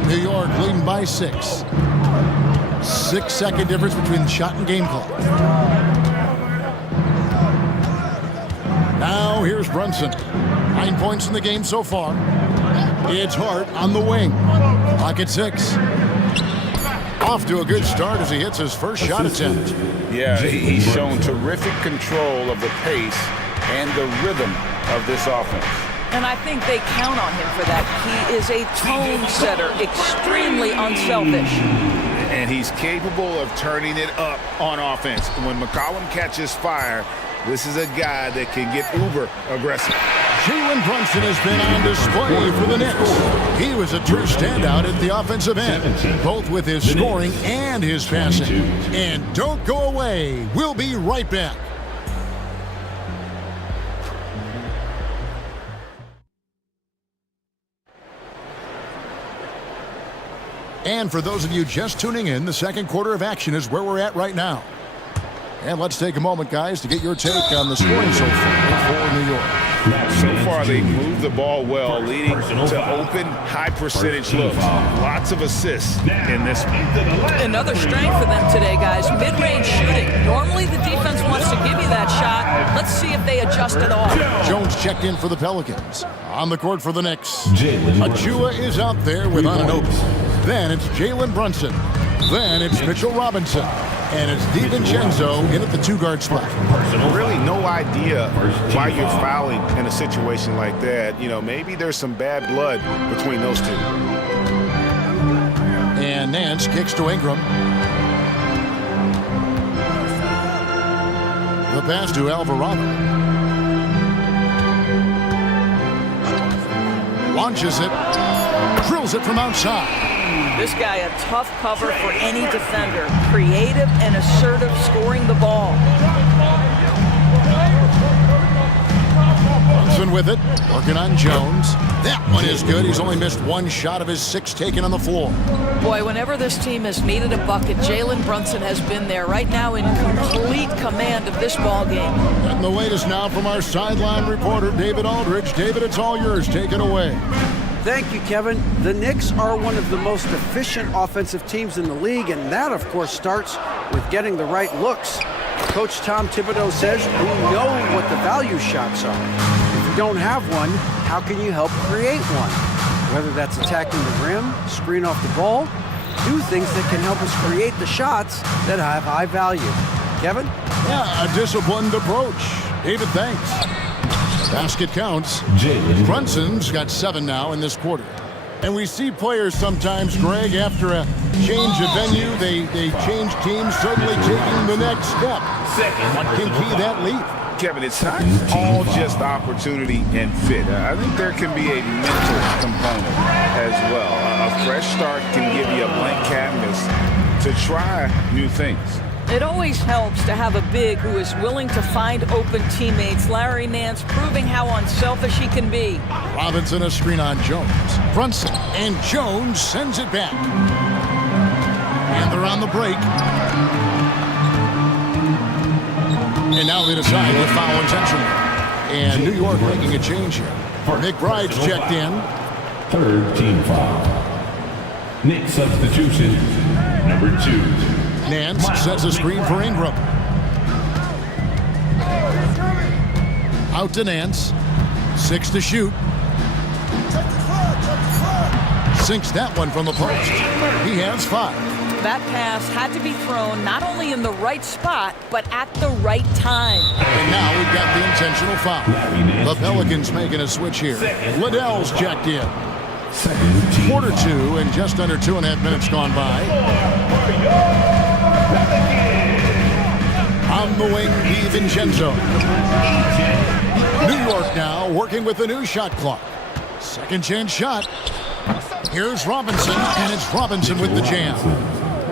New York leading by 6. 6-second difference between the shot and game clock. Now here's Brunson. 9 points in the game so far. It's Hart on the wing. Clock at 6. Off to a good start as he hits his first shot attempt. Yeah, he's shown terrific control of the pace and the rhythm of this offense. And I think they count on him for that. He is a tone setter, extremely unselfish. And he's capable of turning it up on offense. When McCollum catches fire, this is a guy that can get uber aggressive. Jalen Brunson has been on display for the Knicks. He was a true standout at the offensive end, both with his scoring and his passing. And don't go away. We'll be right back. And for those of you just tuning in, the second quarter of action is where we're at right now. And let's take a moment, guys, to get your take on the scoring so far for New York. So far, they moved the ball well, leading to open, high-percentage looks. Lots of assists in this one. Another strength for them today, guys. Mid-range shooting. Normally, the defense wants to give you that shot. Let's see if they adjust at all. Jones checked in for the Pelicans. On the court for the Knicks. Achua is out there with Anunoby. Then it's Jalen Brunson. Then it's Mitchell Robinson. And it's DiVincenzo in at the 2-guard spot. Really no idea why you're fouling in a situation like that. You know, maybe there's some bad blood between those two. And Nance kicks to Ingram. The pass to Alvarado. Launches it. Drills it from outside. This guy a tough cover for any defender. Creative and assertive scoring the ball. Brunson with it. Working on Jones. That one is good. He's only missed one shot of his 6 taken on the floor. Boy, whenever this team has needed a bucket, Jalen Brunson has been there right now in complete command of this ball game. And the latest now from our sideline reporter, David Aldridge. David, it's all yours. Take it away. Thank you, Kevin. The Knicks are one of the most efficient offensive teams in the league, and that, of course, starts with getting the right looks. Coach Tom Thibodeau says we know what the value shots are. If you don't have one, how can you help create one? Whether that's attacking the rim, screen off the ball, do things that can help us create the shots that have high value. Kevin? Yeah, a disciplined approach. David, thanks. Basket counts. Brunson's got 7 now in this quarter. And we see players sometimes, Greg, after a change of venue, they change teams, suddenly taking the next step. What can key that leap? Kevin, it's not all just opportunity and fit. I think there can be a mental component as well. A fresh start can give you a blank canvas to try new things. It always helps to have a big who is willing to find open teammates. Larry Nance proving how unselfish he can be. Robinson a screen on Jones. Brunson, and Jones sends it back. And they're on the break. And now they decide to foul intentionally. And New York making a change here. McBride's checked in. 3rd team foul. Knicks substitution, number 2. Nance sets a screen for Ingram. Out to Nance. 6 to shoot. Sinks that one from the post. He has 5. That pass had to be thrown not only in the right spot, but at the right time. And now we've got the intentional foul. The Pelicans making a switch here. Liddell's checked in. Quarter 2 and just under 2.5 minutes gone by. On the wing, DiVincenzo. New York now working with the new shot clock. Second chance shot. Here's Robinson, and it's Robinson with the jam.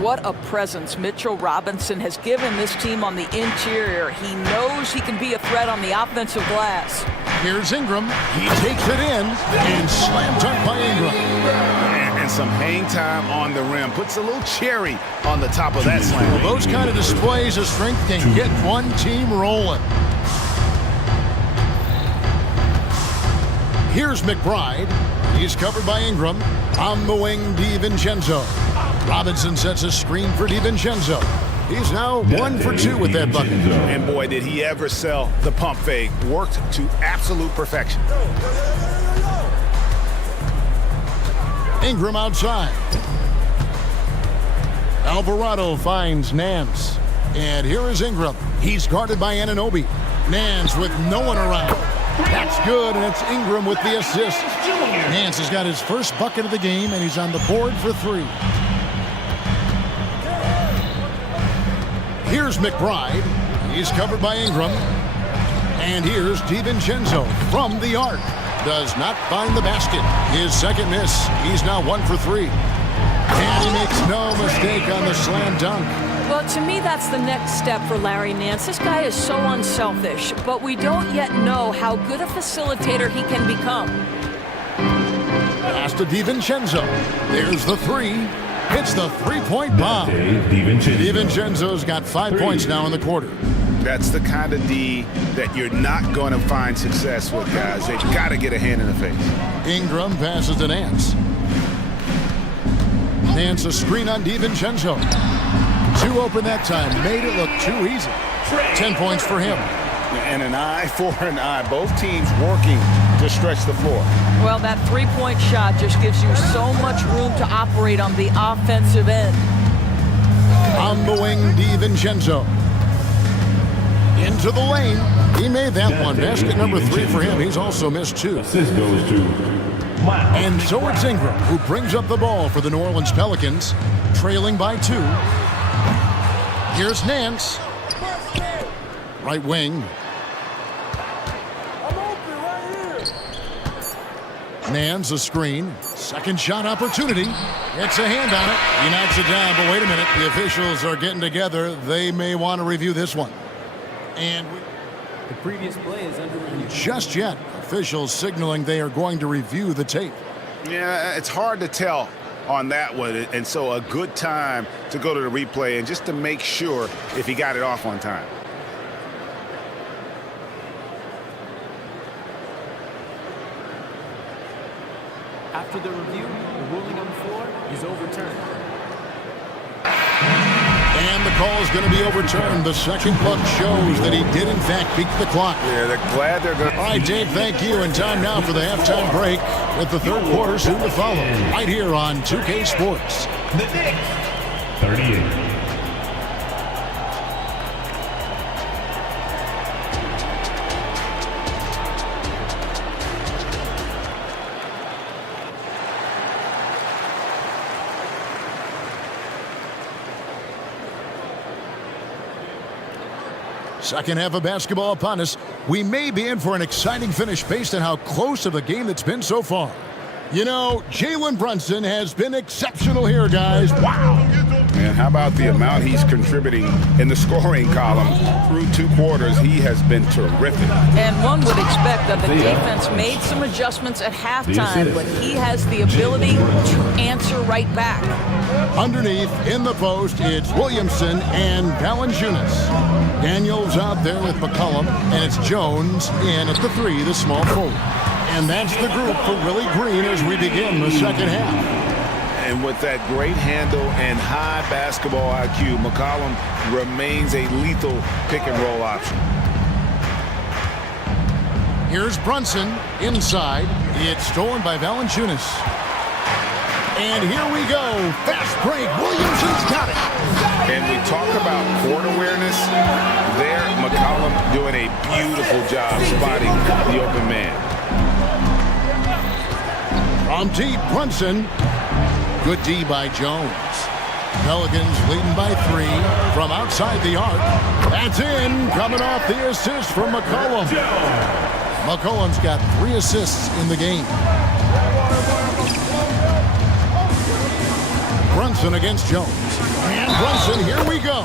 What a presence Mitchell Robinson has given this team on the interior. He knows he can be a threat on the offensive glass. Here's Ingram. He takes it in, and slam dunk by Ingram. And and some hang time on the rim. Puts a little cherry on the top of that slam. Well, those kind of displays of strength can get one team rolling. Here's McBride. He's covered by Ingram. On the wing, DiVincenzo. Robinson sets a screen for DiVincenzo. He's now 1 for 2 with that bucket. And boy, did he ever sell the pump fake. Worked to absolute perfection. Ingram outside. Alvarado finds Nance. And here is Ingram. He's guarded by Anunoby. Nance with no one around. That's good, and it's Ingram with the assist. Nance has got his first bucket of the game, and he's on the board for 3. Here's McBride. He's covered by Ingram. And here's DiVincenzo from the arc. Does not find the basket. His second miss. He's now 1 for 3. And he makes no mistake on the slam dunk. Well, to me, that's the next step for Larry Nance. This guy is so unselfish, but we don't yet know how good a facilitator he can become. Pass to DiVincenzo. There's the 3. It's the three-point bomb. DiVincenzo's got 5 points now in the quarter. That's the kind of D that you're not going to find success with, guys. They've got to get a hand in the face. Ingram passes to Nance. Nance a screen on DiVincenzo. 2 open that time. Made it look too easy. 10 points for him. And an eye for an eye. Both teams working to stretch the floor. Well, that three-point shot just gives you so much room to operate on the offensive end. On the wing, DiVincenzo. Into the lane. He made that one. Basket number 3 for him. He's also missed 2. Assist goes to And so it's Ingram who brings up the ball for the New Orleans Pelicans, trailing by 2. Here's Nance. Right wing. Nance a screen. Second shot opportunity. It's a hand on it. He knocks it down, but wait a minute. The officials are getting together. They may want to review this one. And the previous play is under review. Just yet, officials signaling they are going to review the tape. Yeah, it's hard to tell on that one, and so a good time to go to the replay and just to make sure if he got it off on time. After the review, the ruling on the floor is overturned. And the call is going to be overturned. The second look shows that he did, in fact, beat the clock. Yeah, they're glad they're going to... All right, Dave, thank you. And time now for the halftime break with the third quarter soon to follow. Right here on 2K Sports. The Knicks. 38. Second half of basketball upon us. We may be in for an exciting finish based on how close of a game that's been so far. You know, Jalen Brunson has been exceptional here, guys. Wow. And how about the amount he's contributing in the scoring column through 2 quarters? He has been terrific. And one would expect that the defense made some adjustments at halftime, but he has the ability to answer right back. Underneath, in the post, it's Williamson and Valanciunas. Daniels out there with McCollum, and it's Jones in at the 3, the small forward. And that's the group for Willie Green as we begin the second half. And with that great handle and high basketball IQ, McCollum remains a lethal pick-and-roll option. Here's Brunson inside. It's stolen by Valanciunas. And here we go. Fast break. Williamson's got it. And we talk about court awareness. There, McCollum doing a beautiful job spotting the open man. From deep, Brunson. Good D by Jones. Pelicans leading by 3 from outside the arc. That's in. Coming off the assist from McCollum. McCollum's got 3 assists in the game. Brunson against Jones. And Brunson, here we go.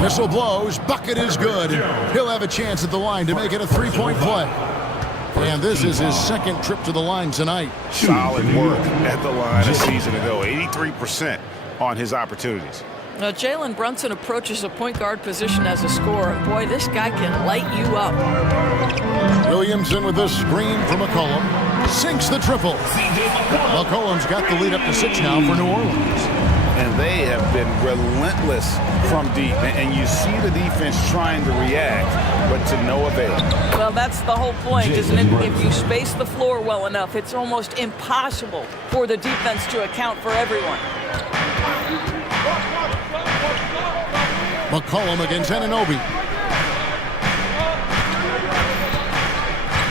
Whistle blows. Bucket is good. He'll have a chance at the line to make it a 3-point play. And this is his second trip to the line tonight. Solid work at the line a season ago. 83% on his opportunities. Now, Jalen Brunson approaches a point guard position as a scorer. Boy, this guy can light you up. Williamson with a screen from McCollum. Sinks the triple. McCollum's got the lead up to 6 now for New Orleans. And they have been relentless from deep. And you see the defense trying to react, but to no avail. Well, that's the whole point, isn't it? If you space the floor well enough, it's almost impossible for the defense to account for everyone. McCollum against Anunoby.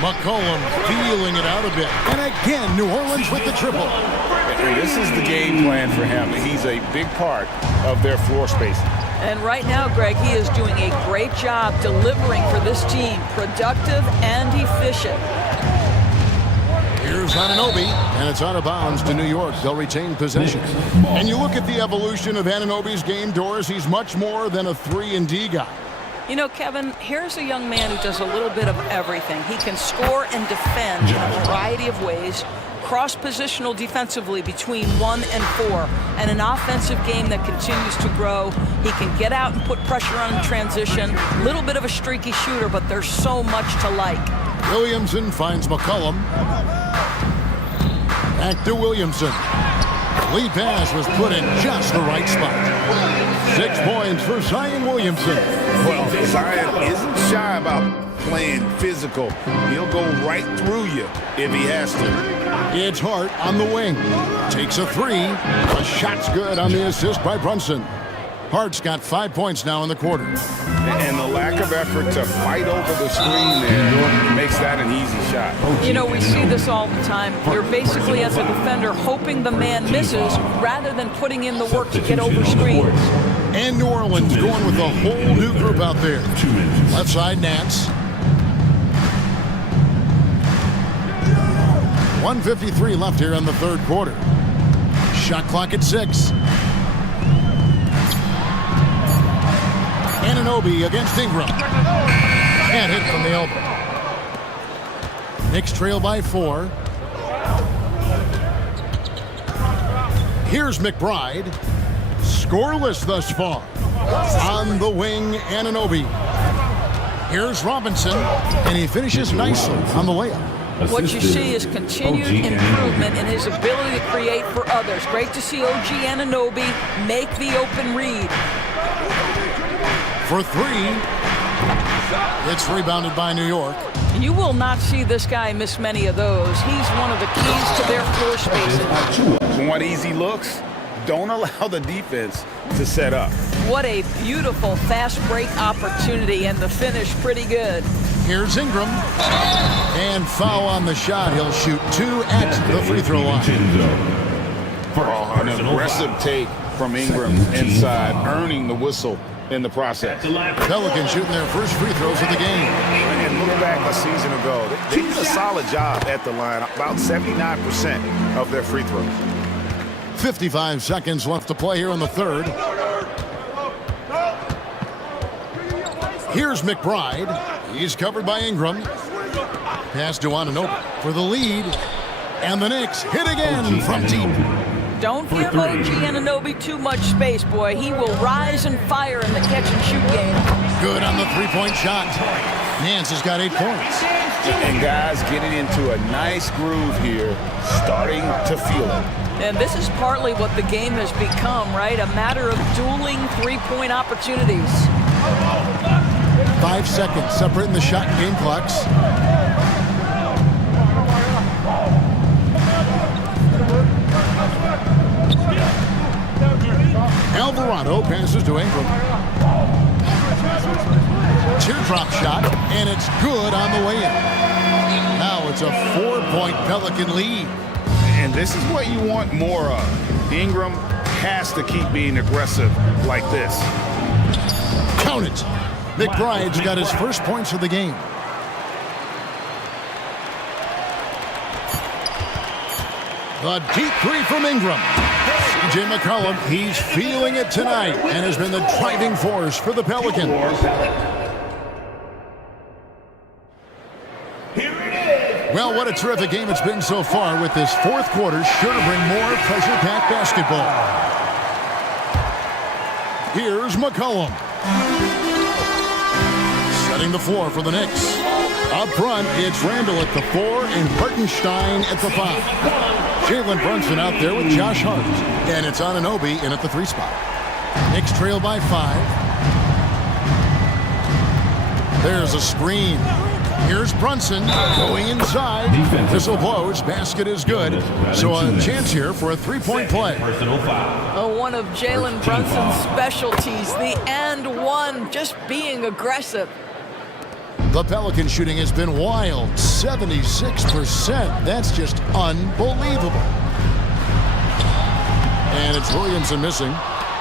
McCollum feeling it out a bit. And again, New Orleans with the triple. And this is the game plan for him. He's a big part of their floor spacing. And right now, Greg, he is doing a great job delivering for this team. Productive and efficient. Here's Anunoby, and it's out of bounds to New York. They'll retain possession. And you look at the evolution of Anunoby's game, Doris, he's much more than a 3-and-D guy. You know, Kevin, here's a young man who does a little bit of everything. He can score and defend in a variety of ways, cross-positional defensively between 1 and 4, and an offensive game that continues to grow. He can get out and put pressure on in transition. Little bit of a streaky shooter, but there's so much to like. Williamson finds McCollum. Back to Williamson. Lead pass was put in just the right spot. 6 points for Zion Williamson. Well, Zion isn't shy about playing physical. He'll go right through you if he has to. It's Hart on the wing. Takes a 3. The shot's good on the assist by Brunson. Hart's got 5 points now in the quarter. And the lack of effort to fight over the screen there makes that an easy shot. You know, we see this all the time. You're basically, as a defender, hoping the man misses rather than putting in the work to get over screens. And New Orleans going with a whole new group out there. Left side, Nance. 1:53 left here in the third quarter. Shot clock at 6. Anunoby against Ingram. Can't hit from the elbow. Knicks trail by 4. Here's McBride. Scoreless thus far. On the wing, Anunoby. Here's Robinson, and he finishes nicely on the layup. What you see is continued improvement in his ability to create for others. Great to see OG Anunoby make the open read. For 3. It's rebounded by New York. You will not see this guy miss many of those. He's one of the keys to their floor spacing. Want easy looks? Don't allow the defense to set up. What a beautiful fast break opportunity, and the finish pretty good. Here's Ingram. And foul on the shot. He'll shoot 2 at the free throw line. An aggressive take from Ingram inside, earning the whistle in the process. Pelicans shooting their first free throws of the game. And look back a season ago, they did a solid job at the line, about 79% of their free throws. 55 seconds left to play here in the third. Here's McBride. He's covered by Ingram. Pass to Anunoby for the lead. And the Knicks hit again from deep. Don't give OG Anunoby too much space, boy. He will rise and fire in the catch-and-shoot game. Good on the three-point shot. Nance has got 8 points. And guys getting into a nice groove here, starting to feel it. And this is partly what the game has become, right? A matter of dueling three-point opportunities. 5 seconds separating the shot and game clocks. Alvarado passes to Ingram. Teardrop shot, and it's good on the way in. Now it's a 4-point Pelican lead. And this is what you want more of. Ingram has to keep being aggressive like this. Count it. McBride's got his first points of the game. The deep 3 from Ingram. C.J. McCollum, he's feeling it tonight and has been the driving force for the Pelicans. Here it is, Well, what a terrific game it's been so far, with this fourth quarter sure to bring more pressure-packed basketball. Here's McCollum. Setting the floor for the Knicks. Up front, it's Randall at the 4 and Hartenstein at the 5. Jalen Brunson out there with Josh Hart. And it's Anunoby in at the 3 spot. Knicks trail by 5. There's a screen. Here's Brunson going inside. This will close. Basket is good. So a chance here for a 3-point play. One of Jalen Brunson's specialties, the and one, just being aggressive. The Pelicans shooting has been wild, 76%. That's just unbelievable. And it's Williamson missing.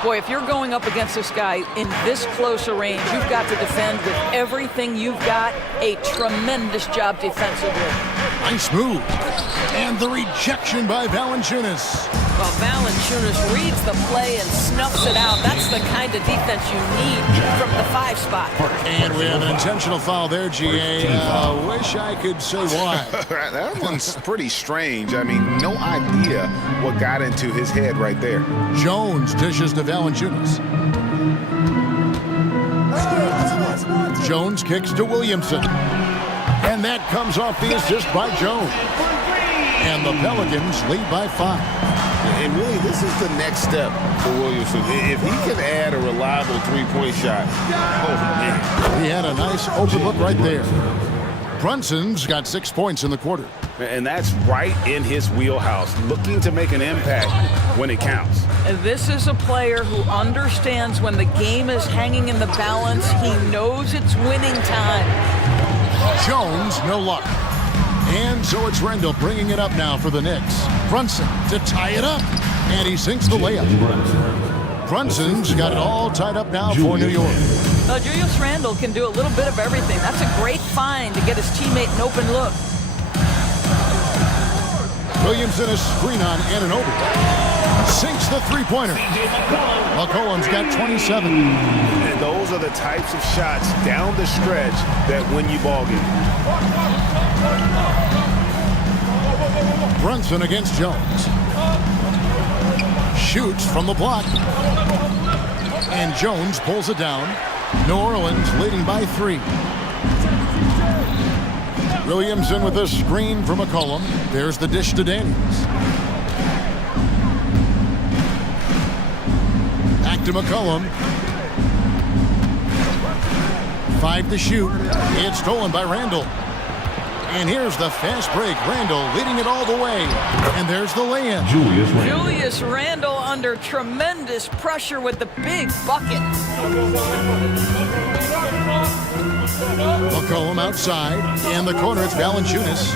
Boy, if you're going up against this guy in this close a range, you've got to defend with everything you've got. A tremendous job defensively. Nice move. And the rejection by Valanciunas. Well, Valanciunas reads the play and snuffs it out. That's the kind of defense you need from the 5 spot. And we have an intentional foul there, GA. Wish I could say why. That one's pretty strange. I mean, no idea what got into his head right there. Jones dishes to Valanciunas. Jones kicks to Williamson. And that comes off the assist by Jones. And the Pelicans lead by 5. And really, this is the next step for Williamson. If he can add a reliable 3-point shot, oh, man. He had a nice open look right there. Brunson's got 6 points in the quarter. And that's right in his wheelhouse, looking to make an impact when it counts. This is a player who understands when the game is hanging in the balance. He knows it's winning time. Jones, no luck. And so it's Randall bringing it up now for the Knicks. Brunson to tie it up. And he sinks the layup. Brunson's got it all tied up now for New York. Julius Randle can do a little bit of everything. That's a great find to get his teammate an open look. Williamson a screen on Anunoby. Sinks the 3-pointer. McCollum's got 27. And those are the types of shots down the stretch that win you ball games. Brunson against Jones. Shoots from the block. And Jones pulls it down. New Orleans leading by 3. Williamson with a screen from McCollum. There's the dish to Daniels. Back to McCollum. 5 to shoot. It's stolen by Randall. And here's the fast break. Randall leading it all the way. And there's the lay-in. Julius Randle under tremendous pressure with the big bucket. McCollum outside. In the corner, it's Valanciunas.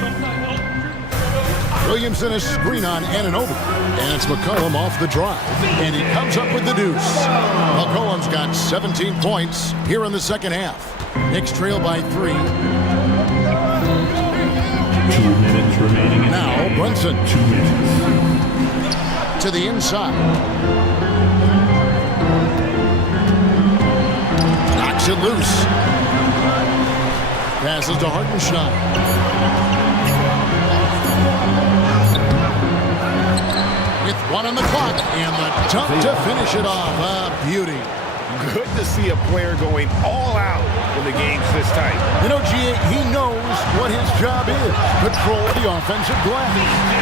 Williamson a screen on Anunoby. And it's McCollum off the drive. And he comes up with the deuce. McCollum's got 17 points here in the second half. Knicks trail by 3. 2 minutes remaining. Now Brunson. 2 minutes. To the inside. Knocks it loose. Passes to Hartenstein. With 1 on the clock. And the dunk to finish it off. A beauty. Good to see a player going all out when the game's this tight. You know, GA, he knows what his job is. Control the offensive glass.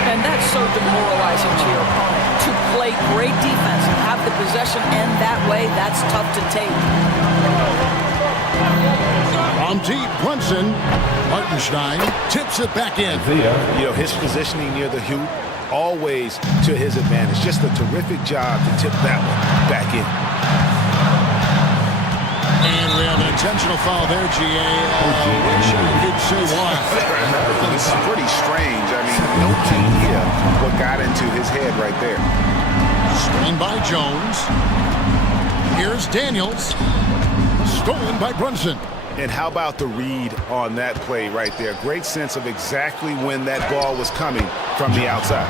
And that's so demoralizing to your opponent. To play great defense and have the possession end that way, that's tough to take. From deep, Brunson. Hartenstein tips it back in. You know, his positioning near the hoop, always to his advantage. Just a terrific job to tip that one back in. And we have an intentional foul there, GA. Wish I could say why. This is pretty strange. I mean, no idea what got into his head right there. Screen by Jones. Here's Daniels. Stolen by Brunson. And how about the read on that play right there? Great sense of exactly when that ball was coming from the outside.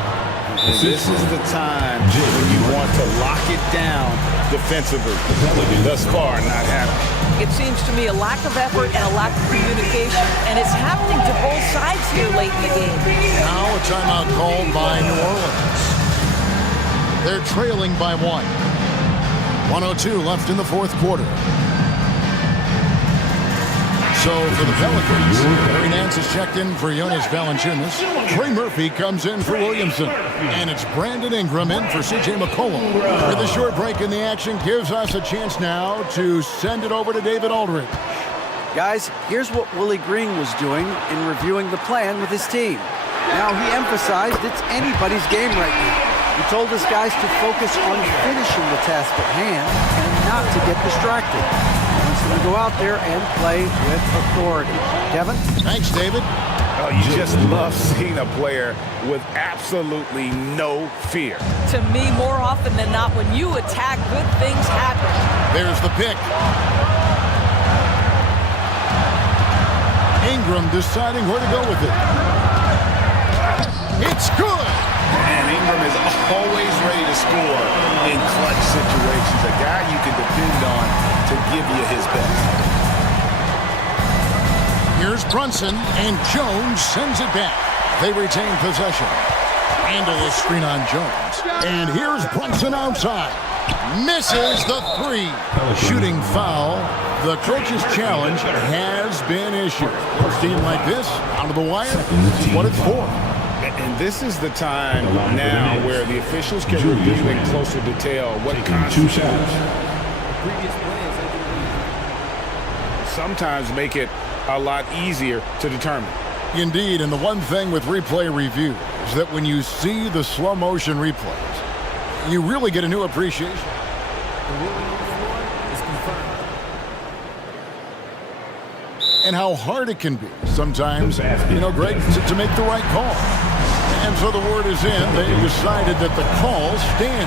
And this is the time when you want to lock it down defensively. Thus far, not happening. It seems to me a lack of effort and a lack of communication, and it's happening to both sides here late in the game. Now a timeout called by New Orleans. They're trailing by 1. 1:02 left in the fourth quarter. So for the Pelicans, Larry Nance is checked in for Jonas Valanciunas. Trey Murphy comes in for Williamson. And it's Brandon Ingram in for C.J. McCollum. With a short break in the action gives us a chance now to send it over to David Aldridge. Guys, here's what Willie Green was doing in reviewing the plan with his team. Now, he emphasized it's anybody's game right now. He told his guys to focus on finishing the task at hand and not to get distracted. He wants them to go out there and play with authority. Kevin? Thanks, David. Oh, you just love seeing a player with absolutely no fear. To me, more often than not, when you attack, good things happen. There's the pick. Ingram deciding where to go with it. It's good! And Ingram is always ready to score in clutch situations. A guy you can depend on to give you his best. Here's Brunson, and Jones sends it back. They retain possession. Handle the screen on Jones. And here's Brunson outside. Misses the 3. Shooting foul. The coach's challenge has been issued. A team like this, out of the wire, this is what it's for. And this is the time now where the officials can review in closer detail what constitutes. Sometimes make it a lot easier to determine. Indeed, and the one thing with replay review is that when you see the slow motion replays, you really get a new appreciation. The ruling on the floor is confirmed. And how hard it can be sometimes, Greg, to make the right call. And so the word is in. They decided that the call stands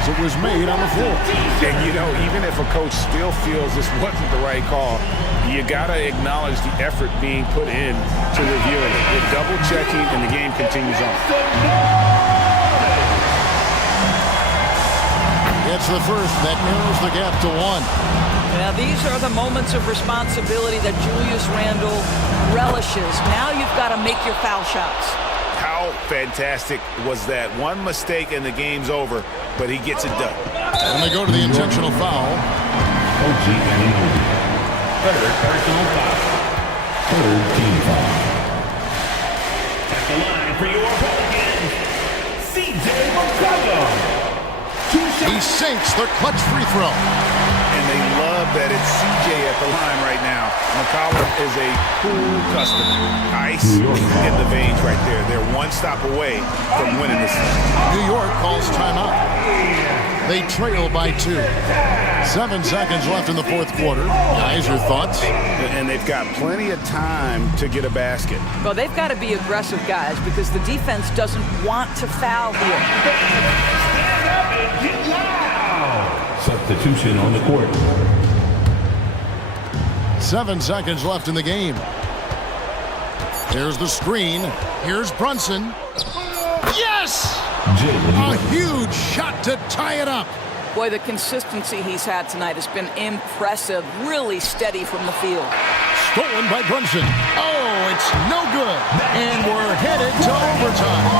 as it was made on the floor. And, even if a coach still feels this wasn't the right call, you got to acknowledge the effort being put in to reviewing it. They're double-checking, and the game continues on. It's the first that narrows the gap to 1. Now, these are the moments of responsibility that Julius Randle relishes. Now you've got to make your foul shots. How fantastic was that? One mistake and the game's over, but he gets it done. And they go to the intentional foul. Third personal foul. Third team foul. At the line for your Pelicans, C.J. McCollum. He sinks the clutch free throw. And they love that it's C.J. at the line right now. McCollum is a cool customer. Ice in the veins right there. They're one stop away from winning this thing. New York calls timeout. They trail by 2. 7 seconds left in the fourth quarter. Guys, your thoughts? And they've got plenty of time to get a basket. Well, they've got to be aggressive, guys, because the defense doesn't want to foul here. Stand up and get loud. Substitution on the court. 7 seconds left in the game. Here's the screen. Here's Brunson. Yes! A huge shot to tie it up. Boy, the consistency he's had tonight has been impressive. Really steady from the field. Stolen by Brunson. Oh, it's no good. And we're headed to overtime.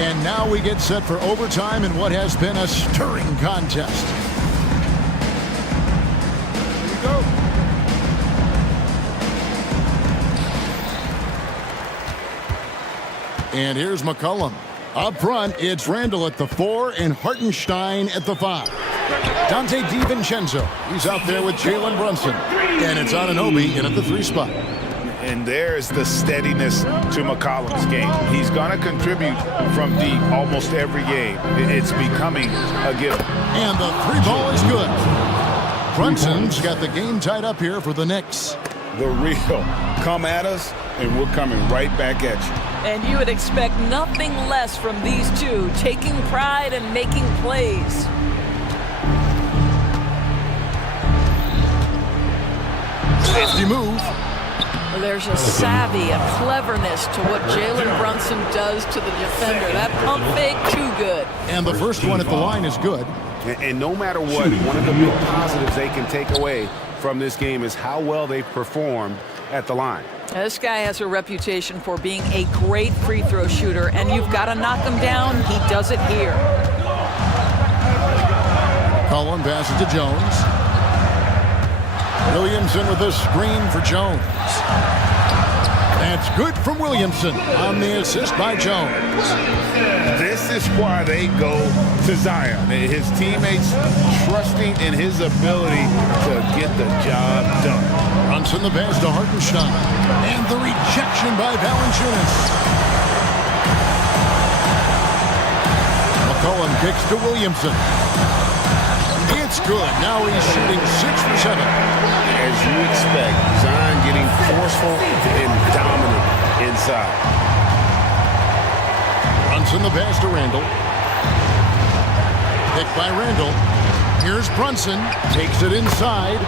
And now we get set for overtime in what has been a stirring contest. Here we go. And here's McCollum. Up front, it's Randle at the 4 and Hartenstein at the 5. Dante DiVincenzo, he's out there with Jalen Brunson. And it's Anunoby in at the 3 spot. And there's the steadiness to McCollum's game. He's going to contribute from deep almost every game. It's becoming a given. And the 3 ball is good. Brunson's got the game tied up here for the Knicks. The real. Come at us, and we're coming right back at you. And you would expect nothing less from these two, taking pride and making plays. Safety move. There's a savvy, a cleverness to what Jalen Brunson does to the defender. That pump fake, too good. And the first one at the line is good. And no matter what, one of the big positives they can take away from this game is how well they performed at the line. This guy has a reputation for being a great free throw shooter, and you've got to knock him down. He does it here. Cullen passes to Jones. Williamson with a screen for Jones. That's good from Williamson on the assist by Jones. This is why they go to Zion. His teammates trusting in his ability to get the job done. Brunson the pass to Hartenstein. And the rejection by Valanciunas. McCollum kicks to Williamson. It's good. Now he's shooting 6 for 7. As you expect, Zion getting forceful and dominant inside. Brunson the pass to Randall. Picked by Randall. Here's Brunson. Takes it inside.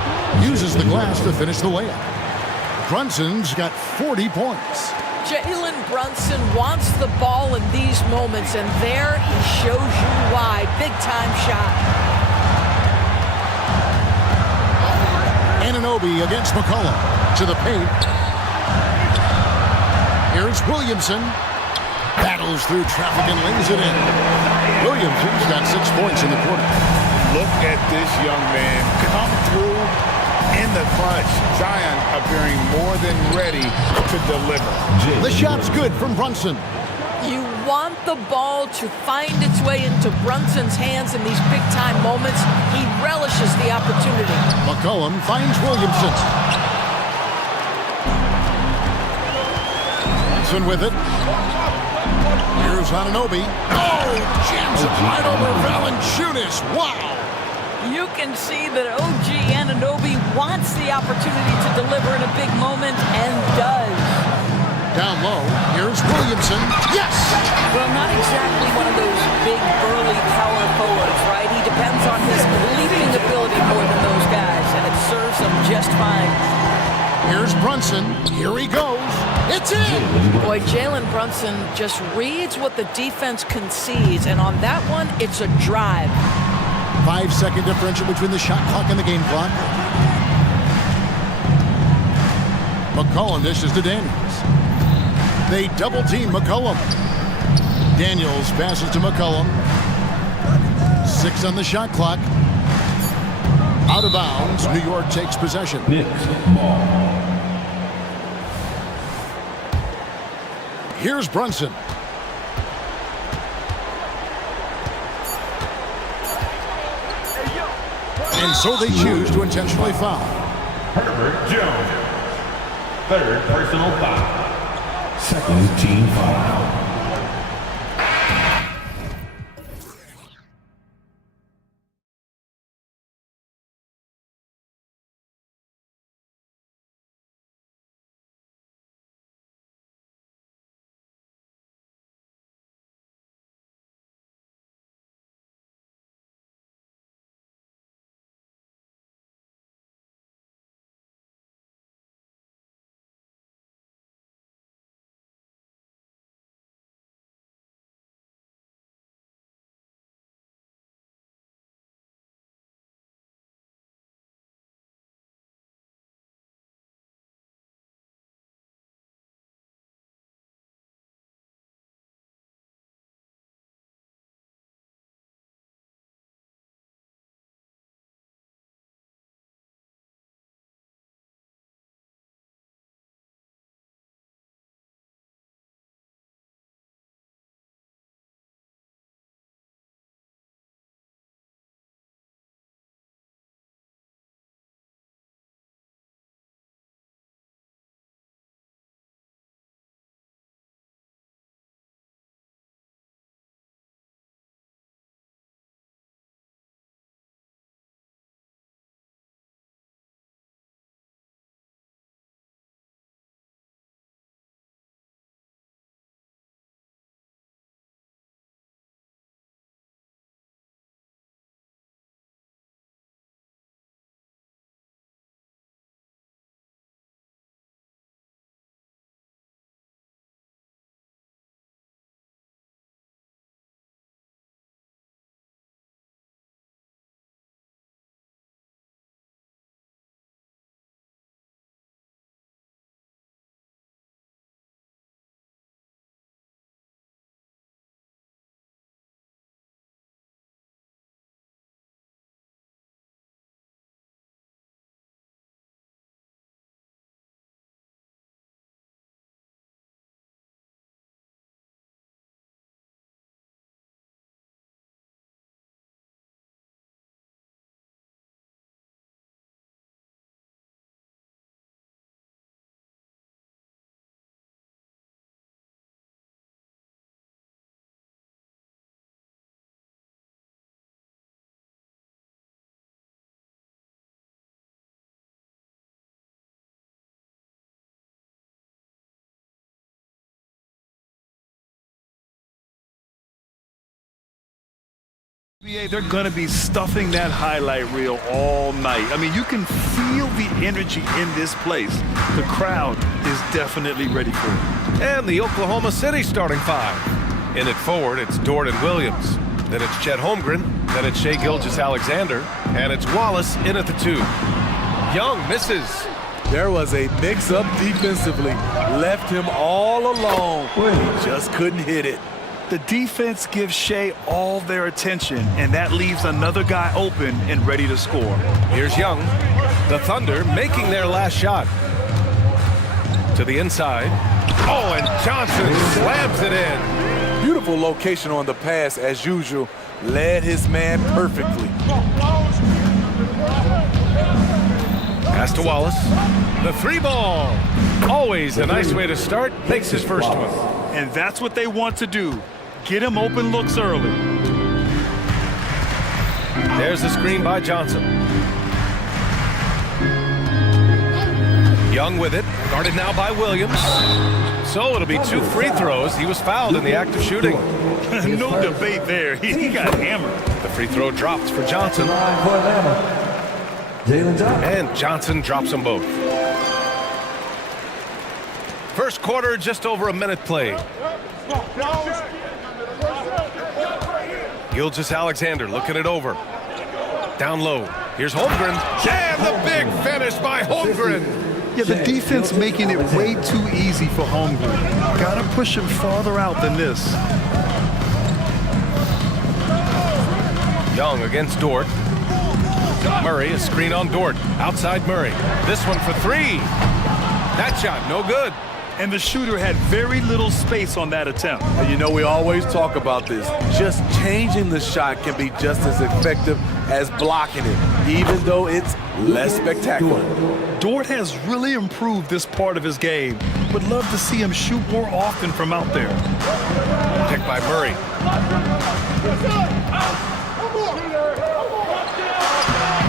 Uses the glass to finish the layup. Brunson's got 40 points. Jalen Brunson wants the ball in these moments, and there he shows you why. Big-time shot. Anunoby against McCollum. To the paint. Here's Williamson. Battles through traffic and lays it in. Williamson's got 6 points in the quarter. Look at this young man come through in the clutch. Zion appearing more than ready to deliver. The shot's good from Brunson. You want the ball to find its way into Brunson's hands in these big-time moments. He relishes the opportunity. McCollum finds Williamson. Brunson with it. Here's Anunoby. Oh, jams it right over Valanciunas. Wow. You can see that OG Anunoby wants the opportunity to deliver in a big moment and does. Down low, here's Williamson. Yes! Well, not exactly one of those big, burly power forwards, right? He depends on his leaping ability more than those guys, and it serves him just fine. Here's Brunson. Here he goes. It's in! Boy, Jalen Brunson just reads what the defense concedes, and on that one, it's a drive. 5-second differential between the shot clock and the game clock. McCollum dishes to Daniels. They double-team McCollum. Daniels passes to McCollum. 6 on the shot clock. Out of bounds. New York takes possession. Knicks ball. Here's Brunson. And so they choose to intentionally foul. Herbert Jones. Third personal foul. Second team foul. They're going to be stuffing that highlight reel all night. I mean, you can feel the energy in this place. The crowd is definitely ready for it. And the Oklahoma City starting five. In at forward, it's Dort and Williams. Then it's Chet Holmgren. Then it's Shai Gilgeous-Alexander. And it's Wallace in at the two. Young misses. There was a mix-up defensively. Left him all alone. He just couldn't hit it. The defense gives Shai all their attention, and that leaves another guy open and ready to score. Here's Young. The Thunder making their last shot. To the inside. Oh, and Johnson slams it in. Beautiful location on the pass, as usual. Led his man perfectly. Pass to Wallace. The three ball. Always a nice way to start. Makes his first one. And that's what they want to do. Get him open looks early. There's the screen by Johnson. Young with it. Guarded now by Williams. So it'll be 2 free throws. He was fouled in the act of shooting. No debate there. He got hammered. The free throw drops for Johnson. And Johnson drops them both. First quarter, just over a minute played. Gilgeous-Alexander looking it over. Down low. Here's Holmgren. And the big finish by Holmgren. Yeah, the defense making it way too easy for Holmgren. Got to push him farther out than this. Young against Dort. Murray, a screen on Dort. Outside Murray. This one for three. That shot, no good. And the shooter had very little space on that attempt. And you know, we always talk about this. Just changing the shot can be just as effective as blocking it, even though it's less spectacular. Dort has really improved this part of his game. Would love to see him shoot more often from out there. Picked by Murray.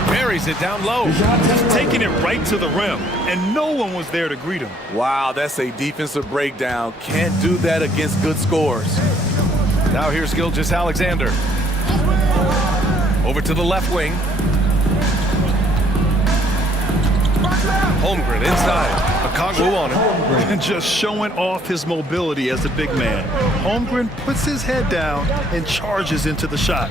Buries it down low. Just taking it right to the rim, and no one was there to greet him. Wow, that's a defensive breakdown. Can't do that against good scores. Now here's Gilgeous-Alexander. Over to the left wing. Holmgren inside. Okongwu on him. And just showing off his mobility as a big man. Holmgren puts his head down and charges into the shot.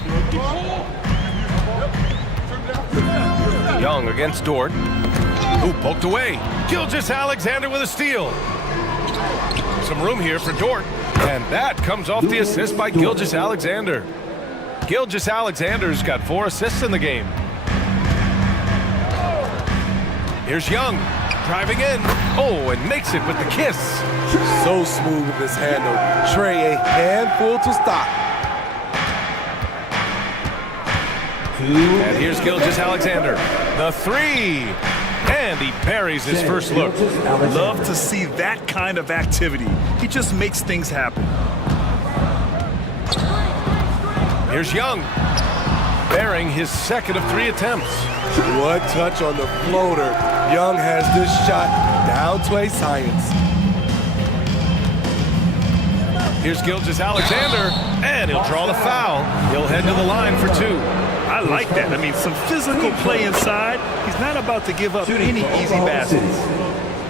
Young against Dort. Ooh, poked away. Gilgeous-Alexander with a steal. Some room here for Dort. And that comes off the assist by Gilgeous-Alexander. Gilgeous-Alexander's got 4 assists in the game. Here's Young. Driving in. Oh, and makes it with the kiss. So smooth with his handle. Trey, a handful to stop. And here's Gilgeous-Alexander. The three. And he buries his first look. Love to see that kind of activity. He just makes things happen. Here's Young. Bearing his second of 3 attempts. What touch on the floater. Young has this shot down to a science. Here's Gilgeous-Alexander, and he'll draw the foul. He'll head to the line for 2. I like that. I mean, some physical play inside. He's not about to give up any easy baskets.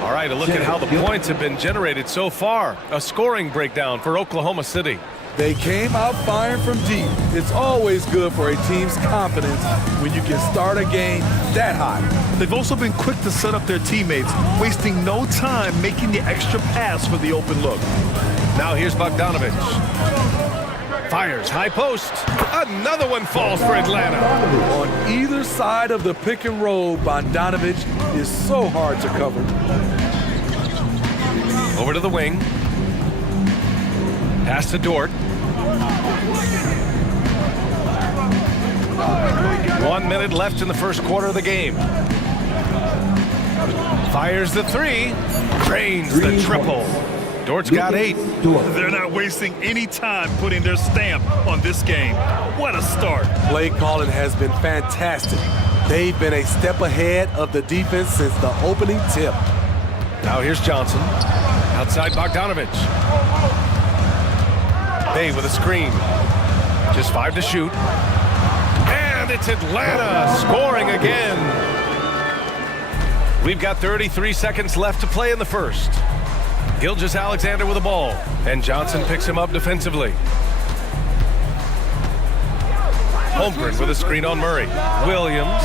All right, a look at how the points have been generated so far. A scoring breakdown for Oklahoma City. They came out firing from deep. It's always good for a team's confidence when you can start a game that hot. They've also been quick to set up their teammates, wasting no time making the extra pass for the open look. Now here's Bogdanovich. Fires, high post. Another one falls for Atlanta. On either side of the pick and roll, Bogdanovich is so hard to cover. Over to the wing. Pass to Dort. 1 minute left in the first quarter of the game. Fires the three. Drains the triple. Dort's got 8. They're not wasting any time putting their stamp on this game. What a start. Play calling has been fantastic. They've been a step ahead of the defense since the opening tip. Now here's Johnson. Outside Bogdanovich. Bay with a screen. Just 5 to shoot. It's Atlanta scoring again. We've got 33 seconds left to play in the first. Gilgeous-Alexander with the ball, and Johnson picks him up defensively. Holmgren with a screen on Murray. Williams,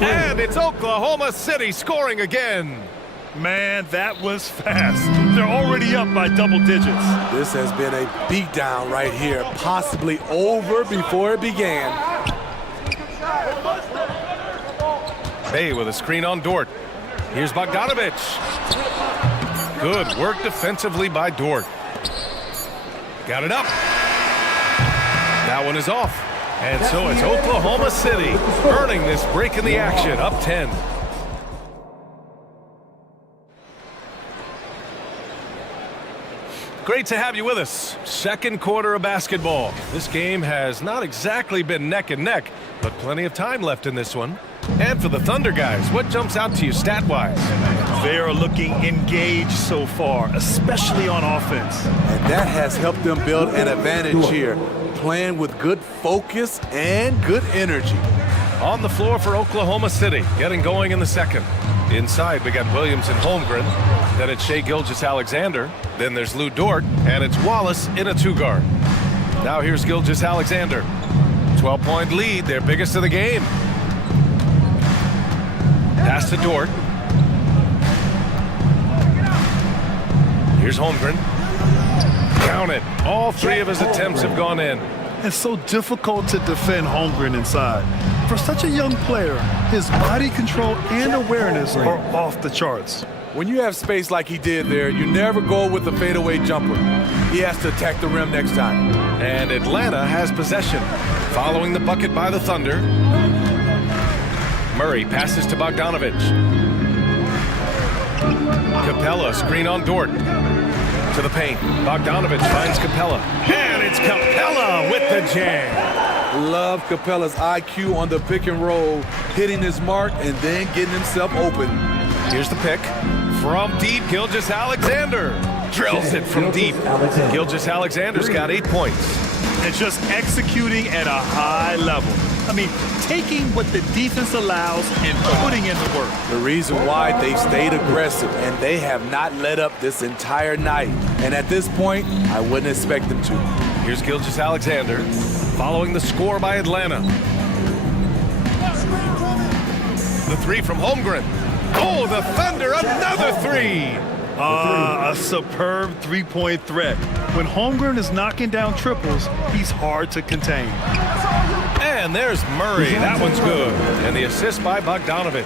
and it's Oklahoma City scoring again. Man, that was fast. They're already up by double digits. This has been a beatdown right here, possibly over before it began. Bay with a screen on Dort. Here's Bogdanovic. Good work defensively by Dort. Got it up. That one is off. And so it's Oklahoma City earning this break in the action, up 10. Great to have you with us. Second quarter of basketball. This game has not exactly been neck and neck, but plenty of time left in this one. And for the Thunder guys, what jumps out to you stat-wise? They are looking engaged so far, especially on offense. And that has helped them build an advantage here, playing with good focus and good energy. On the floor for Oklahoma City, getting going in the second. Inside, we got Williams and Holmgren. Then it's Shai Gilgeous-Alexander. Then there's Lou Dort, and it's Wallace in a two-guard. Now here's Gilgeous-Alexander. 12-point lead, their biggest of the game. Pass to Dort. Here's Holmgren. Count it. All three of his attempts have gone in. It's so difficult to defend Holmgren inside. For such a young player, his body control and awareness are off the charts. When you have space like he did there, you never go with the fadeaway jumper. He has to attack the rim next time. And Atlanta has possession. Following the bucket by the Thunder. Murray passes to Bogdanovic. Capella, screen on Dort. To the paint. Bogdanovic finds Capella. And it's Capella with the jam. Love Capella's IQ on the pick and roll, hitting his mark and then getting himself open. Here's the pick. From deep, Gilgeous-Alexander. Drills it from deep. Gilgeous-Alexander's got 8 points. And just executing at a high level. I mean, taking what the defense allows and putting in the work. The reason why they've stayed aggressive and they have not let up this entire night. And at this point, I wouldn't expect them to. Here's Gilgeous-Alexander following the score by Atlanta. The three from Holmgren. Oh, the Thunder, another three. A superb three-point threat. When Holmgren is knocking down triples, he's hard to contain. And there's Murray. That one's good. And the assist by Bogdanovic.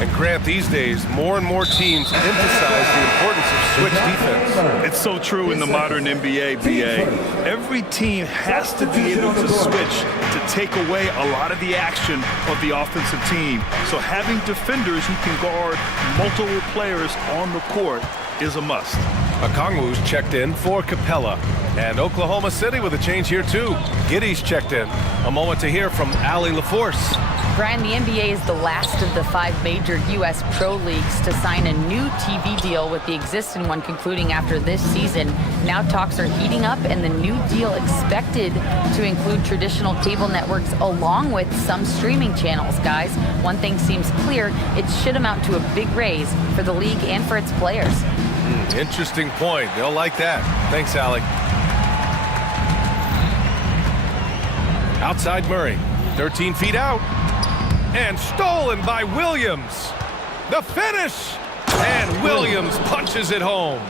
And Grant, these days, more and more teams emphasize the importance of switch defense. It's so true in the modern NBA, BA. Every team has to be able to switch to take away a lot of the action of the offensive team. So having defenders who can guard multiple players on the court is a must. Okongwu's checked in for Capella. And Oklahoma City with a change here too. Giddey's checked in. A moment to hear from Allie LaForce. Brian, the NBA is the last of the 5 major U.S. pro leagues to sign a new TV deal, with the existing one concluding after this season. Now talks are heating up, and the new deal expected to include traditional cable networks along with some streaming channels. Guys, one thing seems clear: it should amount to a big raise for the league and for its players. Interesting point. They'll like that. Thanks, Allie. Outside Murray, 13 feet out, and stolen by Williams. The finish, and Williams punches it home.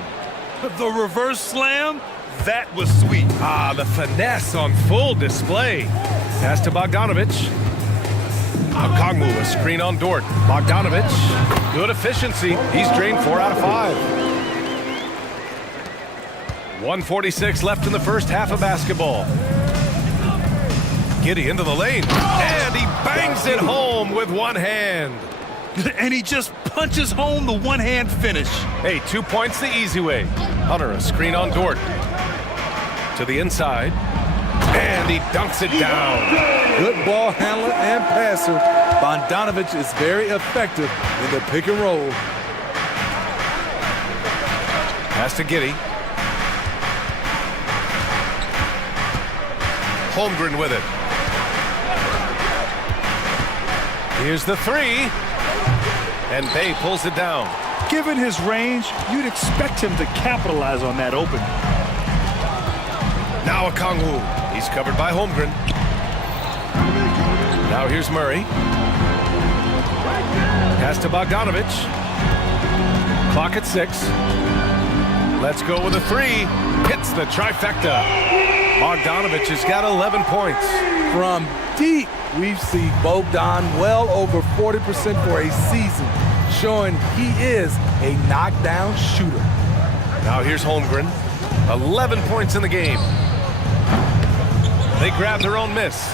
The reverse slam, that was sweet. Ah, the finesse on full display. Pass to Bogdanovic. Okongwu, a screen on Dort. Bogdanovic, good efficiency. He's drained 4 out of 5. 1:46 left in the first half of basketball. Giddey into the lane, and he bangs it home with one hand. And he just punches home the one-hand finish. Hey, 2 points the easy way. Hunter, a screen on Dort. To the inside, and he dunks it down. Good ball handler and passer. Bogdanovic is very effective in the pick and roll. Pass to Giddey. Holmgren with it. Here's the three. And Bay pulls it down. Given his range, you'd expect him to capitalize on that opening. Now a Kongwu. He's covered by Holmgren. Now here's Murray. Pass to Bogdanovich. Clock at 6. Let's go with a three. Hits the trifecta. Bogdanovich has got 11 points. From deep, we've seen Bogdan well over 40% for a season, showing he is a knockdown shooter. Now here's Holmgren. 11 points in the game. They grab their own miss.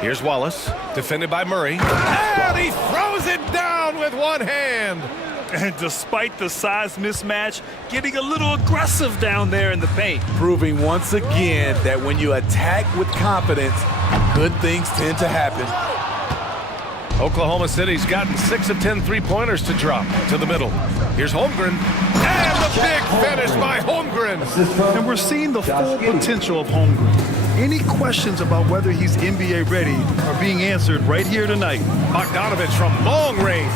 Here's Wallace, defended by Murray. And he throws it down with one hand. And despite the size mismatch, getting a little aggressive down there in the paint. Proving once again that when you attack with confidence, good things tend to happen. Oklahoma City's gotten 6 of 10 three-pointers to drop to the middle. Here's Holmgren. And the big finish by Holmgren. And we're seeing the full potential of Holmgren. Any questions about whether he's NBA ready are being answered right here tonight. Bogdanovich from long range.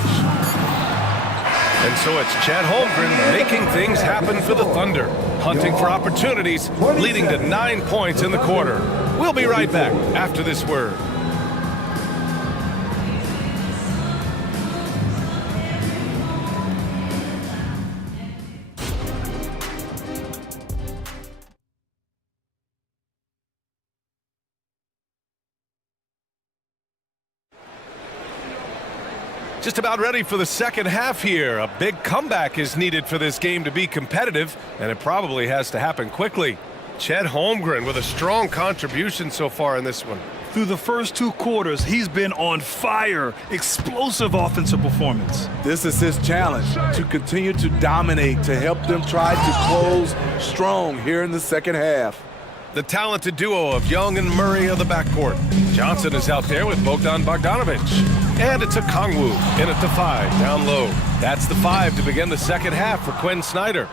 And so it's Chad Holmgren making things happen for the Thunder, hunting for opportunities, leading to 9 points in the quarter. We'll be right back after this word. Just about ready for the second half here. A big comeback is needed for this game to be competitive, and it probably has to happen quickly. Chet Holmgren with a strong contribution so far in this one. Through the first 2 quarters, he's been on fire. Explosive offensive performance. This is his challenge, to continue to dominate, to help them try to close strong here in the second half. The talented duo of Young and Murray of the backcourt. Johnson is out there with Bogdan Bogdanovich. And it's a Kongwu in at the 5, down low. That's the 5 to begin the second half for Quinn Snyder.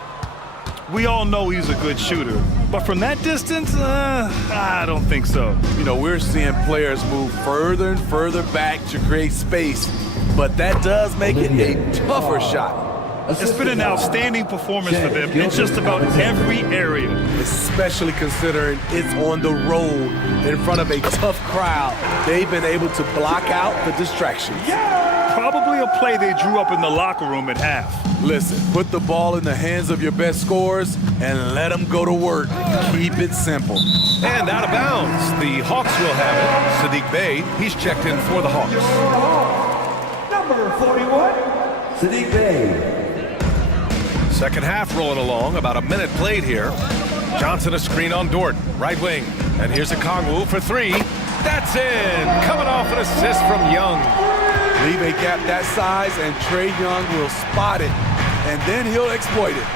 We all know he's a good shooter, but from that distance, I don't think so. You know, we're seeing players move further and further back to create space, but that does make it a tougher shot. It's been an outstanding performance for them in just about every area. Especially considering it's on the road in front of a tough crowd. They've been able to block out the distractions. Probably a play they drew up in the locker room at half. Listen, put the ball in the hands of your best scorers and let them go to work. Keep it simple. And out of bounds. The Hawks will have it. Sadiq Bey, he's checked in for the Hawks. Number 41, Sadiq Bey. Second half rolling along, about a minute played here. Johnson a screen on Dort, right wing. And here's a Kongwu for 3. That's in! Coming off an assist from Young. Leave a gap that size and Trae Young will spot it, and then he'll exploit it.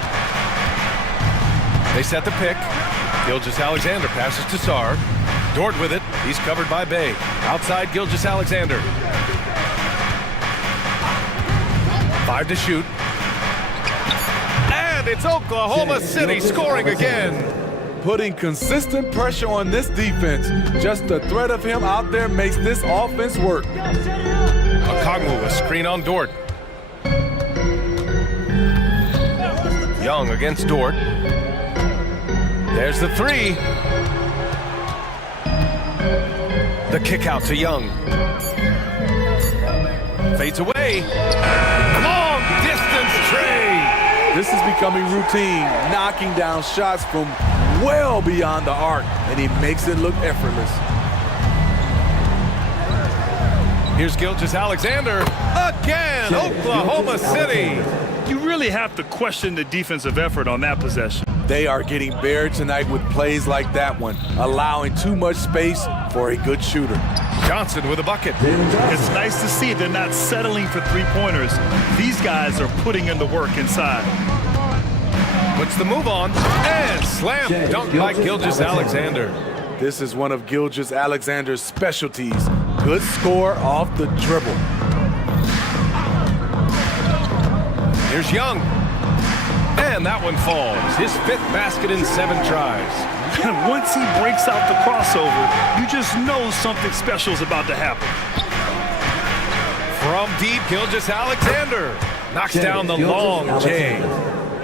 They set the pick. Gilgeous-Alexander passes to Sarr. Dort with it. He's covered by Bey. Outside Gilgeous-Alexander. 5 to shoot. And it's Oklahoma City scoring again. Putting consistent pressure on this defense. Just the threat of him out there makes this offense work. Kongwu, a screen on Dort. Young against Dort. There's the 3. The kick out to Young. Fades away. Long distance Trae. This is becoming routine, knocking down shots from well beyond the arc, and he makes it look effortless. Here's Gilgeous-Alexander again. Oklahoma City. You really have to question the defensive effort on that possession. They are getting buried tonight with plays like that one, allowing too much space for a good shooter. Johnson with a bucket. It's nice to see they're not settling for 3-pointers. These guys are putting in the work inside. Puts the move on and slam dunk by Gilgeous-Alexander. This is one of Gilgeous-Alexander's specialties. Good score off the dribble. Here's Young. And that one falls. His 5th basket in 7 tries. Once he breaks out the crossover, you just know something special is about to happen. From deep, Gilgeous-Alexander knocks down the long J.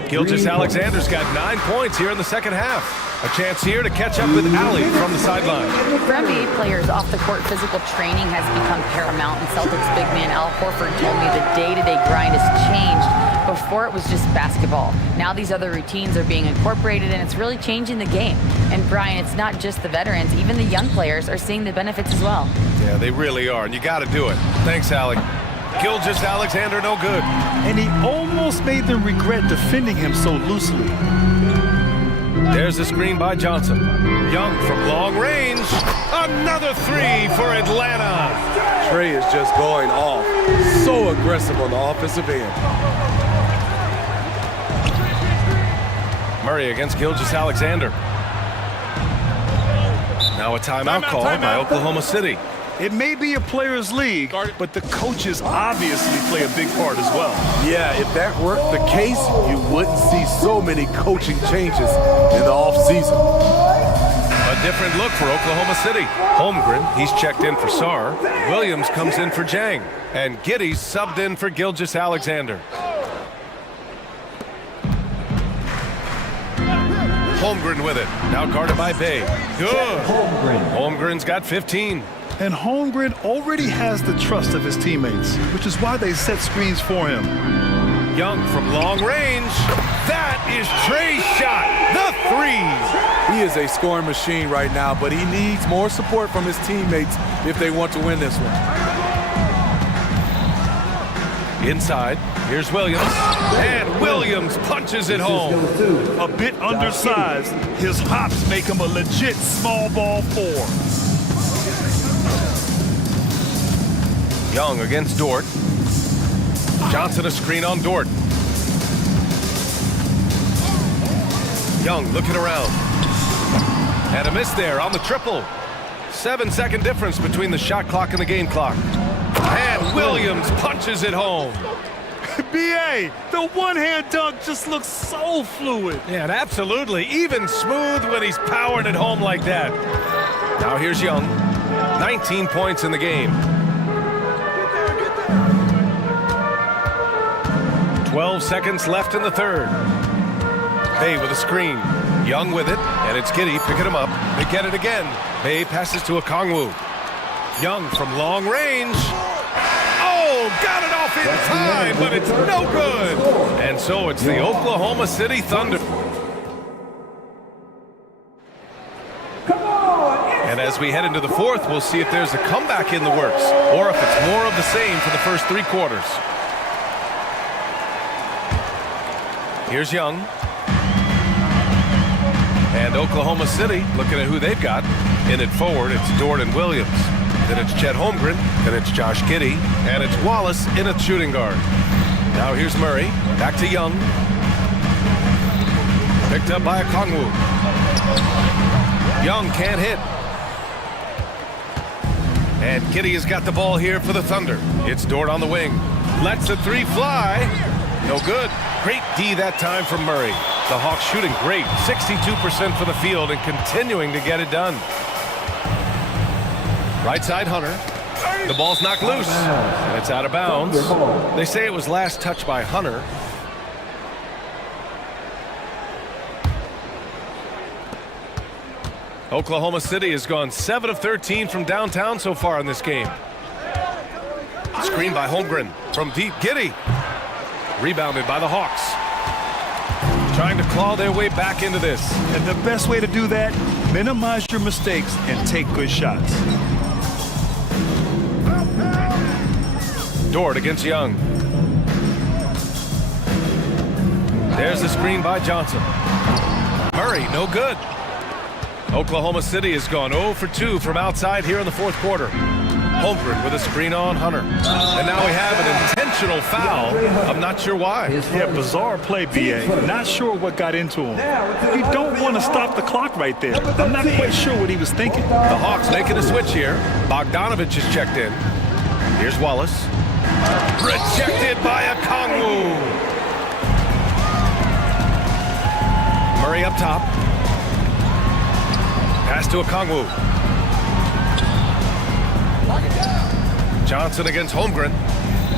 Gilgeous-Alexander's got 9 points here in the second half. A chance here to catch up with Ali from the sideline. For NBA players, off-the-court physical training has become paramount, and Celtics big man Al Horford told me the day-to-day grind has changed. Before it was just basketball. Now these other routines are being incorporated, and it's really changing the game. And Brian, it's not just the veterans, even the young players are seeing the benefits as well. Yeah, they really are, and you got to do it. Thanks, Ali. Gilgeous-Alexander, no good. And he almost made them regret defending him so loosely. There's the screen by Johnson. Young from long range. Another three for Atlanta. Trey is just going off. So aggressive on the offensive end. Murray against Gilgeous-Alexander. Now a timeout call by Oklahoma City. It may be a players' league, but the coaches obviously play a big part as well. Yeah, if that weren't the case, you wouldn't see so many coaching changes in the offseason. A different look for Oklahoma City. Holmgren, he's checked in for Sarr. Williams comes in for Jang. And Giddey's subbed in for Gilgeous-Alexander. Holmgren with it. Now guarded by Bay. Good. Holmgren's got 15. And Holmgren already has the trust of his teammates, which is why they set screens for him. Young from long range. That is Trey's shot. The three. He is a scoring machine right now, but he needs more support from his teammates if they want to win this one. Inside, here's Williams. And Williams punches it home. A bit undersized. His hops make him a legit small ball four. Young against Dort. Johnson a screen on Dort. Young looking around. And a miss there on the triple. 7-second difference between the shot clock and the game clock. And Williams punches it home. B.A., the one-hand dunk just looks so fluid. Yeah, and absolutely. Even smooth when he's powering it home like that. Now here's Young. 19 points in the game. 12 seconds left in the third. Bay with a screen. Young with it, and it's Giddey picking him up. They get it again. Bay passes to Okongwu. Young from long range. Oh, got it off in time, but it's no good. And so it's the Oklahoma City Thunder. And as we head into the fourth, we'll see if there's a comeback in the works, or if it's more of the same for the first 3 quarters. Here's Young. And Oklahoma City, looking at who they've got. In it forward, it's Dort and Williams. Then it's Chet Holmgren. Then it's Josh Giddey. And it's Wallace in at shooting guard. Now here's Murray. Back to Young. Picked up by Okongwu. Young can't hit. And Giddey has got the ball here for the Thunder. It's Dort on the wing. Lets the three fly. No good. Great D that time from Murray. The Hawks shooting great. 62% for the field and continuing to get it done. Right side Hunter. The ball's knocked loose. And it's out of bounds. They say it was last touched by Hunter. Oklahoma City has gone 7 of 13 from downtown so far in this game. Screen by Holmgren from deep. Giddey. Rebounded by the Hawks. Trying to claw their way back into this. And the best way to do that, minimize your mistakes and take good shots. Dort against Young. There's the screen by Johnson. Murray, no good. Oklahoma City has gone 0 for 2 from outside here in the fourth quarter. Holmgren with a screen on Hunter. And now we have an intentional foul. I'm not sure why. Yeah, bizarre play, B.A. Not sure what got into him. You don't want to stop the clock right there. I'm not quite sure what he was thinking. The Hawks making a switch here. Bogdanovich is checked in. Here's Wallace. Rejected by Okongwu. Murray up top. Pass to Okongwu. Johnson against Holmgren.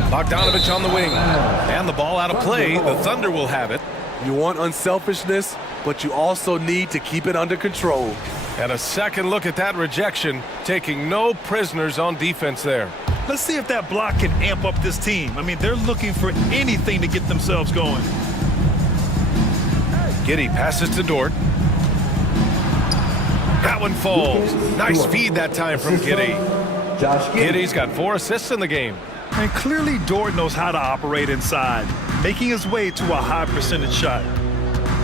Bogdanovich on the wing. And the ball out of play. The Thunder will have it. You want unselfishness, but you also need to keep it under control. And a second look at that rejection, taking no prisoners on defense there. Let's see if that block can amp up this team. I mean, they're looking for anything to get themselves going. Giddey passes to Dort. That one falls. Nice feed that time from Giddey. Giddey's got 4 assists in the game. And clearly Dort knows how to operate inside, making his way to a high percentage shot.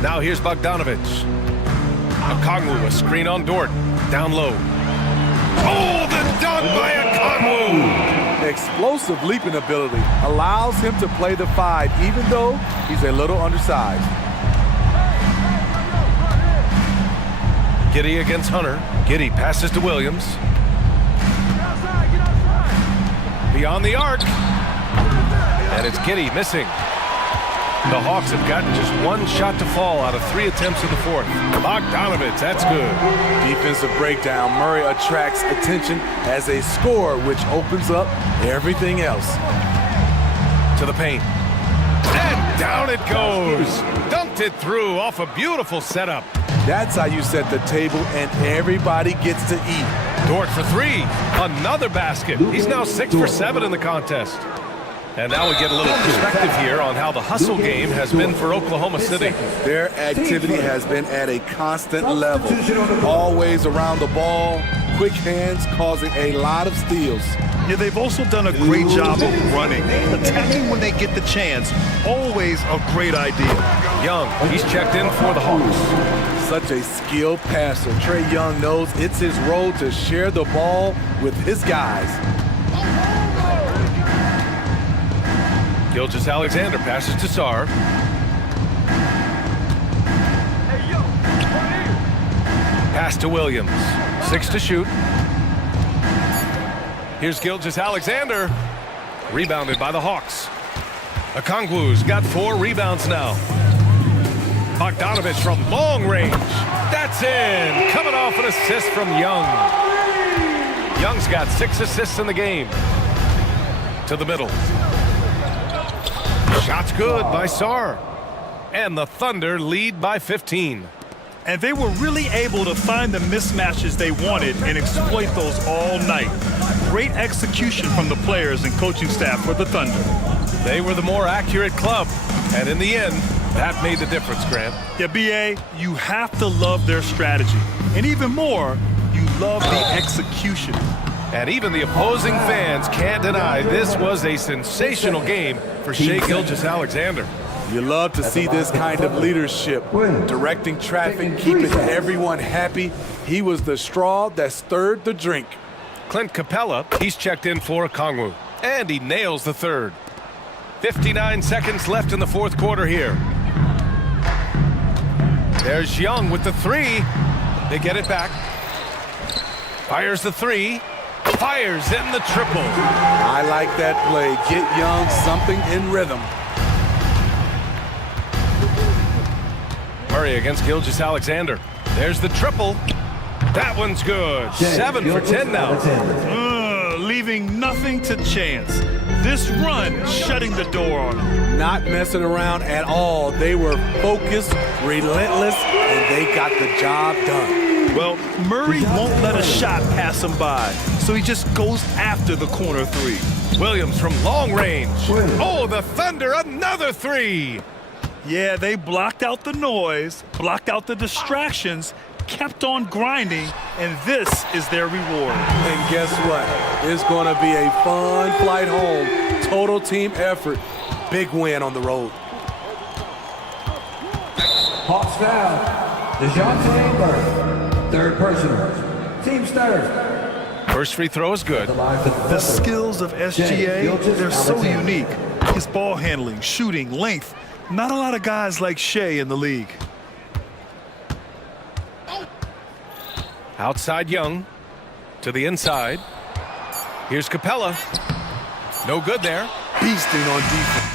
Now here's Bogdanovich. Okongwu, a screen on Dort. Down low. Oh, the dunk by Okongwu! Explosive leaping ability allows him to play the 5, even though he's a little undersized. Giddey against Hunter. Giddey passes to Williams. Beyond the arc. And it's Giddey missing. The Hawks have gotten just 1 shot to fall out of 3 attempts in the 4th. Bogdanovich, that's good. Defensive breakdown. Murray attracts attention as a scorer, which opens up everything else. To the paint. And down it goes. Dunked it through off a beautiful setup. That's how you set the table, and everybody gets to eat. Dort for 3. Another basket. He's now 6 for 7 in the contest. And now we get a little perspective here on how the hustle game has been for Oklahoma City. Their activity has been at a constant level. Always around the ball, quick hands causing a lot of steals. Yeah, they've also done a great job of running, attacking when they get the chance. Always a great idea. Young, he's checked in for the Hawks. Such a skilled passer. Trae Young knows it's his role to share the ball with his guys. Gilgeous-Alexander passes to Sarr. Pass to Williams. 6 to shoot. Here's Gilgeous-Alexander. Rebounded by the Hawks. Okongwu's got 4 rebounds now. Bogdanovich from long range. That's in. Coming off an assist from Young. Young's got 6 assists in the game. To the middle. Shot's good by Sarr. And the Thunder lead by 15. And they were really able to find the mismatches they wanted and exploit those all night. Great execution from the players and coaching staff for the Thunder. They were the more accurate club. And in the end, that made the difference, Grant. Yeah, B.A., you have to love their strategy. And even more, you love the execution. And even the opposing fans can't deny this was a sensational game for Shai Gilgeous-Alexander. You love to see this kind of leadership, directing traffic, keeping everyone happy. He was the straw that stirred the drink. Clint Capella, he's checked in for Okongwu, and he nails the 3rd. 59 seconds left in the 4th quarter here. There's Young with the 3. They get it back. Fires the 3. Fires in the triple. I like that play. Get Young something in rhythm. Murray against Gilgeous-Alexander. There's the triple. That one's good. 7 for 10 now. Leaving nothing to chance. This run shutting the door on them. Not messing around at all. They were focused, relentless, and they got the job done. Well, Murray won't let a shot pass him by, so he just goes after the corner 3. Williams from long range. Oh, the Thunder, another 3. Yeah, they blocked out the noise, blocked out the distractions, kept on grinding, and this is their reward. And guess what? It's going to be a fun flight home. Total team effort. Big win on the road. Hawks foul. DeJounte Amer. 3rd personal. Team third. First free throw is good. The skills of SGA, they're so unique. His ball handling, shooting, length. Not a lot of guys like Shai in the league. Outside Young. To the inside. Here's Capella. No good there. Beasting on defense.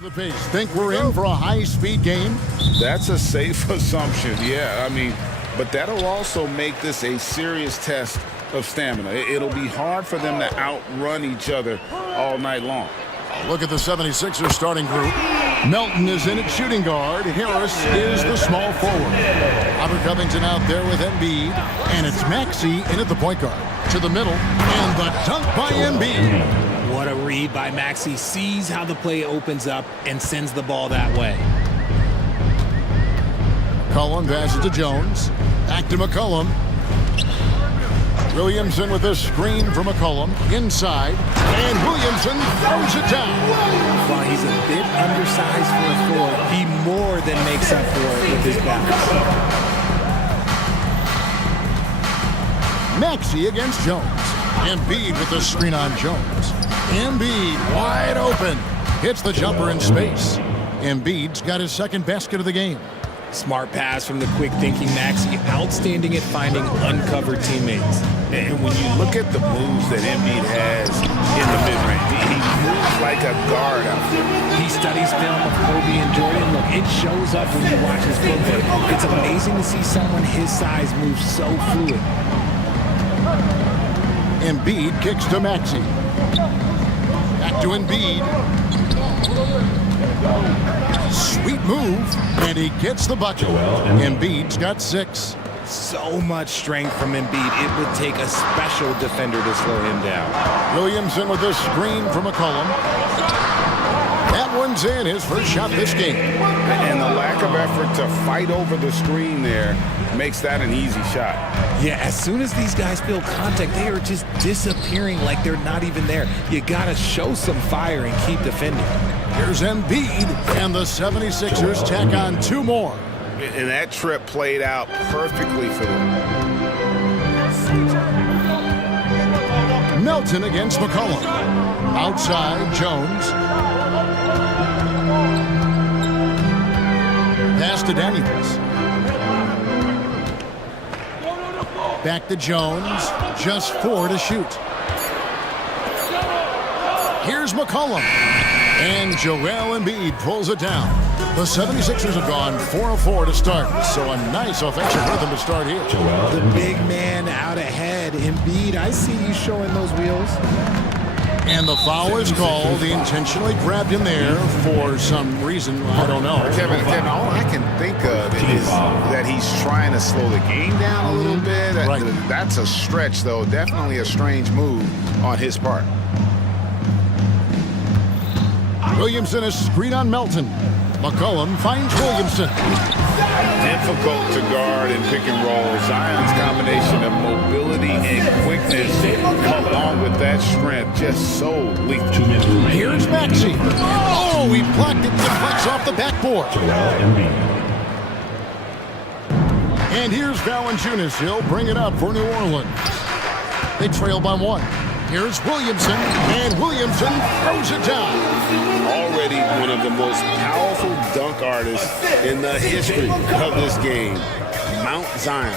The pace. Think we're in for a high-speed game? That's a safe assumption, yeah. I mean, but that'll also make this a serious test of stamina. It'll be hard for them to outrun each other all night long. Look at the 76ers starting group. Melton is in at shooting guard. Harris is the small forward. Robert Covington out there with Embiid. And it's Maxey in at the point guard. To the middle. And the dunk by Embiid. What a read by Maxey. Sees how the play opens up and sends the ball that way. McCollum passes to Jones. Back to McCollum. Williamson with this screen from McCollum. Inside. And Williamson throws it down. While he's a bit undersized for a forward, he more than makes up for it with his bounce. Maxey against Jones. Embiid with the screen on Jones. Embiid wide open. Hits the jumper in space. Embiid's got his second basket of the game. Smart pass from the quick-thinking Maxey. Outstanding at finding uncovered teammates. And when you look at the moves that Embiid has in the mid-range, he moves like a guard out there. He studies film of Kobe and Jordan. Look, it shows up when you watch his footwork. It's amazing to see someone his size move so fluid. Embiid kicks to Maxey. Back to Embiid. Sweet move, and he gets the bucket. Embiid's got 6. So much strength from Embiid. It would take a special defender to slow him down. Williamson with this screen from McCollum. That one's in, his first shot this game. And the lack of effort to fight over the screen there makes that an easy shot. Yeah, as soon as these guys feel contact, they are just disappearing like they're not even there. You gotta show some fire and keep defending. Here's Embiid, and the 76ers tack on 2 more. And that trip played out perfectly for them. Melton against McCollum. Outside, Jones. Pass to Daniels. Back to Jones. Just 4 to shoot. Here's McCollum. And Joel Embiid pulls it down. The 76ers have gone 4 of 4 to start, so a nice offensive rhythm to start here. The big man out ahead. Embiid, I see you showing those wheels. And the foul is called. He intentionally grabbed him there for some reason. I don't know. Kevin, all I can think of is that he's trying to slow the game down a little bit. Right. That's a stretch, though. Definitely a strange move on his part. Williamson is screen on Melton. McCollum finds Williamson. Difficult to guard and pick and roll. Zion's combination of mobility and quickness along with that strength just so lethal. Here's Maxey. Oh, he blocked it. Deflects off the backboard. And here's Valanciunas. He'll bring it up for New Orleans. They trail by 1. Here's Williamson, and Williamson throws it down. Already one of the most powerful dunk artists in the history of this game, Mount Zion.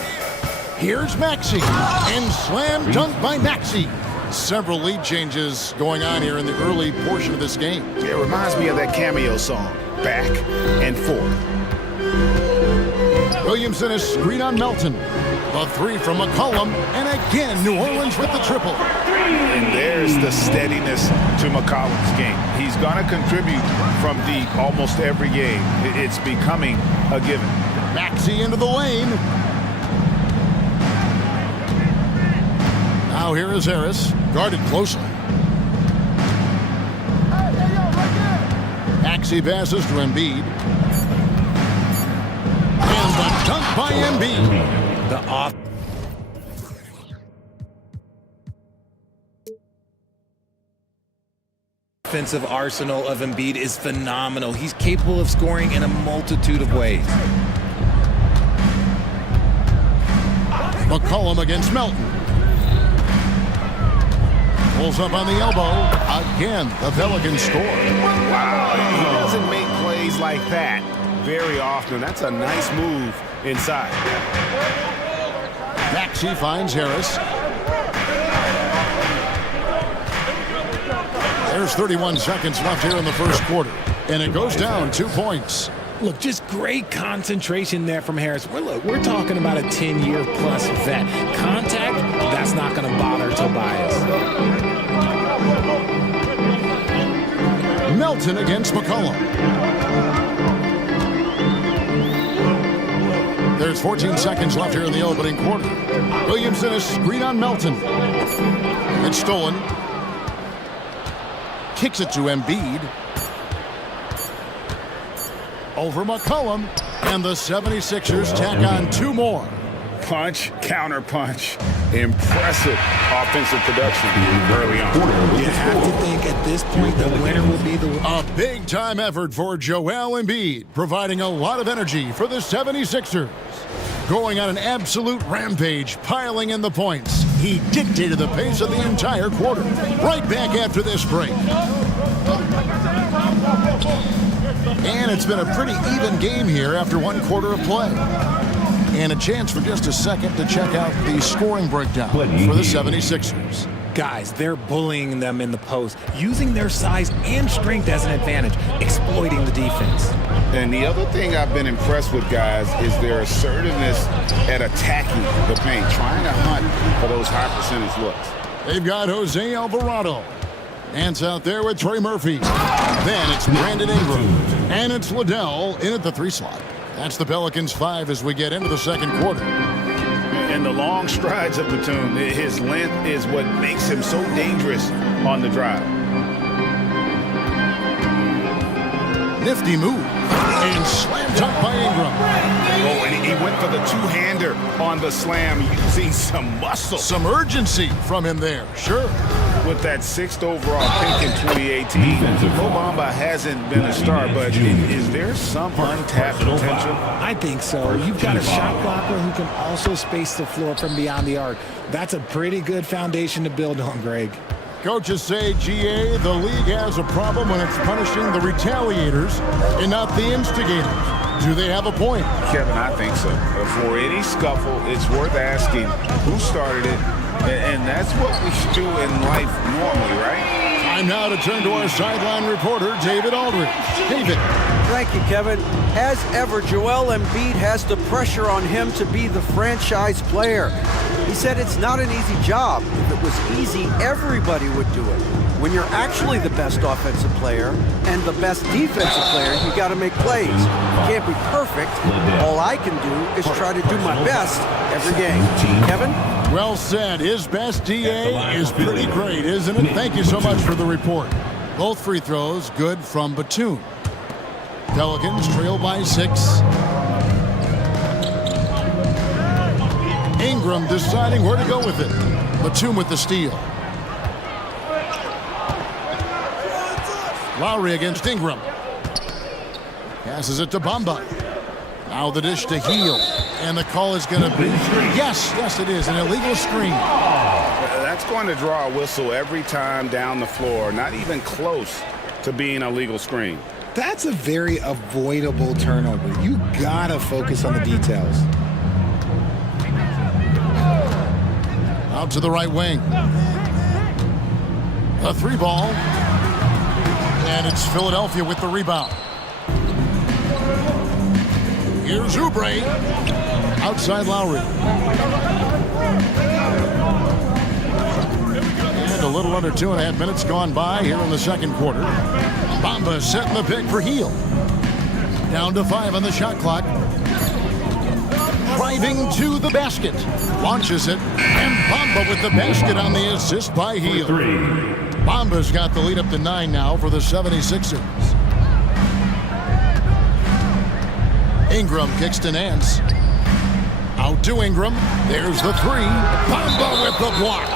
Here's Maxey, and slam dunk by Maxey. Several lead changes going on here in the early portion of this game. It reminds me of that cameo song, Back and Forth. Williamson is screen on Melton. The 3 from McCollum, and again New Orleans with the triple. And there's the steadiness to McCollum's game. He's going to contribute from deep almost every game. It's becoming a given. Maxey into the lane. Now here is Harris, guarded closely. Maxey passes to Embiid. And the dunk by Embiid. The offensive arsenal of Embiid is phenomenal. He's capable of scoring in a multitude of ways. McCollum against Melton. Pulls up on the elbow. Again, the Pelicans score. Wow, he doesn't make plays like that very often. That's a nice move inside. Maxey finds Harris. There's 31 seconds left here in the first quarter. And it goes down 2 points. Look, just great concentration there from Harris. We're talking about a 10-year-plus vet. Contact, that's not going to bother Tobias. Melton against McCollum. There's 14 seconds left here in the opening quarter. Williamson, a screen on Melton. It's stolen. Kicks it to Embiid. Over McCollum, and the 76ers tack on 2 more. Punch, counter punch. Impressive offensive production early on. You have to think at this point the winner will be the winner. A big-time effort for Joel Embiid, providing a lot of energy for the 76ers. Going on an absolute rampage, piling in the points. He dictated the pace of the entire quarter. Right back after this break. And it's been a pretty even game here after 1 quarter of play. And a chance for just a second to check out the scoring breakdown for the 76ers. Guys, they're bullying them in the post, using their size and strength as an advantage, exploiting the defense. And the other thing I've been impressed with, guys, is their assertiveness at attacking the paint, trying to hunt for those high percentage looks. They've got Jose Alvarado. Hands out there with Trey Murphy. Then it's Brandon Ingram. And it's Liddell in at the 3 slot. That's the Pelicans 5 as we get into the second quarter. And the long strides of Batum, his length is what makes him so dangerous on the drive. Nifty move. And slammed up by Ingram. Oh, and he went for the two-hander on the slam, using some muscle. Some urgency from him there, sure. With that 6th overall pick in 2018, Bamba hasn't been a star, but is there some untapped potential? I think so. You've got a shot blocker who can also space the floor from beyond the arc. That's a pretty good foundation to build on, Greg. Coaches say, GA, the league has a problem when it's punishing the retaliators and not the instigators. Do they have a point? Kevin, I think so. For any scuffle, it's worth asking who started it, and that's what we should do in life normally, right? Time now to turn to our sideline reporter, David Aldridge. David. Thank you, Kevin. As ever, Joel Embiid has the pressure on him to be the franchise player. He said it's not an easy job. If it was easy, everybody would do it. When you're actually the best offensive player and the best defensive player, you got to make plays. You can't be perfect. All I can do is try to do my best every game. Kevin? Well said. His best DA is pretty great, isn't it? Thank you so much for the report. Both free throws good from Batum. Pelicans trail by 6. Ingram deciding where to go with it. Batum with the steal. Lowry against Ingram. Passes it to Bamba. Now the dish to Heel. And the call is going to be... Yes, it is. An illegal screen. That's going to draw a whistle every time down the floor. Not even close to being a legal screen. That's a very avoidable turnover. You got to focus on the details. Out to the right wing. A 3 ball. And it's Philadelphia with the rebound. Here's Oubre. Outside Lowry. And a little under 2.5 minutes gone by here in the second quarter. Bamba setting the pick for Heel. Down to 5 on the shot clock. Driving to the basket. Launches it. And Bamba with the basket on the assist by Heel. Bamba's got the lead up to 9 now for the 76ers. Ingram kicks to Nance. Out to Ingram. There's the 3. Bamba with the block.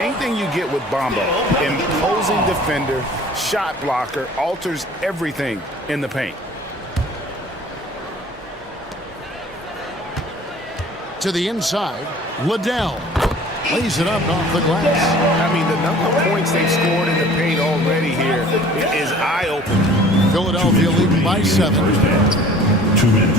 Anything you get with Bamba, imposing defender, shot blocker, alters everything in the paint. To the inside, Liddell lays it up off the glass. I mean, the number of points they've scored in the paint already here is eye-opening. Philadelphia leading by 7. 2 minutes.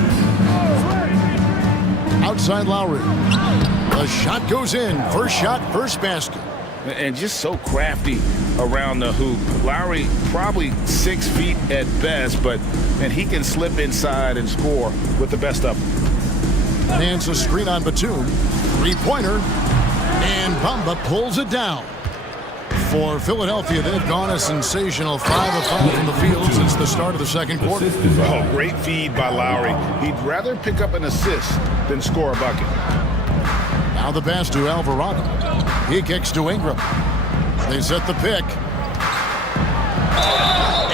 Outside Lowry. The shot goes in. First shot, first basket. And just so crafty around the hoop. Lowry probably 6 feet at best, and he can slip inside and score with the best of them. Hands a screen on Batum. Three-pointer. And Bamba pulls it down. For Philadelphia, they've gone a sensational 5 of 5 from the field since the start of the second quarter. Oh, great feed by Lowry. He'd rather pick up an assist than score a bucket. Now the pass to Alvarado. He kicks to Ingram. They set the pick.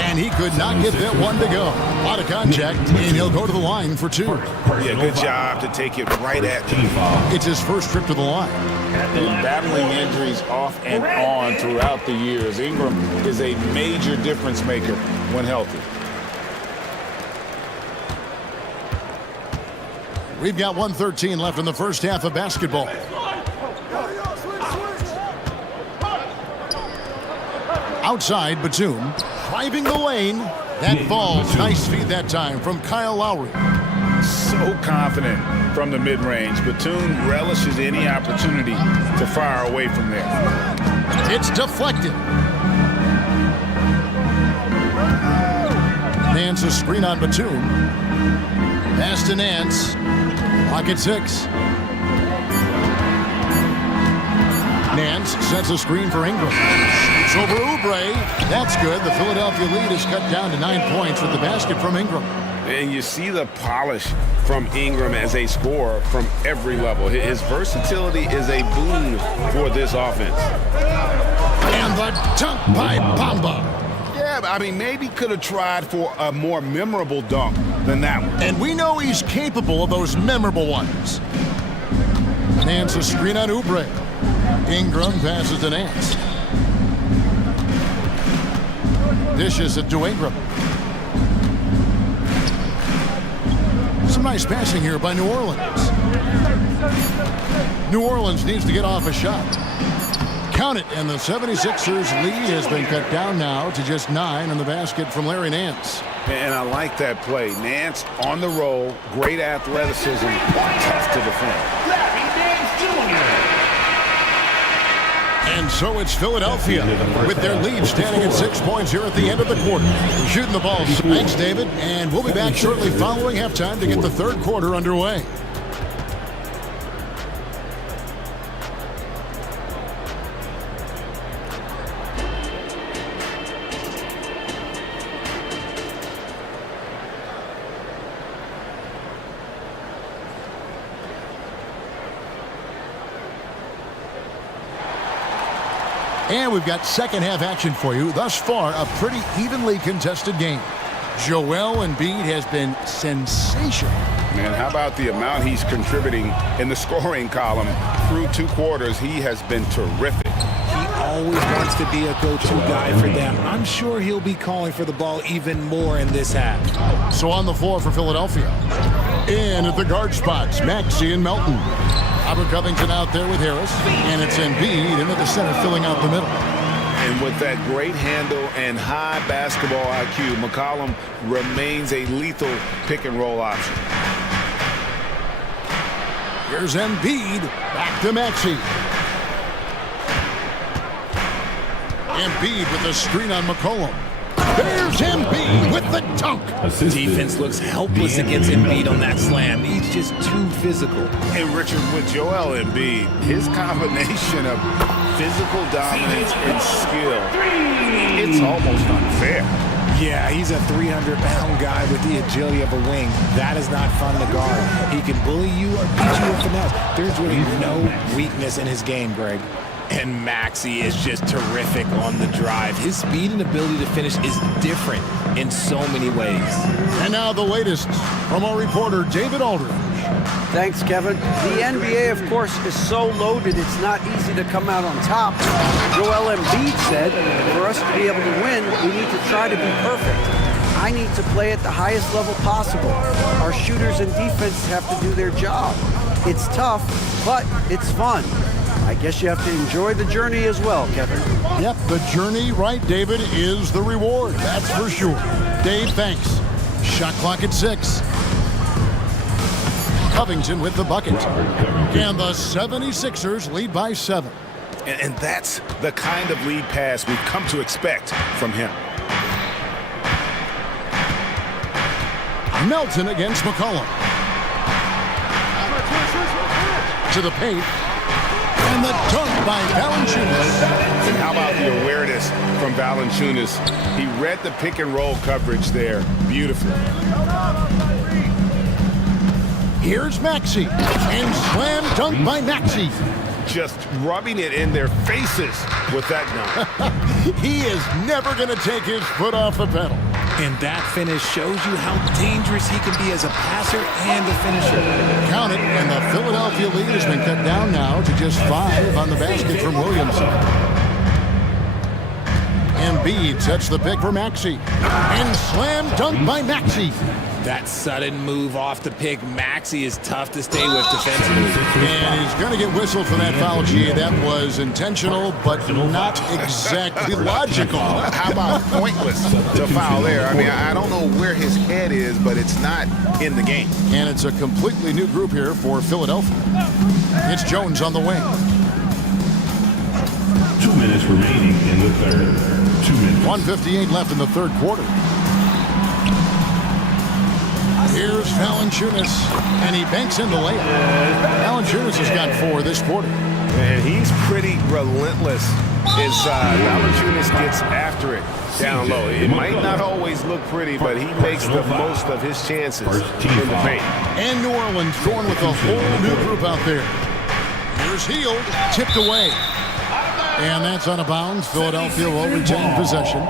And he could not get that one to go. A lot of contact, and he'll go to the line for 2. Yeah, good job to take it right at him. It's his first trip to the line. And battling injuries off and on throughout the years, Ingram is a major difference maker when healthy. We've got 1:13 left in the first half of basketball. Outside, Batum driving the lane. That falls. Nice feed that time from Kyle Lowry. So confident from the mid-range. Batum relishes any opportunity to fire away from there. It's deflected. Nance a screen on Batum. Pass to Nance. Pocket 6. Nance sets a screen for Ingram. It's over Oubre. That's good. The Philadelphia lead is cut down to 9 points with the basket from Ingram. And you see the polish from Ingram as a scorer from every level. His versatility is a boon for this offense. And the dunk by Bamba. Yeah, I mean, maybe could have tried for a more memorable dunk than that one. And we know he's capable of those memorable ones. Nance a screen on Oubre. Ingram passes to Nance. Dishes it to Ingram. Some nice passing here by New Orleans. New Orleans needs to get off a shot. Count it, and the 76ers lead has been cut down now to just 9 on the basket from Larry Nance. And I like that play. Nance on the roll, great athleticism, tough to defend. And so it's Philadelphia with their lead standing at 6 points here at the end of the quarter. Shooting the ball. Thanks, David. And we'll be back shortly following halftime to get the third quarter underway. And we've got second half action for you. Thus far, a pretty evenly contested game. Joel Embiid has been sensational. Man, how about the amount he's contributing in the scoring column? Through 2 quarters, he has been terrific. He always wants to be a go-to guy for them. I'm sure he'll be calling for the ball even more in this half. So on the floor for Philadelphia. In at the guard spots, Maxey and Melton. Robert Covington out there with Harris, and it's Embiid into the center filling out the middle. And with that great handle and high basketball IQ, McCollum remains a lethal pick-and-roll option. Here's Embiid, back to Maxey. Embiid with a screen on McCollum. There's Embiid with the dunk. Defense looks helpless against Embiid on that slam. He's just too physical. And Richard, with Joel Embiid, his combination of physical dominance and skill, it's almost unfair. Yeah, he's a 300-pound guy with the agility of a wing. That is not fun to guard. He can bully you or beat you with finesse. There's really no weakness in his game, Greg. And Maxey is just terrific on the drive. His speed and ability to finish is different in so many ways. And now the latest from our reporter, David Aldridge. Thanks, Kevin. The NBA, of course, is so loaded it's not easy to come out on top. Joel Embiid said, for us to be able to win, we need to try to be perfect. I need to play at the highest level possible. Our shooters and defense have to do their job. It's tough, but it's fun. I guess you have to enjoy the journey as well, Kevin. Yep, the journey, right, David, is the reward. That's for sure. Dave, thanks. Shot clock at 6. Covington with the bucket. And the 76ers lead by 7. And that's the kind of lead pass we've come to expect from him. Melton against McCollum. To the paint. And the dunk by Valanciunas. And how about the awareness from Valanciunas? He read the pick and roll coverage there beautifully. Here's Maxey. And slam dunk by Maxey. Just rubbing it in their faces with that dunk. He is never going to take his foot off the pedal. And that finish shows you how dangerous he can be as a passer and a finisher. Count it, and the Philadelphia lead has been cut down now to just 5 on the basket from Williamson. Embiid sets the pick for Maxey. And slam dunk by Maxey. That sudden move off the pick, Maxey, is tough to stay with defensively. And he's going to get whistled for that foul, G. That was intentional, but not exactly logical. How about pointless to foul there? I mean, I don't know where his head is, but it's not in the game. And it's a completely new group here for Philadelphia. It's Jones on the wing. 2 minutes remaining in the third. 2 minutes. 1:58 left in the third quarter. Here's Valanciunas, and he banks in the layup. Valanciunas has got 4 this quarter. And he's pretty relentless as Valanciunas gets after it down low. It might not always look pretty, but he makes the most of his chances in the paint. And New Orleans going with a whole new group out there. Here's Hield, tipped away. And that's out of bounds. Philadelphia will retain possession.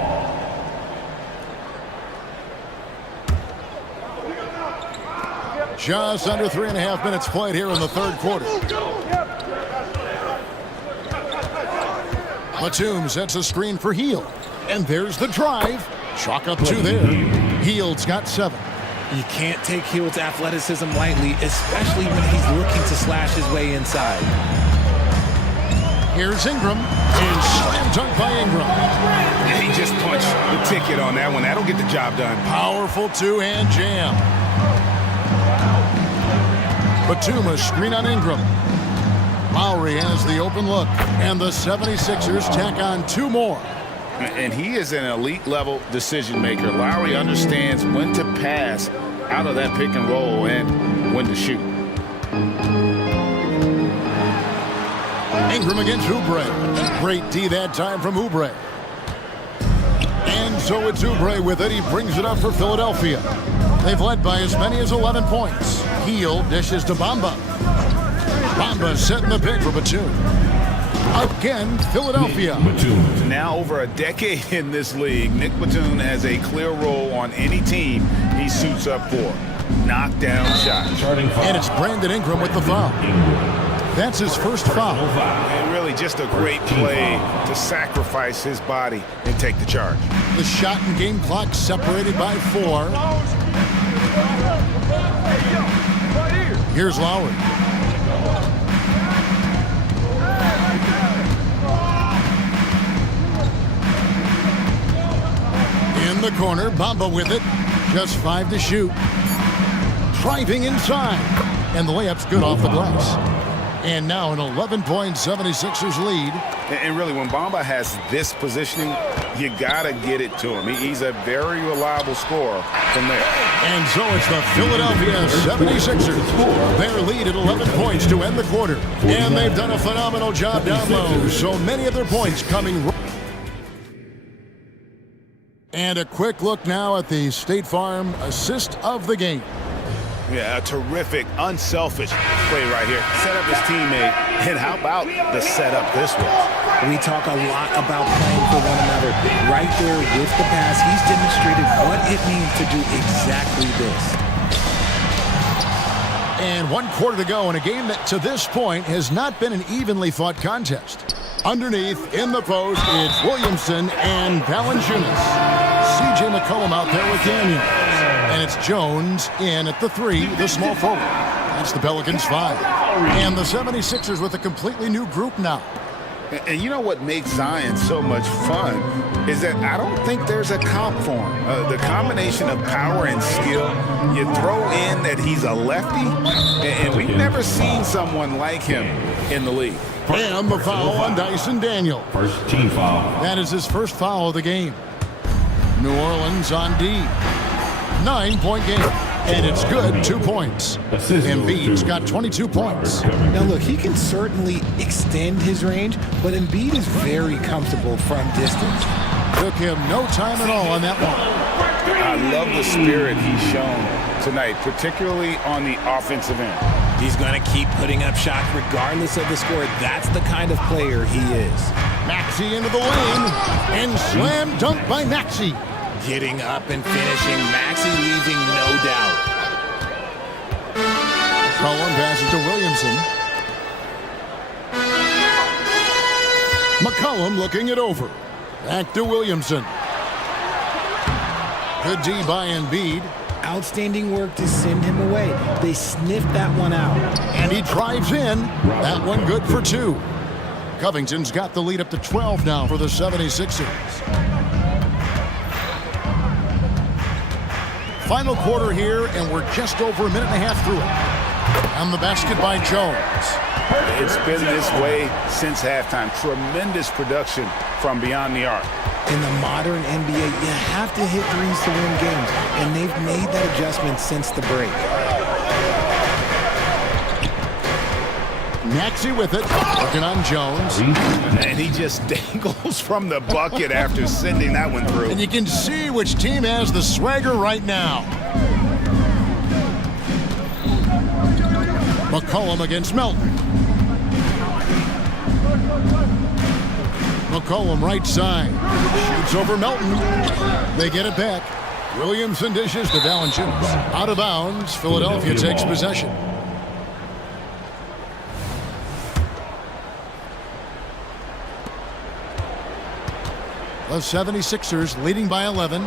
Just under 3.5 minutes played here in the third quarter. Batum sets a screen for Hield. And there's the drive. Chalk up 2 there. Hield's got 7. You can't take Hield's athleticism lightly, especially when he's looking to slash his way inside. Here's Ingram. And slam dunk by Ingram. And he just punched the ticket on that one. That'll get the job done. Powerful 2-hand jam. Batum a screen on Ingram. Lowry has the open look, and the 76ers tack on 2 more. And he is an elite level decision maker. Lowry understands when to pass out of that pick and roll and when to shoot. Ingram against Oubre. Great D that time from Oubre. And so it's Oubre with it. He brings it up for Philadelphia. They've led by as many as 11 points. Hield dishes to Bamba. Bamba setting the pick for Batum. Again, Philadelphia. Now over a decade in this league, Nick Batum has a clear role on any team he suits up for. Knockdown shot. And it's Brandon Ingram with the foul. That's his first foul. And really just a great play to sacrifice his body and take the charge. The shot and game clock separated by 4. Here's Lowry. In the corner, Bamba with it. Just 5 to shoot. Driving inside. And the layup's good off the glass. And now an 11-point 76ers lead. And really, when Bamba has this positioning, you got to get it to him. He's a very reliable scorer from there. And so it's the Philadelphia 76ers. Their lead at 11 points to end the quarter. And they've done a phenomenal job down low. So many of their points coming. And a quick look now at the State Farm assist of the game. Yeah, a terrific, unselfish play right here. Set up his teammate, and how about the setup this was? We talk a lot about playing for one another. Right there with the pass, he's demonstrated what it means to do exactly this. And 1 quarter to go in a game that to this point has not been an evenly fought contest. Underneath, in the post, it's Williamson and Valanciunas. C.J. McCollum out there with Daniel. And it's Jones in at the 3, the small forward. It's the Pelicans 5. And the 76ers with a completely new group now. And you know what makes Zion so much fun is that I don't think there's a comp for him. The combination of power and skill, you throw in that he's a lefty, and we've never seen someone like him in the league. And the foul on Dyson Daniel. First team foul. That is his first foul of the game. New Orleans on D. 9-point game. And it's good, 2 points. Embiid's got 22 points. Now look, he can certainly extend his range, but Embiid is very comfortable from distance. Took him no time at all on that one. I love the spirit he's shown tonight, particularly on the offensive end. He's going to keep putting up shots regardless of the score. That's the kind of player he is. Maxey into the lane, and slam dunk by Maxey. Getting up and finishing. Maxey leaving no doubt. Cullen passes to Williamson. McCollum looking it over. Back to Williamson. Good D by Embiid. Outstanding work to send him away. They sniffed that one out. And he drives in. That one good for 2. Covington's got the lead up to 12 now for the 76ers. Final quarter here, and we're just over a minute and a half through it. And the basket by Jones. It's been this way since halftime. Tremendous production from beyond the arc. In the modern NBA, you have to hit threes to win games, and they've made that adjustment since the break. Maxey with it, working on Jones. And he just dangles from the bucket after sending that one through. And you can see which team has the swagger right now. McCollum against Melton. McCollum right side. Shoots over Melton. They get it back. Williamson dishes to Valanciunas. Out of bounds. Philadelphia takes possession. The 76ers leading by 11.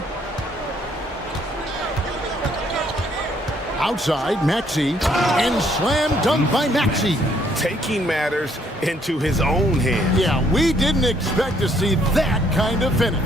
Outside, Maxey, and slam dunk by Maxey. Taking matters into his own hands. Yeah, we didn't expect to see that kind of finish.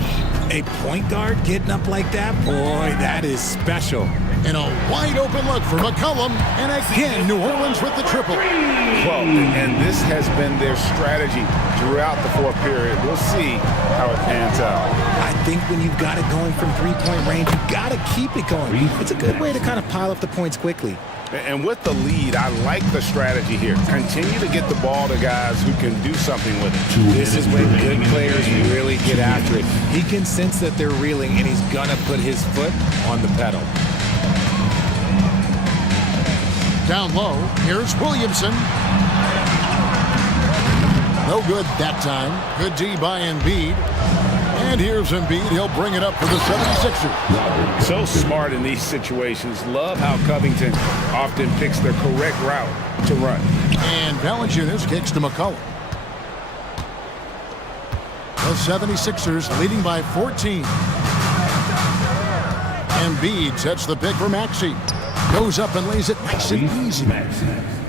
A point guard getting up like that, boy, that is special. And a wide open look for McCollum, and again, New Orleans with the triple. Well, and this has been their strategy throughout the fourth period. We'll see how it pans out. I think when you've got it going from three-point range, you've got to keep it going. It's a good way to kind of pile up the points quickly. And with the lead, I like the strategy here. Continue to get the ball to guys who can do something with it. This is when good players really get after it. He can sense that they're reeling, and he's going to put his foot on the pedal. Down low, here's Williamson. No good that time. Good D by Embiid. And here's Embiid. He'll bring it up for the 76ers. So smart in these situations. Love how Covington often picks the correct route to run. And Valanciunas kicks to McCollum. The 76ers leading by 14. Embiid sets the pick for Maxey. Goes up and lays it nice and easy.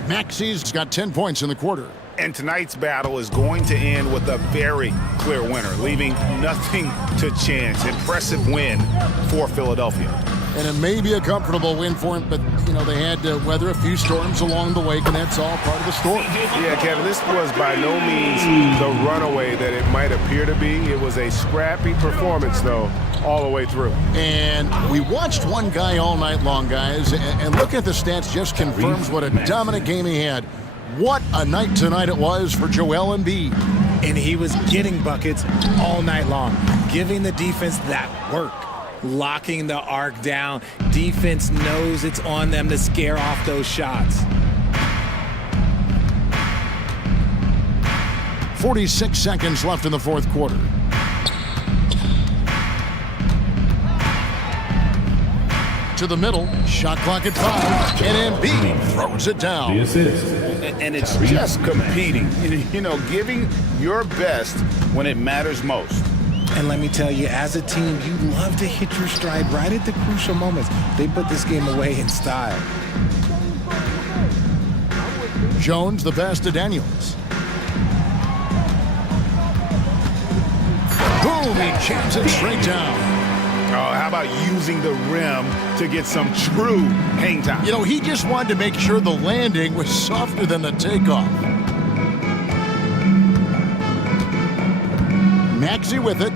Maxey's got 10 points in the quarter. And tonight's battle is going to end with a very clear winner, leaving nothing to chance. Impressive win for Philadelphia. And it may be a comfortable win for him, but, you know, they had to weather a few storms along the way, and that's all part of the story. Yeah, Kevin, this was by no means the runaway that it might appear to be. It was a scrappy performance, though, all the way through. And we watched one guy all night long, guys, and look at the stats just confirms what a dominant game he had. What a night tonight it was for Joel Embiid. And he was getting buckets all night long, giving the defense that work, locking the arc down. Defense knows it's on them to scare off those shots. 46 seconds left in the fourth quarter. To the middle, shot clock at 5, and Embiid throws it down. The assist. And it's just competing, you know, giving your best when it matters most. And let me tell you, as a team, you love to hit your stride right at the crucial moments. They put this game away in style. Jones the pass to Daniels. Boom, he jams it straight down. Oh, how about using the rim to get some true hang time? You know, he just wanted to make sure the landing was softer than the takeoff. Maxey with it.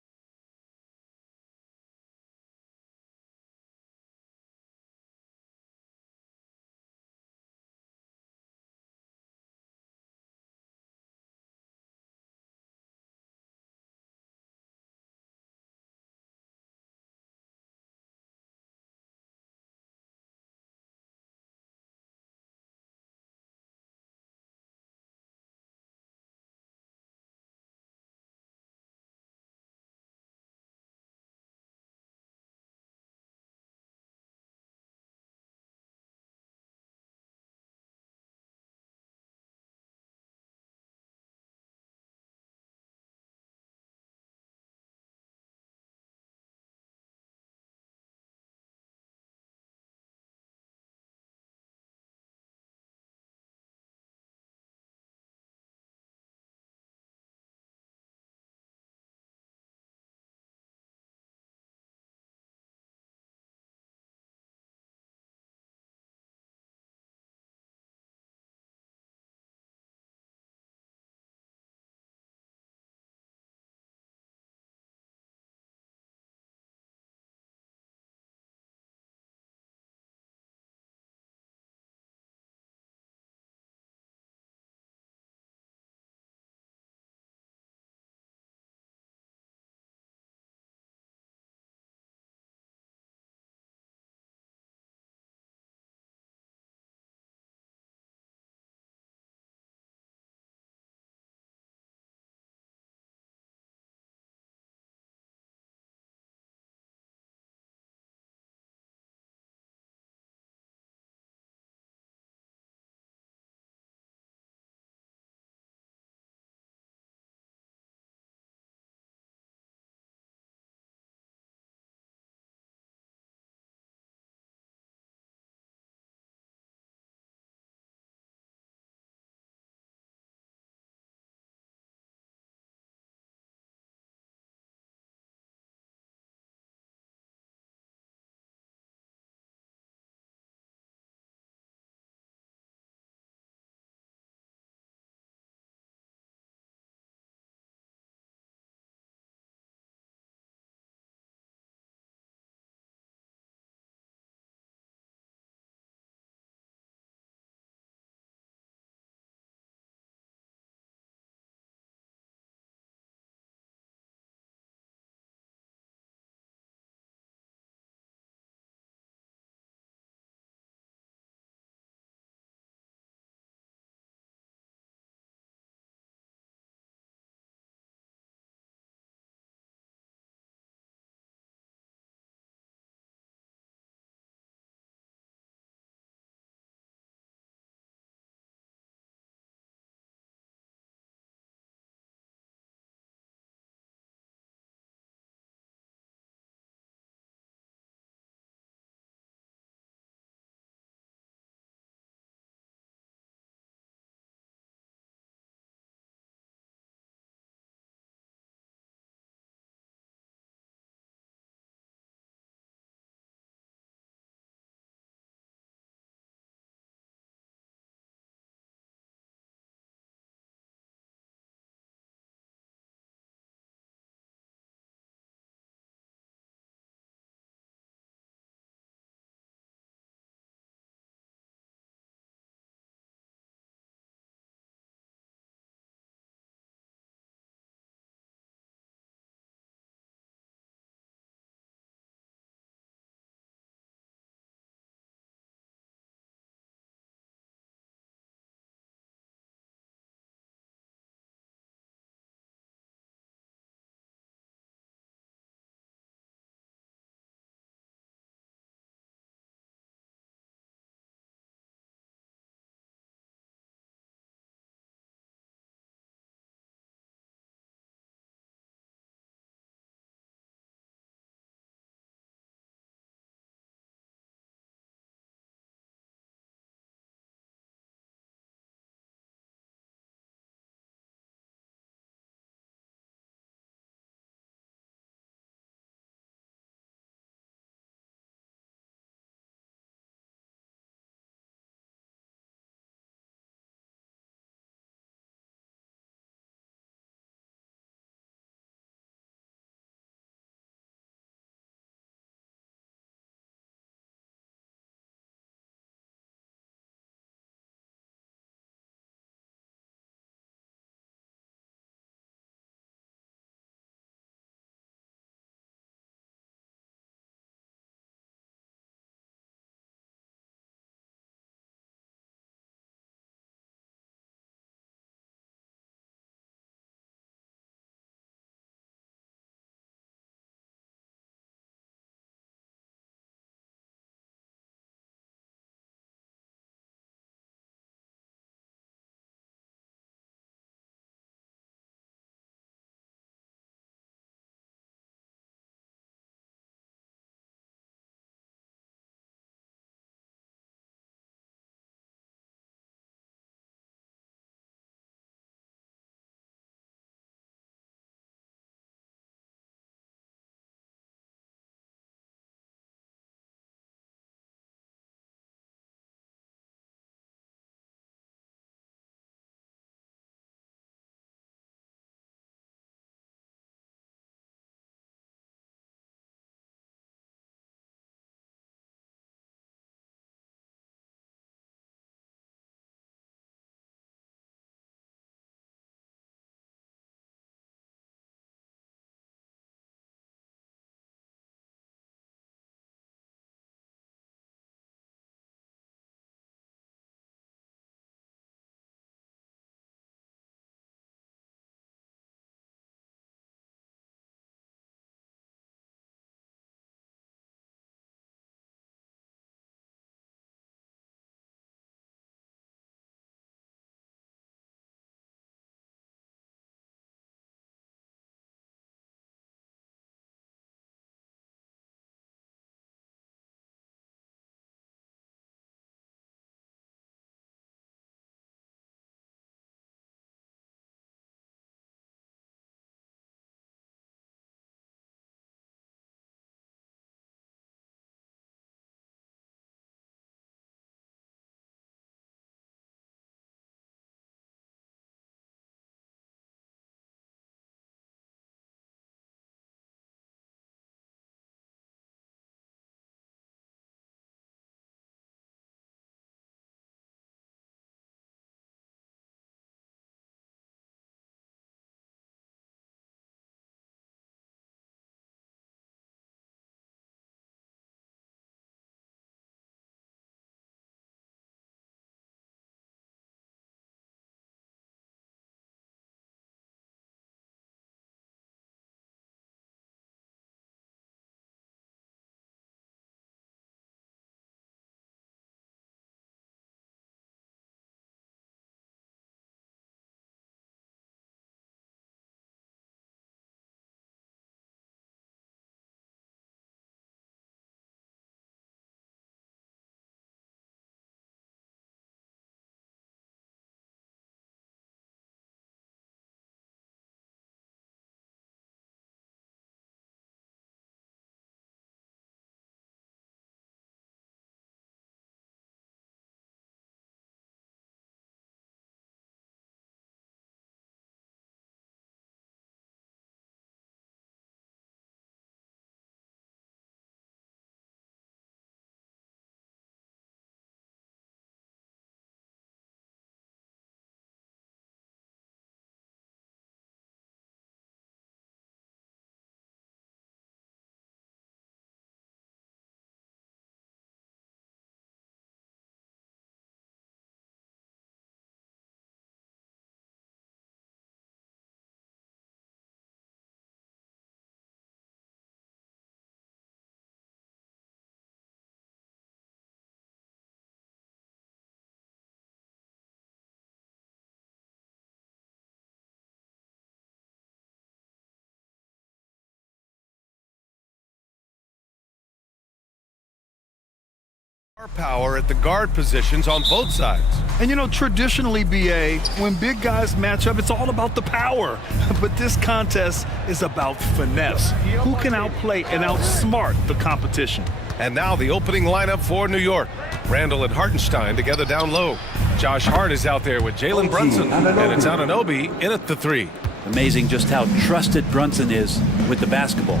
Power at the guard positions on both sides. And you know, traditionally, BA, when big guys match up, it's all about the power. But this contest is about finesse. Who can outplay and outsmart the competition? And now the opening lineup for New York. Randall and Hartenstein together down low. Josh Hart is out there with Jalen Brunson. And it's Anunoby in at the 3. Amazing just how trusted Brunson is with the basketball.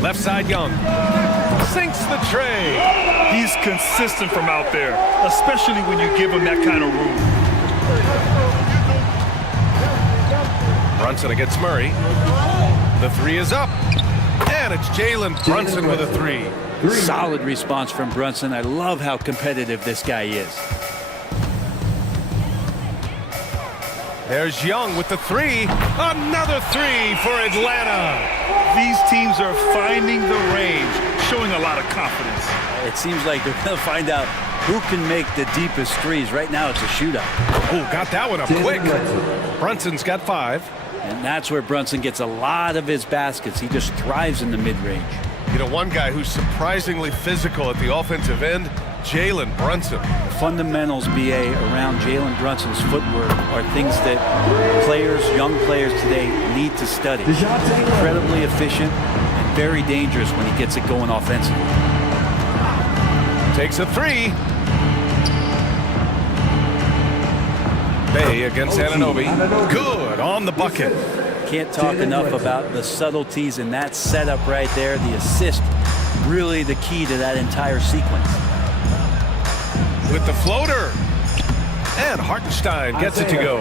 Left side Young. Sinks the tray. He's consistent from out there, especially when you give him that kind of room. Brunson against Murray. The 3 is up. And it's Jalen Brunson with a 3. Solid response from Brunson. I love how competitive this guy is. There's Young with the 3. Another 3 for Atlanta. These teams are finding the range, showing a lot of confidence. It seems like they're going to find out who can make the deepest threes. Right now, it's a shootout. Oh, got that one up quick. Brunson's got 5. And that's where Brunson gets a lot of his baskets. He just thrives in the mid-range. You know, one guy who's surprisingly physical at the offensive end, Jalen Brunson. The fundamentals, BA, around Jalen Brunson's footwork are things that players, young players today need to study. Incredibly efficient and very dangerous when he gets it going offensively. Takes a 3. Bay against Anunoby. Good on the bucket. Can't talk enough about the subtleties in that setup right there. The assist, really the key to that entire sequence. With the floater. And Hartenstein gets it to go.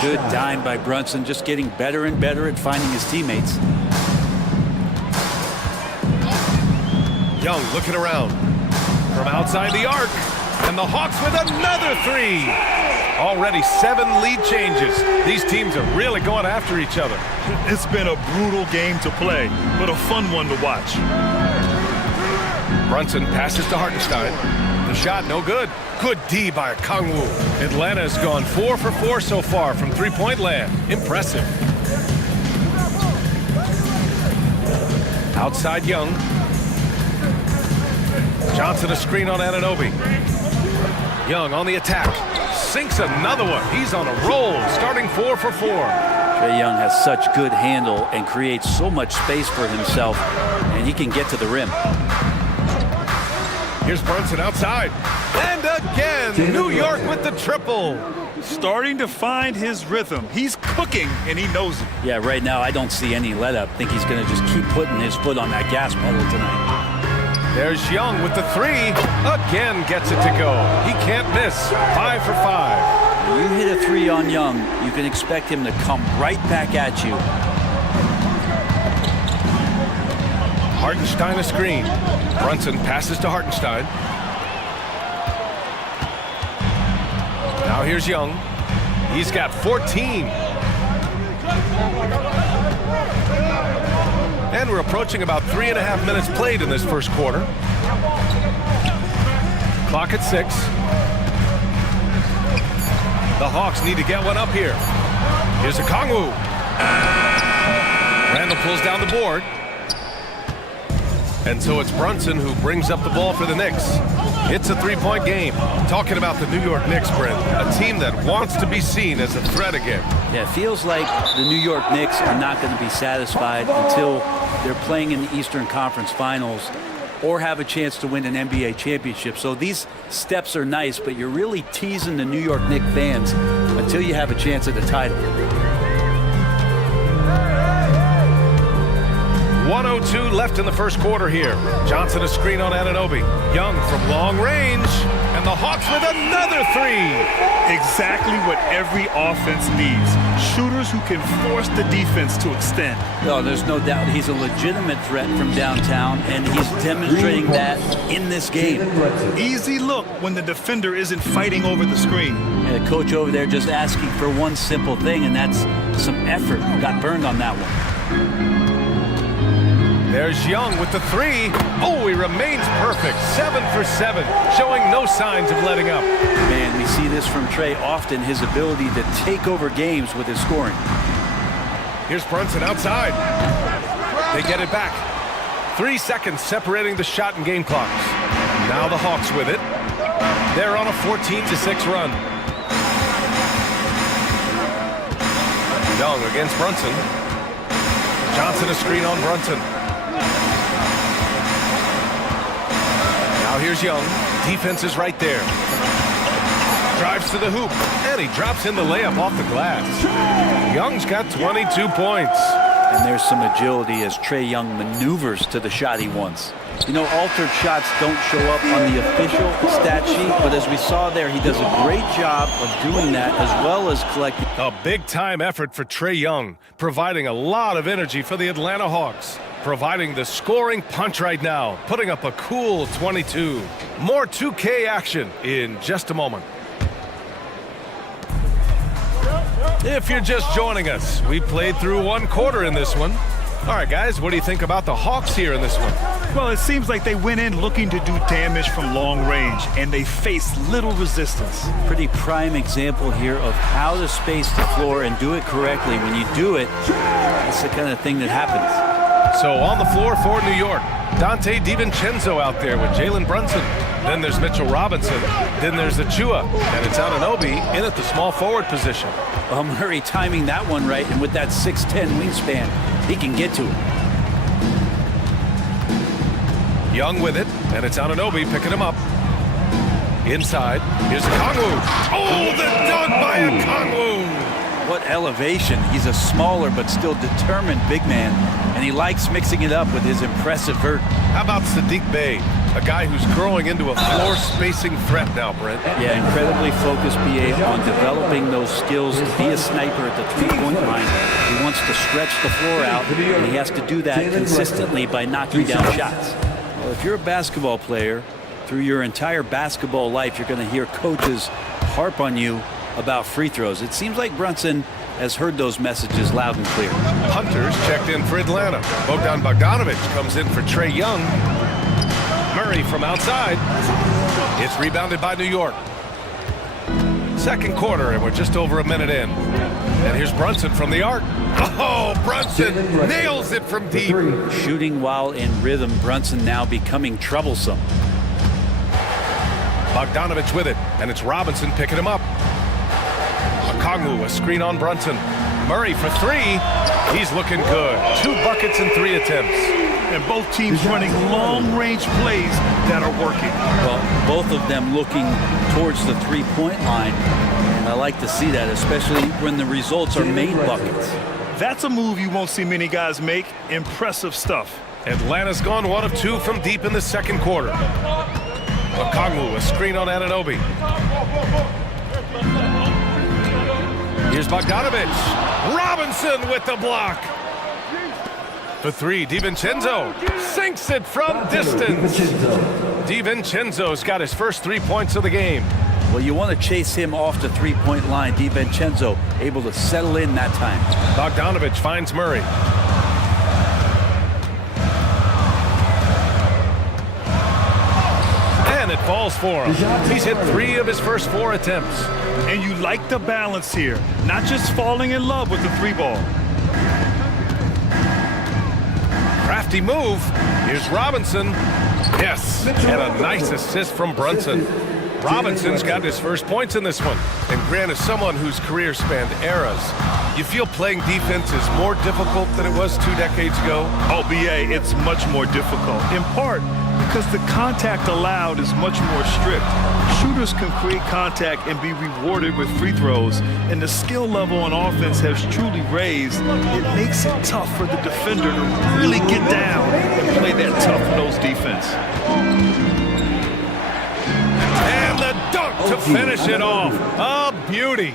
Good dime by Brunson, just getting better and better at finding his teammates. Young looking around. From outside the arc. And the Hawks with another 3. Already 7 lead changes. These teams are really going after each other. It's been a brutal game to play, but a fun one to watch. Brunson passes to Hartenstein. The shot no good. Good D by Kangwoo. Atlanta's gone 4 for 4 so far from three-point land. Impressive. Outside Young. Johnson a screen on Anunoby. Young on the attack. Sinks another one. He's on a roll, starting 4 for 4. Trae Young has such good handle and creates so much space for himself, and he can get to the rim. Here's Brunson outside. And again, New York with the triple. Starting to find his rhythm. He's cooking, and he knows it. Yeah, right now I don't see any let up. I think he's going to just keep putting his foot on that gas pedal tonight. There's Young with the 3. Again gets it to go. He can't miss. 5 for 5. When you hit a 3 on Young, you can expect him to come right back at you. Hartenstein a screen. Brunson passes to Hartenstein. Now here's Young. He's got 14. And we're approaching about 3.5 minutes played in this first quarter. Clock at 6. The Hawks need to get one up here. Here's a Kangwoo. Randall pulls down the board. And so it's Brunson who brings up the ball for the Knicks. It's a 3-point game. Talking about the New York Knicks, Brent, a team that wants to be seen as a threat again. Yeah, it feels like the New York Knicks are not going to be satisfied until they're playing in the Eastern Conference Finals or have a chance to win an NBA championship. So these steps are nice, but you're really teasing the New York Knicks fans until you have a chance at the title. 1:02 left in the first quarter here. Johnson a screen on Anunoby. Young from long range. And the Hawks with another 3. Exactly what every offense needs. Shooters who can force the defense to extend. No, there's no doubt he's a legitimate threat from downtown, and he's demonstrating that in this game. Easy look when the defender isn't fighting over the screen. And the coach over there just asking for one simple thing, and that's some effort. Got burned on that one. There's Young with the 3. Oh, he remains perfect. 7 for 7, showing no signs of letting up. Man, we see this from Trae often, his ability to take over games with his scoring. Here's Brunson outside. They get it back. 3 seconds separating the shot and game clocks. Now the Hawks with it. They're on a 14-6 run. Young against Brunson. Johnson a screen on Brunson. Now here's Young. Defense is right there. Drives to the hoop, and he drops in the layup off the glass. Young's got 22 points. And there's some agility as Trae Young maneuvers to the shot he wants. You know, altered shots don't show up on the official stat sheet, but as we saw there, he does a great job of doing that as well as collecting. A big-time effort for Trae Young, providing a lot of energy for the Atlanta Hawks, providing the scoring punch right now, putting up a cool 22. More 2K action in just a moment. If you're just joining us, we played through 1 quarter in this one. All right, guys, what do you think about the Hawks here in this one? Well, it seems like they went in looking to do damage from long range, and they faced little resistance. Pretty prime example here of how to space the floor and do it correctly. When you do it, that's the kind of thing that happens. So on the floor for New York, Dante DiVincenzo out there with Jalen Brunson. Then there's Mitchell Robinson. Then there's Achua. And it's Anunoby in at the small forward position. Well, Murray timing that one right, and with that 6'10 wingspan, he can get to it. Young with it, and it's Anunoby picking him up. Inside, here's Okongwu. Oh, the dunk by Okongwu! What elevation. He's a smaller but still determined big man, and he likes mixing it up with his impressive vert. How about Sadiq Bey, a guy who's growing into a floor spacing threat now, Brent? Yeah, incredibly focused BA on developing those skills to be a sniper at the three-point line. He wants to stretch the floor out, and he has to do that consistently by knocking down shots. Well, if you're a basketball player, through your entire basketball life, you're going to hear coaches harp on you about free throws. It seems like Brunson has heard those messages loud and clear. Hunter's checked in for Atlanta. Bogdan Bogdanovic comes in for Trae Young. Murray from outside. It's rebounded by New York. Second quarter, and we're just over a minute in. And here's Brunson from the arc. Oh, Brunson nails it from deep. Shooting while in rhythm, Brunson now becoming troublesome. Bogdanovic with it, and it's Robinson picking him up. Okongwu, a screen on Brunson. Murray for 3. He's looking good. 2 buckets and 3 attempts. And both teams running long-range plays that are working. Well, both of them looking towards the three-point line. And I like to see that, especially when the results are made buckets. That's a move you won't see many guys make. Impressive stuff. Atlanta's gone 1 of 2 from deep in the second quarter. Okongwu, a screen on Anunoby. Here's Bogdanovic. Robinson with the block. For 3, DiVincenzo sinks it from distance. DiVincenzo's got his first 3 points of the game. Well, you want to chase him off the three-point line. DiVincenzo able to settle in that time. Bogdanovic finds Murray. And it falls for him. He's hit 3 of his first 4 attempts. And you like the balance here, not just falling in love with the 3-ball. Crafty move. Here's Robinson. Yes, and a nice assist from Brunson. Robinson's got his first points in this one. And Grant is someone whose career spanned eras. You feel playing defense is more difficult than it was 2 decades ago? Oh, BA, it's much more difficult. In part because the contact allowed is much more strict. Shooters can create contact and be rewarded with free throws, and the skill level on offense has truly raised. It makes it tough for the defender to really get down and play that tough-nosed defense. And the dunk to finish it off. A beauty.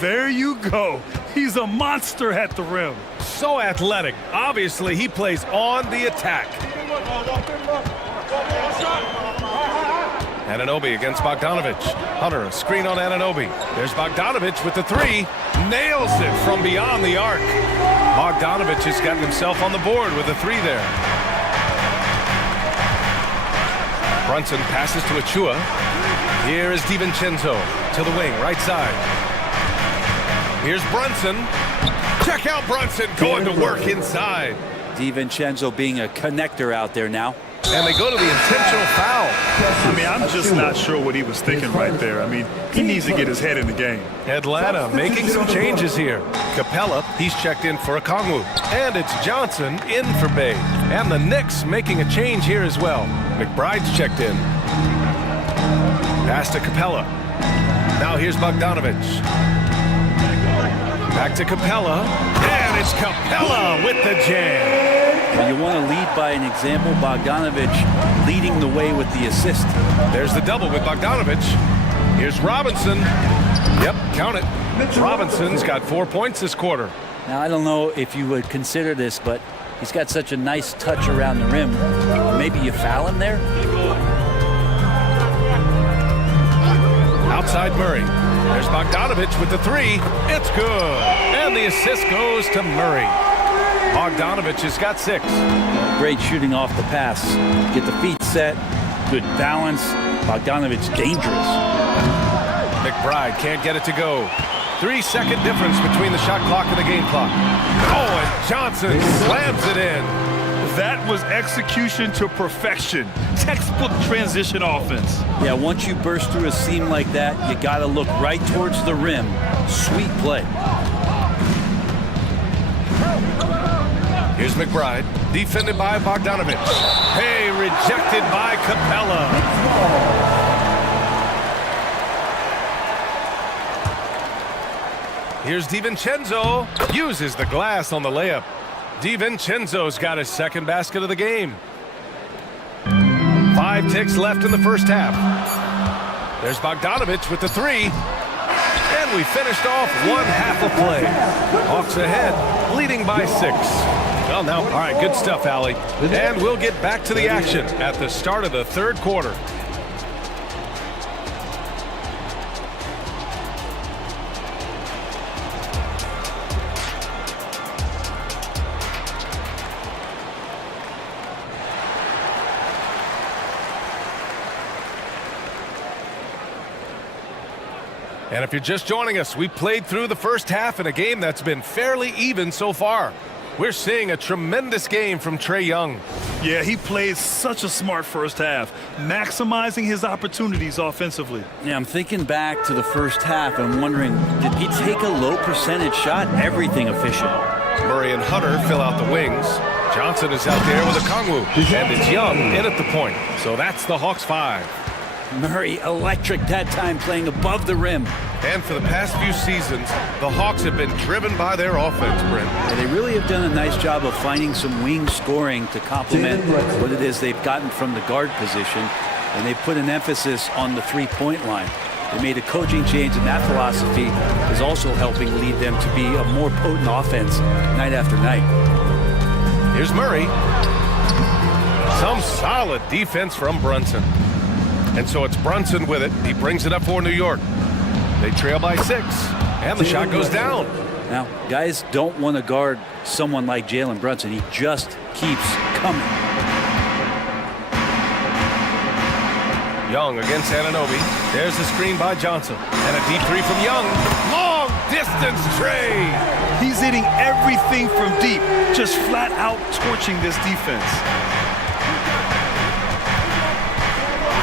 There you go. He's a monster at the rim. So athletic. Obviously, he plays on the attack. Anunoby against Bogdanovic. Hunter, a screen on Anunoby. There's Bogdanovic with the 3. Nails it from beyond the arc. Bogdanovic has gotten himself on the board with a 3 there. Brunson passes to Achua. Here is DiVincenzo to the wing, right side. Here's Brunson. Check out Brunson going to work inside. DiVincenzo being a connector out there now. And they go to the intentional foul. I mean, I'm just not sure what he was thinking right there. I mean, he needs to get his head in the game. Atlanta making some changes here. Capella, he's checked in for Okongwu. And it's Johnson in for Bay. And the Knicks making a change here as well. McBride's checked in. Pass to Capella. Now here's Bogdanovich. Back to Capella. And it's Capella with the jam. When you want to lead by an example, Bogdanovich leading the way with the assist. There's the double with Bogdanovich. Here's Robinson. Yep, count it. Robinson's got 4 points this quarter. Now, I don't know if you would consider this, but he's got such a nice touch around the rim. Maybe you foul him there? Outside Murray. There's Bogdanovich with the three. It's good. And the assist goes to Murray. Bogdanovich has got 6. Great shooting off the pass. Get the feet set. Good balance. Bogdanovich dangerous. McBride can't get it to go. 3-second difference between the shot clock and the game clock. Oh, and Johnson slams it in. That was execution to perfection. Textbook transition offense. Yeah, once you burst through a seam like that, you got to look right towards the rim. Sweet play. Here's McBride, defended by Bogdanovich. Hey, rejected by Capella. Here's DiVincenzo, uses the glass on the layup. DiVincenzo's got his second basket of the game. 5 ticks left in the first half. There's Bogdanovich with the three. And we finished off one half of play. Hawks ahead, leading by 6. Well, now, all right, good stuff, Allie. And we'll get back to the action at the start of the third quarter. And if you're just joining us, we played through the first half in a game that's been fairly even so far. We're seeing a tremendous game from Trae Young. Yeah, he played such a smart first half, maximizing his opportunities offensively. Yeah, I'm thinking back to the first half and wondering, did he take a low percentage shot? Everything efficient. Murray and Hunter fill out the wings. Johnson is out there with Okongwu. And it's Young in at the point. So that's the Hawks 5. Murray electric that time, playing above the rim. And for the past few seasons, the Hawks have been driven by their offense, Brent. Yeah, they really have done a nice job of finding some wing scoring to complement what it is they've gotten from the guard position. And they put an emphasis on the three-point line. They made a coaching change, and that philosophy is also helping lead them to be a more potent offense night after night. Here's Murray. Some solid defense from Brunson. And so it's Brunson with it. He brings it up for New York. They trail by 6, and the shot goes down. Now, guys don't want to guard someone like Jalen Brunson. He just keeps coming. Young against Anunoby. There's the screen by Johnson. And a deep three from Young. Long distance Trae. He's hitting everything from deep, just flat out torching this defense.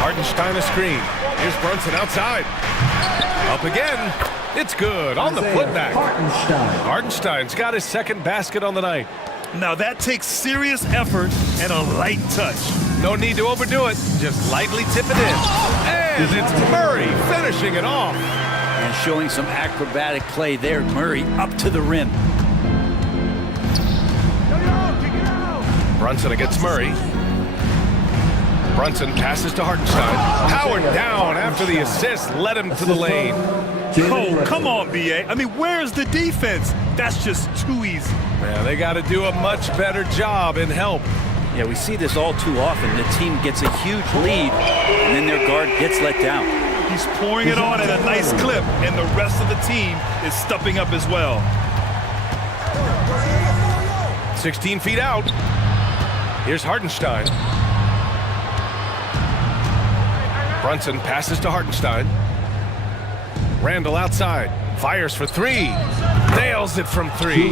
Hartenstein a screen. Here's Brunson outside. Up again. It's good on the putback. Hartenstein's got his second basket on the night. Now that takes serious effort and a light touch. No need to overdo it. Just lightly tip it in. And it's Murray finishing it off. And showing some acrobatic play there. Murray up to the rim. Brunson against Murray. Brunson passes to Hartenstein. Powered down after the assist led him to the lane. Oh, come on, B.A. I mean, where's the defense? That's just too easy. Yeah, they got to do a much better job in help. Yeah, we see this all too often. The team gets a huge lead, and then their guard gets let down. He's pouring it on at a nice clip, and the rest of the team is stepping up as well. 16 feet out. Here's Hartenstein. Brunson passes to Hartenstein. Randall outside. Fires for three. Nails it from three.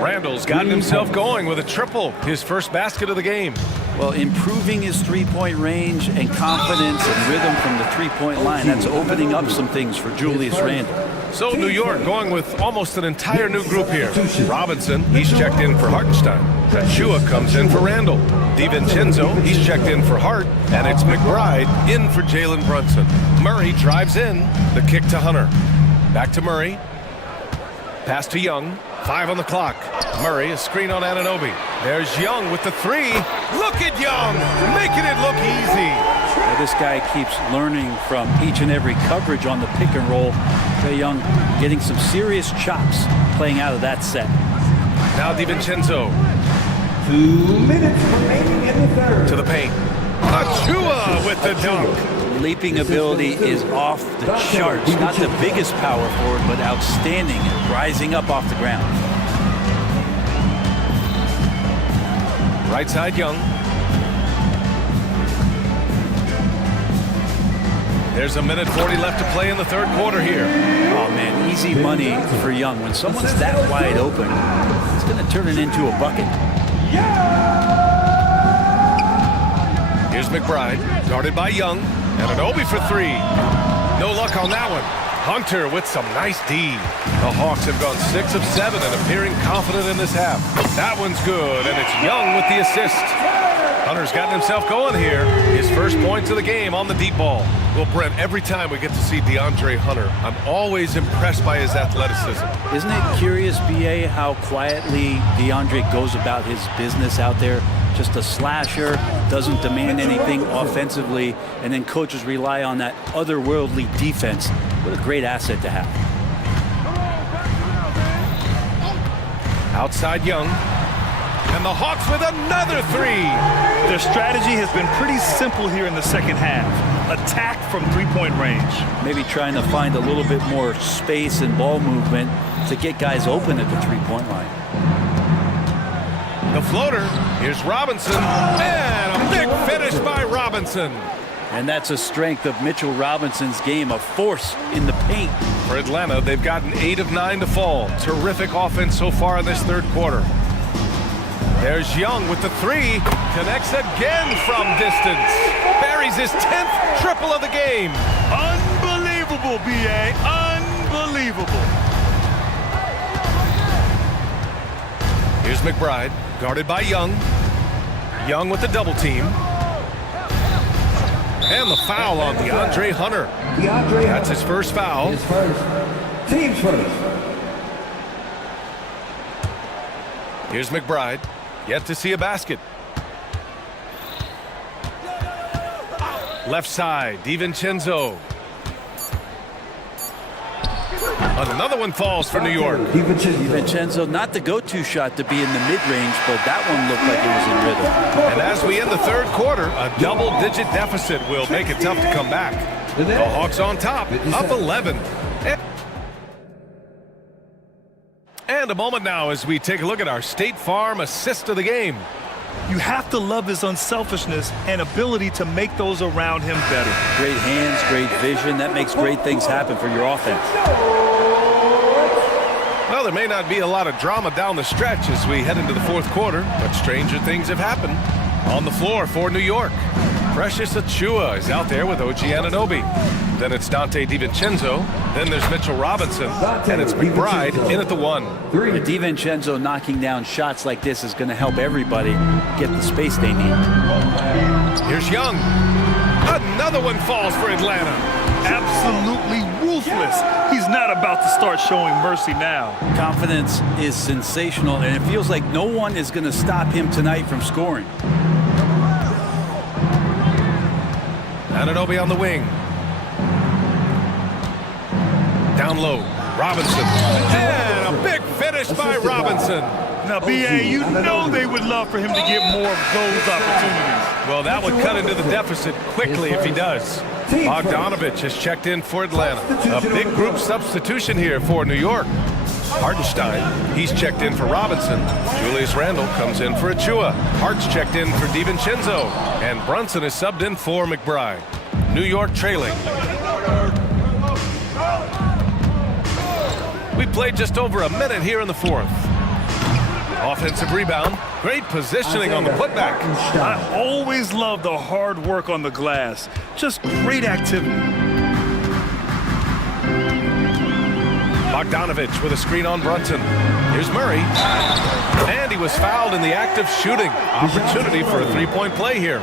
Randall's gotten himself going with a triple. His first basket of the game. Well, improving his three-point range and confidence and rhythm from the three-point line, that's opening up some things for Julius Randle. So New York going with almost an entire new group here. Robinson, he's checked in for Hartenstein. Achua comes in for Randall. DiVincenzo, he's checked in for Hart. And it's McBride in for Jalen Brunson. Murray drives in. The kick to Hunter. Back to Murray. Pass to Young. 5 on the clock. Murray, a screen on Anunoby. There's Young with the three. Look at Young, making it look easy. Well, this guy keeps learning from each and every coverage on the pick and roll. Trae Young getting some serious chops playing out of that set. Now DiVincenzo. 2 minutes remaining in the third. To the paint. Achua with the dunk. Leaping ability is off the charts. Not the biggest power forward, but outstanding at rising up off the ground. Right side Young. There's a minute 40 left to play in the third quarter here. Oh man, easy money for Young. When someone's that wide open, it's going to turn it into a bucket. Here's McBride, guarded by Young. Anunoby for three. No luck on that one. Hunter with some nice D. The Hawks have gone 6 of 7 and appearing confident in this half. That one's good, and it's Young with the assist. Hunter's gotten himself going here. His first points of the game on the deep ball. Well, Brent, every time we get to see DeAndre Hunter, I'm always impressed by his athleticism. Isn't it curious, BA, how quietly DeAndre goes about his business out there? Just a slasher, doesn't demand anything offensively, and then coaches rely on that otherworldly defense. What a great asset to have. Outside Young. And the Hawks with another three. Their strategy has been pretty simple here in the second half. Attack from three-point range. Maybe trying to find a little bit more space and ball movement to get guys open at the three-point line. The floater. Here's Robinson. And a big finish by Robinson. And that's a strength of Mitchell Robinson's game, a force in the paint. For Atlanta, they've gotten 8 of 9 to fall. Terrific offense so far in this third quarter. There's Young with the three. Connects again from distance. Buries his 10th triple of the game. Unbelievable, BA. Unbelievable. Here's McBride, guarded by Young. Young with the double team. And the foul on DeAndre Hunter. That's his first foul. His first. Team's first. Here's McBride. Yet to see a basket. Left side, DiVincenzo. Another one falls for New York. DiVincenzo, not the go-to shot to be in the mid-range, but that one looked like it was in rhythm. And as we end the third quarter, a double-digit deficit will make it tough to come back. The Hawks on top, up 11. And a moment now as we take a look at our State Farm assist of the game. You have to love his unselfishness and ability to make those around him better. Great hands, great vision. That makes great things happen for your offense. Well, there may not be a lot of drama down the stretch as we head into the fourth quarter, but stranger things have happened. On the floor for New York, Precious Achua is out there with OG Anunoby. Then it's Dante DiVincenzo. Then there's Mitchell Robinson. And it's McBride in at the one. The DiVincenzo knocking down shots like this is going to help everybody get the space they need. Here's Young. Another one falls for Atlanta. Absolutely ruthless. He's not about to start showing mercy now. Confidence is sensational, and it feels like no one is going to stop him tonight from scoring. Anunoby on the wing. Down low, Robinson. And a big finish by Robinson. Now, BA, you know they would love for him to get more of those opportunities. Well, that would cut into the deficit quickly if he does. Bogdanovich has checked in for Atlanta. A big group substitution here for New York. Hartenstein, he's checked in for Robinson. Julius Randle comes in for Achua. Hart's checked in for DiVincenzo. And Brunson is subbed in for McBride. New York trailing. We played just over a minute here in the fourth. Offensive rebound. Great positioning on the putback. I always love the hard work on the glass. Just great activity. Bogdanovich with a screen on Brunson. Here's Murray. And he was fouled in the act of shooting. Opportunity for a three-point play here.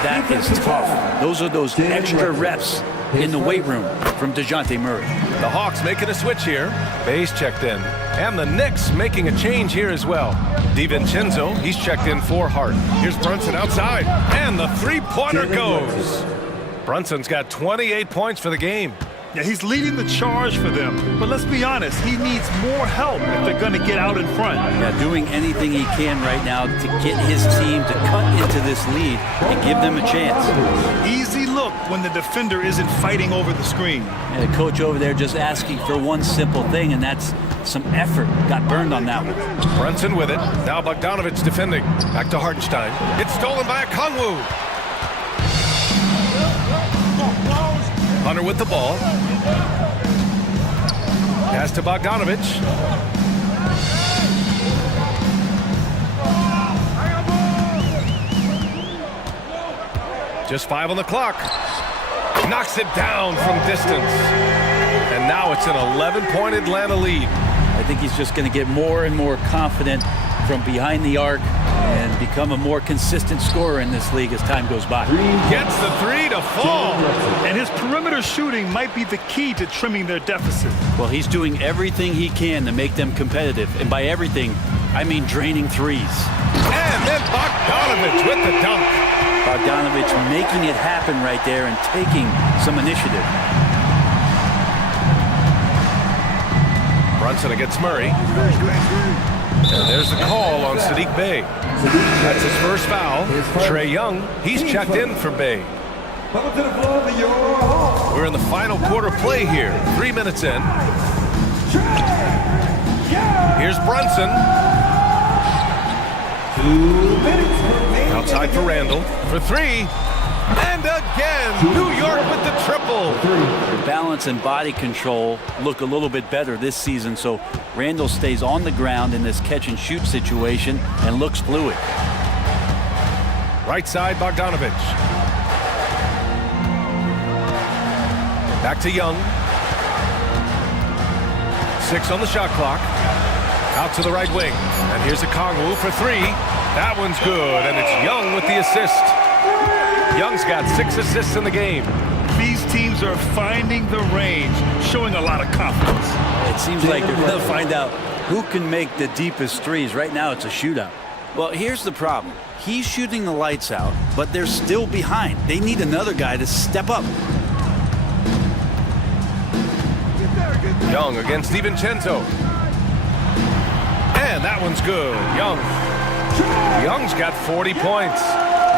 That is tough. Those are those extra reps in the weight room from DeJounte Murray. The Hawks making a switch here. Bay's checked in. And the Knicks making a change here as well. DiVincenzo, he's checked in for Hart. Here's Brunson outside. And the three-pointer goes. Brunson's got 28 points for the game. Yeah, he's leading the charge for them. But let's be honest, he needs more help if they're going to get out in front. Yeah, doing anything he can right now to get his team to cut into this lead and give them a chance. Easy look when the defender isn't fighting over the screen. And the coach over there just asking for one simple thing, and that's some effort. Got burned on that one. Brunson with it. Now Bogdanovich defending. Back to Hartenstein. It's stolen by Okongwu. Hunter with the ball. Pass to Bogdanovich. Just 5 on the clock. Knocks it down from distance. And now it's an 11-point Atlanta lead. I think he's just going to get more and more confident from behind the arc and become a more consistent scorer in this league as time goes by. Gets the three to fall. And his perimeter shooting might be the key to trimming their deficit. Well, he's doing everything he can to make them competitive. And by everything, I mean draining threes. And then Bogdanovich with the dunk. Bogdanovich making it happen right there and taking some initiative. Brunson against Murray. And there's the call on Sadiq Bey. That's his first foul. Trae Young, he's checked in for Bey. We're in the final quarter play here. 3 minutes in. Here's Brunson. Outside for Randall. For three. And again, New York with the triple. The balance and body control look a little bit better this season, so Randall stays on the ground in this catch-and-shoot situation and looks fluid. Right side, Bogdanovich. Back to Young. 6 on the shot clock. Out to the right wing. And here's Okongwu for three. That one's good, and it's Young with the assist. Young's got 6 assists in the game. These teams are finding the range, showing a lot of confidence. It seems like they're going to find out who can make the deepest threes. Right now, it's a shootout. Well, here's the problem. He's shooting the lights out, but they're still behind. They need another guy to step up. Young against DiVincenzo. And that one's good. Young's got 40 points.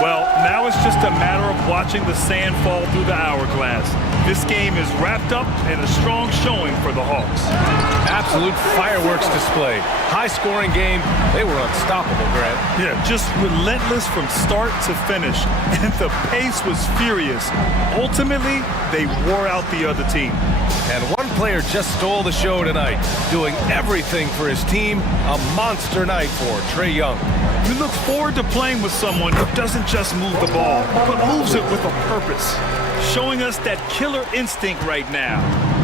Well, now it's just a matter of watching the sand fall through the hourglass. This game is wrapped up in a strong showing for the Hawks. Absolute fireworks display. High-scoring game. They were unstoppable, Grant. Yeah, just relentless from start to finish. And the pace was furious. Ultimately, they wore out the other team. And one player just stole the show tonight, doing everything for his team. A monster night for Trae Young. You look forward to playing with someone who doesn't just move the ball, but moves it with a purpose. Showing us that killer instinct right now.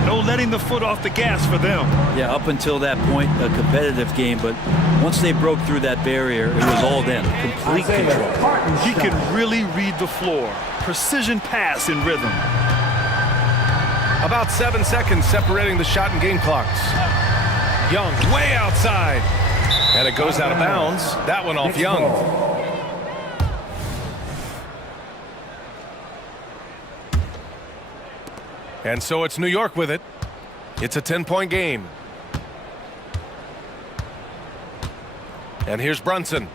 No letting the foot off the gas for them. Yeah, up until that point, a competitive game, but once they broke through that barrier, it was all them. Complete control. He can really read the floor. Precision pass in rhythm. About 7 seconds separating the shot and game clocks. Young way outside. And it goes out of bounds. That one off Young. And so it's New York with it. It's a 10-point game. And here's Brunson.